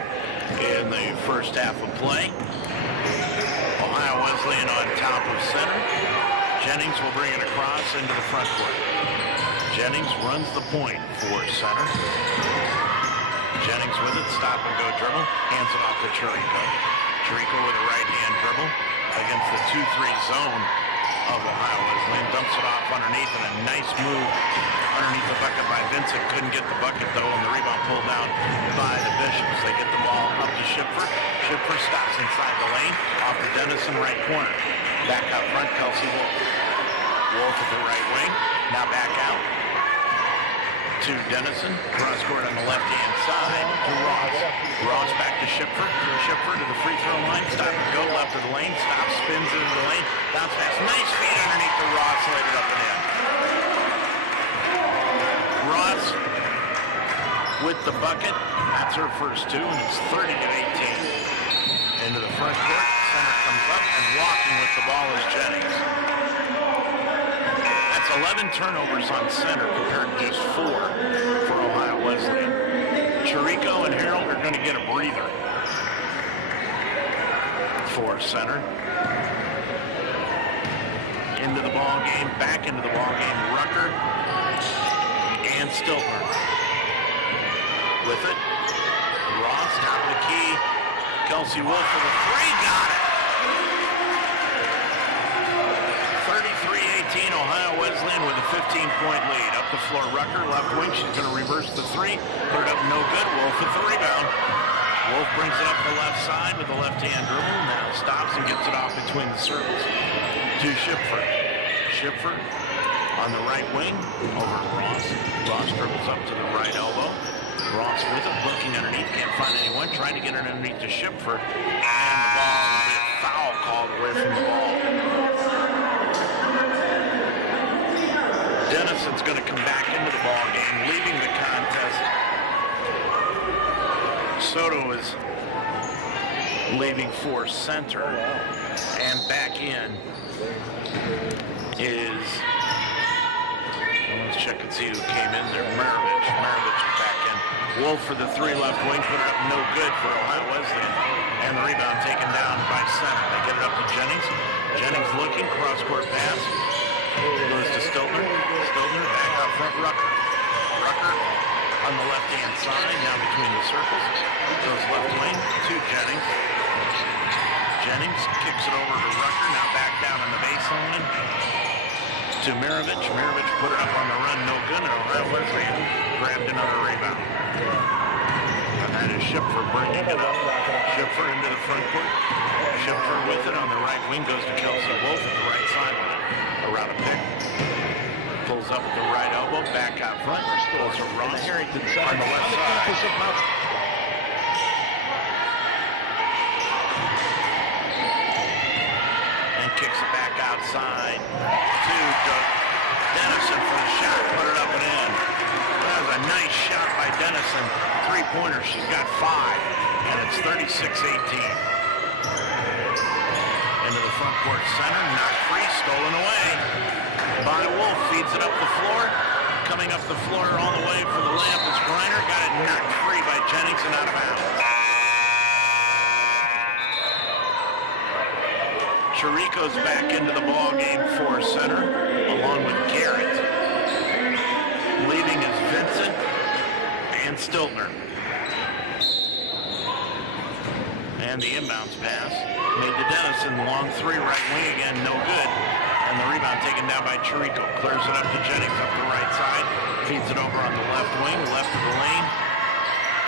in the first half of play. Ohio Wesleyan on top of center. Jennings will bring it across into the front court. Jennings runs the point for center. Jennings with it, stop and go dribble, hands it off to Chirico. Chirico with a right-hand dribble against the 2-3 zone of Ohio Wesleyan. Dumps it off underneath, and a nice move underneath the bucket by Vincent. Couldn't get the bucket, though, and the rebound pulled down by the Bishops. They get the ball up to Schiffer. Schiffer stops inside the lane, off to Dennison, right corner. Back out front, Kelsey Wolf. Wolf at the right wing, now back out to Dennison. Cross court on the left-hand side to Ross. Ross back to Schiffer. Schiffer to the free throw line. Stop and go left of the lane. Stop, spins into the lane. Bounce pass. Nice feed underneath the Ross. Laid it up and in. Ross with the bucket. That's her first two, and it's 30-18. Into the front court. Center comes up, and walking with the ball is Jennings. 11 turnovers on center compared to just 4 for Ohio Wesleyan. Chirico and Harold are going to get a breather for center. Into the ball game, back into the ball game, Rucker and Stiltner. With it, Ross, top of the key. Kelsey Wolf for the three, got it! 33-18, Ohio Wesleyan with a 15-point lead. Up the floor, Rucker, left wing. She's going to reverse the three. Put it up, no good. Wolf with the rebound. Wolf brings it up the left side with the left-hand dribble. Now stops and gets it off between the circles to Schiffer. Schiffer on the right wing over to Ross. Ross dribbles up to the right elbow. Ross with it, looking underneath, can't find anyone. Trying to get it underneath to Schiffer. And the ball, a foul called away from the ball. Dennison's going to come back into the ball game, leaving the contest. Soto is leaving for center. And back in is, let's check and see who came in there. Maravich is back in. Wolf for the 3 left wing, put it up no good for Ohio Wesleyan. And the rebound taken down by center. They get it up to Jennings. Jennings looking, cross-court pass. Goes to Stiltner. Stiltner back out front, Rucker. Rucker on the left-hand side, now between the circles. Goes left wing to Jennings. Jennings kicks it over to Rucker, now back down on the baseline to Maravich. Maravich put it up on the run, no good, and Ohio Wesleyan grabbed another rebound. And that is Schipfer bringing it up. Schipfer into the front court. Schipfer with it on the right wing, goes to Kelsey Wolf at the right sideline. Around a pick. Pulls up at the right elbow, back out front. Goes to Ross on the left side. And kicks it back outside to Dennison for the shot. Put it up and in. That was a nice shot by Dennison. 3-pointer. She's got 5. And it's 36-18. Into the front court center, knocked free, stolen away by Wolf, feeds it up the floor, coming up the floor all the way for the layup is Griner, got it knocked free by Jennings and out of bounds. Chirico's back into the ball game for center, along with Garrett. Leaving is Vincent and Stiltner. And the inbounds pass made to Dennison, long 3, right wing again, no good. And the rebound taken down by Chirico. Clears it up to Jennings up the right side. Feeds it over on the left wing, left of the lane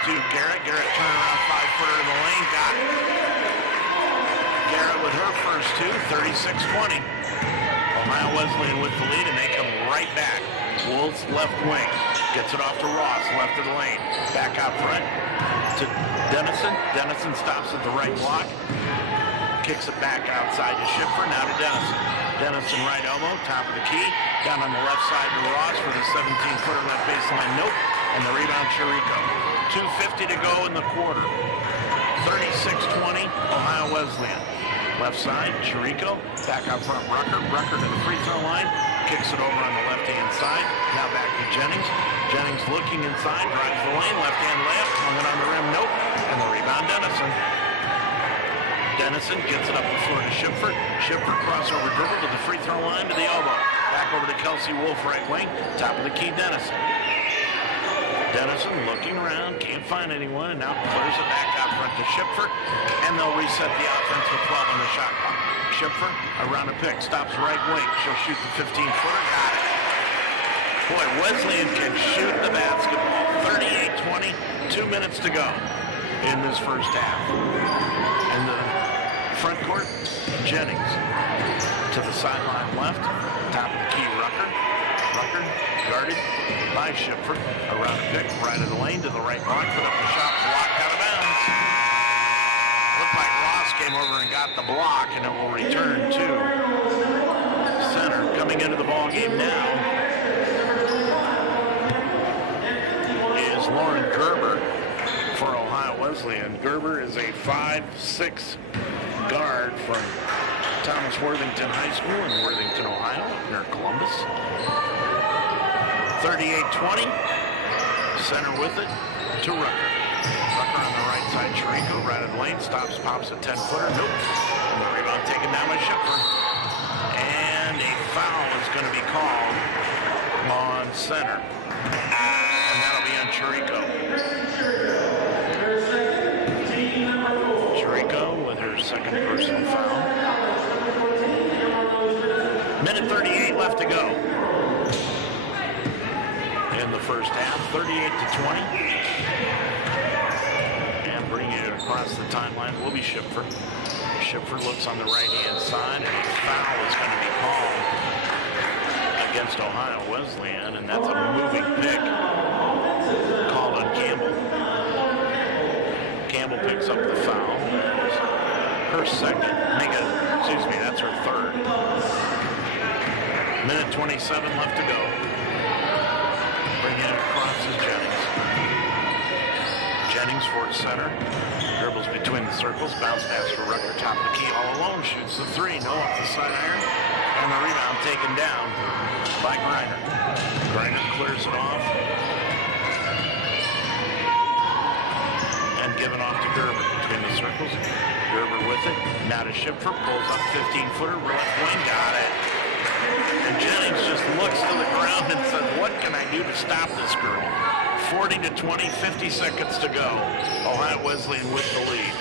to Garrett. Garrett turnaround 5-footer in the lane, got it. Garrett with her first 2, 36-20. Ohio Wesleyan with the lead, and they come right back. Wolves left wing. Gets it off to Ross, left of the lane. Back out front to Dennison. Dennison stops at the right block. Kicks it back outside to Schipfer, now to Dennison. Dennison right elbow, top of the key. Down on the left side to Ross for the 17-footer left baseline. Nope. And the rebound, Chirico. 2:50 to go in the quarter. 36-20, Ohio Wesleyan. Left side, Chirico. Back out front, Rucker. Rucker to the free throw line. Kicks it over on the left-hand side. Now back to Jennings. Jennings looking inside, drives the lane, left-hand layup, hung it on the rim, nope. And the rebound, Dennison. Dennison gets it up the floor to Schipfer. Schipfer crossover dribble to the free throw line to the elbow. Back over to Kelsey Wolf, right wing. Top of the key, Dennison. Dennison looking around, can't find anyone, and now clears it back out front to Schipfer. And they'll reset the offense with 12 on the shot clock. Schipfer around a pick, stops right wing. She'll shoot the 15-footer, got it. Boy, Wesleyan can shoot the basketball. 38-20, 2 minutes to go in this first half. And the front court, Jennings to the sideline left, top of the key, Rucker. Rucker guarded by Schipfer, around a pick, right of the lane to the right block, put up the shot, blocked out of bounds. Looked like Ross came over and got the block, and it will return to center. Coming into the ball game now is Lauren Gerber for Ohio Wesleyan. Gerber is a 5'6" guard from Thomas Worthington High School in Worthington, Ohio, near Columbus. 38-20, center with it to Rucker. Rucker on the right side, Chirico, right of the lane, stops, pops a 10-footer, nope. And the rebound taken down by Schipfer. And a foul is going to be called on center. And that'll be on Chirico. Chirico with her second personal foul. Minute 38 left to go in the first half, 38-20. And bringing it across the timeline will be Schipfer. Schipfer looks on the right-hand side, and a foul is going to be called against Ohio Wesleyan, and that's a moving pick called on Campbell. Campbell picks up the foul. Her second, that's her third. Minute 27 left to go. Bringing it across is Jennings. Jennings for center. Dribbles between the circles. Bounce pass for Rucker. Top of the key all alone. Shoots the three. No off the side iron. And the rebound taken down by Griner. Griner clears it off. And given off to Gerber between the circles. Gerber with it. Now to Schipfer. Pulls up 15-footer. Left wing. Got it. And Jennings just looks to the ground and says, what can I do to stop this girl? 40-20, 50 seconds to go. Ohio Wesleyan with the lead.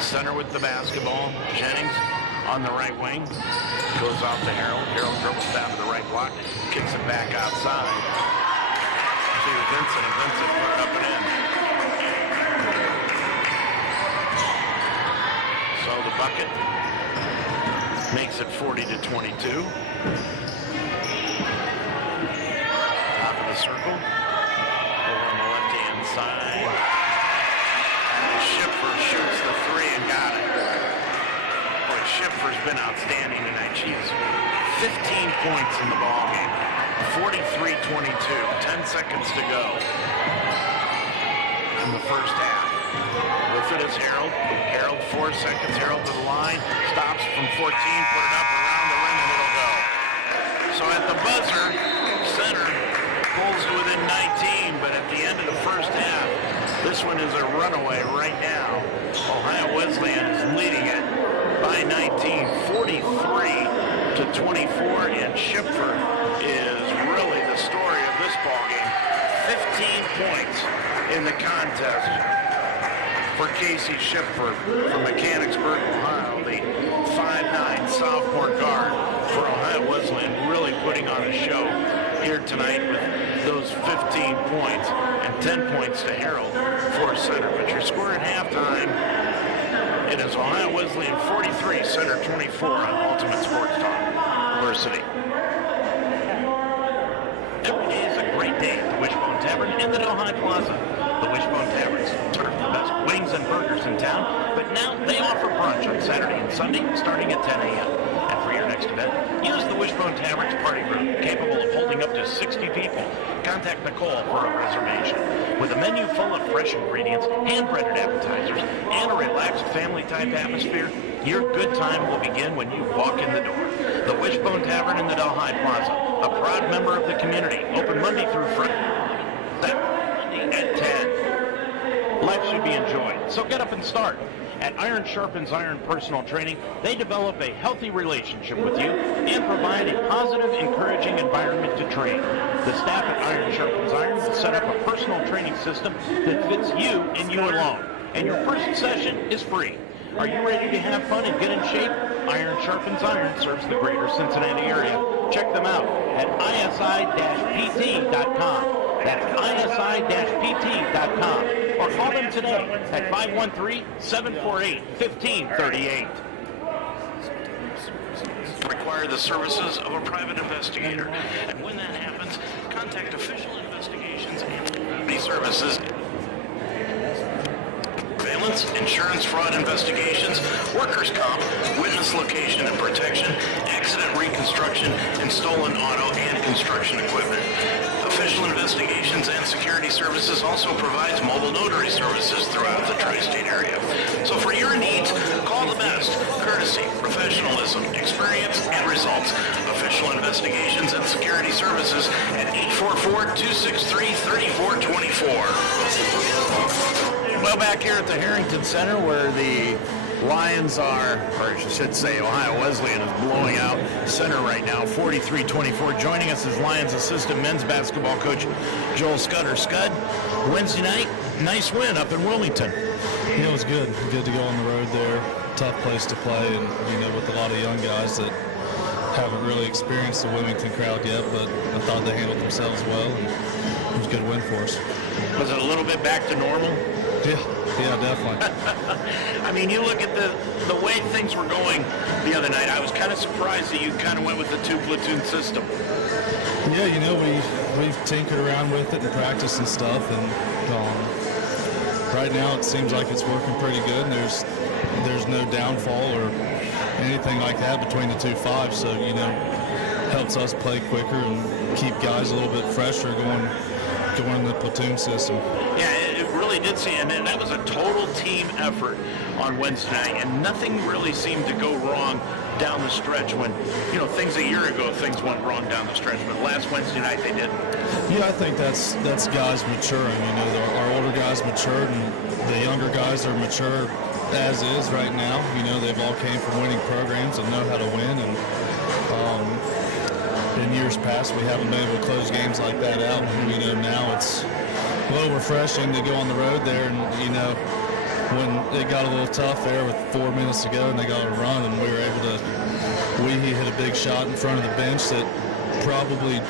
Center with the basketball. Jennings on the right wing. Goes out to Harold. Harold dribbles down to the right block. Kicks it back outside to Vincent. And Vincent put it up and in. So the bucket makes it 40-22. Top of the circle. Over on the left-hand side. Schipfer shoots the three and got it. Boy, Schipfer's been outstanding tonight. She's 15 points in the ballgame. 43-22. 10 seconds to go in the first half. With it is Harold. Harold, 4 seconds. Harold to the line. Stops from 14. Put it up around the rim and it'll go. So at the buzzer, center pulls within 19, but at the end of the first half, this one is a runaway right now. Ohio Wesleyan is leading it by 19, 43-24, and Schipfer is really the story of this ballgame. 15 points in the contest for Casey Schipfer from Mechanicsburg, Ohio, the 5'9" sophomore guard for Ohio Wesleyan, really putting on a show here tonight with those 15 points and 10 points to Harold for center. But your score at halftime, it is Ohio Wesleyan 43, Center 24 on Ultimate Sports Talk University. Every day is a great day at the Wishbone Tavern in the Delhi Plaza. The Wishbone Tavern's serve the best wings and burgers in town, but now they offer brunch on Saturday and Sunday starting at 10 a.m. And for your next event, use the Wishbone Tavern's party room, capable of holding up to 60 people. Contact Nicole for a reservation. With a menu full of fresh ingredients, hand-breaded appetizers, and a relaxed family-type atmosphere, your good time will begin when you walk in the door. The Wishbone Tavern in the Delhi Plaza, a proud member of the community, open Monday through Friday at 10. Life should be enjoyed, so get up and start. At Iron Sharpens Iron Personal Training, they develop a healthy relationship with you and provide a positive, encouraging environment to train. The staff at Iron Sharpens Iron will set up a personal training system that fits you and you alone. And your first session is free. Are you ready to have fun and get in shape? Iron Sharpens Iron serves the greater Cincinnati area. Check them out at isi-pt.com. That's isi-pt.com. Or call them today at 513-748-1538. Require the services of a private investigator. And when that happens, contact Official Investigations and Community Services. Surveillance, insurance fraud investigations, workers' comp, witness location and protection, accident reconstruction, and stolen auto and construction equipment. Official Investigations and Security Services also provides mobile notary services throughout the tri-state area. So for your needs, call the best. Courtesy, professionalism, experience, and results. Official Investigations and Security Services at 844-263-3424. Well, back here at the Harrington Center where the Lions are, or I should say Ohio Wesleyan is blowing out center right now, 43-24. Joining us is Lions assistant men's basketball coach Joel Scudder. Scud, Wednesday night, nice win up in Wilmington. Yeah, it was good. Good to go on the road there. Tough place to play, and with a lot of young guys that haven't really experienced the Wilmington crowd yet, but I thought they handled themselves well, and it was a good win for us. Was it a little bit back to normal? Yeah, definitely. I mean, you look at the way things were going the other night. I was kind of surprised that you kind of went with the two-platoon system. Yeah, we've tinkered around with it in practice and stuff, and right now it seems like it's working pretty good. And there's no downfall or anything like that between the 2-5, so helps us play quicker and keep guys a little bit fresher going the platoon system. Yeah, really did see, and that was a total team effort on Wednesday night, and nothing really seemed to go wrong down the stretch when, things a year ago, things went wrong down the stretch, but last Wednesday night they didn't. Yeah, I think that's guys maturing. Our older guys matured, and the younger guys are mature as is right now. They've all came from winning programs and know how to win, and in years past we haven't been able to close games like that out, and now it's a little refreshing to go on the road there, and when it got a little tough there with 4 minutes to go and they got a run, and we were able to he hit a big shot in front of the bench that probably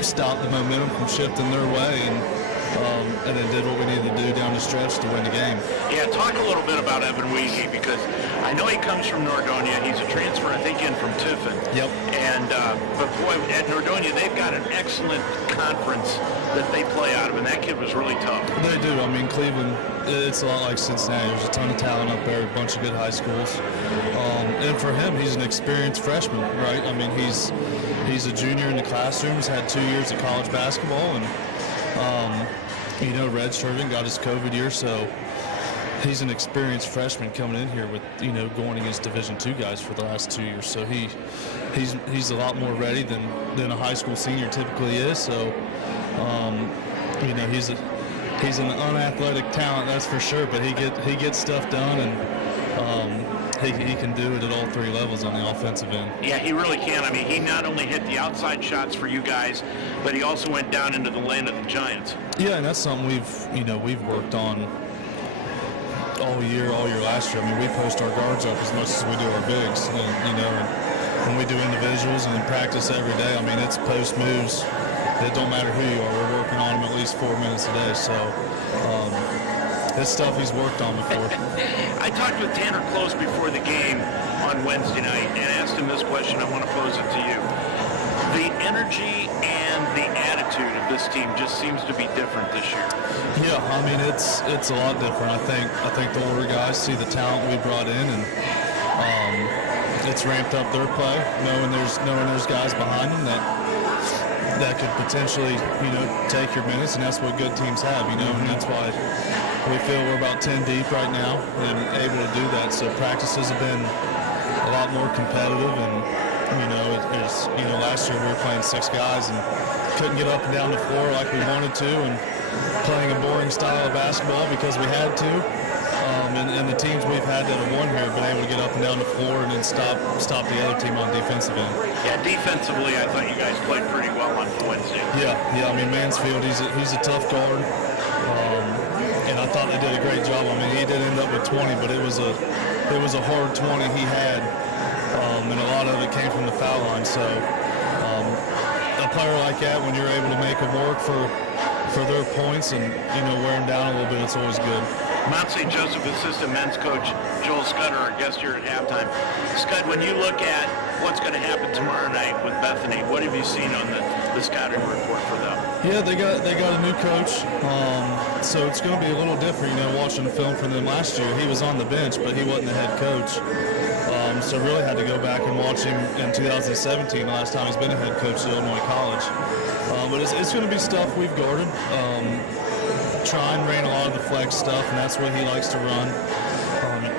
stopped the momentum from shifting their way, and then did what we needed to do down the stretch to win the game. Yeah, talk a little bit about Evan Weehy, because I know he comes from Nordonia. He's a transfer, I think, in from Tiffin. Yep. And but boy, at Nordonia, they've got an excellent conference that they play out of, and that kid was really tough. They do. Cleveland, it's a lot like Cincinnati. There's a ton of talent up there, a bunch of good high schools. And for him, he's an experienced freshman, right? He's a junior in the classroom. He's had 2 years of college basketball, and redshirting, got his COVID year, so he's an experienced freshman coming in here with, going against Division II guys for the last 2 years. So he's a lot more ready than a high school senior typically is. So, he's an unathletic talent, that's for sure, but he gets stuff done, and he can do it at all three levels on the offensive end. Yeah, he really can. He not only hit the outside shots for you guys, but he also went down into the land of the Giants. Yeah, and that's something we've worked on all year last year. We post our guards up as much as we do our bigs, and when we do individuals and in practice every day, it's post moves. It don't matter who you are. We're working on them at least 4 minutes a day. So it's stuff he's worked on before. I talked with Tanner Close before the game on Wednesday night and asked him this question. I want to pose it to you. The energy and the attitude of this team just seems to be different this year. Yeah, it's a lot different. I think the older guys see the talent we brought in, and it's ramped up their play, knowing there's guys behind them that could potentially, take your minutes, and that's what good teams have, and that's why we feel we're about 10 deep right now and able to do that. So practices have been a lot more competitive, and last year we were playing 6 guys and couldn't get up and down the floor like we wanted to, and playing a boring style of basketball because we had to. And the teams we've had that have won here have been able to get up and down the floor and then stop the other team on defensive end. Yeah, defensively, I thought you guys played pretty well on Wednesday. Yeah. Mansfield, he's a tough guard, and I thought they did a great job. He did end up with 20, but it was a hard 20 he had, and a lot of it came from the foul line. So a player like that, when you're able to make them work for their points and wear them down a little bit, it's always good. Mount St. Joseph assistant men's coach Joel Scudder, our guest here at halftime. Scud, when you look at what's going to happen tomorrow night with Bethany, what have you seen on the scouting report for them? Yeah, they got a new coach, so it's going to be a little different. Watching the film from them last year, he was on the bench, but he wasn't the head coach. So really had to go back and watch him in 2017, the last time he's been a head coach at Illinois College. But it's going to be stuff we've guarded. Trine ran a lot of the flex stuff, and that's what he likes to run.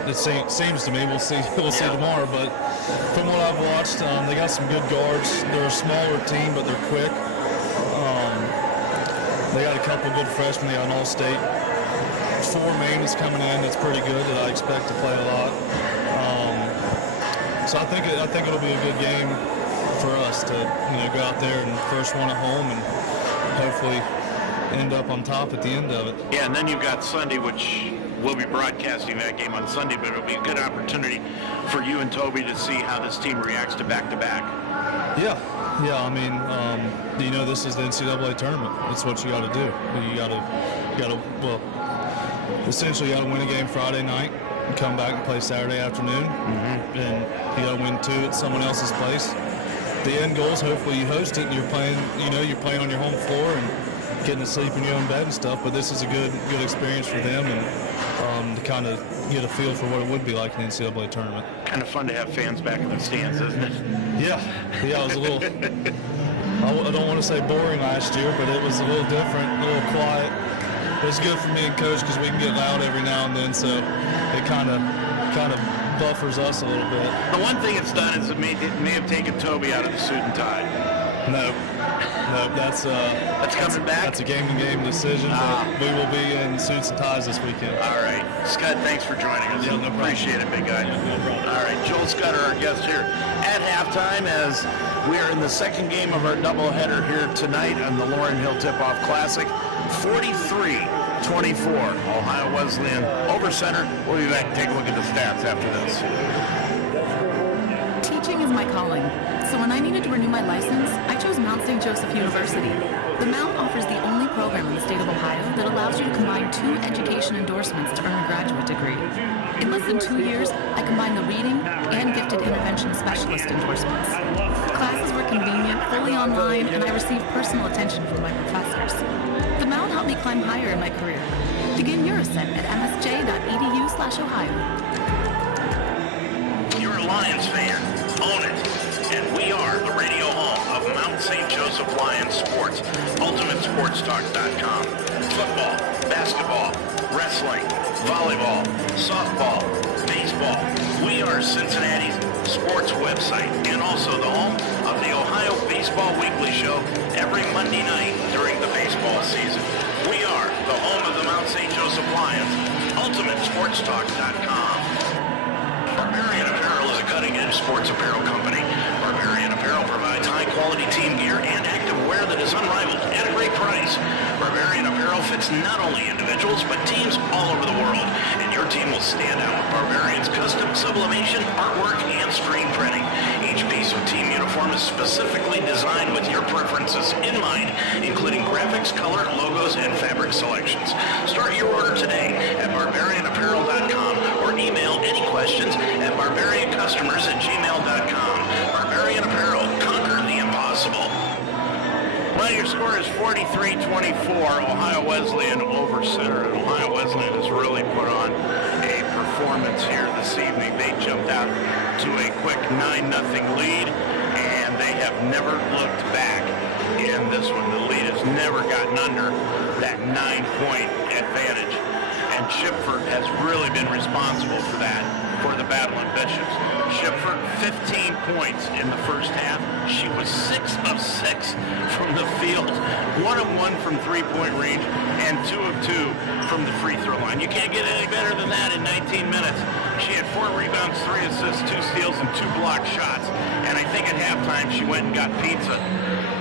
It seems to me, we'll see tomorrow, but from what I've watched, they got some good guards. They're a smaller team, but they're quick. They got a couple good freshmen. They got an all-state 4 main that's coming in that's pretty good that I expect to play a lot. So I think it'll be a good game for us to go out there and first one at home and hopefully end up on top at the end of it. Yeah, and then you've got Sunday, which we'll be broadcasting that game on Sunday, but it'll be a good opportunity for you and Toby to see how this team reacts to back-to-back. Yeah. This is the NCAA tournament. That's what you got to do. Essentially you got to win a game Friday night and come back and play Saturday afternoon, and you got to win 2 at someone else's place. The end goal is hopefully you host it and you're playing on your home floor and getting to sleep in your own bed and stuff, but this is a good experience for them, and to kind of get a feel for what it would be like in the NCAA tournament. Kind of fun to have fans back in the stands, isn't it? Yeah, it was a little, I don't want to say boring last year, but it was a little different, a little quiet. it's good for me and Coach because we can get loud every now and then, so it kind of buffers us a little bit. The one thing it's done is it may have taken Toby out of the suit and tie. No, that's coming back. That's a game-to-game decision. But we will be in suits and ties this weekend. All right, Scott, thanks for joining us. Yeah, no problem. Appreciate it, big guy. Yeah, no problem. All right, Joel Scudder, our guest here at halftime, as we are in the second game of our doubleheader here tonight on the Laurel Hill Tip-Off Classic. 43-24, Ohio Wesleyan over Center. We'll be back and take a look at the stats after this. Teaching is my calling, so when I needed to renew my license, I chose Mount St. Joseph University. The Mount offers the only program in the state of Ohio that allows you to combine 2 education endorsements to earn a graduate degree. In less than 2 years, I combined the reading and gifted intervention specialist endorsements. Classes were convenient, fully online, and I received personal attention from my professors. The Mount helped me climb higher in my career. Begin your ascent at msj.edu/Ohio. You're a Lions fan. Own it. And we are the radio home of Mount St. Joseph Lions Sports, UltimateSportsTalk.com. Football, basketball, wrestling, volleyball, softball, baseball. We are Cincinnati's sports website and also the home of the Ohio Baseball Weekly Show every Monday night during the baseball season. We are the home of the Mount St. Joseph Lions, UltimateSportsTalk.com. Barbarian Apparel is a cutting-edge sports apparel company. Barbarian Apparel provides high-quality team gear and active wear that is unrivaled at a great price. Barbarian Apparel fits not only individuals, but teams all over the world. And your team will stand out with Barbarian's custom sublimation, artwork, and screen printing. Each piece of team uniform is specifically designed with your preferences in mind, including graphics, color, logos, and fabric selections. Start your order today at barbarianapparel.com or email any questions at barbariancustomers@gmail.com. Barbarian Apparel, conquer the impossible. Well, your score is 43-24, Ohio Wesleyan over Center, and Ohio Wesleyan has really put on a performance here this evening. They jumped out to a quick 9-0 lead, and they have never looked back in this one. The lead has never gotten under that 9-point advantage, and Shipford has really been responsible for that, for the Battle of Bishops. Shipford, 15 points in the first half. She was 6 of 6 from the field, 1 of 1 from three-point range, and 2 of 2 from the free throw line. You can't get any better than that in 19 minutes. She had 4 rebounds, 3 assists, 2 steals, and 2 block shots. And I think at halftime she went and got pizza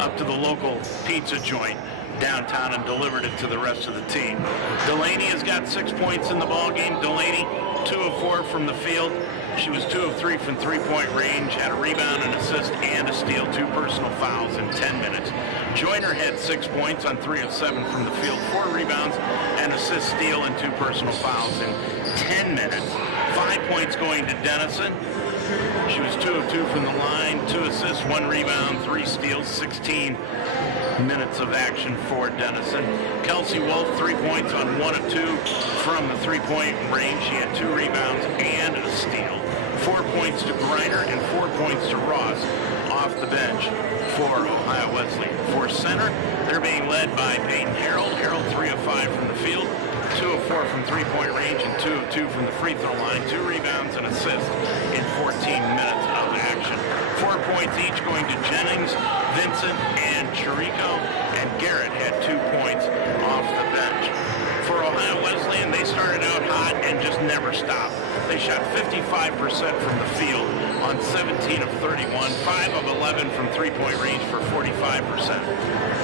up to the local pizza joint downtown and delivered it to the rest of the team. Delaney has got 6 points in the ball game. Delaney, 2 of 4 from the field. She was 2 of 3 from three-point range, had a rebound, an assist, and a steal. 2 personal fouls in 10 minutes. Joyner had 6 points on 3 of 7 from the field, 4 rebounds, an assist, steal, and 2 personal fouls in 10 minutes. 5 points going to Dennison. She was 2 of 2 from the line, 2 assists, 1 rebound, 3 steals, 16 minutes of action for Dennison. Kelsey Wolf, 3 points on 1 of 2 from the three-point range. She had 2 rebounds and a steal. 4 points to Griner and 4 points to Ross off the bench for Ohio Wesleyan. For Center, they're being led by Peyton Harold. Harold, 3 of 5 from the field, 2 of 4 from three-point range, and 2 of 2 from the free throw line. 2 rebounds and assists in 14 minutes of action. 4 points each going to Jennings, Vincent, and Chirico, and Garrett had 2 points off the bench. For Ohio Wesleyan, they started out hot and just never stopped. They shot 55% from the field on 17 of 31, 5 of 11 from three-point range for 45%.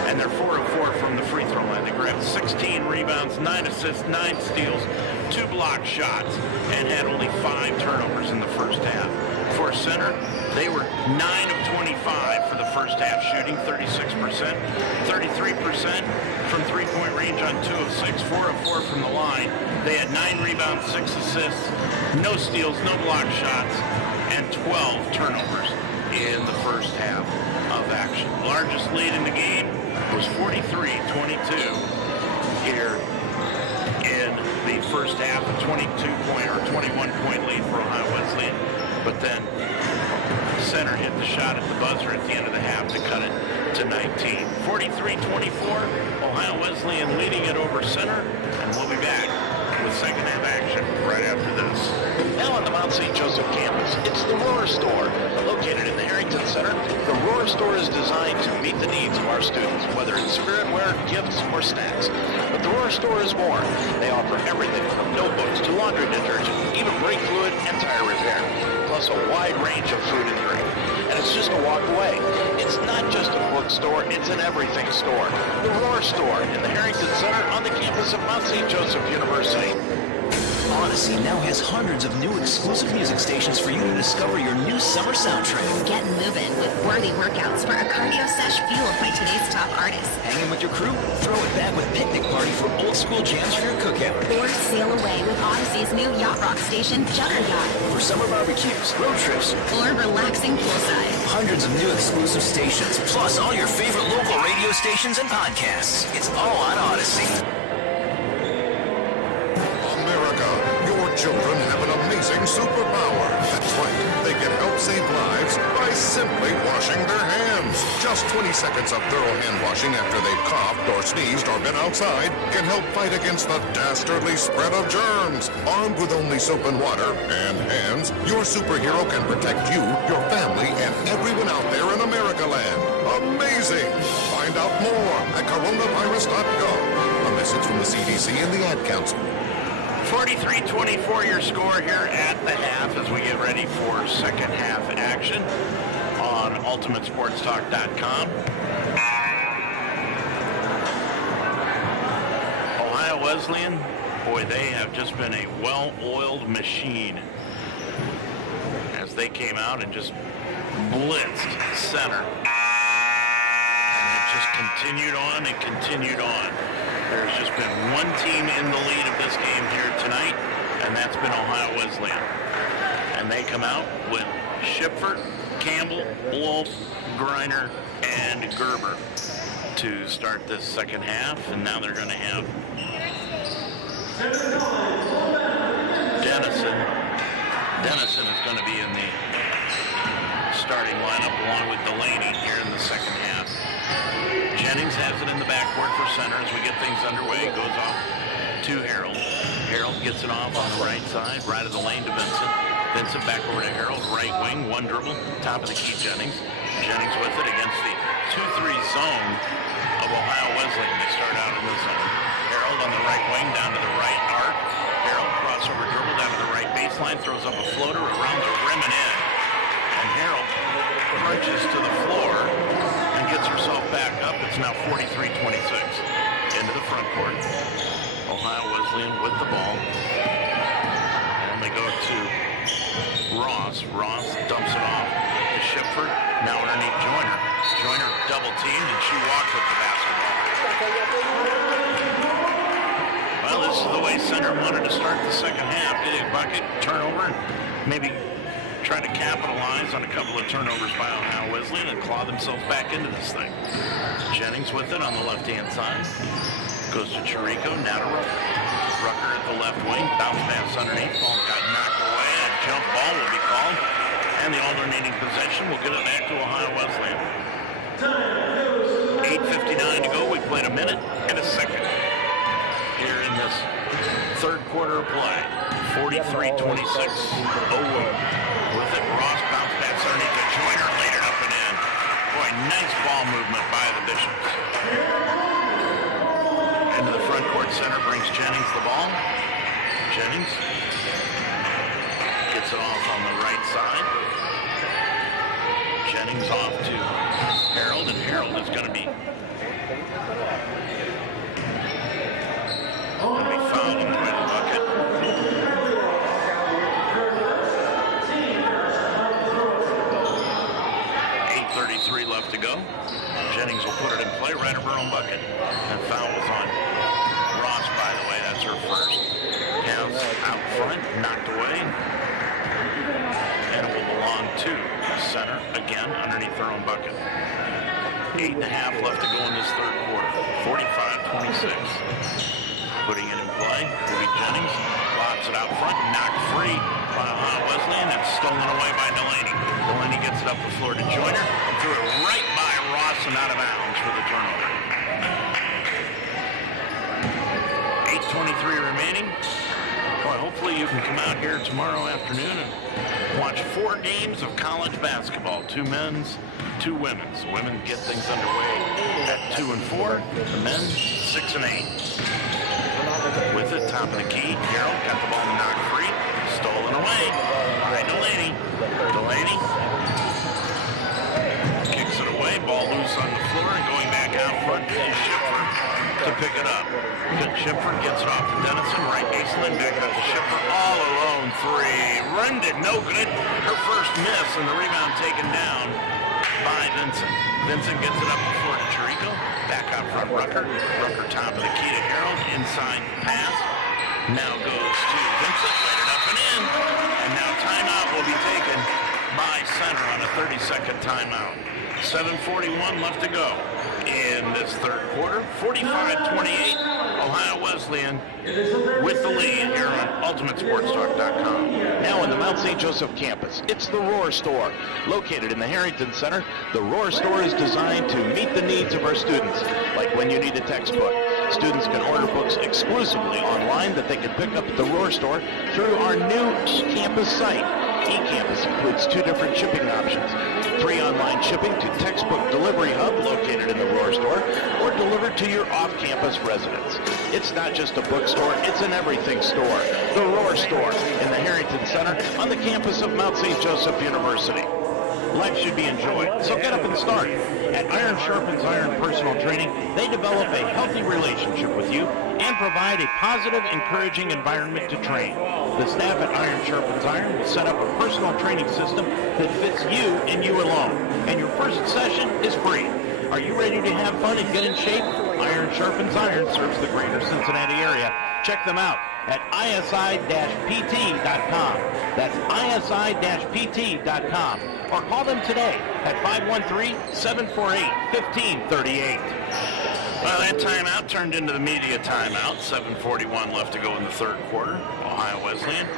And they're 4 of 4 from the free throw line. They grabbed 16 rebounds, 9 assists, 9 steals, 2 block shots, and had only 5 turnovers in the first half. For Center, they were 9 of 25 for the first half shooting, 36%, 33% from three-point range on 2 of 6, 4 of 4 from the line. They had 9 rebounds, 6 assists, no steals, no block shots, and 12 turnovers in the first half of action. Largest lead in the game was 43-22 here in the first half, a 22-point or 21-point lead for Ohio Wesleyan. But then Center hit the shot at the buzzer at the end of the half to cut it to 19. 43-24. Ohio Wesleyan leading it over center, and we'll be back with second half action right after this. Now on the Mount St. Joseph campus, it's the Roar Store. Located in the Harrington Center, the Roar Store is designed to meet the needs of our students, whether it's spiritware, gifts, or snacks. But the Roar Store is more. They offer everything from notebooks to laundry detergent, even brake fluid and tire repair, plus a wide range of food and drink. And it's just a walk away. It's not just a bookstore, it's an everything store. The Roar Store in the Harrington Center on the campus of Mount St. Joseph University. Odyssey now has hundreds of new exclusive music stations for you to discover your new summer soundtrack. Get moving with worthy workouts for a cardio sesh fueled by today's top artists. Hanging with your crew? Throw it back with Picnic Party for old school jams for your cookout. Or sail away with Odyssey's new yacht rock station, Jugger Yacht. For summer barbecues, road trips, or relaxing poolside. Hundreds of new exclusive stations, plus all your favorite local radio stations and podcasts. It's all on Odyssey. Children have an amazing superpower. That's right. They can help save lives by simply washing their hands. Just 20 seconds of thorough hand washing after they've coughed or sneezed or been outside can help fight against the dastardly spread of germs. Armed with only soap and water and hands, your superhero can protect you, your family, and everyone out there in America land. Amazing! Find out more at coronavirus.gov. A message from the CDC and the Ad Council. 43-24 your score here at the half as we get ready for second half action on UltimateSportsTalk.com. Ohio Wesleyan, boy, they have just been a well-oiled machine as they came out and just blitzed center. And it just continued on and continued on. There's just been one team in the lead of this game here tonight, and that's been Ohio Wesleyan. And they come out with Shipford, Campbell, Wolf, Griner, and Gerber to start this second half. And now they're going to have Dennison. Dennison is going to be in the starting lineup along with Delaney here in the second half. Jennings has it in the backcourt for center as we get things underway. Goes off to Harold. Harold gets it off on the right side, right of the lane to Vincent. Vincent back over to Harold, right wing, one dribble, top of the key Jennings. Jennings with it against the 2-3 zone of Ohio Wesleyan. They start out in the zone. Harold on the right wing, down to the right arc. Harold crossover dribble down to the right baseline, throws up a floater around the rim and in. And Harold crunches to the floor and gets herself back up. It's now 43-26 into the front court. Ohio Wesleyan with the ball. And they go to Ross. Ross dumps it off to Shipford. Now underneath Joyner. Joyner double teamed and she walks with the basketball. Well, this is the way center wanted to start the second half. Get a bucket, turnover, and maybe try to capitalize on a couple of turnovers by Ohio Wesleyan and claw themselves back into this thing. Jennings with it on the left-hand side. Goes to Chirico, now to Rucker. Rucker at the left wing, bounce pass underneath. Ball got knocked away, and a jump ball will be called. And the alternating possession will get it back to Ohio Wesleyan. 8:59 to go. We played a minute and a second here in this third quarter of play. 43-26. With it, Ross bounced pass underneath to Joyner, laid it up and in. Boy, nice ball movement by the Bishops. Into the front court center brings Jennings the ball. Jennings gets it off on the right side. Jennings off to Harold, and Harold is going to be fouled on the way to the bucket. Left to go. Jennings will put it in play right of her own bucket. And foul was on Ross, by the way. That's her first. Towns out front, knocked away. And it will belong to center again underneath their own bucket. 8.5 left to go in this third quarter. 45-26. Putting it in play will be Jennings. Lobs it out front, knocked free by Ohio Wesleyan, and stolen away by Delaney. Delaney gets it up the floor to Joyner, and threw it right by Ross and out of bounds for the turnover. 3 remaining. Well, hopefully you can come out here tomorrow afternoon and watch 4 games of college basketball. 2 men's, 2 women's. Women get things underway at 2 and 4. The men, 6 and 8. With it, top of the key. Harold got the ball knocked free. Stolen away by Delaney. Delaney kicks it away. Ball loose on the floor and going back out front to Schiffer to pick it up. Schiffer gets it off to Dennison. Right baseline, back up to Schiffer. All alone, 3. Runned it, no good. Her first miss, and the rebound taken down by Vincent. Vincent gets it up the floor to Chirico. Back out front, Rucker. Rucker top of the key to Harold. Inside pass. Now goes to Vincent. Laid it up and in. And now timeout will be taken by center on a 30-second timeout. 7:41 left to go in this third quarter. 45-28, Ohio Wesleyan with the lead here on UltimateSportsTalk.com. Now in the Mount St. Joseph campus, it's the Roar Store. Located in the Harrington Center, the Roar Store is designed to meet the needs of our students, like when you need a textbook. Students can order books exclusively online that they can pick up at the Roar Store through our new eCampus site. eCampus includes 2 different shipping options. Free online shipping to Textbook Delivery Hub located in the Roar Store or delivered to your off-campus residence. It's not just a bookstore, it's an everything store. The Roar Store in the Harrington Center on the campus of Mount St. Joseph University. Life should be enjoyed, so get up and start. At Iron Sharpens Iron Personal Training, they develop a healthy relationship with you and provide a positive, encouraging environment to train. The staff at Iron Sharpens Iron will set up a personal training system that fits you and you alone. And your first session is free. Are you ready to have fun and get in shape? Iron Sharpens Iron serves the greater Cincinnati area. Check them out at isi-pt.com. That's isi-pt.com. Or call them today at 513-748-1538. Well, that timeout turned into the media timeout. 7:41 left to go in the third quarter. Ohio Wesleyan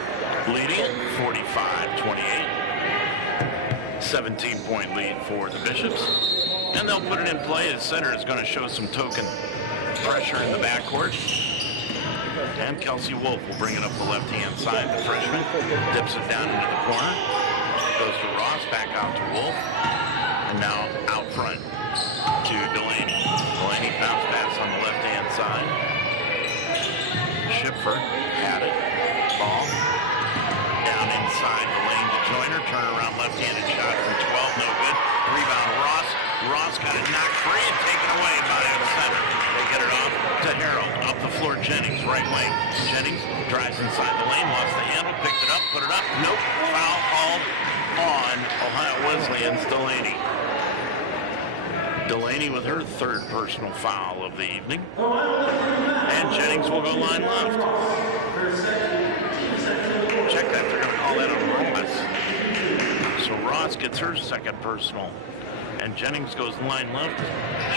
leading it 45-28. 17-point lead for the Bishops. And they'll put it in play. The center is going to show some token pressure in the backcourt. And Kelsey Wolf will bring it up the left-hand side. The freshman dips it down into the corner. Goes to Ross, back out to Wolf. And now out front to Delaney. Delaney bounce pass on the left-hand side. Schiffer had it. Ball. Down inside the lane to Joyner. Turnaround left-handed shot from 12. No good. Rebound Ross. Ross got it knocked free and taken away by the center. They get it off to Harold. Up the floor, Jennings, right wing. Jennings drives inside the lane, lost the handle, picked it up, put it up. Nope. Foul called on Ohio Wesleyan's Delaney. Delaney with her 3rd personal foul of the evening. And Jennings will go line left. Check that, they're going to call that a rhombus. So Ross gets her 2nd personal. And Jennings goes line left,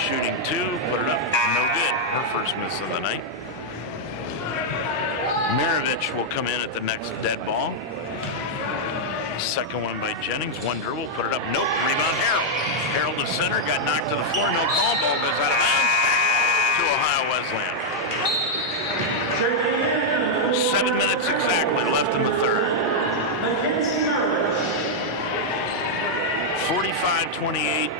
shooting 2, put it up, no good. Her first miss of the night. Maravich will come in at the next dead ball. 2nd one by Jennings, 1 dribble, put it up, nope, rebound Harold. Harold to center, got knocked to the floor, no call, ball goes out of bounds, back to Ohio Wesleyan. 7 minutes exactly left in the third. 45-28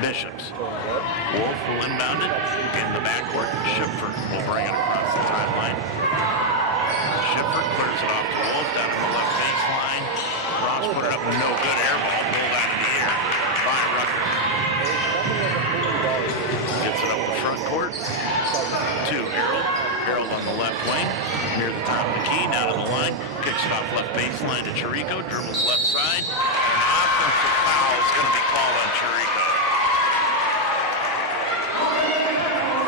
Bishops. Wolf will inbound it in the backcourt. Schiffer will bring it across the timeline. Schiffer clears it off to Wolf down at the left baseline. Ross put it up, no good. Air ball pulled out of the air by Rucker. Gets it up the front court to Harold. Harold on the left wing, near the top of the key, down to the line. Kicks it off left baseline to Chirico. Dribbles left side. Offensive foul is going to be called on Chirico.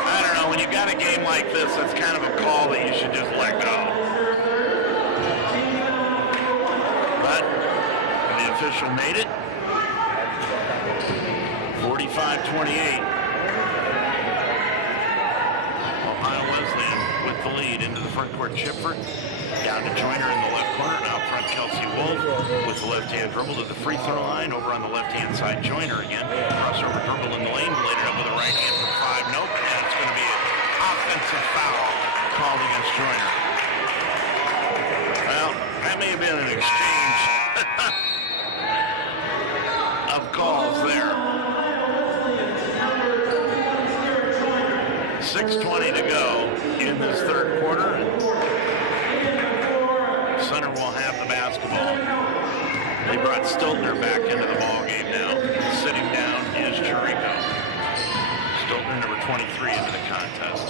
I don't know, when you got a game like this, that's kind of a call that you should just let go. But the official made it. 45-28. Ohio Wesleyan with the lead into the front court. Schiffer down to Joyner in the left corner. Now front Kelsey Wolf with the left-hand dribble to the free throw line. Over on the left-hand side, Joyner again. Crossover dribble in the lane. Laid it up with the right hand from 5. Nope. And it's going to be an offensive foul called against 6:20 to go in this third quarter. Center will have the basketball. They brought Stiltner back into the ball game now. Sitting down is Chirico. Stiltner, number 23, into the contest.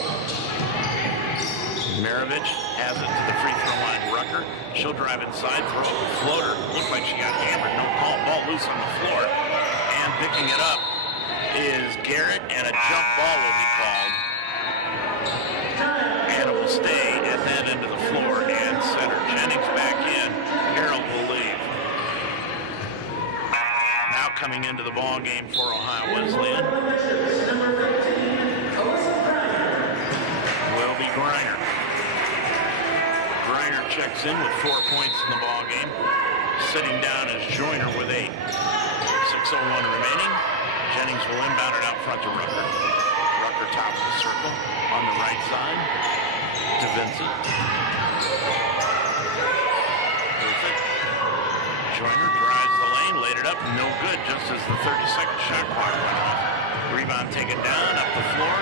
Maravich has it to the free throw line. Rucker, she'll drive inside, throw up a floater. Looked like she got hammered. No call. Ball loose on the floor. And picking it up is Garrett, and a jump ball will be called. And it will stay at that end of the floor and center. Jennings back in. Harold will leave. Now coming into the ball game for Ohio Wesleyan will be Griner. Griner checks in with 4 points in the ball game. Sitting down is Joyner with 8. 6:01 remaining. Jennings will inbound it out front to Rucker. Rucker tops the circle on the right side to Vincent. Perfect. Joyner drives the lane, laid it up, no good, just as the 30-second shot clock went off. Rebound taken down, up the floor.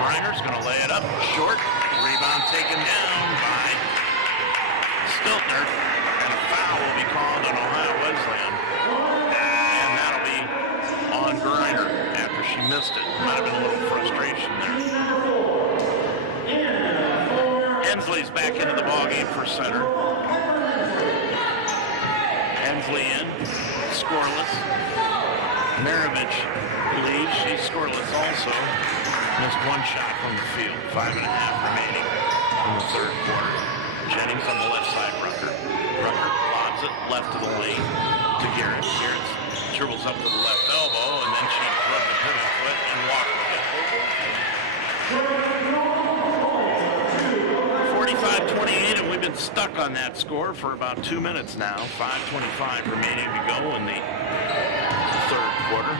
Briner's going to lay it up, short. Rebound taken down by Stiltner, and a foul will be called on Ohio Wesleyan. And that'll be on Griner after she missed it. Might have been a little frustration there. Hensley's back into the ballgame for center. Hensley in, scoreless. Maravich leaves, she's scoreless also. Missed one shot from the field. 5.5 remaining in the third quarter. Jennings on the left side, Rucker. Rucker lobs it left of the lane to Garrett. Garrett dribbles up to the left elbow, and then she rubbed the pivot foot and walked with it. 45-28, and we've been stuck on that score for about 2 minutes now. 5:25 remaining to go in the third quarter.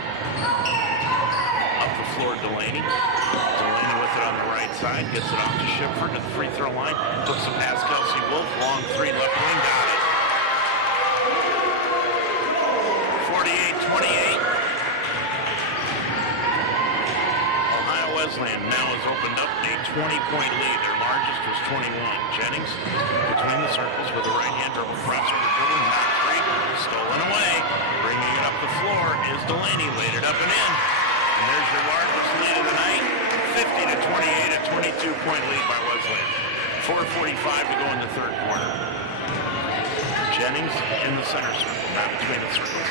Up the floor, Delaney. Delaney with it on the right side, gets it off to Shipford to the free throw line. Hooks it past Kelsey Wolf, long three left wing, got it. 48-28. Ohio Wesleyan now has opened up a 20-point lead. Their largest was 21. Jennings between the circles with the right hand dribble. Crossover dribble, not free. Stolen away. Bringing it up the floor is Delaney. Laid it up and in. And there's your largest lead of the night. 50-28, a 22-point lead by Wesleyan. 4:45 to go in the third quarter. Jennings in the center circle, not between the circles.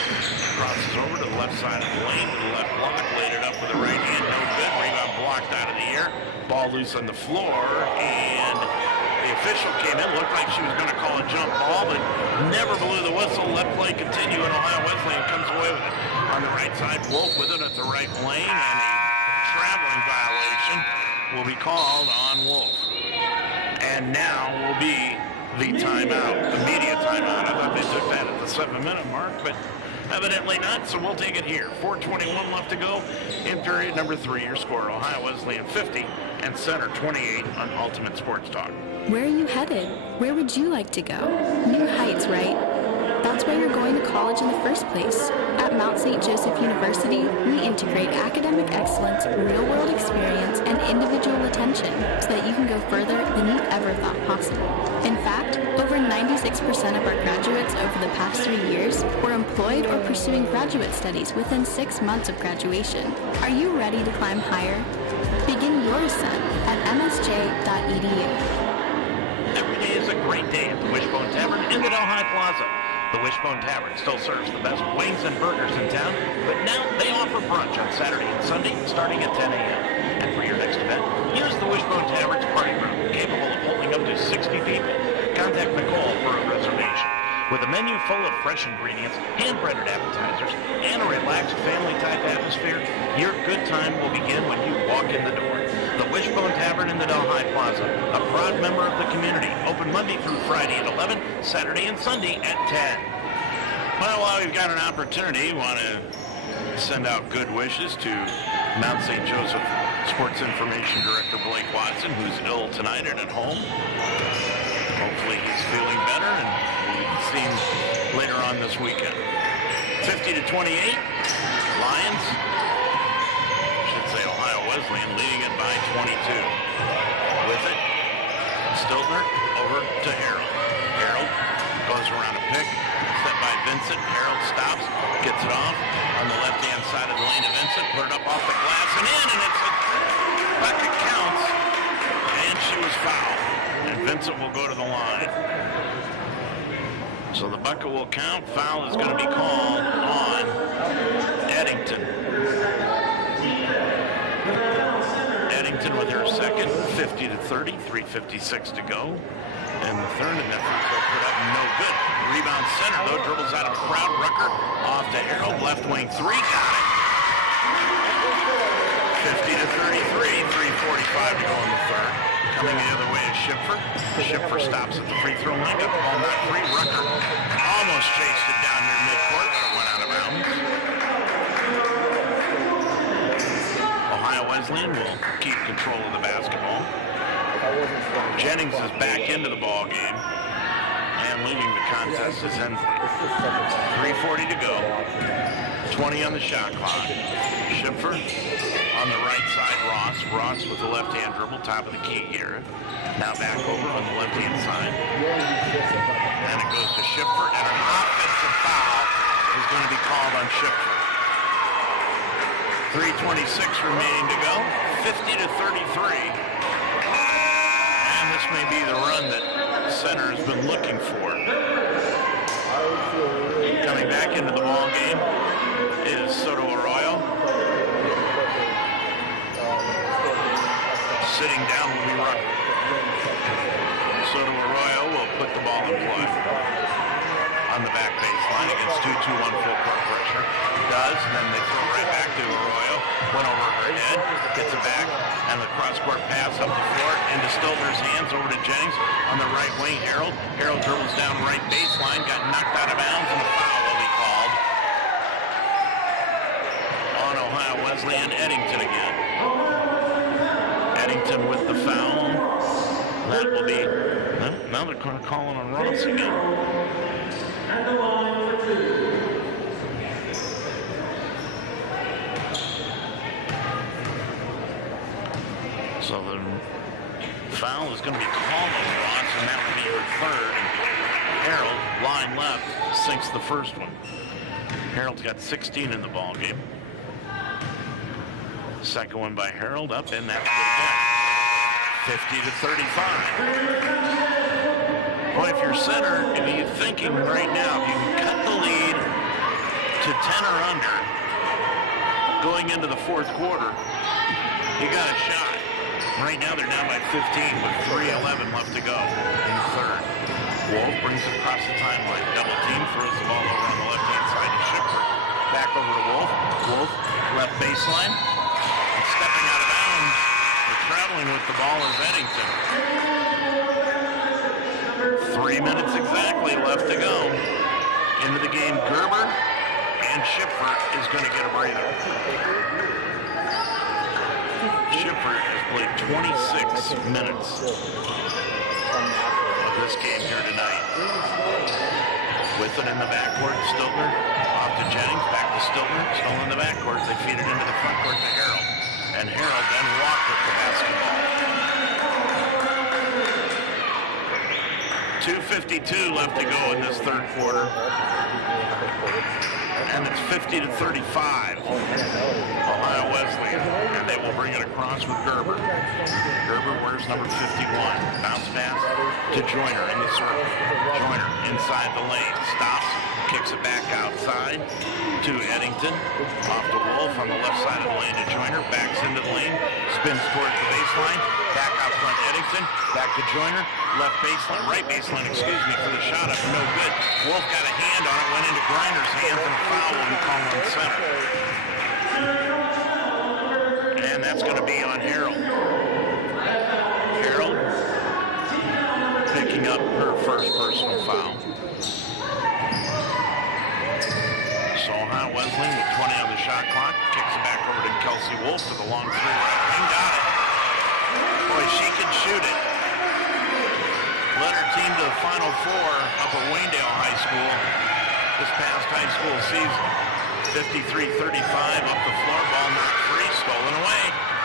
Crosses over to the left side of the lane, to the left block, laid it up with the right hand, no good. Rebound blocked out of the air. Ball loose on the floor, and the official came in. Looked like she was going to call a jump ball, but never blew the whistle. Let play continue, and Ohio Wesleyan comes away with it. On the right side, Wolf with it at the right lane, and a traveling violation will be called on Wolf. And now will be the timeout, immediate timeout. I thought they took that at the 7-minute mark, but evidently not, so we'll take it here. 4:21 left to go in period number 3. Your score, Ohio Wesleyan 50 and Center 28 on Ultimate Sports Talk. Where are you headed? Where would you like to go? New heights, right? That's why you're going to college in the first place. At Mount St. Joseph University, we integrate academic excellence, real-world experience, and individual attention so that you can go further than you ever thought possible. In fact, over 96% of our graduates over the past 3 years were employed or pursuing graduate studies within 6 months of graduation. Are you ready to climb higher? Begin your ascent at msj.edu. Every day is a great day at the Wishbone Tavern in the Delhi Plaza. The Wishbone Tavern still serves the best wings and burgers in town, but now they offer brunch on Saturday and Sunday starting at 10 a.m. And for your next event, here's the Wishbone Tavern's party room, capable of holding up to 60 people. Contact Nicole for a reservation. With a menu full of fresh ingredients, hand-breaded appetizers, and a relaxed family-type atmosphere, your good time will begin when you walk in the door. The Wishbone Tavern in the Delhi Plaza, a proud member of the community, open Monday through Friday at 11, Saturday and Sunday at 10. Well, while we've got an opportunity, want to send out good wishes to Mount St. Joseph Sports Information Director Blake Watson, who's ill tonight and at home. Hopefully he's feeling better and we'll be seen later on this weekend. 50-28, Lions. Should say Ohio Wesleyan leading it by 22. With it, Stiltner over to Harold. Harold goes around a pick, set by Vincent. Harold stops, gets it off on the left-hand side of the lane to Vincent, put it up off the glass and in, and it's a bucket counts, and she was fouled. And Vincent will go to the line. So the bucket will count. Foul is going to be called on Eddington. Eddington with her second, 50-30, 3:56 to go. And the third, and that free throw put up no good. Rebound center, though, dribbles out of the crowd. Rucker off to Harold, left wing three, got it. 50-33, 3:45 to go in the third. Coming the other way is Schipfer. Schipfer stops at the free throw line, got the ball not free. Rucker almost chased it down near midcourt, but it went out of bounds. Ohio Wesleyan will keep control of the basketball. Jennings is back into the ball game, and leading the contest is Hensley. 3:40 to go. 20 on the shot clock. Schipfer on the right side. Ross with the left-hand dribble, top of the key here. Now back over on the left-hand side. And it goes to Schipfer, and an offensive foul is going to be called on Schipfer. 3:26 remaining to go. 50-33. And this may be the run that center has been looking for. Coming back into the ball game is Soto Arroyo. Sitting down will be Rucker. Soto Arroyo will put the ball in play on the back baseline against 2-2-1 full court pressure. Does, and then they throw right back to Arroyo. Went over her head, gets it back, and the cross-court pass up the floor into Stiltner's hands over to Jennings on the right wing. Harold dribbles down right baseline, got knocked out of bounds, and a foul will be called on Ohio Wesleyan. Eddington again. Eddington with the foul. That will be, now they're going to call on Ross again. And the line number 2. So the foul is going to be called on Ross, and that will be her third. Harold, line left, sinks the first one. Harold's got 16 in the ball game. Second one by Harold, up, and that's good again. 50-35. Well, if you're center, if you're thinking right now, if you can cut the lead to 10 or under going into the fourth quarter, you got a shot. Right now, they're down by 15 with 3:11 left to go in the third. Wolf brings it across the timeline. Double team, throws the ball over on the left-hand side to Schipfer. Back over to Wolf. Wolf, left baseline. And stepping out of bounds, but traveling with the ball is Eddington. 3 minutes exactly left to go. Into the game, Gerber and Schipfer is going to get a breather. Schipfer has played 26 minutes of this game here tonight. With it in the backcourt, Stiltner off to Jennings, back to Stiltner, still in the backcourt. They feed it into the frontcourt to Harold. And Harold then walked with the basketball. 2:52 left to go in this third quarter. And it's 50-35. Ohio Wesleyan. And they will bring it across with Gerber. Gerber wears number 51. Bounce pass to Joyner in the circle. Joyner inside the lane. Stops. Kicks it back outside to Eddington. Off to Wolf on the left side of the lane to Joyner. Backs into the lane. Spins towards the baseline. Back out front Eddington. Back to Joyner. Left baseline. Right baseline, excuse me, for the shot up. No good. Wolf got a hand on it. Went into Grinder's hands, and a foul will be called on center. And that's going to be on Harold. Harold picking up her first personal foul. So Ohio Wesleyan with 20 on the shot clock. Kicks it back over to Kelsey Wolf for the long three right wing. Got it. Boy, she can shoot it. Led her team to the Final Four up at Wayndale High School this past high school season. 53-35 up the floor. Ball not free. Stolen away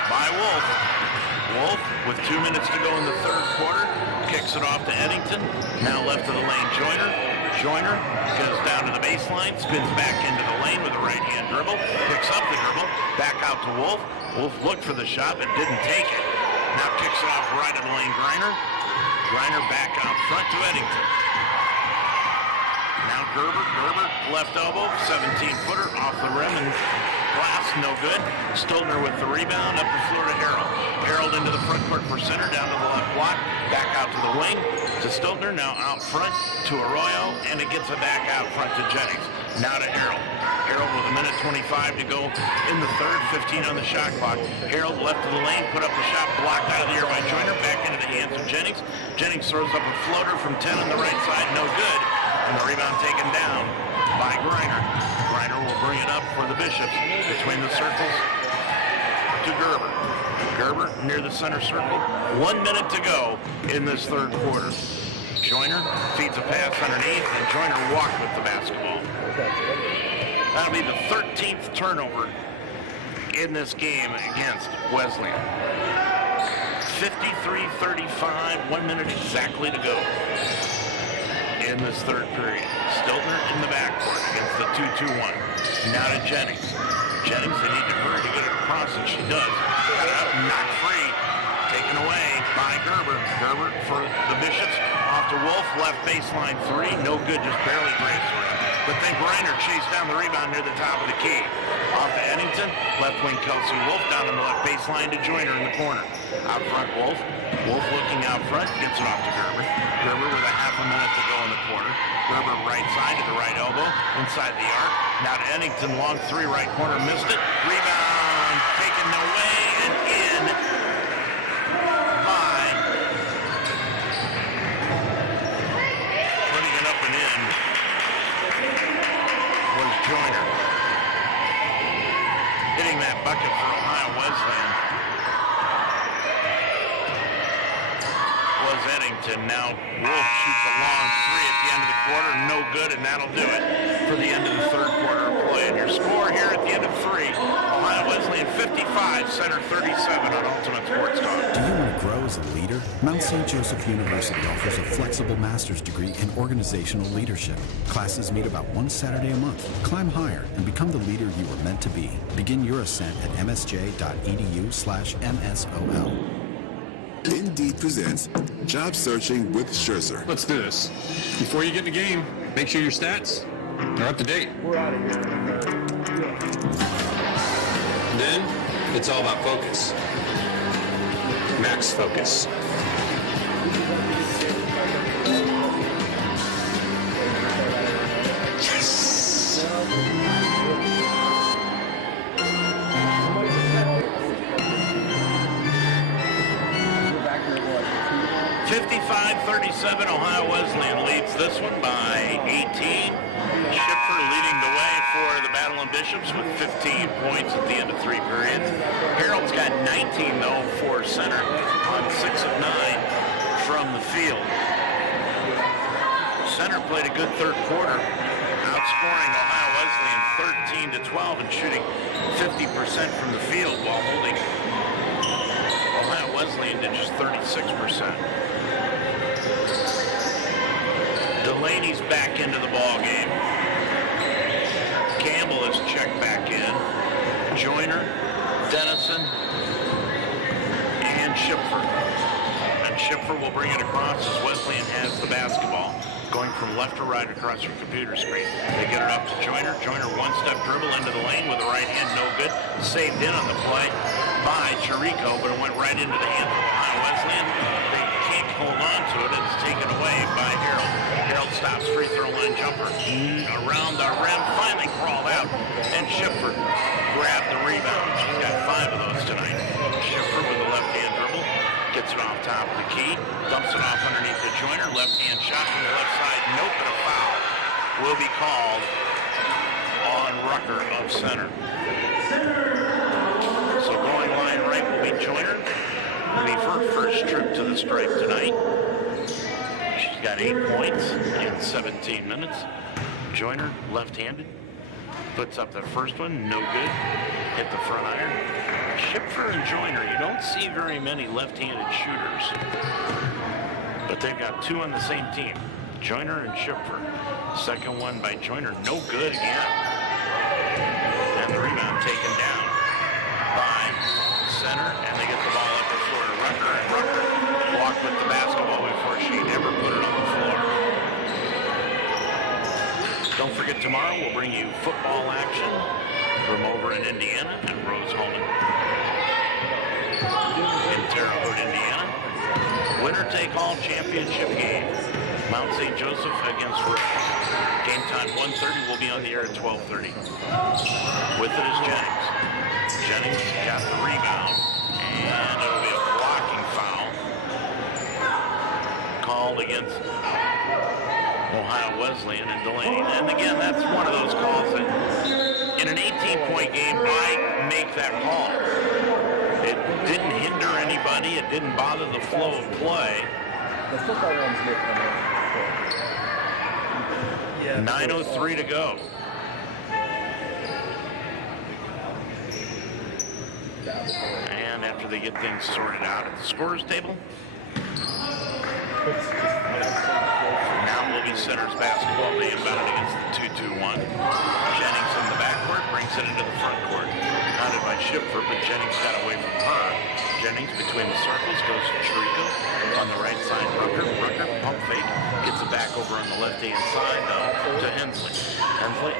by Wolf. Wolf, with 2 minutes to go in the third quarter, kicks it off to Eddington. Now left of the lane, Joyner. Joyner goes down to the baseline, spins back into the lane with a right-hand dribble, picks up the dribble, back out to Wolf. Wolf looked for the shot but didn't take it. Now kicks it off right of the lane, Griner. Griner back out front to Eddington. Now Gerber, left elbow, 17-footer off the rim and glass, no good. Stoltner with the rebound, up the floor to Harold. Harold into the front court for center, down to the left block, back out to the wing, to Stoltner, now out front to Arroyo, and it gets it back out front to Jennings. Now to Harold. Harold with a minute 25 to go in the third, 15 on the shot clock. Harold left of the lane, put up the shot, blocked out of the air by Joyner, back into the hands of Jennings. Jennings throws up a floater from 10 on the right side, no good, and the rebound taken down by Griner. Griner will bring it up for the Bishops between the circles to Gerber. Gerber near the center circle. 1 minute to go in this third quarter. Joyner feeds a pass underneath, and Joyner walked with the basketball. That'll be the 13th turnover in this game against Wesleyan. 53-35, 1 minute exactly to go in this third period. Stoltner in the backcourt against the 2-2-1. Now to Jennings. Jennings, they need to hurry to get it across, and she does. Got it up, knocked free. Taken away by Gerber. Gerber for the Bishops. Off to Wolf, left baseline three. No good, just barely grazed through. But then Griner chased down the rebound near the top of the key. Off to Eddington, left wing Kelsey Wolf down on the left baseline to Joyner in the corner. Out front Wolf. Wolf looking out front, gets it off to Gerber. Gerber with a half a minute to go in the quarter. Gerber right side to the right elbow, inside the arc. Now to Eddington, long three, right corner, missed it. Rebound taken away and in by, putting it up and in, was Joyner. Hitting that bucket for Ohio Wesleyan was Eddington. Now Wolf shoots a long three at the end of the quarter. No good, and that'll do it for the end of the third quarter of play. And your score here at the end of three, Ohio Wesleyan 55, Center 37 on Ultimate Sports Talk. Do you want to grow as a leader? Mount St. Joseph University offers a flexible master's degree in organizational leadership. Classes meet about one Saturday a month. Climb higher and become the leader you were meant to be. Begin your ascent at msj.edu/MSOL. Indeed presents Job Searching with Scherzer. Let's do this. Before you get in the game, make sure your stats are up to date. We're out of here. Then, it's all about focus. Max focus. Yes! 55-37, Ohio Wesleyan leads this one by 18. Schiffer leading the way for the Battle of Bishops with 15 points at the end of three periods. Harold's got 19, though, for center on 6 of 9 from the field. Center played a good third quarter, outscoring Ohio Wesleyan 13-12 and shooting 50% from the field while holding Ohio Wesleyan to just 36%. Delaney's back into the ball game. Campbell is checked back in. Joyner, Dennison, and Schiffer. And Schiffer will bring it across as Wesleyan has the basketball. Going from left to right across your computer screen. They get it up to Joyner. Joyner one-step dribble into the lane with the right hand, no good. Saved in on the play by Chirico, but it went right into the hands of Ohio Wesleyan. They can't hold on to it. It's taken away by Harold. Harold stops free throw line jumper. Around the rim, finally crawled out. And Schiffer grabbed the rebound. She's got 5 of those tonight. Schiffer with the left-hand dribble. Gets it off top of the key. Dumps it off underneath the Joyner. Left-hand shot from the left side. Nope, but a foul will be called on Rucker of center. So going line right will be Joyner. It'll be her first trip to the stripe tonight. She's got 8 points in 17 minutes. Joyner, left-handed. Puts up the first one, no good. Hit the front iron. Schipfer and Joyner, you don't see very many left-handed shooters. But they've got two on the same team, Joyner and Schipfer. Second one by Joyner, no good again. And the rebound taken down by center, and they get the ball up the floor to Rucker, and Rucker walked with the basketball before she ever put it on the floor. Don't forget, tomorrow we'll bring you football action from over in Indiana at Rose Holman in Terre Haute, Indiana. Winner-take-all championship game. Mount St. Joseph against Rick. Game time 1:30. We'll be on the air at 12:30. With it is Jennings. Jennings got the rebound, and it'll be a blocking foul called against Ohio Wesleyan and Delaney. And again, that's one of those calls that in an 18-point game might make that call. It didn't hinder anybody. It didn't bother the flow of play. The football ones get them in. 9:03 to go. And after they get things sorted out at the scorer's table, now will be Center's basketball. They inbound against the 2-2-1. Jennings in the backcourt brings it into the front court. Mounted by Schipfer, but Jennings got away from her. Jennings between the circles goes to Chirico on the right side. Rucker pump fake, gets it back over on the left-hand side to Hensley. Hensley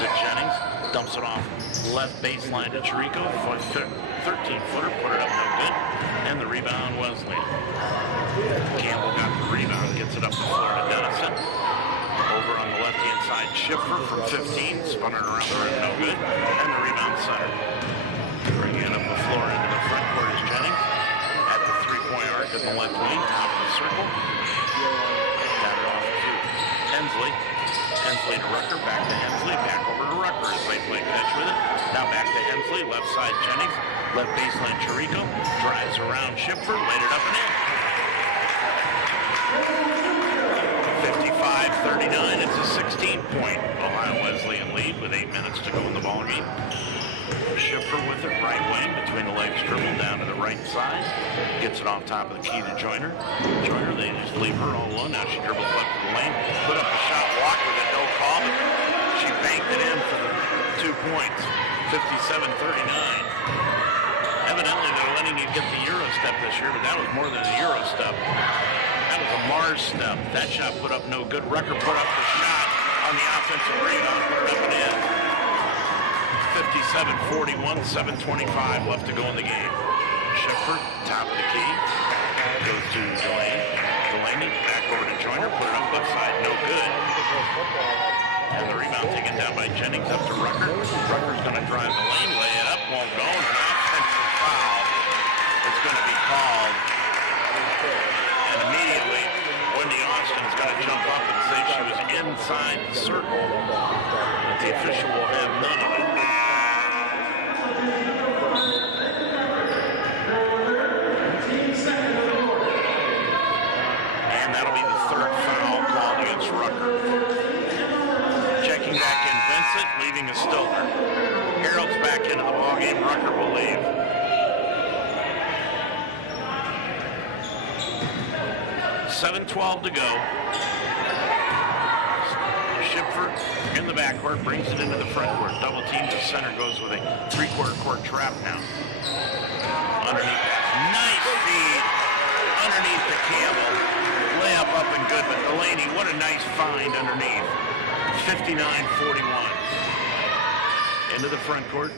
to Jennings, dumps it off left baseline to Chirico. 13-footer, put it up no good, and the rebound Wesleyan. Campbell got the rebound, gets it up the floor to Dennison. Over on the left-hand side, Schipfer from 15, spun it around the rim, no good, and the rebound Center. Bringing it up the floor into the front court is Jennings. At the three-point arc in the left wing, top of the circle. Got it off to Hensley. Hensley to Rucker, back to Hensley, back over to Rucker as they play catch with it. Now back to Hensley, left side Jennings, left baseline Chirico, drives around Schipfer, laid it up and in. 55-39, it's a 16-point Ohio Wesleyan lead with 8 minutes to go in the ballgame. Schipfer with it, right wing, between the legs, dribble down to the right side. Gets it off top of the key to Joyner. Joyner, they just leave her all alone. Now she dribbles left to the lane, put up a shot, walk with it, no call, but she banked it in for the 2 points, 57-39. Evidently, they're letting you get the Euro step this year, but that was more than a Euro step. That was a Mars step. That shot put up no good. Rucker put up the shot on the offensive rebound, put it up and in. 57-41, 7:25 left to go in the game. Schipfer, top of the key, goes to Delaney. Delaney back over to Joyner, put it up left side, no good. And the rebound taken down by Jennings up to Rucker. Rucker's going to drive the lane, lay it up, won't go, and an offensive foul is going to be called. And immediately, Wendy Austin's going to jump up and say she was inside the circle. But the official will have none of it. And that'll be the third foul called against Rucker. Checking back in Vincent, leaving a Stiller. Harold's back into the ballgame. Rucker will leave. $7:12 to go. Schipfer in the backcourt, brings it into the front court. Double team to center, goes with a three-quarter court trap now. Underneath pass. Nice feed. Underneath the Campbell. Layup up and good, but Delaney, what a nice find underneath. 59-41. Into the front court.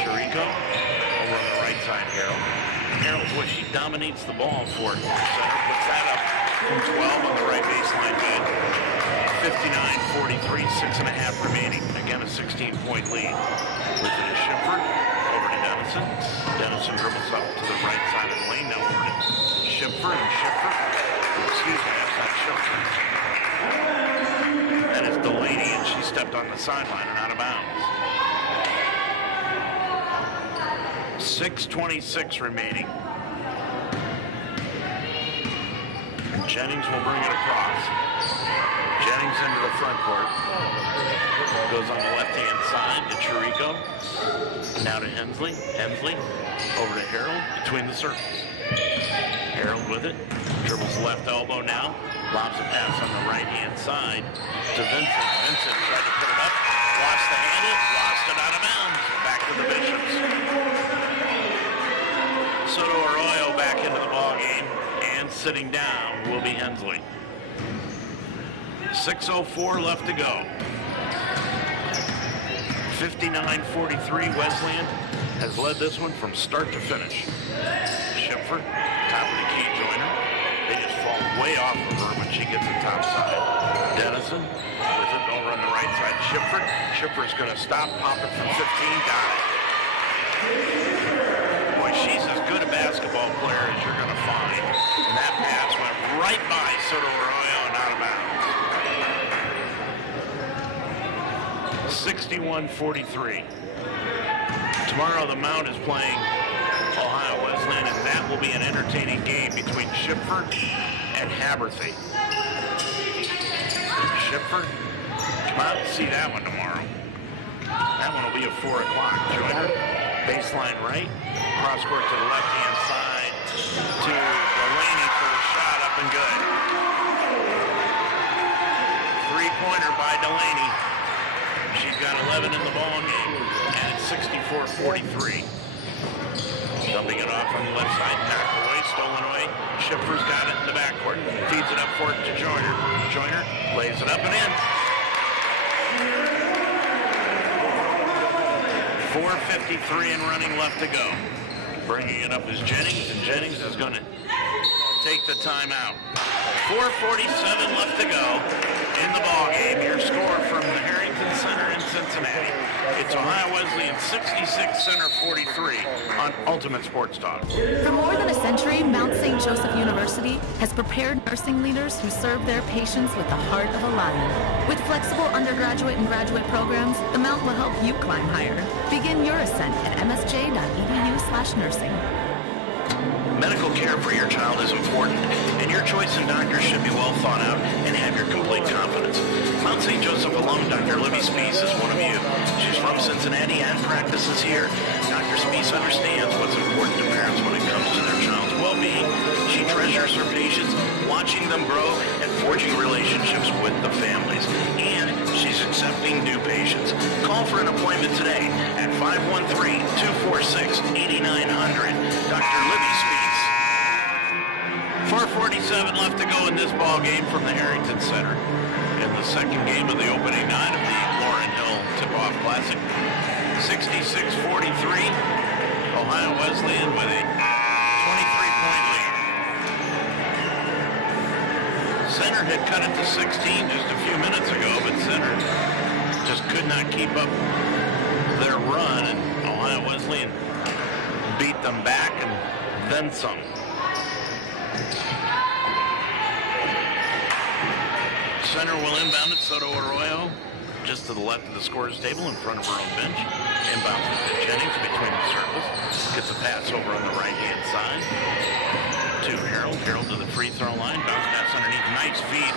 Chirico over on the right side, Harold. Harold, boy, she dominates the ball for it. Center puts that up from 12 on the right baseline. Good. 59-43, 6.5 remaining. Again, a 16-point lead. With it is Schipfer over to Dennison. Dennison dribbles up to the right side of the lane. Now over to Schipfer and Schipfer. Excuse me, that's not Schipfer. That is Delaney, and she stepped on the sideline and out of bounds. 6:26 remaining. Jennings will bring it across. Jennings into the front court. Goes on the left-hand side to Chirico. Now to Hensley. Hensley over to Harold between the circles. Harold with it. Dribbles left elbow now. Lobs a pass on the right-hand side to Vincent. Vincent tried to put it up. Lost the handle. Lost it out of bounds. Back to the Bishops. Soto Arroyo back into the ballgame. And sitting down will be Hensley. 6:04 left to go. 59-43, Wesleyan has led this one from start to finish. Schiffer, top of the key, Joyner. They just fall way off of her when she gets the top side. Dennison with it over on the right side. Schiffer. Schiffer's going to stop, pop it from 15, got it. Boy, she's as good a basketball player as you're going to find. And that pass went right by Soto Arroyo and out of bounds. 61-43. Tomorrow the Mount is playing Ohio Wesleyan, and that will be an entertaining game between Schiffer and Haberthy. Schiffer, come out and see that one tomorrow. That one will be at 4 o'clock. Joyner, baseline right, cross court to the left-hand side to Delaney for the shot, up and good. Three-pointer by Delaney. She's got 11 in the ball game, and it's 64-43. Dumping it off on the left side, knocked away, stolen away. Schiffer's got it in the backcourt, feeds it up for it to Joyner. Joyner lays it up and in. 4:53 and running left to go. Bringing it up is Jennings, and Jennings is going to take the timeout. 4:47 left to go in the ball game. Your score from the Harrington Center in Cincinnati. It's Ohio Wesleyan 66, Center 43 on Ultimate Sports Talk. For more than a century, Mount St. Joseph University has prepared nursing leaders who serve their patients with the heart of a lion. With flexible undergraduate and graduate programs, the Mount will help you climb higher. Begin your ascent at msj.edu/nursing. Medical care for your child is important, and your choice in doctors should be well thought out and have your complete confidence. Mount St. Joseph alum Dr. Libby Spees is one of you. She's from Cincinnati and practices here. Dr. Spees understands what's important to parents when it comes to their child's well-being. She treasures her patients, watching them grow and forging relationships with the families. And she's accepting new patients. Call for an appointment today at 513-246-8900. Dr. Libby Spees. 4:47 left to go in this ball game from the Harrington Center. In the second game of the opening night of the Lauren Hill Tip-Off Classic. 66-43. Ohio Wesleyan with a 23-point lead. Center had cut it to 16 just a few minutes ago, but Center just could not keep up their run, and Ohio Wesleyan beat them back and then some. Center will inbound it. Soto Arroyo just to the left of the scorer's table in front of her own bench. Inbounds it to Jennings between the circles. Gets a pass over on the right-hand side to Harold. Harold to the free throw line. Bounce pass underneath. Nice feed.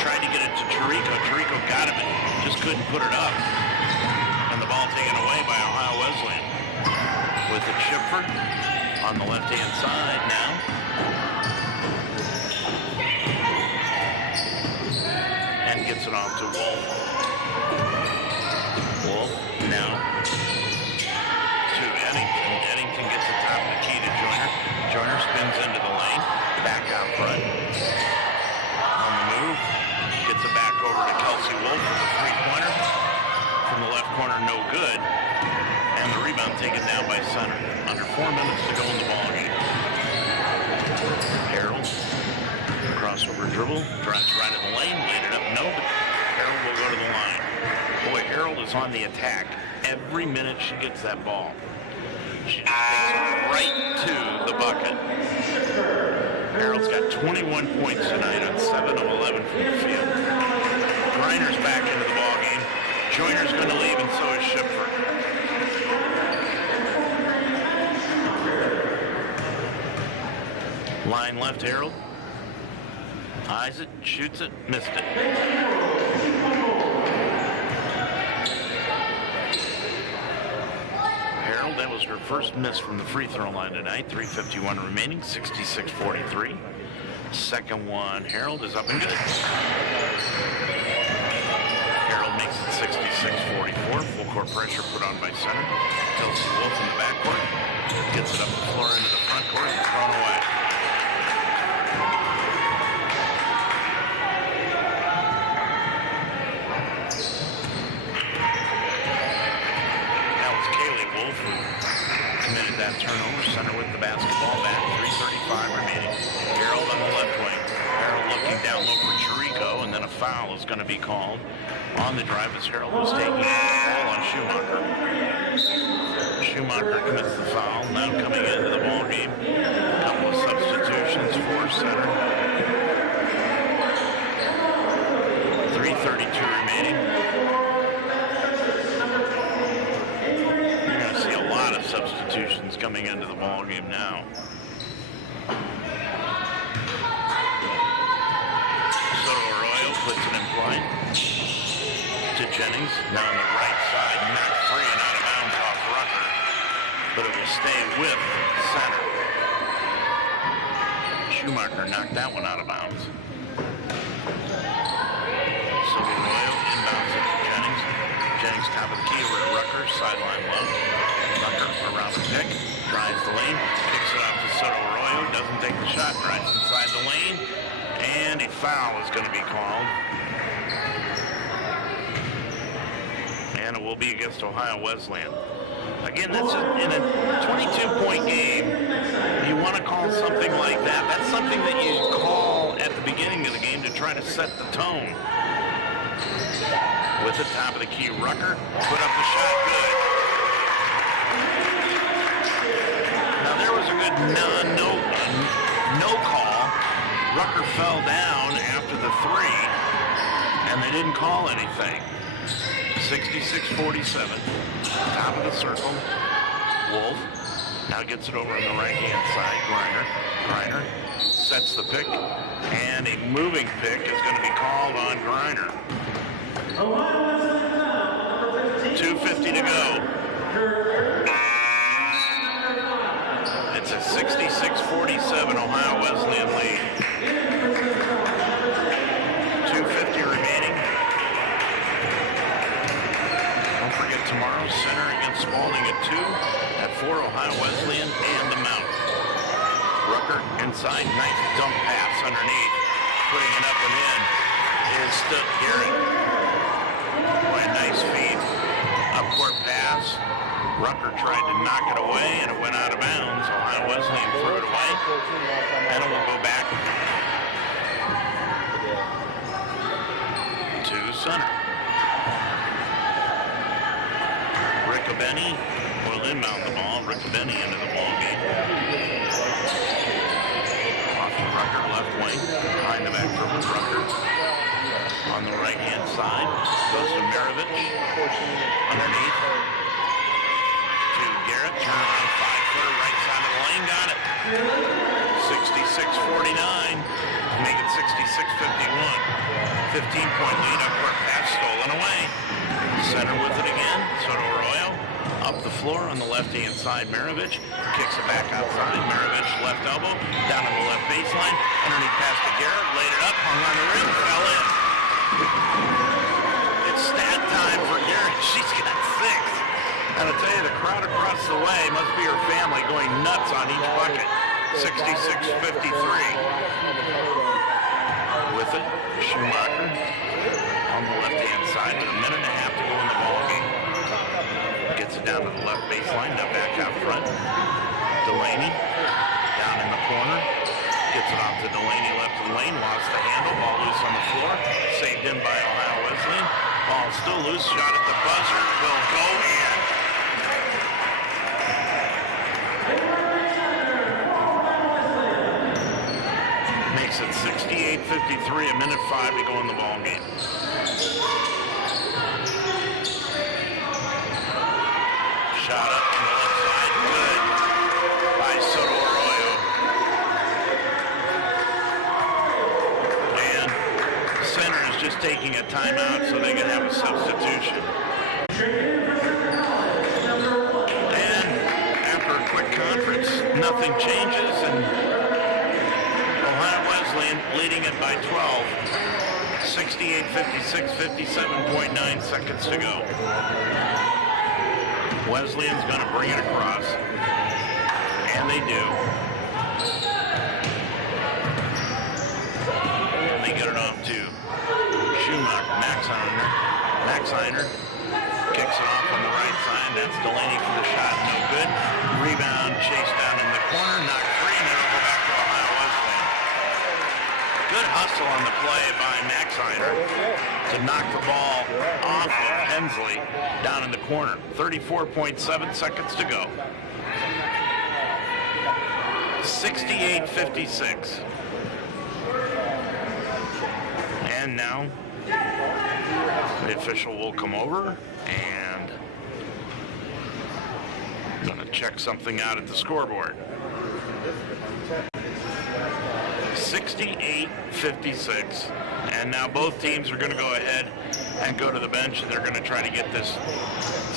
Tried to get it to Chirico. Chirico got him and just couldn't put it up. And the ball taken away by Ohio Wesleyan. With the Schiffer on the left-hand side now. And gets it off to Wolf. Wolf now to Eddington. Eddington gets the top of the key to Joyner. Joyner spins into the lane. Back out front. On the move. Gets it back over to Kelsey Wolf for the three-pointer. From the left corner, no good. And the rebound taken down by Center. Under 4 minutes to go in the ballgame. Harold. Crossover dribble. Drives right in the lane. Laid it up. No, but Harold will go to the line. Boy, Harold is on the attack every minute she gets that ball. She just takes it right to the bucket. Harold's got 21 points tonight on 7 of 11 from the field. Griner's back into the ballgame. Joyner's going to leave, and so is Schiffer. Line left, Harold. Eyes it, shoots it, missed it. Harold, that was her first miss from the free throw line tonight. 3:51 remaining, 66-43. Second one, Harold is up and good. Harold makes it 66-44. Full court pressure put on by center. Kelsey Wolf in the backcourt. Gets it up the floor into the front court and thrown away. That was Kaylee Wolf who committed that turnover. Center with the basketball back. 3:35 remaining. Harold on the left wing. Harold looking down low for Chirico, and then a foul is going to be called on the drive as Harold was taking the ball on Schumacher. Schumacher commits the foul. Now coming into the ball game. A couple of substitutions for center. 3:32 remaining. You're going to see a lot of substitutions coming into the ball game now. Puts it in play to Jennings. Now on the right side, knocked free and out of bounds off Rucker, but it will stay with center. Schumacher knocked that one out of bounds. So Arroyo inbounds it to Jennings. Jennings top of the key over to Rucker, sideline low. Rucker around the pick, drives the lane, kicks it off to Soto Arroyo, doesn't take the shot, drives inside the lane. And a foul is going to be called. And it will be against Ohio Wesleyan. Again, that's in a 22-point game. You want to call something like that. That's something that you call at the beginning of the game to try to set the tone. With the top of the key, Rucker put up the shot good. Now there was a good no call. Rucker fell down after the three, and they didn't call anything. 66-47. Top of the circle. Wolf now gets it over on the right-hand side. Griner sets the pick, and a moving pick is going to be called on Griner. 2:50 to go. It's a 66-47 Ohio Wesleyan lead. 2:50 remaining. Don't forget tomorrow, center against Spalding at 2. At 4, Ohio Wesleyan and the Mount. Rucker inside, nice dump pass underneath. Putting it up and in is Stuck Garrett. Boy, a nice feed. Up-court pass. Rucker tried to knock it away, and it went out of bounds. Ohio Wesleyan threw it away, and it will go back to center. Riccobeni will inbound the ball. Riccobeni into the ball game. Off to Rucker, left wing. Behind the back for Rucker. On the right-hand side, goes to Maravich. Underneath. Garrett, turn around, 5-footer, right side of the lane, got it. 66-49, make it 66-51. 15-point lead, upward pass stolen away. Center with it again, Soto Arroyo. Up the floor on the left-hand side, Maravich. Kicks it back outside, Maravich left elbow, down to the left baseline. Underneath pass to Garrett, laid it up, hung on the rim, fell in. It's stat time for Garrett, she's got 6. And I'll tell you, the crowd across the way must be her family going nuts on each bucket. 66-53. With it, Schumacher on the left-hand side with a minute and a half to go in the ball game. Gets it down to the left baseline, now back out front. Delaney down in the corner. Gets it off to Delaney left of the lane, lost the handle, ball loose on the floor. Saved in by Ohio Wesleyan. Ball still loose, shot at the buzzer, will go in. Makes it 68-53, a minute 5 to go in the ball game. Shot up on the left side, good by Soto Arroyo. taking a timeout so they can have a substitution. And after a quick conference, nothing changes, and Ohio Wesleyan leading it by 12. 68-56, 57.9 seconds to go. Wesleyan's going to bring it across, and they do. And they get it off to Schumacher. Max Heiner kicks it off on the right side. That's Delaney for the shot. No good. Rebound, chase down in the corner. Knocked free, and it'll go back to Ohio Wesleyan. Good hustle on the play by Max Heiner to knock the ball off of Hensley down in the corner. 34.7 seconds to go. 68-56. And now the official will come over and going to check something out at the scoreboard. 68-56. And now both teams are going to go ahead and go to the bench, and they're going to try to get this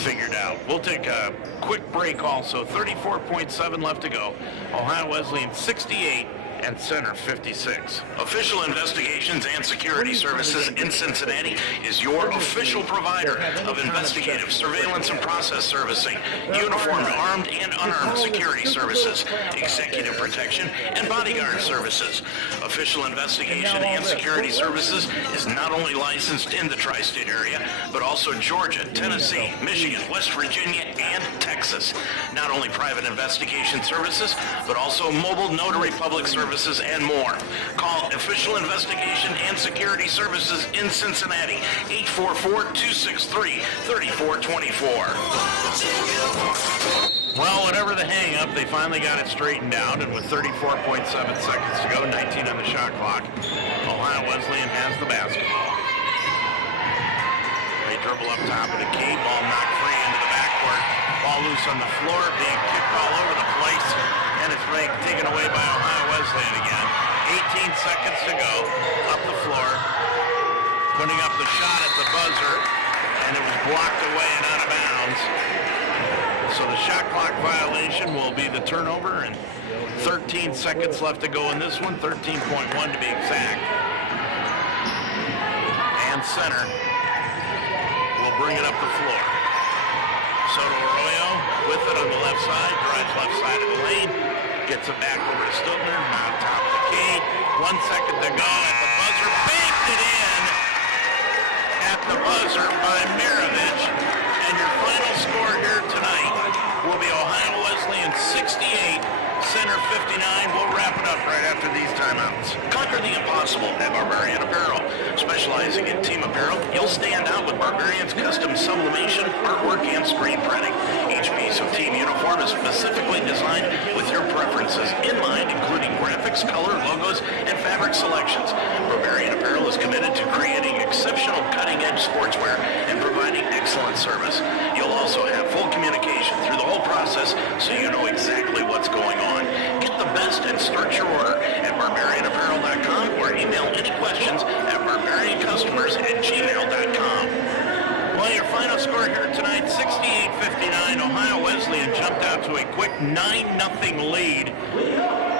figured out. We'll take a quick break also. 34.7 left to go. Ohio Wesleyan 68 and Center 56. Official Investigations and Security Services in Cincinnati is your official provider of investigative, surveillance, and process servicing, uniformed, armed, and unarmed security services, executive protection, and bodyguard services. Official Investigation and Security Services is not only licensed in the tri-state area, but also Georgia, Tennessee, Michigan, West Virginia, and Texas. Not only private investigation services, but also mobile notary public services and more. Call Official Investigation and Security Services in Cincinnati, 844-263-3424. Well, whatever the hang-up, they finally got it straightened out, and with 34.7 seconds to go, 19 on the shot clock, Ohio Wesleyan has the basketball. They dribble up top of the key, ball knocked free into the backcourt, ball loose on the floor, being kicked all over the place, and it's taken away by Ohio Wesleyan again. 18 seconds to go, up the floor, putting up the shot at the buzzer, and it was blocked away and out of bounds. So the shot clock violation will be the turnover, and 13 seconds left to go in this one, 13.1 to be exact. And Center will bring it up the floor. Soto Arroyo with it on the left side, drives left side of the lane, gets it back over to Stiltner, on top of the key. 1 second to go at the buzzer, banked it in at the buzzer by Maravich. And your final score here tonight will be Ohio Wesleyan 68, Center 59. We'll wrap it up right after these timeouts. Conquer the impossible at Barbarian Apparel. Specializing in team apparel, you'll stand out with Barbarian's custom sublimation, artwork, and screen printing. Each piece of team uniform is specifically designed with your preferences in mind, including graphics, color, logos, and fabric selections. Barbarian Apparel is committed to creating exceptional cutting-edge sportswear and providing excellent service. You'll also have full communication through the whole process, so you know exactly what's going on. Get the best and start your order at barbarianapparel.com or email any questions at barbariancustomers@gmail.com. Well, your final score here tonight, 68-59. Ohio Wesleyan jumped out to a quick 9-0 lead.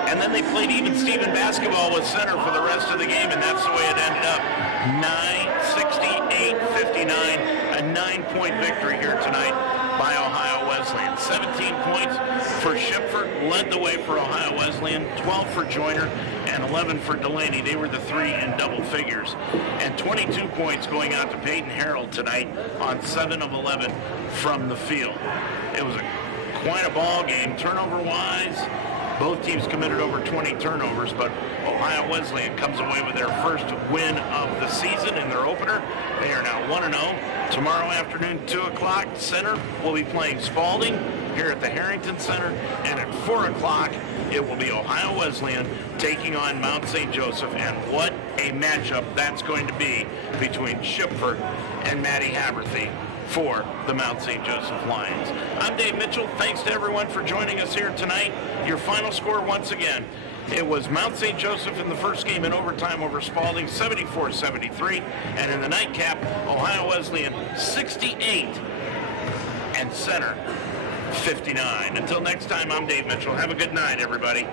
And then they played even Steven basketball with Center for the rest of the game, and that's the way it ended up. 68-59, a 9-point victory here tonight by Ohio Wesleyan. 17 points for Shipford, led the way for Ohio Wesleyan, 12 for Joyner, and 11 for Delaney. They were the three in double figures. And 22 points going out to Peyton Harold tonight on 7 of 11 from the field. It was quite a ball game. Turnover-wise, both teams committed over 20 turnovers, but Ohio Wesleyan comes away with their first win of the season in their opener. They are now 1-0. Tomorrow afternoon, 2 o'clock, Center will be playing Spalding here at the Harrington Center, and at 4 o'clock, it will be Ohio Wesleyan taking on Mount St. Joseph, and what a matchup that's going to be between Shipford and Matty Haberthy for the Mount St. Joseph Lions. I'm Dave Mitchell. Thanks to everyone for joining us here tonight. Your final score once again, it was Mount St. Joseph in the first game in overtime over Spalding, 74-73, and in the nightcap, Ohio Wesleyan 68 and Center 59. Until next time, I'm Dave Mitchell. Have a good night, everybody.